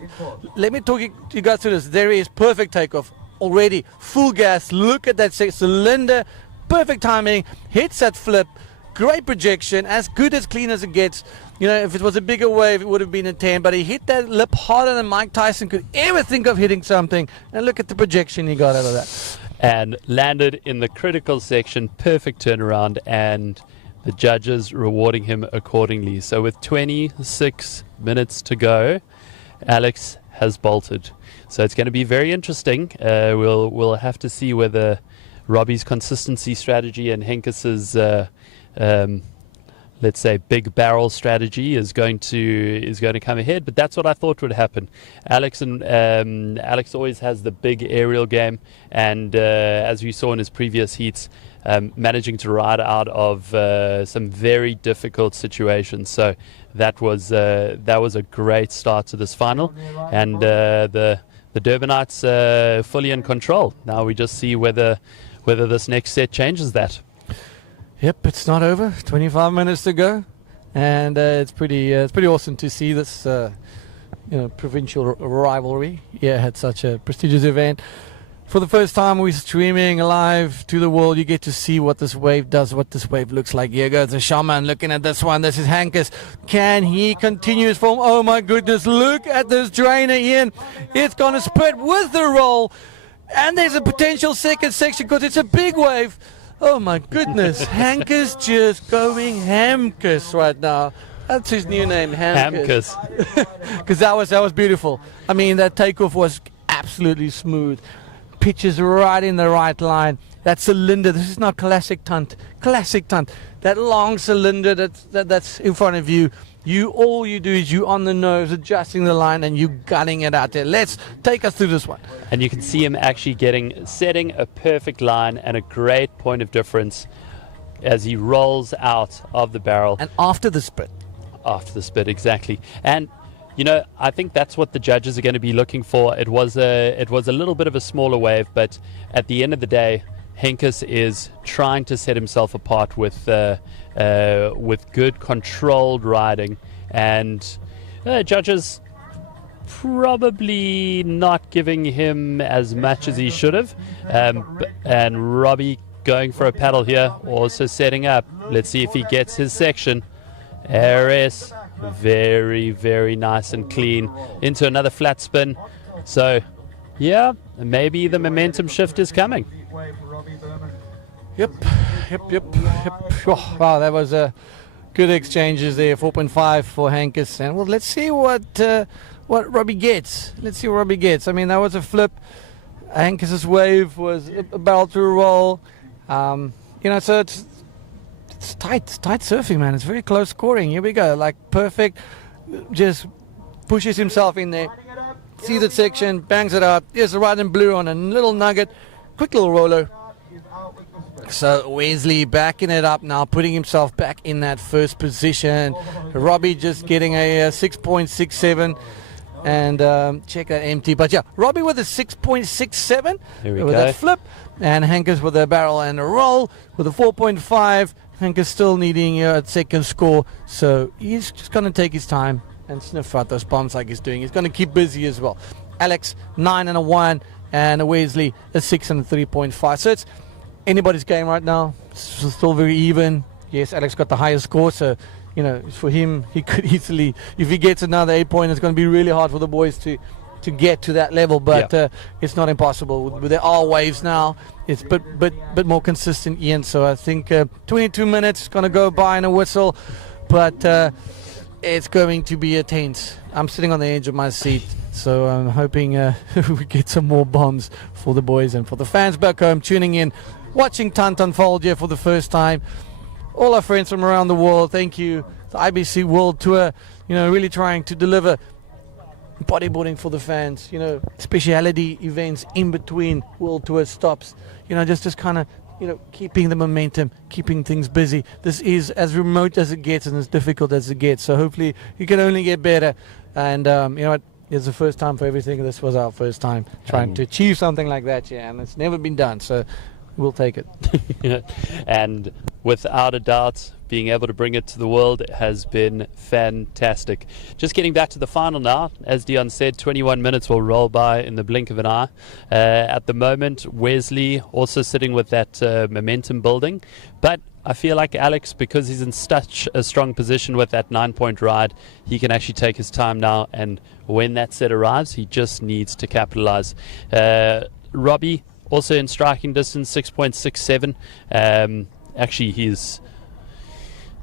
let me talk you guys through this. There is perfect takeoff already, full gas. Look at that cylinder, perfect timing, hits that flip, great projection, as good as clean as it gets. If it was a bigger wave, it would have been a 10, but he hit that lip harder than Mike Tyson could ever think of hitting something. And look at the projection he got out of that. And landed in the critical section, perfect turnaround, and the judges rewarding him accordingly. So with 26 minutes to go, Alex has bolted. So it's going to be very interesting. We'll have to see whether Robbie's consistency strategy and Henkus's let's say big barrel strategy is going to come ahead. But that's what I thought would happen. Alex always has the big aerial game, and as we saw in his previous heats, managing to ride out of some very difficult situations. So that was a great start to this final, and the Durbanites fully in control. Now we just see whether this next set changes that. Yep, it's not over. 25 minutes to go, and it's pretty awesome to see this provincial rivalry. Yeah, had such a prestigious event. For the first time, we're streaming live to the world. You get to see what this wave does, what this wave looks like. Here goes the shaman looking at this one. This is Hankus. Can he continue his form? Oh my goodness, look at this drainer, Ian. It's going to split with the roll. And there's a potential second section because it's a big wave. Oh my goodness, Hankus just going Hamkus right now. That's his new name, Hamkus. Because that was beautiful. I mean, that takeoff was absolutely smooth. Pitches right in the right line. That cylinder, this is not classic tunt. Classic tunt. That long cylinder that's in front of you. All you do is you on the nose, adjusting the line, and you gutting it out there. Let's take us through this one. And you can see him actually setting a perfect line and a great point of difference as he rolls out of the barrel. And after the split. After the split, exactly. And you know, I think that's what the judges are going to be looking for. It was a little bit of a smaller wave, but at the end of the day, Henkus is trying to set himself apart with good controlled riding, and judges probably not giving him as much as he should have. And Robbie going for a paddle here, also setting up. Let's see if he gets his section. RS, very, very nice and clean into another flat spin. So, yeah, maybe the momentum shift is coming. Yep. Oh, wow, that was a good exchanges there. 4.5 for Hankus. And well, let's see what Robbie gets. I mean, that was a flip. Hankus's wave was a barrel to roll. So it's tight surfing, man. It's very close scoring. Here we go, like perfect. Just pushes himself in there. Sees that section, bangs it out. Here's the red and blue on a little nugget. Quick little roller. So Wesley backing it up now, putting himself back in that first position. Robbie just getting a 6.67. And check that empty. But yeah, Robbie with a 6.67 with that flip. And Hankus with a barrel and a roll with a 4.5. Hankus still needing a second score. So he's just going to take his time and sniff out those bombs like he's doing. He's going to keep busy as well. Alex, 9 and a 1. And Wesley, a 6 and a 3.5. So it's anybody's game right now. It's still very even. Yes, Alex got the highest score. So, you know, for him, he could easily, if he gets another 8 point, it's going to be really hard for the boys to get to that level. But it's not impossible. There are waves now. It's bit more consistent, Ian. So I think 22 minutes going to go by in a whistle. But it's going to be a tense. I'm sitting on the edge of my seat. So I'm hoping we get some more bombs for the boys and for the fans back home tuning in, watching Tunt unfold here for the first time. All our friends from around the world, thank you. The IBC World Tour, really trying to deliver bodyboarding for the fans, speciality events in between World Tour stops, just kind of, keeping the momentum, keeping things busy. This is as remote as it gets and as difficult as it gets. So hopefully you can only get better. And you know what? It's the first time for everything. This was our first time trying to achieve something like that, and it's never been done. So we'll take it. And without a doubt, being able to bring it to the world has been fantastic. Just getting back to the final now. As Dion said, 21 minutes will roll by in the blink of an eye. At the moment, Wesley also sitting with that momentum building. But I feel like Alex, because he's in such a strong position with that 9-point ride, he can actually take his time now. And when that set arrives, he just needs to capitalize. Robbie, also in striking distance, 6.67. Actually, he's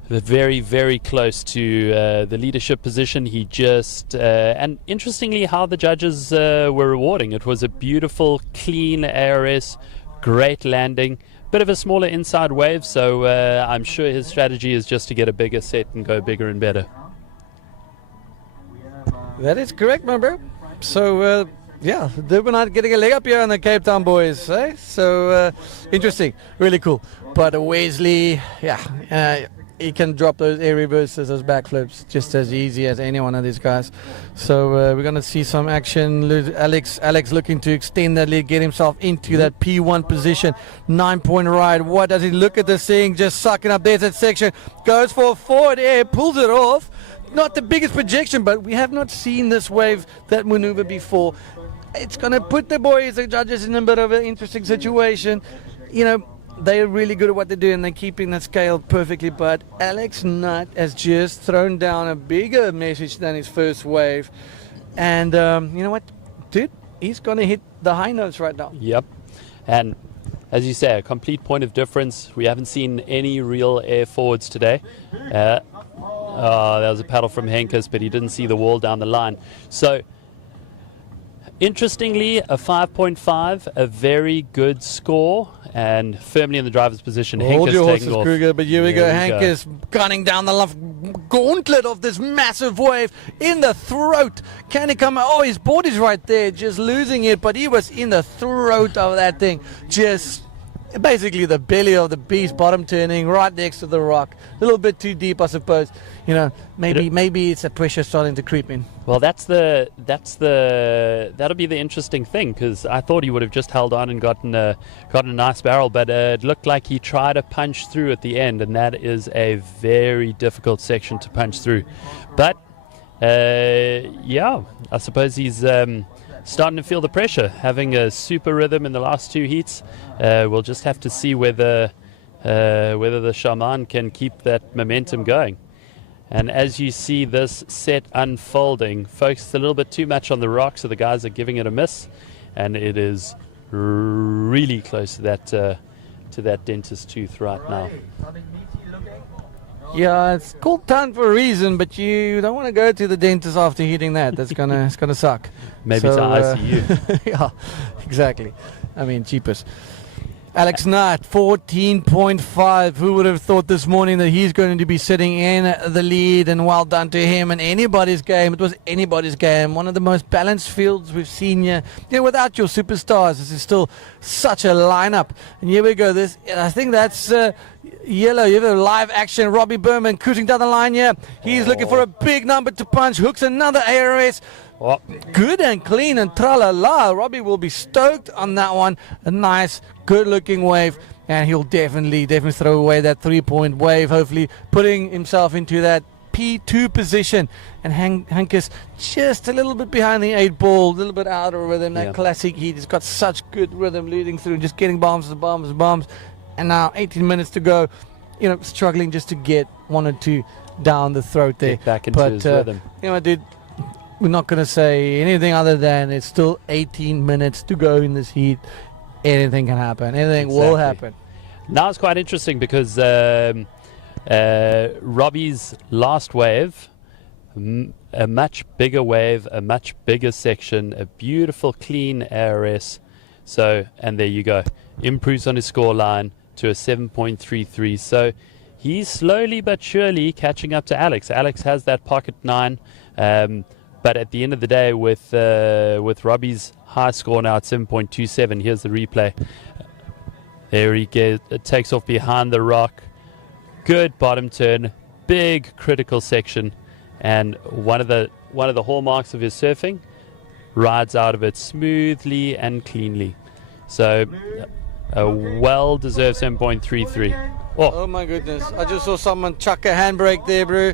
very, very close to the leadership position. He just, and interestingly, how the judges were rewarding. It was a beautiful, clean ARS, great landing, bit of a smaller inside wave, so I'm sure his strategy is just to get a bigger set and go bigger and better. That is correct, my bro. So, yeah, they're not getting a leg up here on the Cape Town boys, eh? So, interesting, really cool. But Wesley, he can drop those air reverses, those backflips, just as easy as any one of these guys. So we're going to see some action. Alex looking to extend that lead, get himself into that P1 position. 9-point ride. What does he look at this thing? Just sucking up. There's that section. Goes for a forward air, pulls it off. Not the biggest projection, but we have not seen this wave, that maneuver before. it's going to put the boys, the judges, in a bit of an interesting situation. You know, they're really good at what they do, and they're keeping the scale perfectly. But Alex Nutt has just thrown down a bigger message than his first wave. And you know what, dude? He's going to hit the high notes right now. Yep. And as you say, a complete point of difference. We haven't seen any real air forwards today. There was a paddle from Henkes, but he didn't see the wall down the line. So, interestingly, a 5.5, a very good score, and firmly in the driver's position. Hold Henkes your taking horses, off. Kruger, but here we go. Henkes gunning down the gauntlet of this massive wave in the throat. Can he come? Oh, his board is right there, just losing it, but he was in the throat of that thing. Just basically the belly of the beast, bottom turning right next to the rock. A little bit too deep, I suppose. You know, maybe it's a pressure starting to creep in. Well, that'll be the interesting thing, because I thought he would have just held on and gotten a nice barrel, but it looked like he tried to punch through at the end, and that is a very difficult section to punch through. But yeah, I suppose he's starting to feel the pressure, having a super rhythm in the last two heats. We'll just have to see whether the Shaman can keep that momentum going. And as you see this set unfolding, focused a little bit too much on the rock, so the guys are giving it a miss, and it is really close to that dentist tooth right now. Yeah, it's called time for a reason, but you don't want to go to the dentist after hitting that. It's gonna suck. Maybe to ICU. Yeah, exactly. I mean, cheapest. Alex Nutt, 14.5. Who would have thought this morning that he's going to be sitting in the lead, and well done to him. And anybody's game. It was anybody's game. One of the most balanced fields we've seen here. You know, without your superstars, this is still such a lineup. And here we go. I think that's yellow. You have a live action. Robbie Berman cruising down the line here. He's looking for a big number to punch. Hooks another ARS. Oh. Good and clean and tra-la-la. Robbie will be stoked on that one. A nice, good-looking wave, and he'll definitely throw away that 3-point wave, hopefully putting himself into that P2 position. And Henkes just a little bit behind the 8 ball, a little bit out of rhythm. That classic heat. He's got such good rhythm leading through, just getting bombs. And now 18 minutes to go. You know, struggling just to get 1 or 2 down the throat there. Get back into his rhythm. You know, dude, we're not going to say anything other than it's still 18 minutes to go in this heat. Anything can happen. Anything will happen. Now it's quite interesting because Robbie's last wave, a much bigger wave, a much bigger section, a beautiful clean ARS. So, and there you go. Improves on his score line to a 7.33. So he's slowly but surely catching up to Alex. Alex has that pocket 9. But at the end of the day, with Robbie's high score now at 7.27, here's the replay. There he goes. It takes off behind the rock. Good bottom turn, big critical section, and one of the hallmarks of his surfing, rides out of it smoothly and cleanly. So a well-deserved 7.33. Oh my goodness! I just saw someone chuck a handbrake there, bro.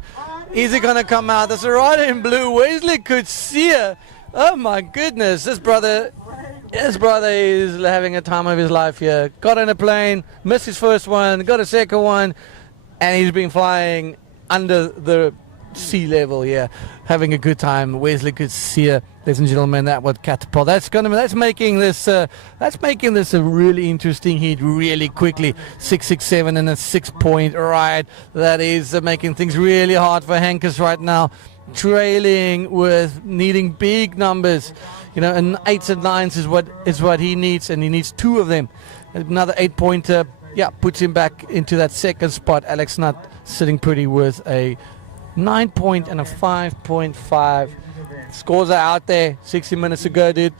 Is he going to come out? There's a rider in blue. Wesley could see her. Oh my goodness. This brother is having a time of his life here. Got on a plane, missed his first one, got a second one, and he's been flying under the sea level here, having a good time. Wesley could see her. Ladies and gentlemen, that was catapult. That's making this a really interesting heat really quickly. 6.67 and a 6-point ride. That is making things really hard for Henkes right now. Trailing with needing big numbers. You know, and 8s and 9s is what he needs, and he needs 2 of them. Another 8-pointer, puts him back into that second spot. Alex Nutt sitting pretty with a 9-point and a 5.5. Scores are out there. 60 minutes to go, dude.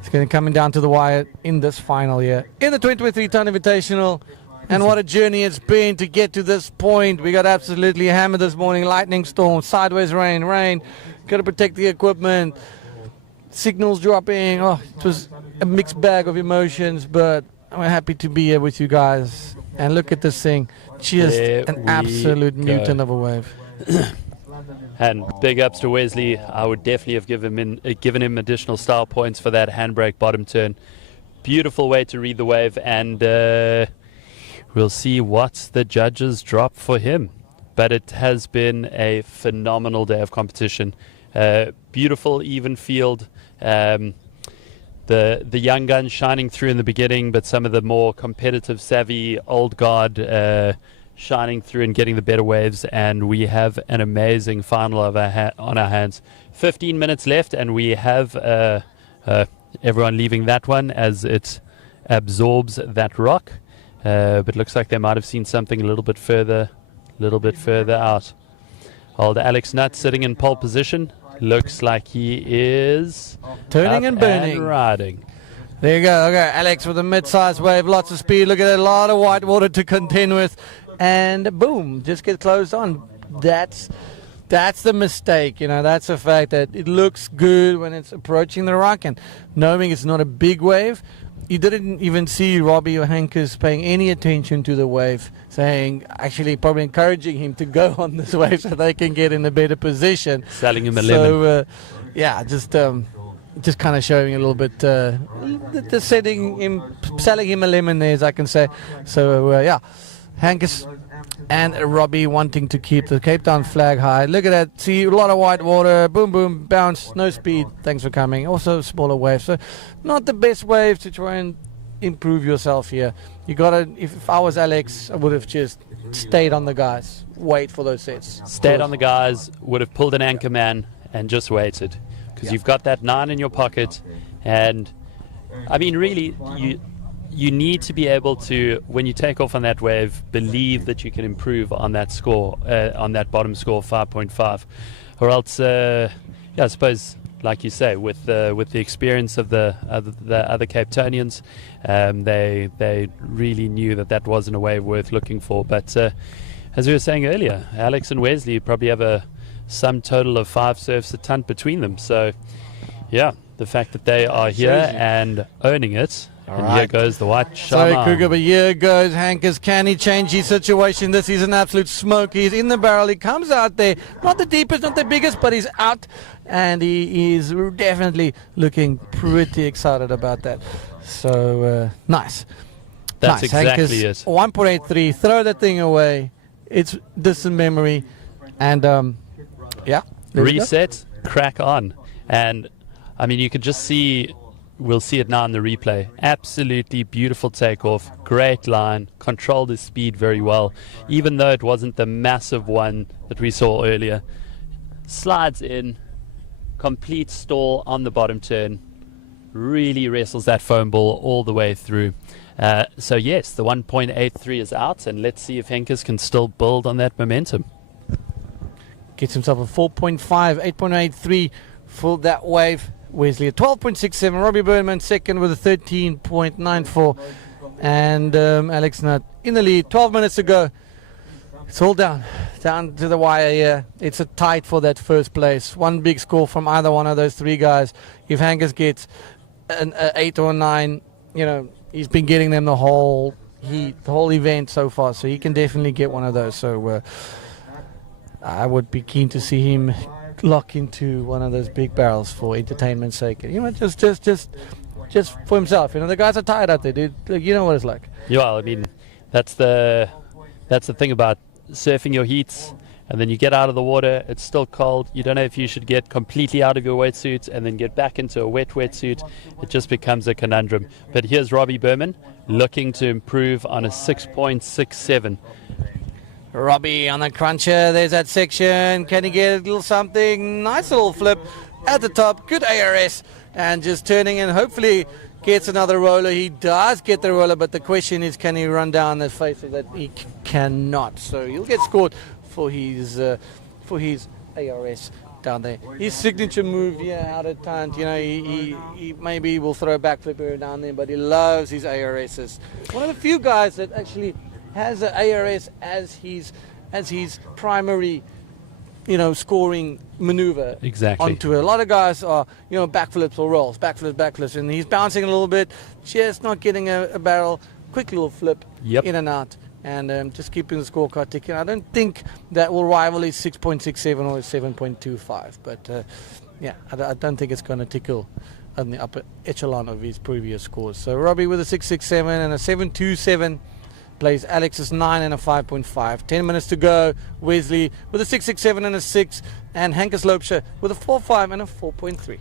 It's going to coming down to the wire in this final here in the 2023 Ton Invitational. And what a journey it's been to get to this point. We got absolutely hammered this morning. Lightning storm, sideways rain. Got to protect the equipment. Signals dropping. Oh, it was a mixed bag of emotions, but I'm happy to be here with you guys. And look at this thing. Just an absolute mutant of a wave. And big ups to Wesley. I would definitely have given him additional style points for that handbrake bottom turn. Beautiful way to read the wave, and we'll see what the judges drop for him. But it has been a phenomenal day of competition. Beautiful, even field. The young guns shining through in the beginning, but some of the more competitive, savvy, old guard shining through and getting the better waves. And we have an amazing final on our hands. 15 minutes left, and we have everyone leaving that one as it absorbs that rock. But looks like they might have seen something a little bit further out. Old Alex Nutt sitting in pole position. Looks like he is turning and burning. And riding. There you go. Okay, Alex with a mid-sized wave, lots of speed. Look at that, a lot of white water to contend with. And boom, just get closed on. That's the mistake, that's the fact that it looks good when it's approaching the rock, and knowing it's not a big wave, you didn't even see Robbie or Hankers paying any attention to the wave, actually probably encouraging him to go on this wave so they can get in a better position. Selling him a lemon. So, just kind of showing a little bit, selling him a lemon there, as I can say. So, Hankers and Robbie wanting to keep the Cape Town flag high. Look at that. See, a lot of white water. Boom, boom, bounce. No speed. Thanks for coming. Also, smaller waves. So, not the best wave to try and improve yourself here. You got to, if I was Alex, I would have just stayed on the guys. Wait for those sets. Stayed on the guys, would have pulled an anchor man and just waited. Because you've got that 9 in your pocket. And, I mean, really, you need to be able to, when you take off on that wave, believe that you can improve on that score, on that bottom score, 5.5. Or else, I suppose, like you say, with the experience of the other Cape Townians, they really knew that wasn't a wave worth looking for. But as we were saying earlier, Alex and Wesley probably have a sum total of 5 surfs a ton between them. So, the fact that they are here and owning it. And here goes the white shaman. Sorry, Kruger, but here goes Hankers. Can he change his situation? This is an absolute smoke. He's in the barrel. He comes out there. Not the deepest, not the biggest, but he's out. And he is definitely looking pretty excited about that. So, nice. That's nice. exactly Hankers, it. 1.83. Throw that thing away. It's distant memory. And, reset, crack on. And, I mean, you could just see... We'll see it now in the replay. Absolutely beautiful takeoff, great line, controlled his speed very well, even though it wasn't the massive one that we saw earlier. Slides in, complete stall on the bottom turn, really wrestles that foam ball all the way through. So yes, the 1.83 is out, and let's see if Henkes can still build on that momentum. Gets himself a 4.5, 8.83 for that wave. Wesley at 12.67, Robbie Burnman second with a 13.94, and Alex Nutt in the lead. 12 minutes to go. It's all down to the wire here. It's a tight for that first place. One big score from either one of those three guys. If Hankers gets an 8 or 9, he's been getting them the whole event so far, so he can definitely get one of those. So I would be keen to see him lock into one of those big barrels for entertainment's sake. Just for himself. The guys are tired out there, dude. You know what it's like. Yeah, well, I mean, that's the thing about surfing your heats, and then you get out of the water, it's still cold. You don't know if you should get completely out of your wetsuit and then get back into a wetsuit. It just becomes a conundrum. But here's Robbie Berman looking to improve on a 6.67. Robbie on the cruncher. There's that section. Can he get a little something? Nice little flip at the top. Good ARS. And just turning in. Hopefully gets another roller. He does get the roller, but the question is, can he run down the face of that? He cannot. So he'll get scored for his ARS down there. His signature move, out of time. He maybe will throw a backflip down there, but he loves his ARSs. One of the few guys that actually has an ARS as his primary, scoring maneuver. Exactly. Onto it. A lot of guys are, backflips or rolls, backflips, and he's bouncing a little bit, just not getting a barrel. Quick little flip, Yep. in and out, and just keeping the scorecard ticking. I don't think that will rival his 6.67 or his 7.25, but yeah, I don't think it's going to tickle on the upper echelon of his previous scores. So Robbie with a 6.67 and a 7.27 plays Alex's 9 and a 5.5. 10 minutes to go. Wesley with a 6.67 and a 6, and Hankus Loopscher with a 4.5 and a 4.3.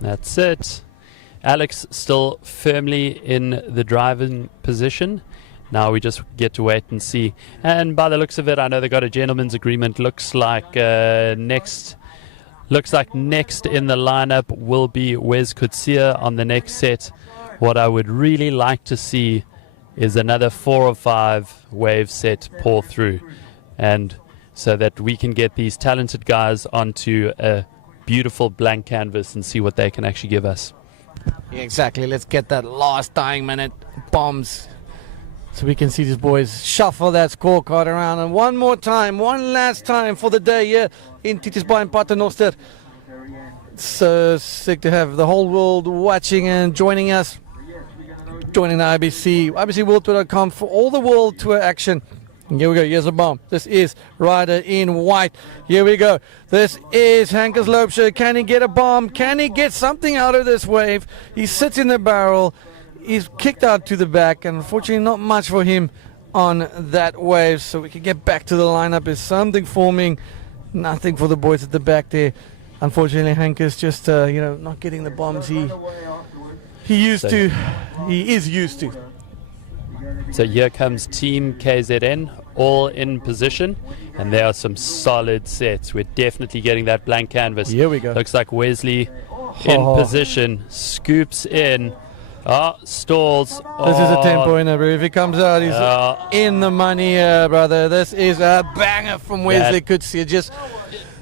That's it. Alex still firmly in the driving position. Now we just get to wait and see. And by the looks of it, I know they got a gentleman's agreement. Looks like next in the lineup will be Wes Coetzee on the next set. What I would really like to see is another 4 or 5 wave set pour through, and so that we can get these talented guys onto a beautiful blank canvas and see what they can actually give us. Yeah, exactly. Let's get that last dying minute bombs so we can see these boys shuffle that scorecard around. And one more time, one last time for the day here in Titusbaai and Paternoster. So sick to have the whole world watching and joining us, joining the IBCWorldTour.com for all the World Tour action. And here we go, here's a bomb. This is Rider in white. Here we go. This is Hankus Loopscher. Can he get a bomb? Can he get something out of this wave? He sits in the barrel. He's kicked out to the back, and unfortunately not much for him on that wave. So we can get back to the lineup. Is something forming. Nothing for the boys at the back there. Unfortunately, Hankus just not getting the bombs he is used to. So here comes Team KZN, all in position, and there are some solid sets. We're definitely getting that blank canvas. Here we go. Looks like Wesley in position, scoops in, stalls. This is a 10-pointer, bro. If he comes out, he's in the money, brother. This is a banger from Wesley Coetzee. Just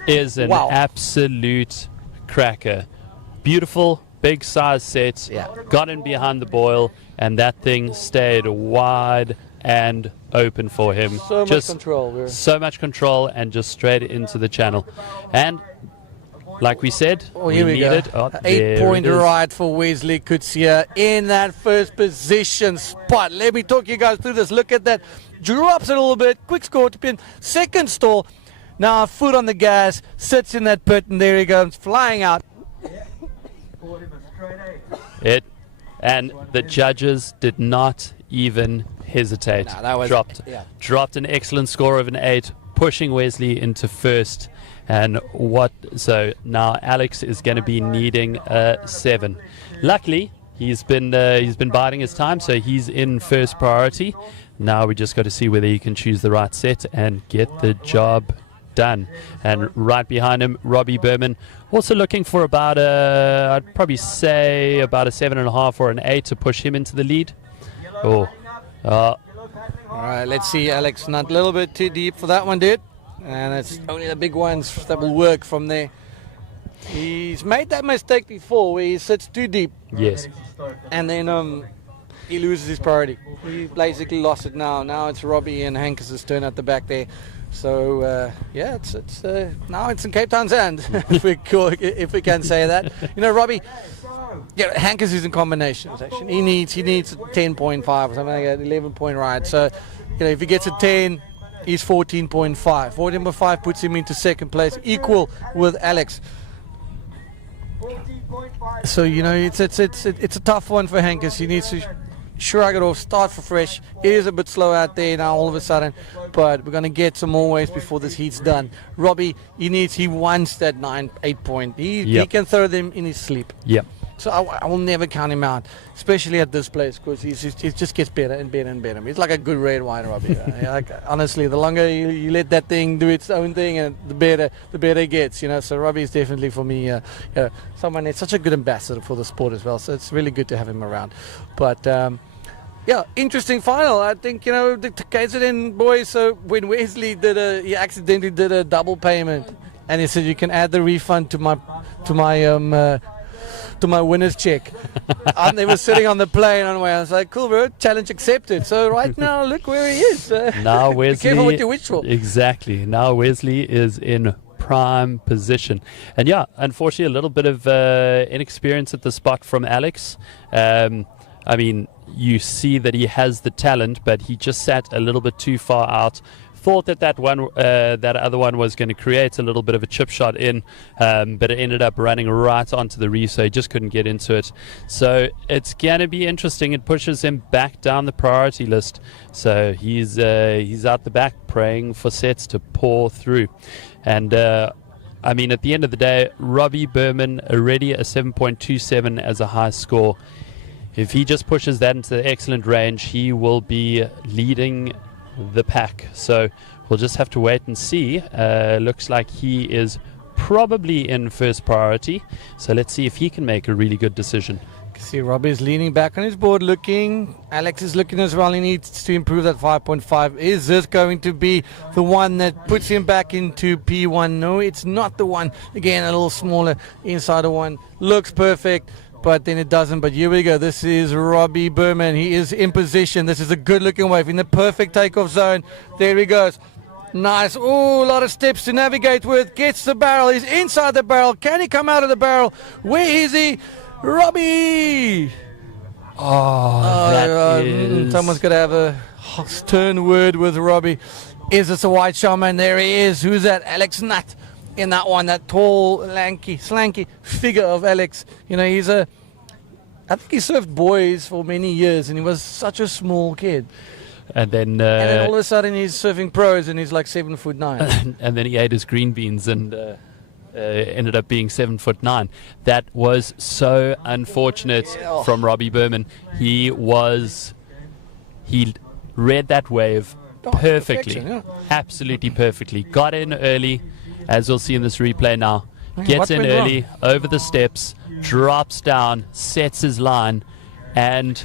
is an absolute cracker. Beautiful, big size set. Got in behind the boil, and that thing stayed wide and open for him. So much control, bro. So much control, and just straight into the channel. And like we said, here we go. 8-pointer ride for Wesley Coetzee in that first position spot. Let me talk you guys through this. Look at that. Drops it a little bit. Quick score to pin. Second stall. Now foot on the gas. Sits in that pit, and there he goes, flying out. And the judges did not even hesitate. No, that was dropped an excellent score of an 8, pushing Wesley into first. And so now Alex is going to be needing a 7. Luckily, he's been biding his time, so he's in first priority. Now we just got to see whether he can choose the right set and get the job done. And right behind him, Robbie Berman, also looking for about I'd probably say about a 7.5 or an 8 to push him into the lead. All right, let's see, Alex. Not a little bit too deep for that one, dude. And it's only the big ones that will work from there. He's made that mistake before where he sits too deep. Yes. And then he loses his priority. He basically lost it now. Now it's Robbie and Hankus' turn at the back there. So it's now it's in Cape Town's hand, if we can say that. Robbie, Hankus is in combinations. Actually, he needs a 10.5 or something like that, 11-point ride. So if he gets a 10, he's 14.5. 14.5 puts him into second place, equal with Alex. So it's a tough one for Hankus. He needs to shrug it off, start for fresh. It is a bit slow out there now all of a sudden, but we're going to get some more waves before this heat's done. Robbie, he wants that 8 point. He can throw them in his sleep. Yep. So I will never count him out, especially at this place, because he just gets better and better and better. He's like a good red wine, Robbie. Honestly, the longer you let that thing do its own thing, and the better it gets. So Robbie is definitely for me someone that's such a good ambassador for the sport as well. So it's really good to have him around. But interesting final. I think the KZN boys. So when Wesley he accidentally did a double payment, and he said you can add the refund to my winner's check. And they were sitting on the plane on the way. I was like, cool, bro, challenge accepted. So right now, look where he is. Now Wesley, be careful what you wish for. Exactly. Now Wesley is in prime position. And unfortunately, a little bit of inexperience at the spot from Alex. I mean, you see that he has the talent, but he just sat a little bit too far out. Thought that that other one was going to create a little bit of a chip shot in, but it ended up running right onto the reef, so he just couldn't get into it. So it's going to be interesting. It pushes him back down the priority list. So he's out the back praying for sets to pour through. And I mean, at the end of the day, Robbie Berman already a 7.27 as a high score. If he just pushes that into the excellent range, he will be leading the pack. So we'll just have to wait and see. Looks like he is probably in first priority. So let's see if he can make a really good decision. See, Robbie's leaning back on his board looking. Alex is looking as well. He needs to improve that 5.5. Is this going to be the one that puts him back into P1? No, it's not the one. Again, a little smaller inside the one. Looks perfect, but then it doesn't. But here we go. This is Robbie Berman. He is in position. This is a good looking wave in the perfect takeoff zone. There he goes. Nice. Oh, a lot of steps to navigate with. Gets the barrel. He's inside the barrel. Can he come out of the barrel? Where is he? Robbie! Someone's got to have a stern word with Robbie. Is this a white shaman? There he is. Who's that? Alex Nutt in that one. That tall, lanky, slanky figure of Alex. You know, I think he surfed boys for many years, and he was such a small kid. And then all of a sudden he's surfing pros, and he's like 7'9". And then he ate his green beans and ended up being 7'9". That was so unfortunate from Robbie Berman. He read that wave perfectly, absolutely perfectly. Got in early, as we'll see in this replay now. Gets in early, over the steps, drops down, sets his line, and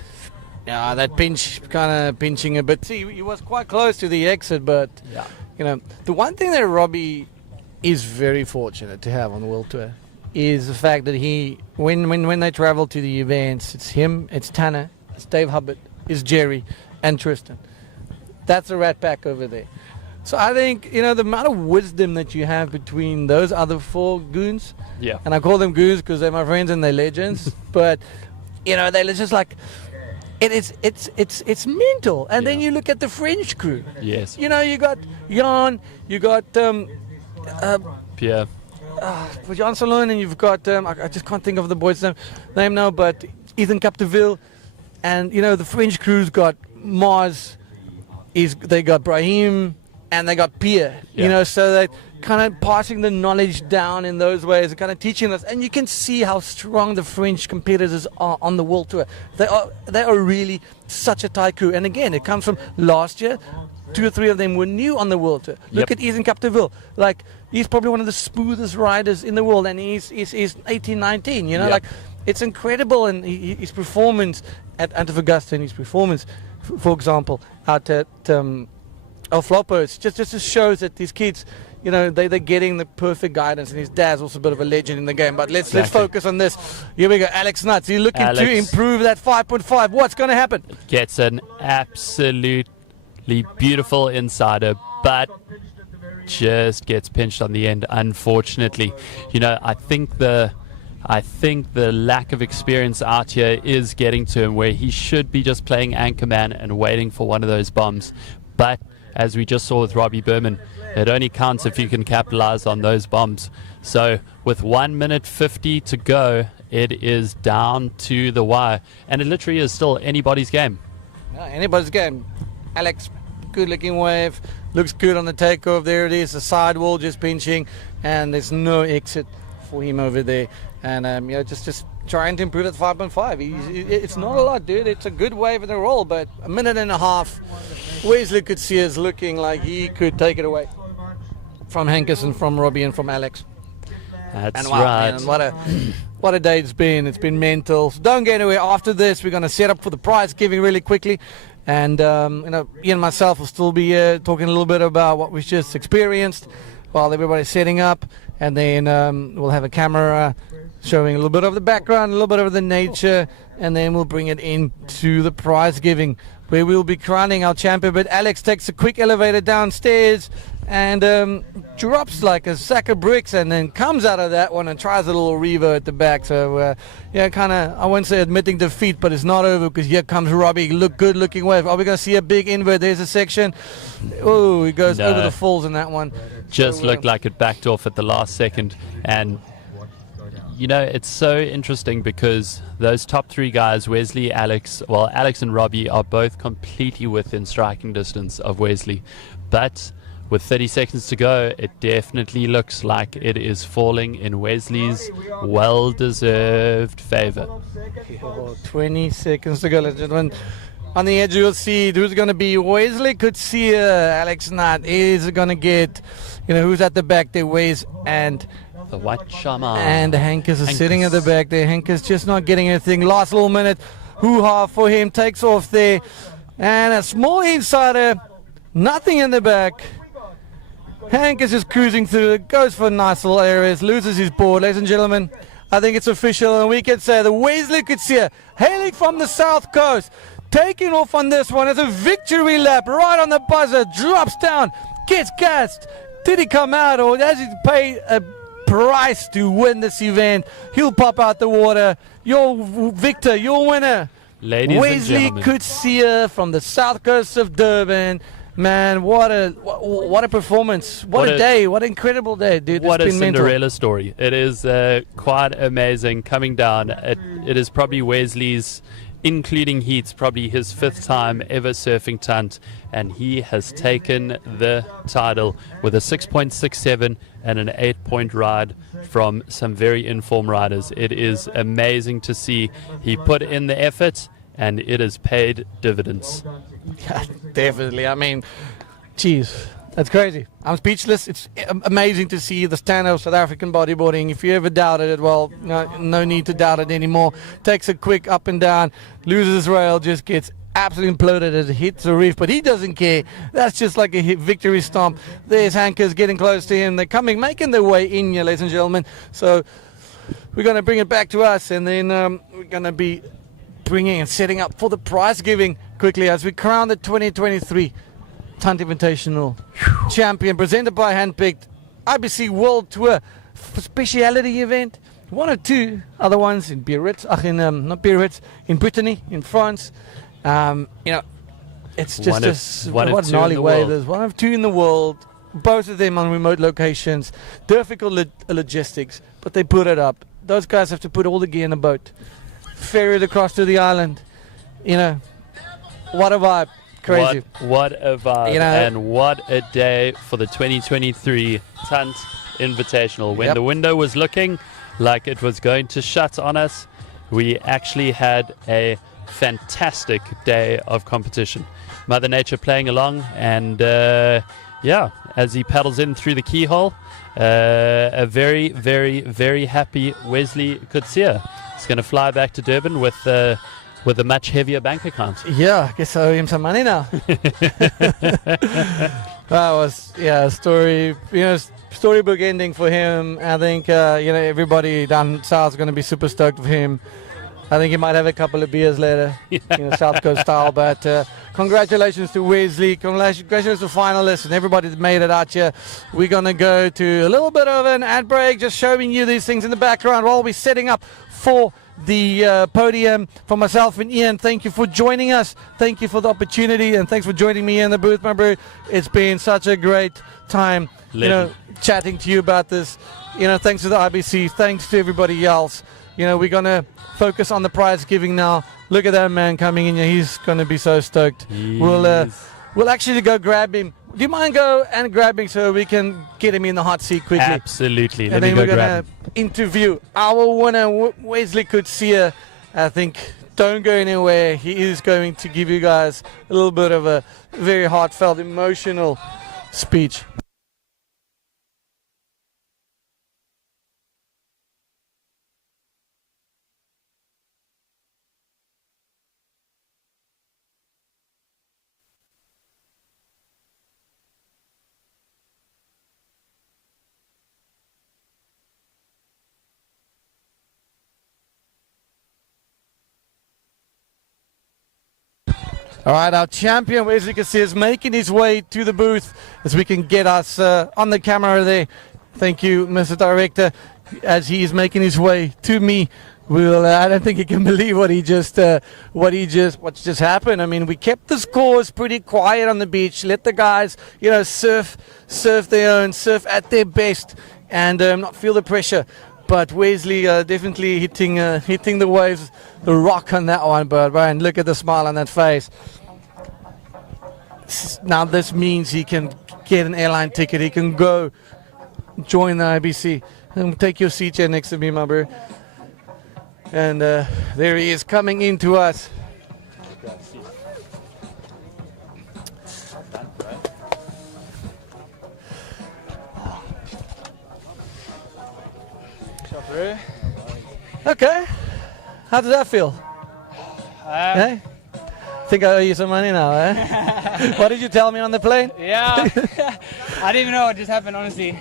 that pinch, kind of pinching a bit. See, he was quite close to the exit, but you know, the one thing that Robbie is very fortunate to have on the World Tour is the fact that he, when they travel to the events, it's him, it's Tanner, it's Dave Hubbard, it's Jerry, and Tristan. That's the rat pack over there. So I think, you know, the amount of wisdom that you have between those other four goons, and I call them goons because they're my friends and they're legends, but, you know, they're just like, it's mental. And then you look at the French crew. Yes. You know, you got Jan, you got Pierre. Jan Salon, and you've got I just can't think of the boy's name now, but Ethan Capdeville, and you know the French crew's got Mars, they got Brahim, and they got Pierre. You know, so they kind of passing the knowledge down in those ways, and kind of teaching us, and you can see how strong the French competitors are on the World Tour. They are really such a tight crew, and again, it comes from last year. 2 or 3 of them were new on the World Tour. Look at Ethan Capdeville. Like, he's probably one of the smoothest riders in the world, and he's 18, 19, you know, like, it's incredible. And his performance at Antofagasta, and his performance, for example, out at El Floppo, just shows that these kids, you know, they're getting the perfect guidance, and his dad's also a bit of a legend in the game. But let's focus on this. Here we go, Alex Nutt. He's looking to improve that 5.5. What's going to happen? Gets an absolute beautiful insider, but just gets pinched on the end, unfortunately. You know, I think the lack of experience out here is getting to him, where he should be just playing anchorman and waiting for one of those bombs. But as we just saw with Robbie Berman, it only counts if you can capitalize on those bombs. So with 1 minute 50 to go, it is down to the wire, and it literally is still anybody's game. Anybody's game. Alex, good looking wave, looks good on the takeoff. There it is, the sidewall just pinching, and there's no exit for him over there. And you know, just trying to improve that 5.5. It's not a lot, dude. It's a good wave in the roll, but a minute and a half. Wesley could see us looking like he could take it away from Hankerson, from Robbie, and from Alex. That's right. Man, what a day it's been. It's been mental. So don't get away. After this, we're going to set up for the prize giving really quickly. And, you know, Ian and myself will still be talking a little bit about what we've just experienced while everybody's setting up. And then we'll have a camera showing a little bit of the background, a little bit of the nature, and then we'll bring it into the prize giving where we'll be crowning our champion. But Alex takes a quick elevator downstairs and drops like a sack of bricks, and then comes out of that one and tries a little revo at the back. So yeah, kind of, I won't say admitting defeat, but it's not over, because here comes Robbie. Good looking wave. Are we going to see a big invert? There's a section. Oh, he goes over the falls in that one. Just looked like it backed off at the last second. And you know, it's so interesting because those top three guys, Wesley, Alex and Robbie, are both completely within striking distance of Wesley. But with 30 seconds to go, it definitely looks like it is falling in Wesley's well-deserved favor. 20 seconds to go, ladies and gentlemen. On the edge, you'll see who's going to be. Wesley could see Alex Knight is going to get, who's at the back there, Wes and the white shaman. And Hankers is sitting at the back there. Hankers just not getting anything. Last little minute, hoo-ha for him. Takes off there. And a small insider, nothing in the back. Hankers is cruising through it, goes for nice little areas, loses his board. Ladies and gentlemen, I think it's official, and we can say the Wesley Coetzee, hailing from the south coast, taking off on this one as a victory lap, right on the buzzer, drops down, gets gassed. Did he come out, or does he pay a price to win this event? He'll pop out the water. Your victor, your winner, ladies Wesley and gentlemen, Coetzee from the south coast of Durban. Man, what a performance. What a day. What an incredible day, dude. What it's a been Cinderella mental. story. It is quite amazing coming down. It is probably Wesley's, including heats, probably his 5th time ever surfing tunt, and he has taken the title with a 6.67 and an 8-point ride from some very informed riders. It is amazing to see. He put in the effort, and it has paid dividends. Yeah, definitely. I mean, geez, that's crazy. I'm speechless. It's amazing to see the standard of South African bodyboarding. If you ever doubted it, well, no need to doubt it anymore. Takes a quick up and down, loses rail, just gets absolutely imploded as it hits the reef, but he doesn't care. That's just like a victory stomp. There's Hankers getting close to him. They're making their way in here, ladies and gentlemen. So we're going to bring it back to us, and then we're going to be bringing and setting up for the prize giving quickly as we crown the 2023 Tunt Invitational champion, presented by Handpicked IBC World Tour speciality event. One or two other ones in Biarritz, in Brittany, in France. It's just what gnarly wave. There's one of two in the world, both of them on remote locations. Difficult logistics, but they put it up. Those guys have to put all the gear in the boat, ferry it across to the island. What a vibe. Crazy. What a vibe. And what a day for the 2023 Tunt Invitational. When the window was looking like it was going to shut on us, we actually had a fantastic day of competition. Mother Nature playing along, and as he paddles in through the keyhole, a very, very, very happy Wesley Coetzee. He's going to fly back to Durban with a much heavier bank account. Yeah, I guess I owe him some money now. That was storybook ending for him. I think everybody down south is going to be super stoked for him. I think he might have a couple of beers later, South Coast style. But congratulations to Wesley. Congratulations to finalists and everybody that made it out here. We're going to go to a little bit of an ad break, just showing you these things in the background while we're setting up for the podium. For myself and Ian, thank you for joining us. Thank you for the opportunity, and thanks for joining me in the booth, my bro. It's been such a great time, chatting to you about this. Thanks to the IBC. Thanks to everybody else. We're going to focus on the prize giving now. Look at that man coming in here. He's going to be so stoked. We'll actually go grab him. Do you mind go and grab him so we can get him in the hot seat quickly? Absolutely. And then we're going to interview our winner, Wesley Coetzee. I think don't go anywhere. He is going to give you guys a little bit of a very heartfelt, emotional speech. All right, our champion, Wesley Cassia, is making his way to the booth as we can get us on the camera there. Thank you, Mr. Director. As he is making his way to me, I don't think he can believe what's just happened. I mean, we kept the scores pretty quiet on the beach, let the guys, surf their own, surf at their best, and not feel the pressure. But Wesley definitely hitting the waves, the rock on that one. But Brian, look at the smile on that face. Now this means he can get an airline ticket. He can go join the IBC. And take your seat here next to me, my bro. And there he is coming into us. Okay. How does that feel? Hey? Think I owe you some money now, eh? What did you tell me on the plane? Yeah. I didn't even know what just happened, honestly.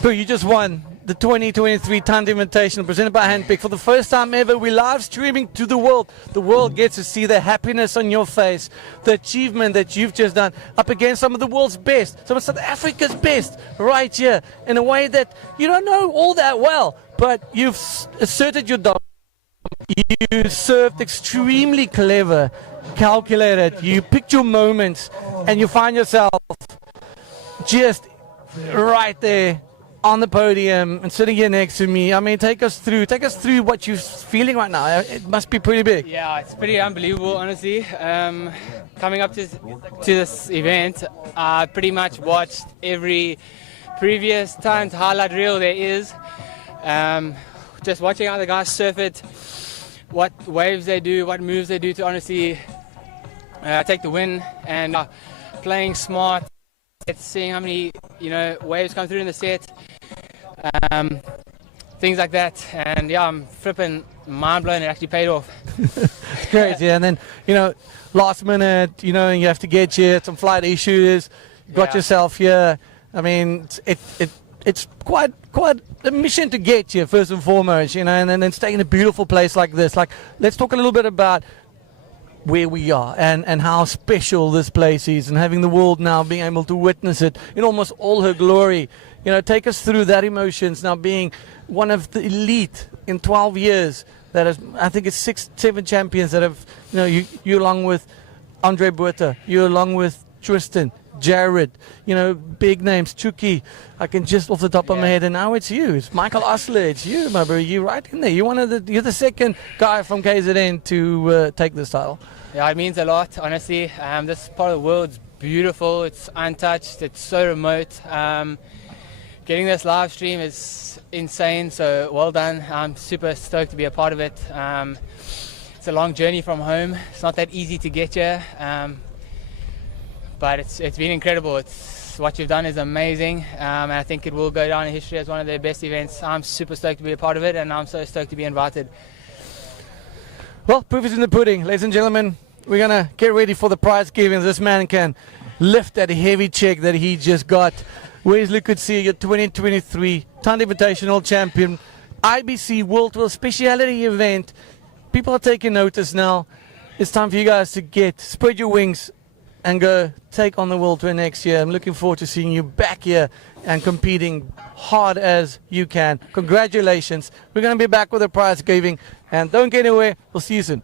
Boo, you just won the 2023 Tand Invitational presented by Handpick. For the first time ever, we're live streaming to the world. The world gets to see the happiness on your face, the achievement that you've just done up against some of the world's best, some of South Africa's best, right here, in a way that you don't know all that well, but you've asserted your dominance. You served extremely clever, calculated. You picked your moments, and you find yourself just right there on the podium and sitting here next to me. I mean, take us through what you're feeling right now. It must be pretty big. Yeah, it's pretty unbelievable, honestly. Coming up to this event, I pretty much watched every previous time's highlight reel there is. Just watching how the guys surf it, what waves they do, what moves they do to honestly take the win, and playing smart, seeing how many waves come through in the set, things like that. And yeah, I'm flipping mind blown. It actually paid off. It's great, yeah. And then last minute, you have to get here, some flight issues. You got yourself here. I mean, it's quite a mission to get here first and foremost, and then stay in a beautiful place like this. Like, let's talk a little bit about where we are and how special this place is, and having the world now being able to witness it in almost all her glory. Take us through that emotions now, being one of the elite in 12 years. That is, I think it's 6-7 champions that have, you along with Andre Botha, you along with Tristan, Jared, big names, Chucky. I can just off the top of my head, and now it's you. It's Michael Osler. It's you, my bro. You're right in there. You're the second guy from KZN to take this title. Yeah, it means a lot, honestly. This part of the world's beautiful. It's untouched. It's so remote. Getting this live stream is insane. So well done. I'm super stoked to be a part of it. It's a long journey from home. It's not that easy to get here. But it's been incredible. What you've done is amazing, and I think it will go down in history as one of the best events. I'm super stoked to be a part of it, and I'm so stoked to be invited. Well, proof is in the pudding. Ladies and gentlemen, we're going to get ready for the prize giving. This man can lift that heavy check that he just got. Wesley Cassia, your 2023 Tand Invitational champion, IBC World Tour speciality event. People are taking notice now. It's time for you guys to spread your wings and go take on the World Tour next year. I'm looking forward to seeing you back here and competing hard as you can. Congratulations. We're going to be back with a prize giving, and don't get anywhere. We'll see you soon.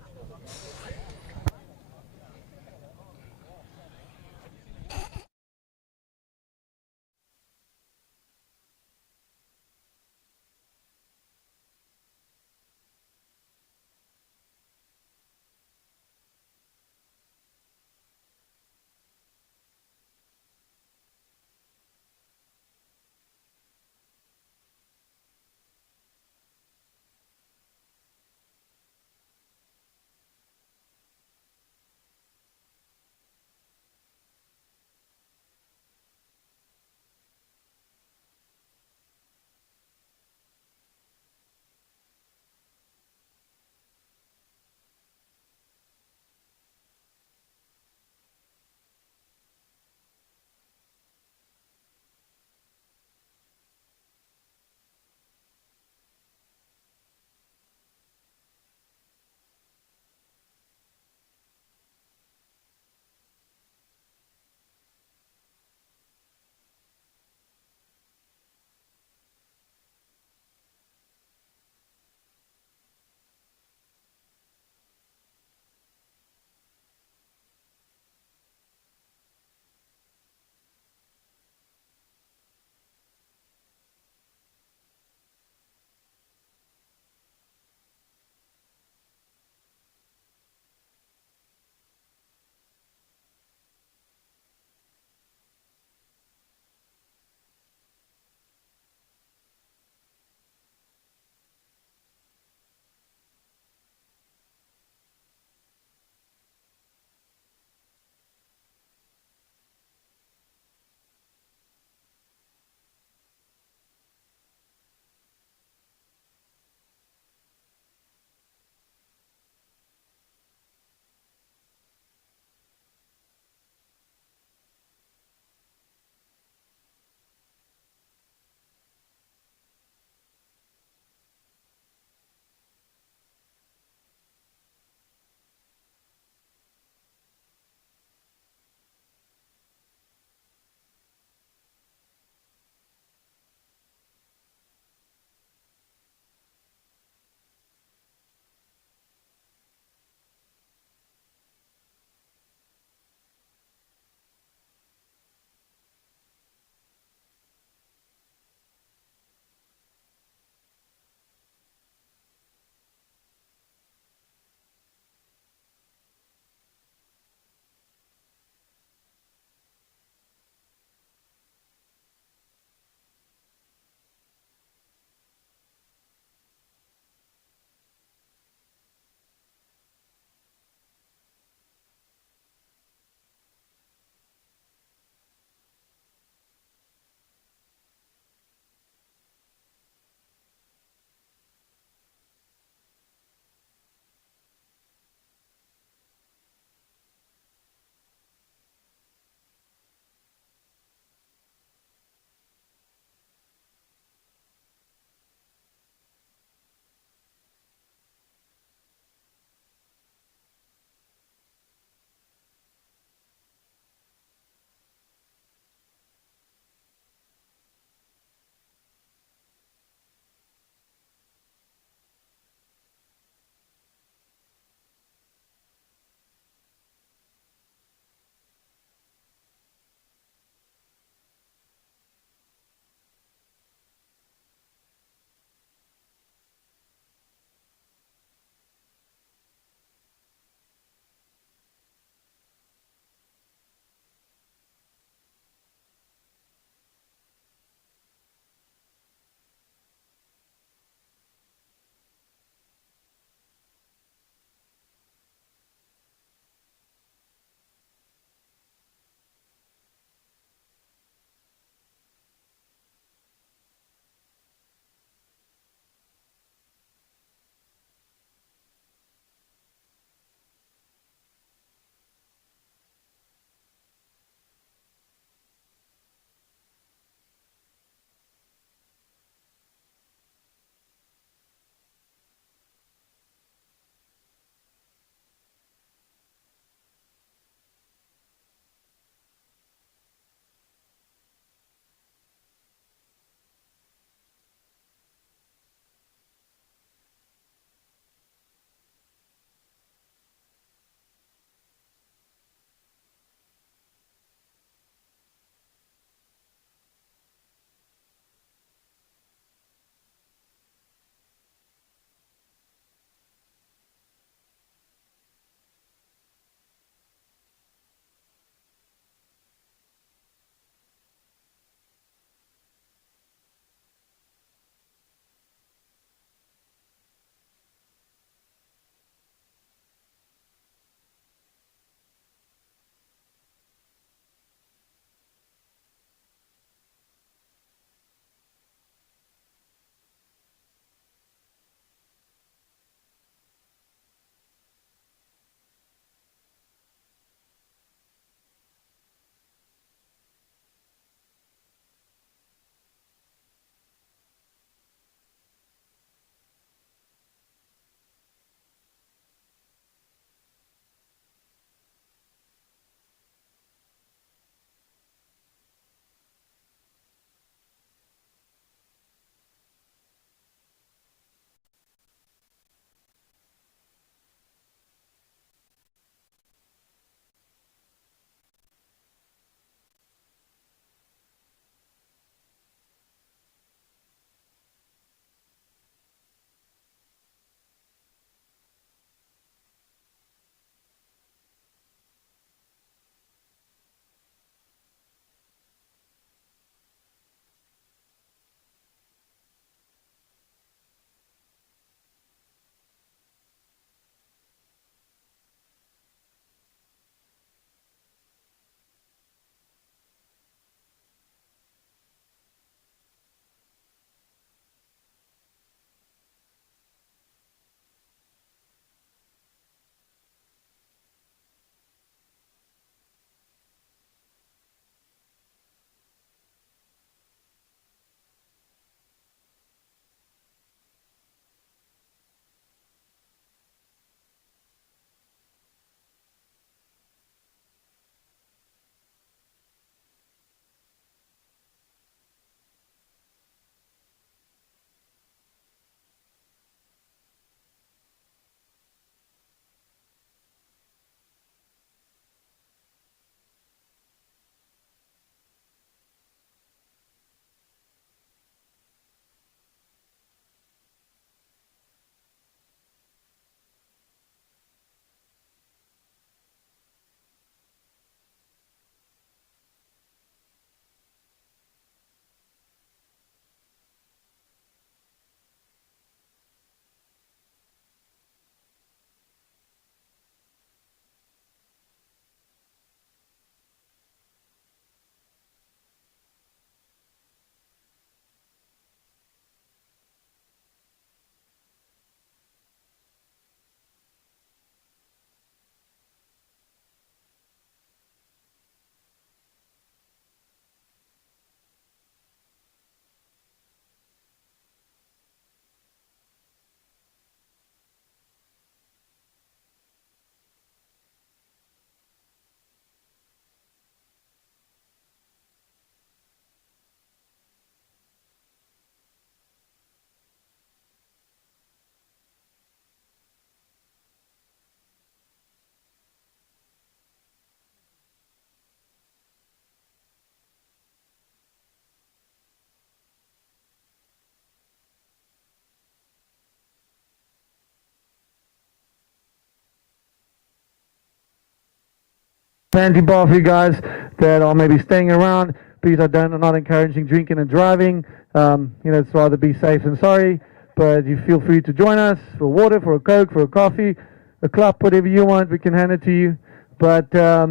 fancy bar for you guys that are maybe staying around. Please, I'm not encouraging drinking and driving. It's rather be safe than sorry. But you feel free to join us for water, for a Coke, for a coffee, a club, whatever you want. We can hand it to you. But I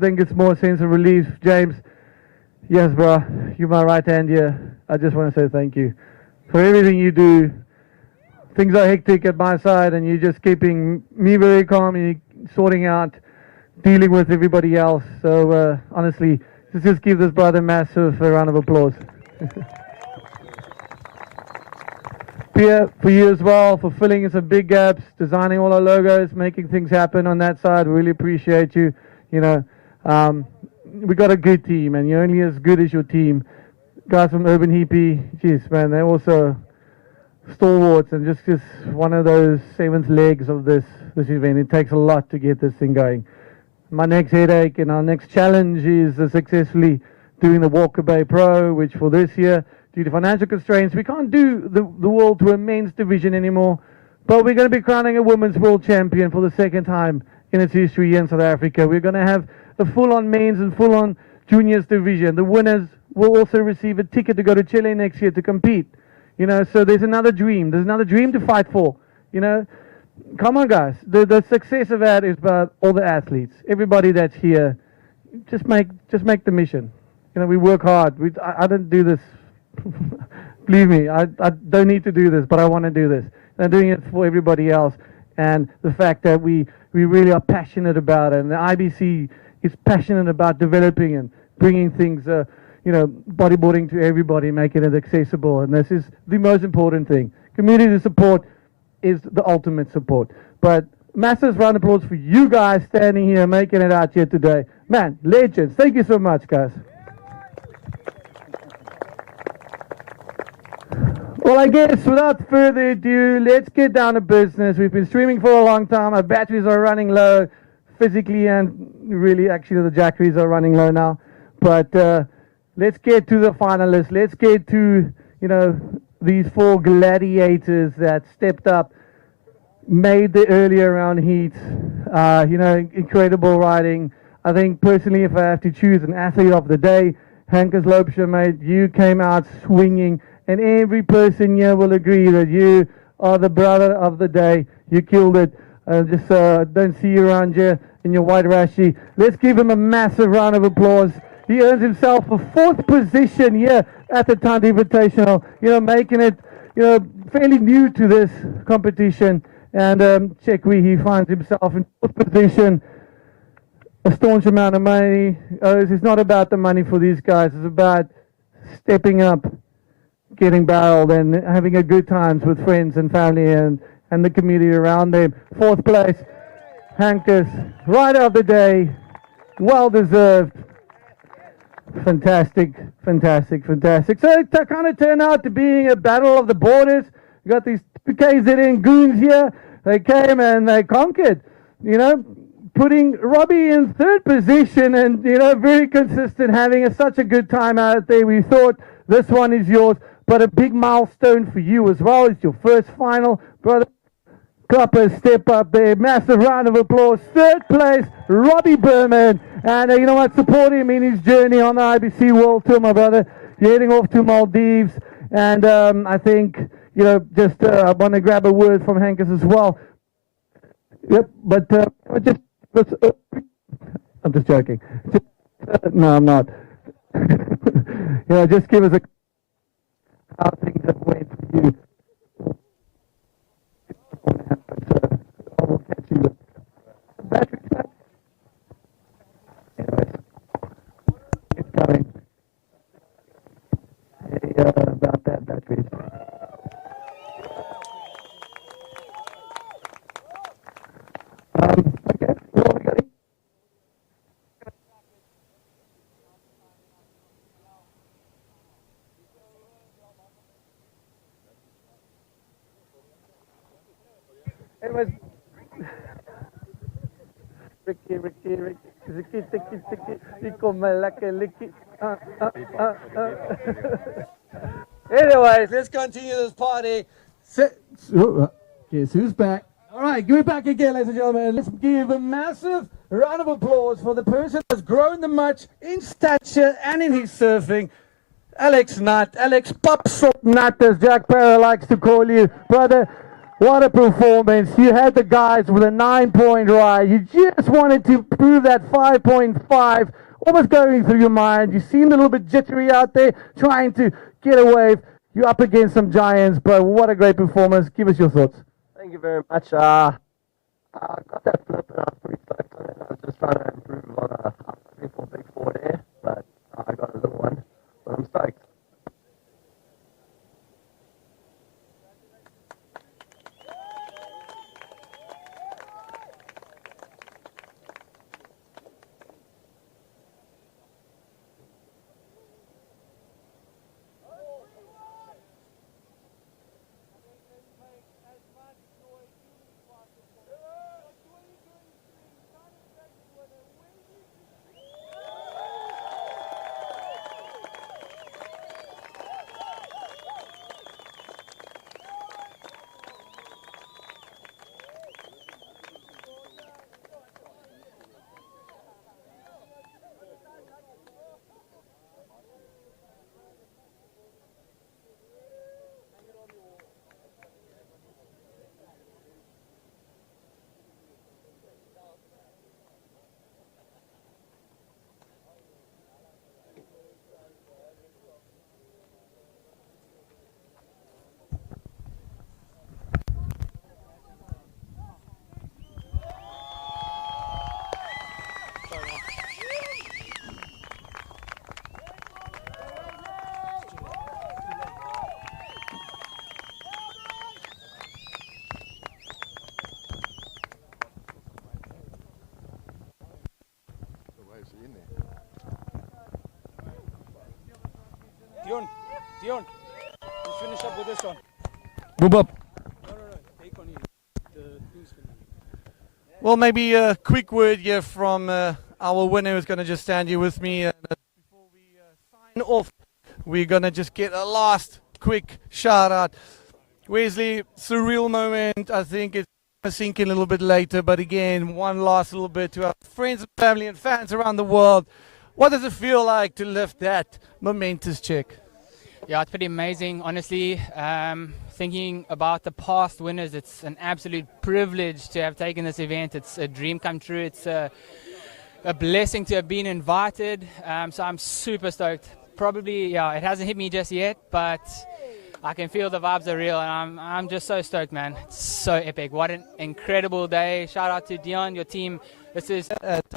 think it's more a sense of relief. James, yes, bro, you're my right hand here. I just want to say thank you for everything you do. Things are hectic at my side, and you're just keeping me very calm, and you're sorting out, dealing with everybody else. So honestly, let's just give this brother a massive round of applause. Pierre, for you as well, for filling in some big gaps, designing all our logos, making things happen on that side. Really appreciate you. We got a good team, and you're only as good as your team. Guys from Urban Hippie, geez, man, they're also stalwarts and just one of those seventh legs of this event. It takes a lot to get this thing going. My next headache and our next challenge is successfully doing the Walker Bay Pro, which for this year, due to financial constraints, we can't do the World Tour men's division anymore, but we're going to be crowning a women's world champion for the second time in its history here in South Africa. We're going to have a full-on men's and full-on juniors division. The winners will also receive a ticket to go to Chile next year to compete. So there's another dream. There's another dream to fight for. Come on, guys. The success of that is about all the athletes, everybody that's here. Just make the mission. We work hard. I don't do this. Believe me, I don't need to do this, but I want to do this. And I'm doing it for everybody else. And the fact that we really are passionate about it, and the IBC is passionate about developing and bringing things, bodyboarding to everybody, making it accessible. And this is the most important thing. Community support is the ultimate support. But massive round of applause for you guys standing here, making it out here today. Man, legends. Thank you so much, guys. Well, I guess without further ado, let's get down to business. We've been streaming for a long time. Our batteries are running low, physically and really, actually, the jackeries are running low now. But let's get to the finalists. Let's get to, these four gladiators that stepped up, made the earlier round heat. Incredible riding. I think personally, if I have to choose an athlete of the day, Hankus Loopscher, mate, you came out swinging. And every person here will agree that you are the brother of the day. You killed it. Don't see you around here in your white rashi. Let's give him a massive round of applause. He earns himself a 4th position here at the Tand Invitational. Making it, fairly new to this competition. And check where he finds himself in 4th position. A staunch amount of money. It's not about the money for these guys. It's about stepping up, getting barreled and having a good times with friends and family and the community around them. 4th place, Hankus, rider of the day, well deserved. Fantastic. So it kind of turned out to being a battle of the borders. You got these KZN goons here. They came and they conquered, putting Robbie in 3rd position and, very consistent, having such a good time out there. We thought this one is yours. But a big milestone for you as well. It's your first final. Brother Klapper, step up there. Massive round of applause. 3rd place, Robbie Berman. And you know what? Support him in his journey on the IBC World Tour, my brother. You're heading off to Maldives. And I think, I want to grab a word from Hankus as well. Yep, but I'm just joking. No, I'm not. Just give us a how things have went for you. I will catch you with battery flat. Anyways, it's coming. Hey, about that batteries. Okay, well, we got it. Anyways, Ricky, you come like a licky. Anyways, let's continue this party. Guess who's back? All right, give it back again, ladies and gentlemen. Let's give a massive round of applause for the person that's grown the much in stature and in his surfing, Alex Nutt. Alex Popsop Nutt, as Jack Parra likes to call you. Brother, what a performance. You had the guys with a 9-point ride. You just wanted to prove that 5.5. What was going through your mind? You seemed a little bit jittery out there, trying to get a wave. You're up against some giants, but what a great performance. Give us your thoughts. Thank you very much. I got that flip and I was pretty stoked on it. I was just trying to improve on a 3-4 big 4 there, but I got a little one, but I'm stoked. Dion, you finish up with this one. Boop up. No, take on you. The thing's gonna... Well, maybe a quick word here from our winner who's going to just stand here with me. Before we sign off, we're going to just get a last quick shout out. Wesley, surreal moment. I think it's going to sink in a little bit later, but again, one last little bit to our friends and family and fans around the world. What does it feel like to lift that momentous check? Yeah, it's pretty amazing, honestly. Thinking about the past winners, it's an absolute privilege to have taken this event. It's a dream come true. It's a blessing to have been invited. So I'm super stoked. Probably, yeah, it hasn't hit me just yet, but I can feel the vibes are real, and I'm just so stoked, man. It's so epic. What an incredible day. Shout out to Dion, your team. This is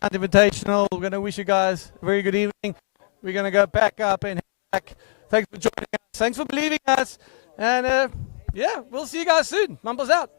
Invitational. We're going to wish you guys a very good evening. We're going to go back up and back. Thanks for joining us. Thanks for believing us. And yeah, we'll see you guys soon. Mumbles out.